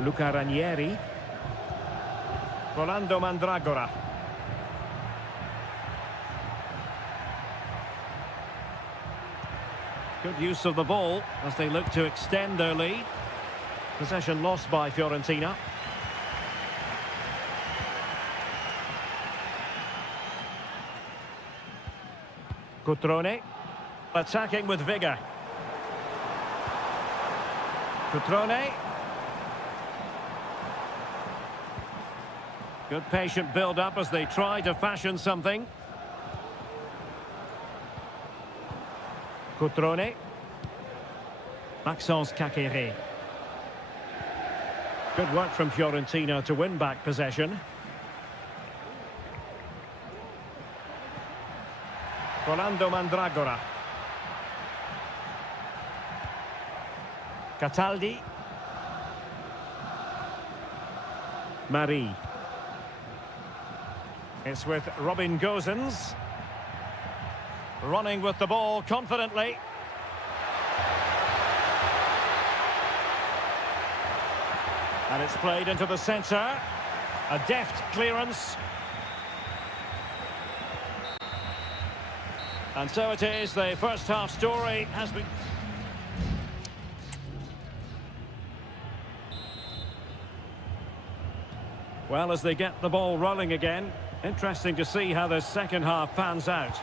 Luca Ranieri. Rolando Mandragora. Good use of the ball as they look to extend their lead. Possession lost by Fiorentina. Cutrone. Attacking with vigour. Cutrone. Good patient build-up as they try to fashion something. Cutrone. Maxence Kakere. Good work from Fiorentina to win back possession. Rolando Mandragora. Cataldi. Marie. It's with Robin Gosens. Running with the ball confidently. And it's played into the centre. A deft clearance. And so it is, the first half story has been... Well, as they get the ball rolling again, interesting to see how the second half pans out.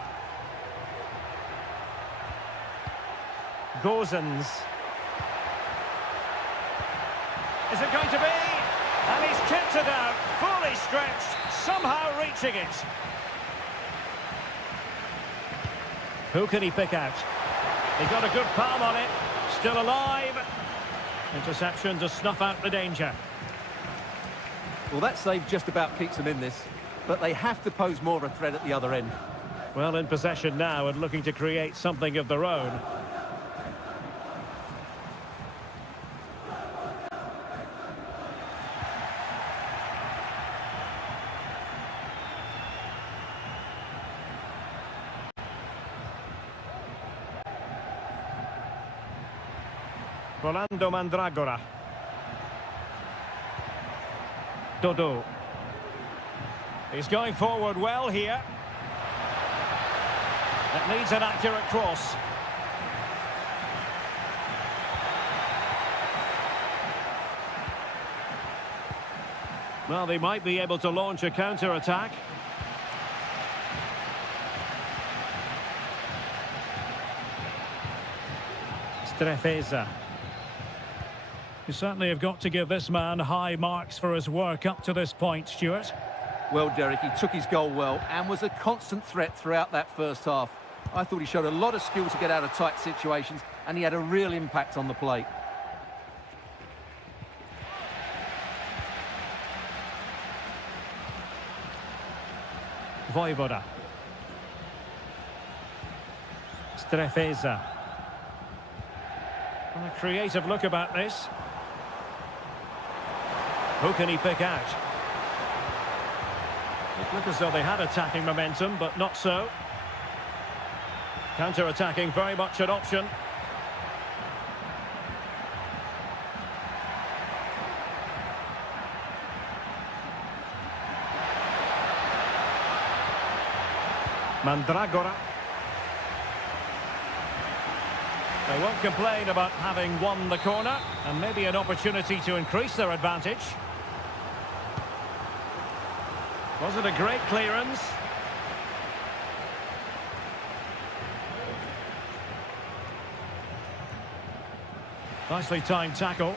Gosens. Is it going to be? And he's kept it out, fully stretched, somehow reaching it. Who can he pick out? He got a good palm on it, still alive. Interception to snuff out the danger. Well, that save just about keeps them in this, but they have to pose more of a threat at the other end. Well, in possession now and looking to create something of their own. Rolando Mandragora. Dodo. He's going forward well here. It needs an accurate cross. Well, they might be able to launch a counter-attack. Strefeza. You certainly have got to give this man high marks for his work up to this point, Stuart. Well, Derek, he took his goal well and was a constant threat throughout that first half. I thought he showed a lot of skill to get out of tight situations, and he had a real impact on the plate. Vojvoda. Strefeza. A creative look about this. Who can he pick out? It looked as though they had attacking momentum, but not so. Counter-attacking, very much an option. Mandragora. They won't complain about having won the corner, and maybe an opportunity to increase their advantage. Was it a great clearance? Nicely timed tackle.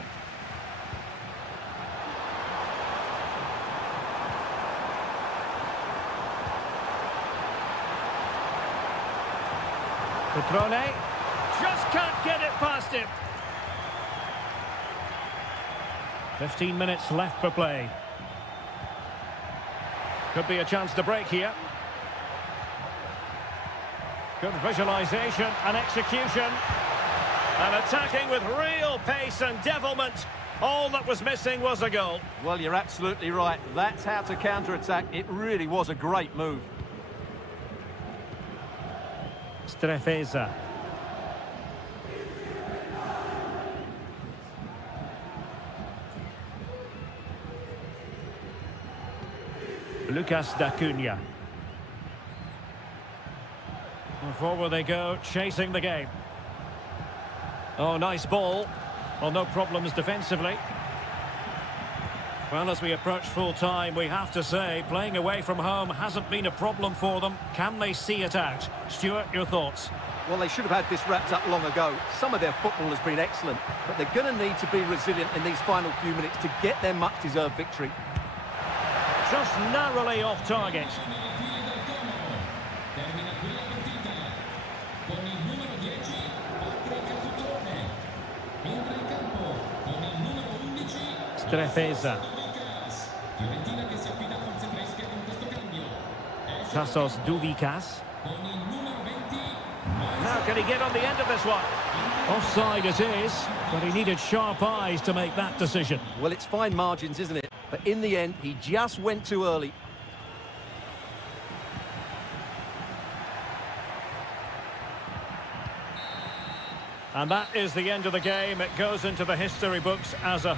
Petrone. Just can't get it past him. 15 minutes left for play. Could be a chance to break here. Good visualization and execution. And attacking with real pace and devilment. All that was missing was a goal. Well, you're absolutely right. That's how to counter-attack. It really was a great move. Strefeza. Lucas D'Acunha. And forward they go, chasing the game. Oh, nice ball. Well, no problems defensively. Well, as we approach full time, we have to say, playing away from home hasn't been a problem for them. Can they see it out? Stuart, your thoughts? Well, they should have had this wrapped up long ago. Some of their football has been excellent, but they're going to need to be resilient in these final few minutes to get their much-deserved victory. Just narrowly off target. Strefeza. Tassos Douvikas. Now can he get on the end of this one? Offside it is, but he needed sharp eyes to make that decision. Well, it's fine margins, isn't it? But in the end, he just went too early. And that is the end of the game. It goes into the history books as a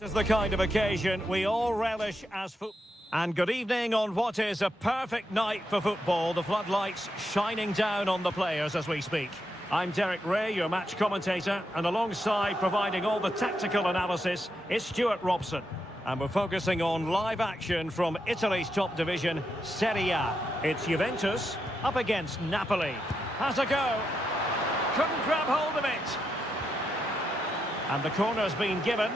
This is the kind of occasion we all relish as football. And good evening on what is a perfect night for football. The floodlights shining down on the players as we speak. I'm Derek Ray, your match commentator, and alongside providing all the tactical analysis is Stuart Robson. And we're focusing on live action from Italy's top division, Seria. It's Juventus up against Napoli. Has a go. Couldn't grab hold of it. And the corner's been given.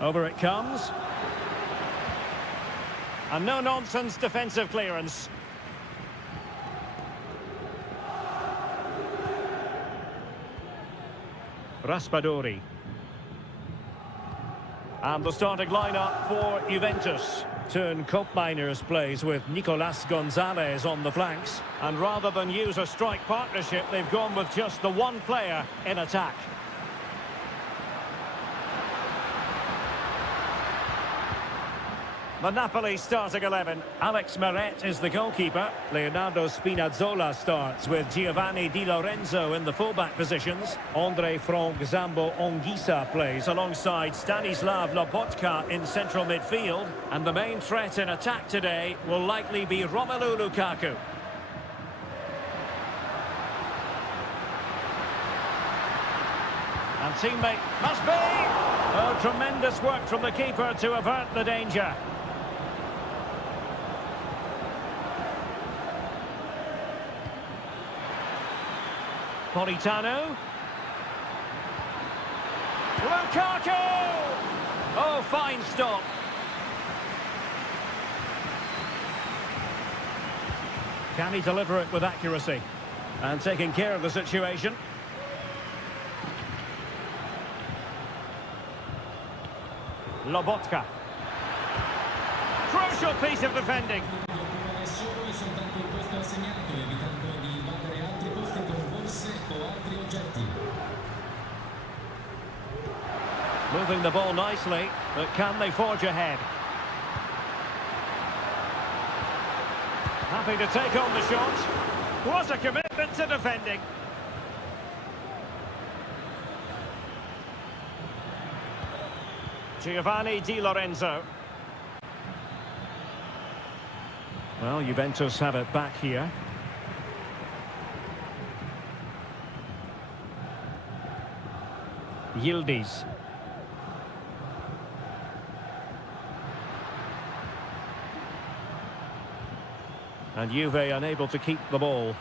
Over it comes. And no-nonsense defensive clearance. Raspadori. And the starting lineup for Juventus. Turn Koopmeiners plays with Nicolas Gonzalez on the flanks. And rather than use a strike partnership, they've gone with just the one player in attack. The Napoli starting 11. Alex Meret is the goalkeeper. Leonardo Spinazzola starts with Giovanni Di Lorenzo in the fullback positions. Andre Frank Zambo Ongisa plays alongside Stanislav Lobotka in central midfield. And the main threat in attack today will likely be Romelu Lukaku. And teammate must be! Oh, tremendous work from the keeper to avert the danger. Politano. Lukaku! Oh, fine stop. Can he deliver it with accuracy? And taking care of the situation. Lobotka. Crucial piece of defending. Moving the ball nicely, but can they forge ahead? Happy to take on the shot. What a commitment to defending. Giovanni Di Lorenzo. Well, Juventus have it back here. Yildiz. And Juve unable to keep the ball.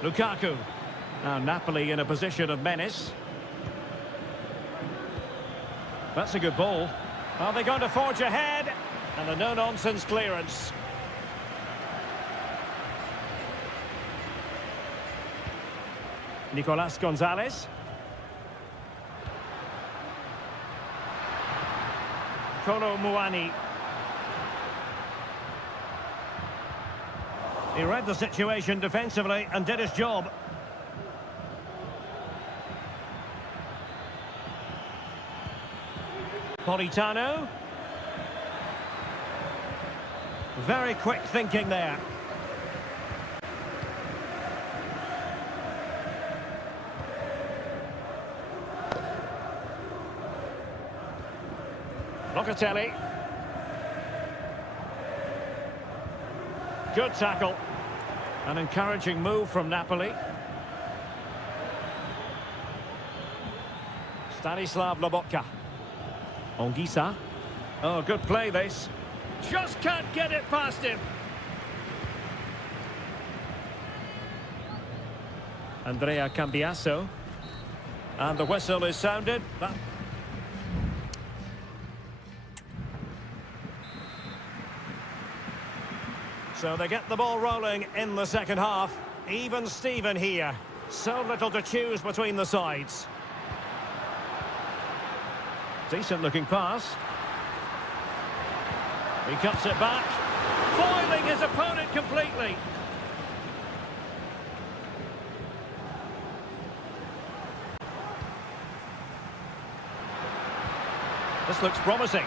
Lukaku. Now Napoli in a position of menace. That's a good ball. Are they going to forge ahead? And a no-nonsense clearance. Nicolas Gonzalez. Kolo Muani. He read the situation defensively and did his job. Politano. Very quick thinking there. Locatelli. Good tackle. An encouraging move from Napoli. Stanislav Lobotka. Ongisa. Oh, good play this. Just can't get it past him. Andrea Cambiasso. And the whistle is sounded. So they get the ball rolling in the second half. Even Steven here. So little to choose between the sides. Decent looking pass. He cuts it back. Foiling his opponent completely. This looks promising.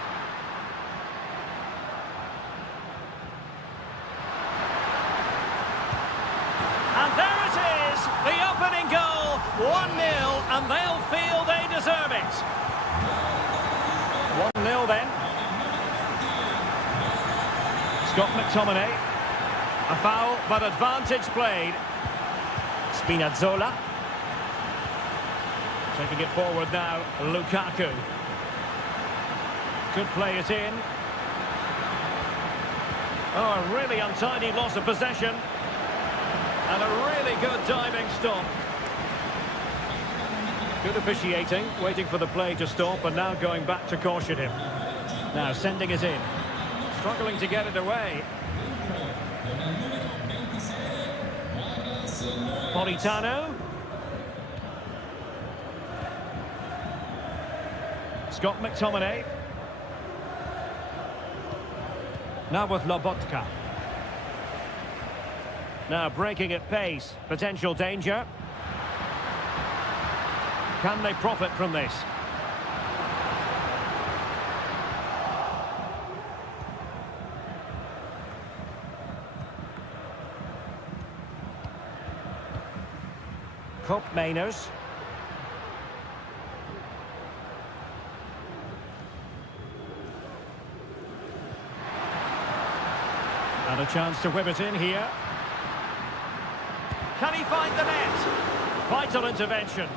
And there it 1-0, and they'll feel they deserve it. 1-0 then. Scott McTominay. A foul, but advantage played. Spinazzola. Taking it forward now, Lukaku. Could play it in. Oh, a really untidy loss of possession. And a really good diving stop. Good officiating, waiting for the play to stop and now going back to caution him. Now sending it in. Struggling to get it away. Politano. Scott McTominay. Now with Lobotka. Now breaking at pace. Potential danger. Can they profit from this? Cup Mainers. And a chance to whip it in here. Can he find the net? Vital intervention.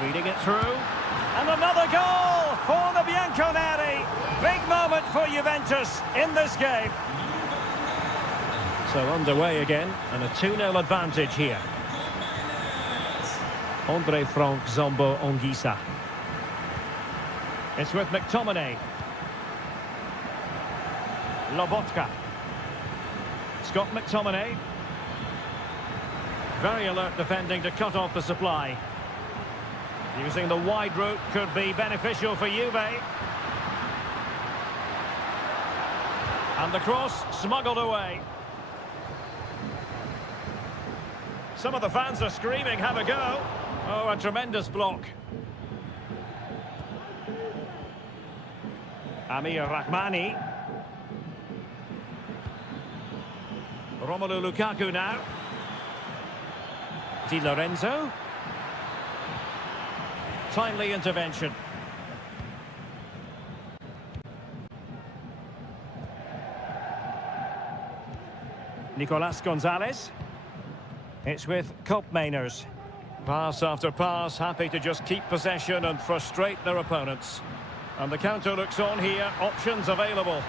Feeding it through. And another goal for the Bianconeri. Big moment for Juventus in this game. So underway again, and a 2-0 advantage here. Andre Frank Zombo Onguisa. It's with McTominay. Lobotka. Scott McTominay. Very alert defending to cut off the supply. Using the wide route could be beneficial for Juve. And the cross smuggled away. Some of the fans are screaming, have a go. Oh, a tremendous block. Amir Rahmani. Romelu Lukaku now. Di Lorenzo. Timely intervention. Nicolas Gonzalez. It's with Cup Mainers. Pass after pass, happy to just keep possession and frustrate their opponents. And the counter looks on here, options available.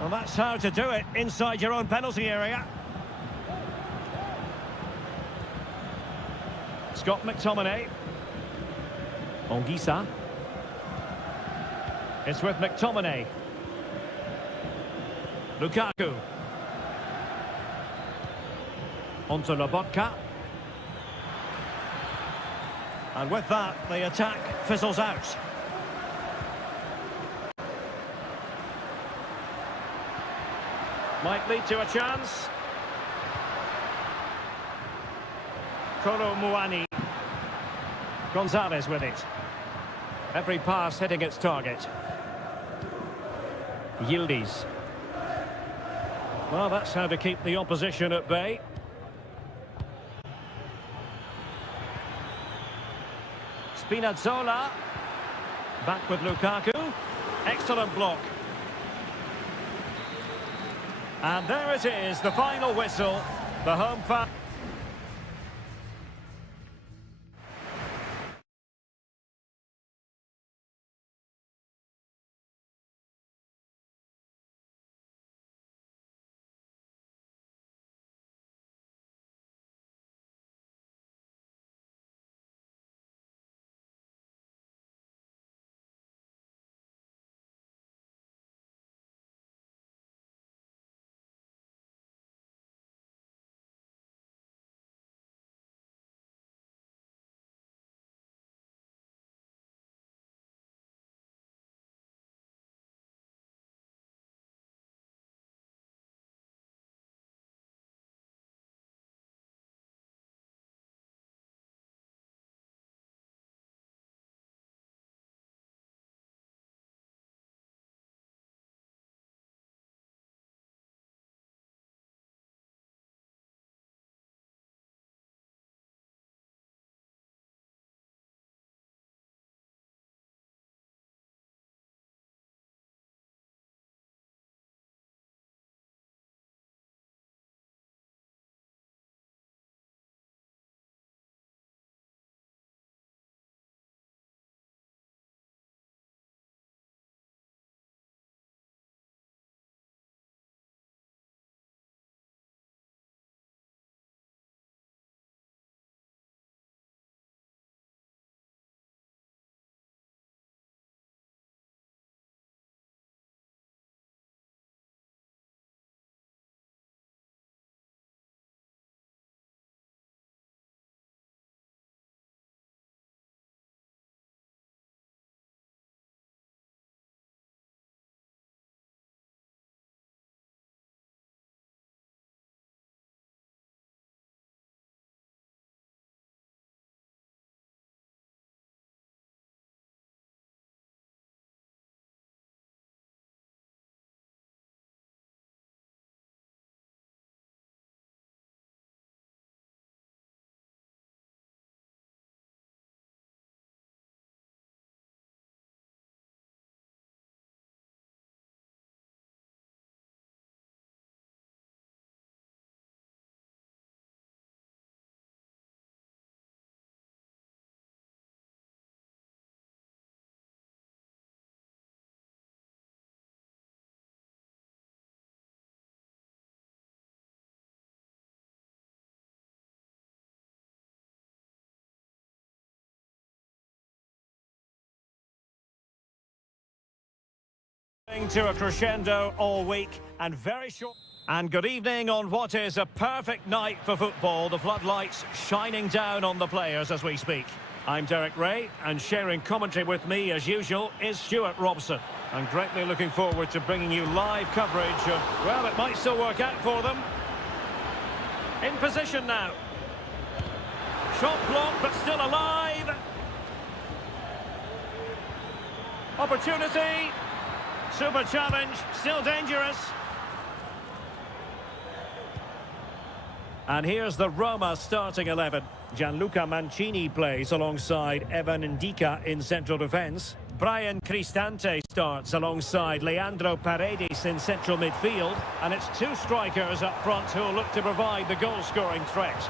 Well, that's how to do it inside your own penalty area. Scott McTominay. Onguisa. It's with McTominay. Lukaku. Onto Lobotka. And with that, the attack fizzles out. Might lead to a chance. Kolo Muani. Gonzalez with it. Every pass hitting its target. Yildiz. Well, that's how to keep the opposition at bay. Spinazzola. Back with Lukaku. Excellent block. And there it is, the final whistle. The home fan. To a crescendo all week and very short. And good evening on what is a perfect night for football. The floodlights shining down on the players as we speak. I'm Derek Ray, and sharing commentary with me as usual is Stuart Robson. I'm greatly looking forward to bringing you live coverage of, well, it might still work out for them. In position now. Shot blocked but still alive. Opportunity. Super challenge, still dangerous. And here's the Roma starting 11. Gianluca Mancini plays alongside Evan Ndika in central defence. Brian Cristante starts alongside Leandro Paredes in central midfield. And it's two strikers up front who'll look to provide the goal-scoring threat.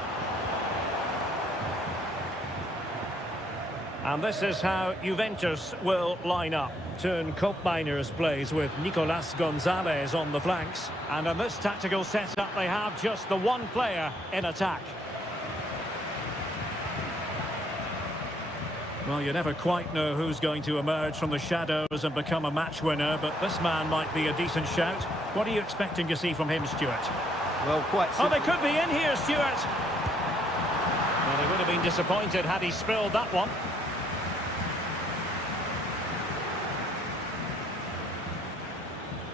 And this is how Juventus will line up. Turn Koopmeiners plays with Nicolas Gonzalez on the flanks. And in this tactical setup, they have just the one player in attack. Well, you never quite know who's going to emerge from the shadows and become a match winner, but this man might be a decent shout. What are you expecting to see from him, Stuart? Well, quite simple. Oh, they could be in here, Stuart. Well, they would have been disappointed had he spilled that one.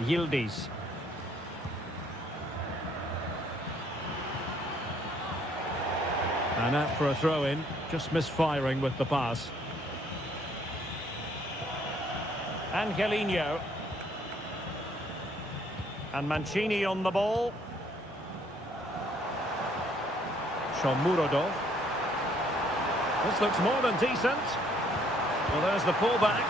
Yildiz. And out for a throw-in, just misfiring with the pass. Angelino. And Mancini on the ball. Shomurodov. This looks more than decent. Well, there's the pullback.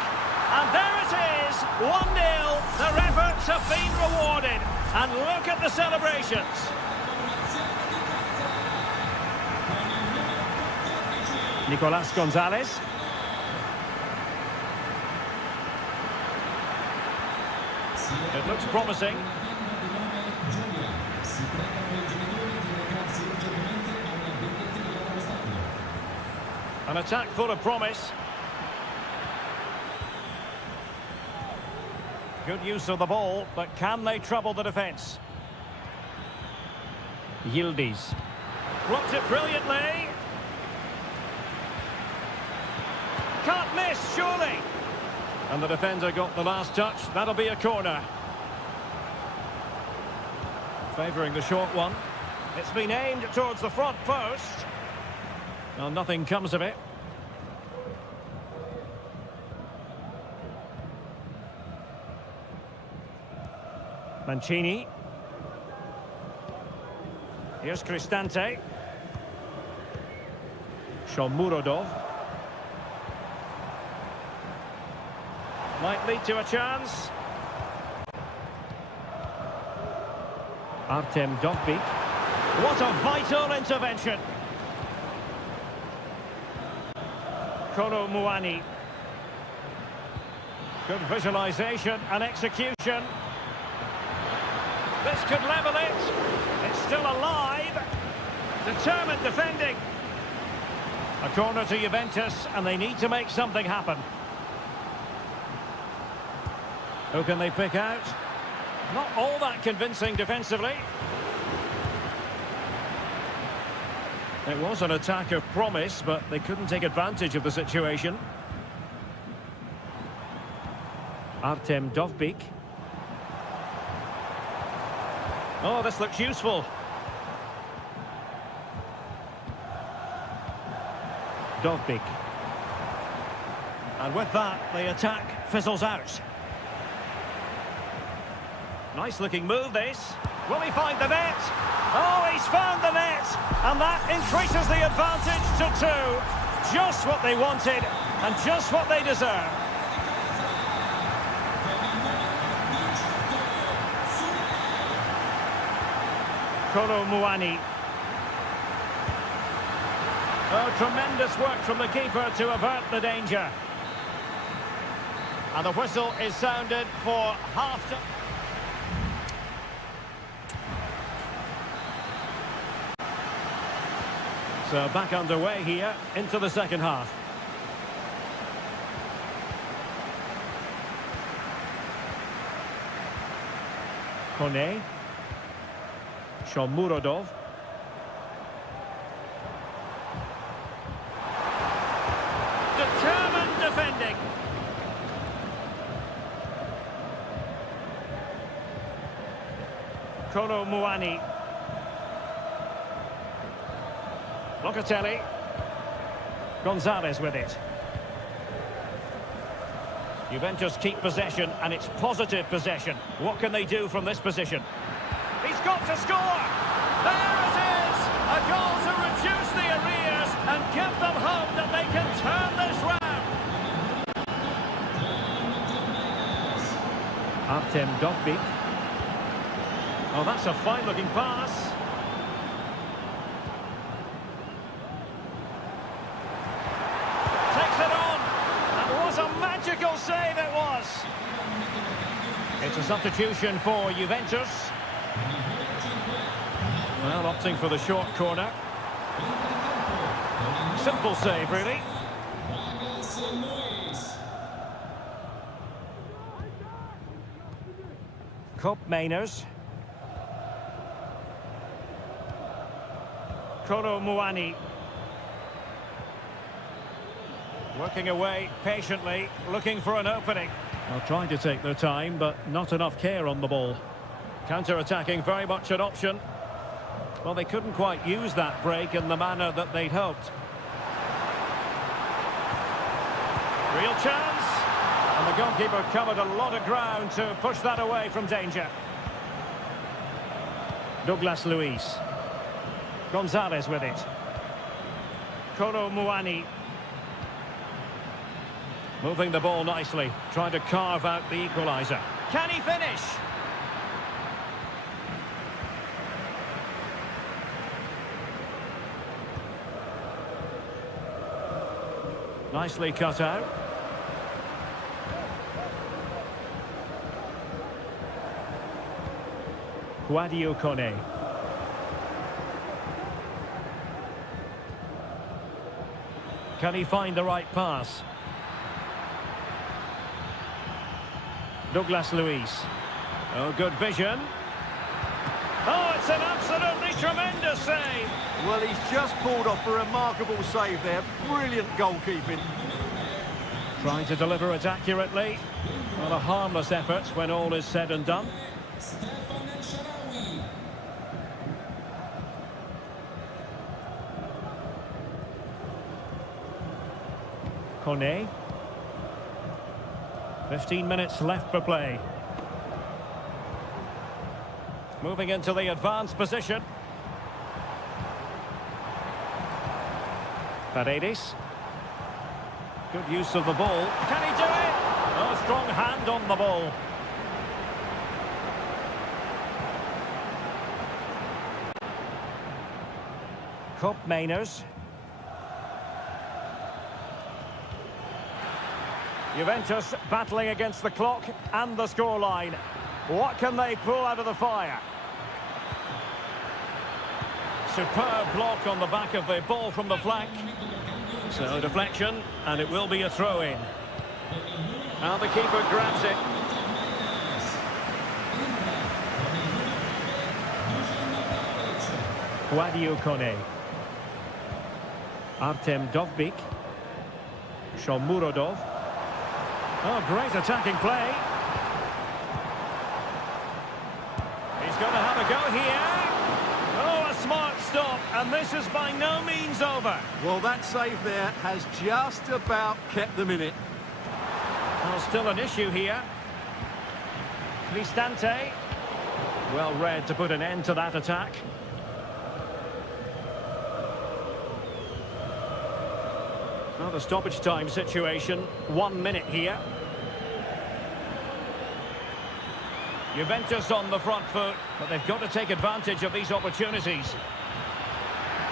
And there it is! 1-0. Their efforts have been rewarded. And look at the celebrations. Nicolas Gonzalez. It looks promising. An attack full of promise. Good use of the ball, but can they trouble the defence? Yildiz. Blocked it brilliantly. Can't miss, surely. And the defender got the last touch. That'll be a corner. Favouring the short one. It's been aimed towards the front post. Well, nothing comes of it. Mancini. Here's Cristante. Shomurodov. Might lead to a chance. Artem Dovbyk. What a vital intervention. Kolo Muani. Good visualisation and execution. This could level it. It's still alive. Determined defending. A corner to Juventus, and they need to make something happen. Who can they pick out? Not all that convincing defensively. It was an attack of promise, but they couldn't take advantage of the situation. Artem Dovbyk. Oh, this looks useful. Dovbyk. And with that, the attack fizzles out. Nice looking move, this. Will he find the net? Oh, he's found the net! And that increases the advantage to 2. Just what they wanted, and just what they deserve. Kolo Muani. Oh, tremendous work from the keeper to avert the danger. And the whistle is sounded for half-time. So back underway here into the second half. Kone. Shomurodov. Determined defending. Kolo Muani. Locatelli. Gonzalez with it. Juventus keep possession, and it's positive possession. What can they do from this position? He's got to score! There it is! A goal to reduce the arrears and give them hope that they can turn this round. Artem Dovbyk. Oh, that's a fine-looking pass. Takes it on. That was a magical save, it was. It's a substitution for Juventus. Well, opting for the short corner. Simple save, really. Kopp Mainers. Kolo Muani. Working away patiently, looking for an opening. Well, trying to take their time, but not enough care on the ball. Counter-attacking, very much an option. Well, they couldn't quite use that break in the manner that they'd hoped. Real chance. And the goalkeeper covered a lot of ground to push that away from danger. Douglas Luiz. Gonzalez with it. Kolo Muani. Moving the ball nicely, trying to carve out the equaliser. Can he finish? Nicely cut out. Guadio Kone. Can he find the right pass? Douglas Luiz. Oh, good vision. Oh, it's an absolutely tremendous save. Well, he's just pulled off a remarkable save there. Brilliant goalkeeping. Trying to deliver it accurately. Well, a harmless effort when all is said and done. Kone. 15 minutes left for play. Moving into the advanced position. Paredes. Good use of the ball. Can he do it? Oh, strong hand on the ball. Kopp Mainers. Juventus battling against the clock and the scoreline. What can they pull out of the fire? Superb block on the back of the ball from the flank. So deflection, and it will be a throw-in. Now the keeper grabs it. Guadio Kone. Artem Dovbyk. Shomurodov. Oh, great attacking play. He's going to have a go here. Oh, a smart stop, and this is by no means over. Well, that save there has just about kept them in it. Well, still an issue here. Cristante. Well read to put an end to that attack. Well, the stoppage time situation, 1 minute here. Juventus on the front foot, but they've got to take advantage of these opportunities.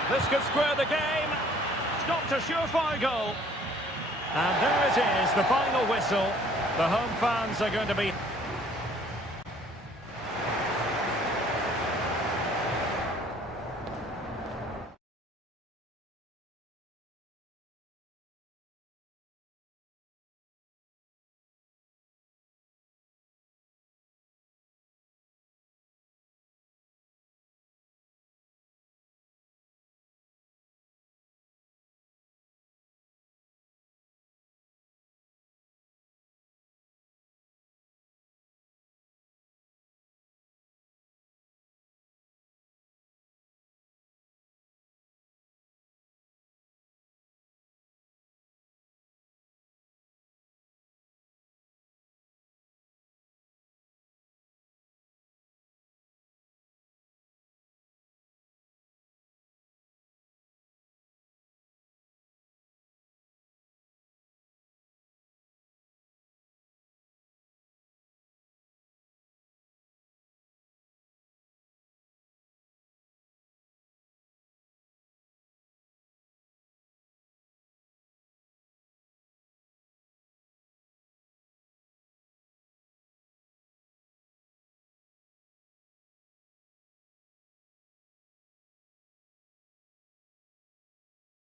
This could square the game. Stopped a surefire goal. And there it is, the final whistle. The home fans are going to be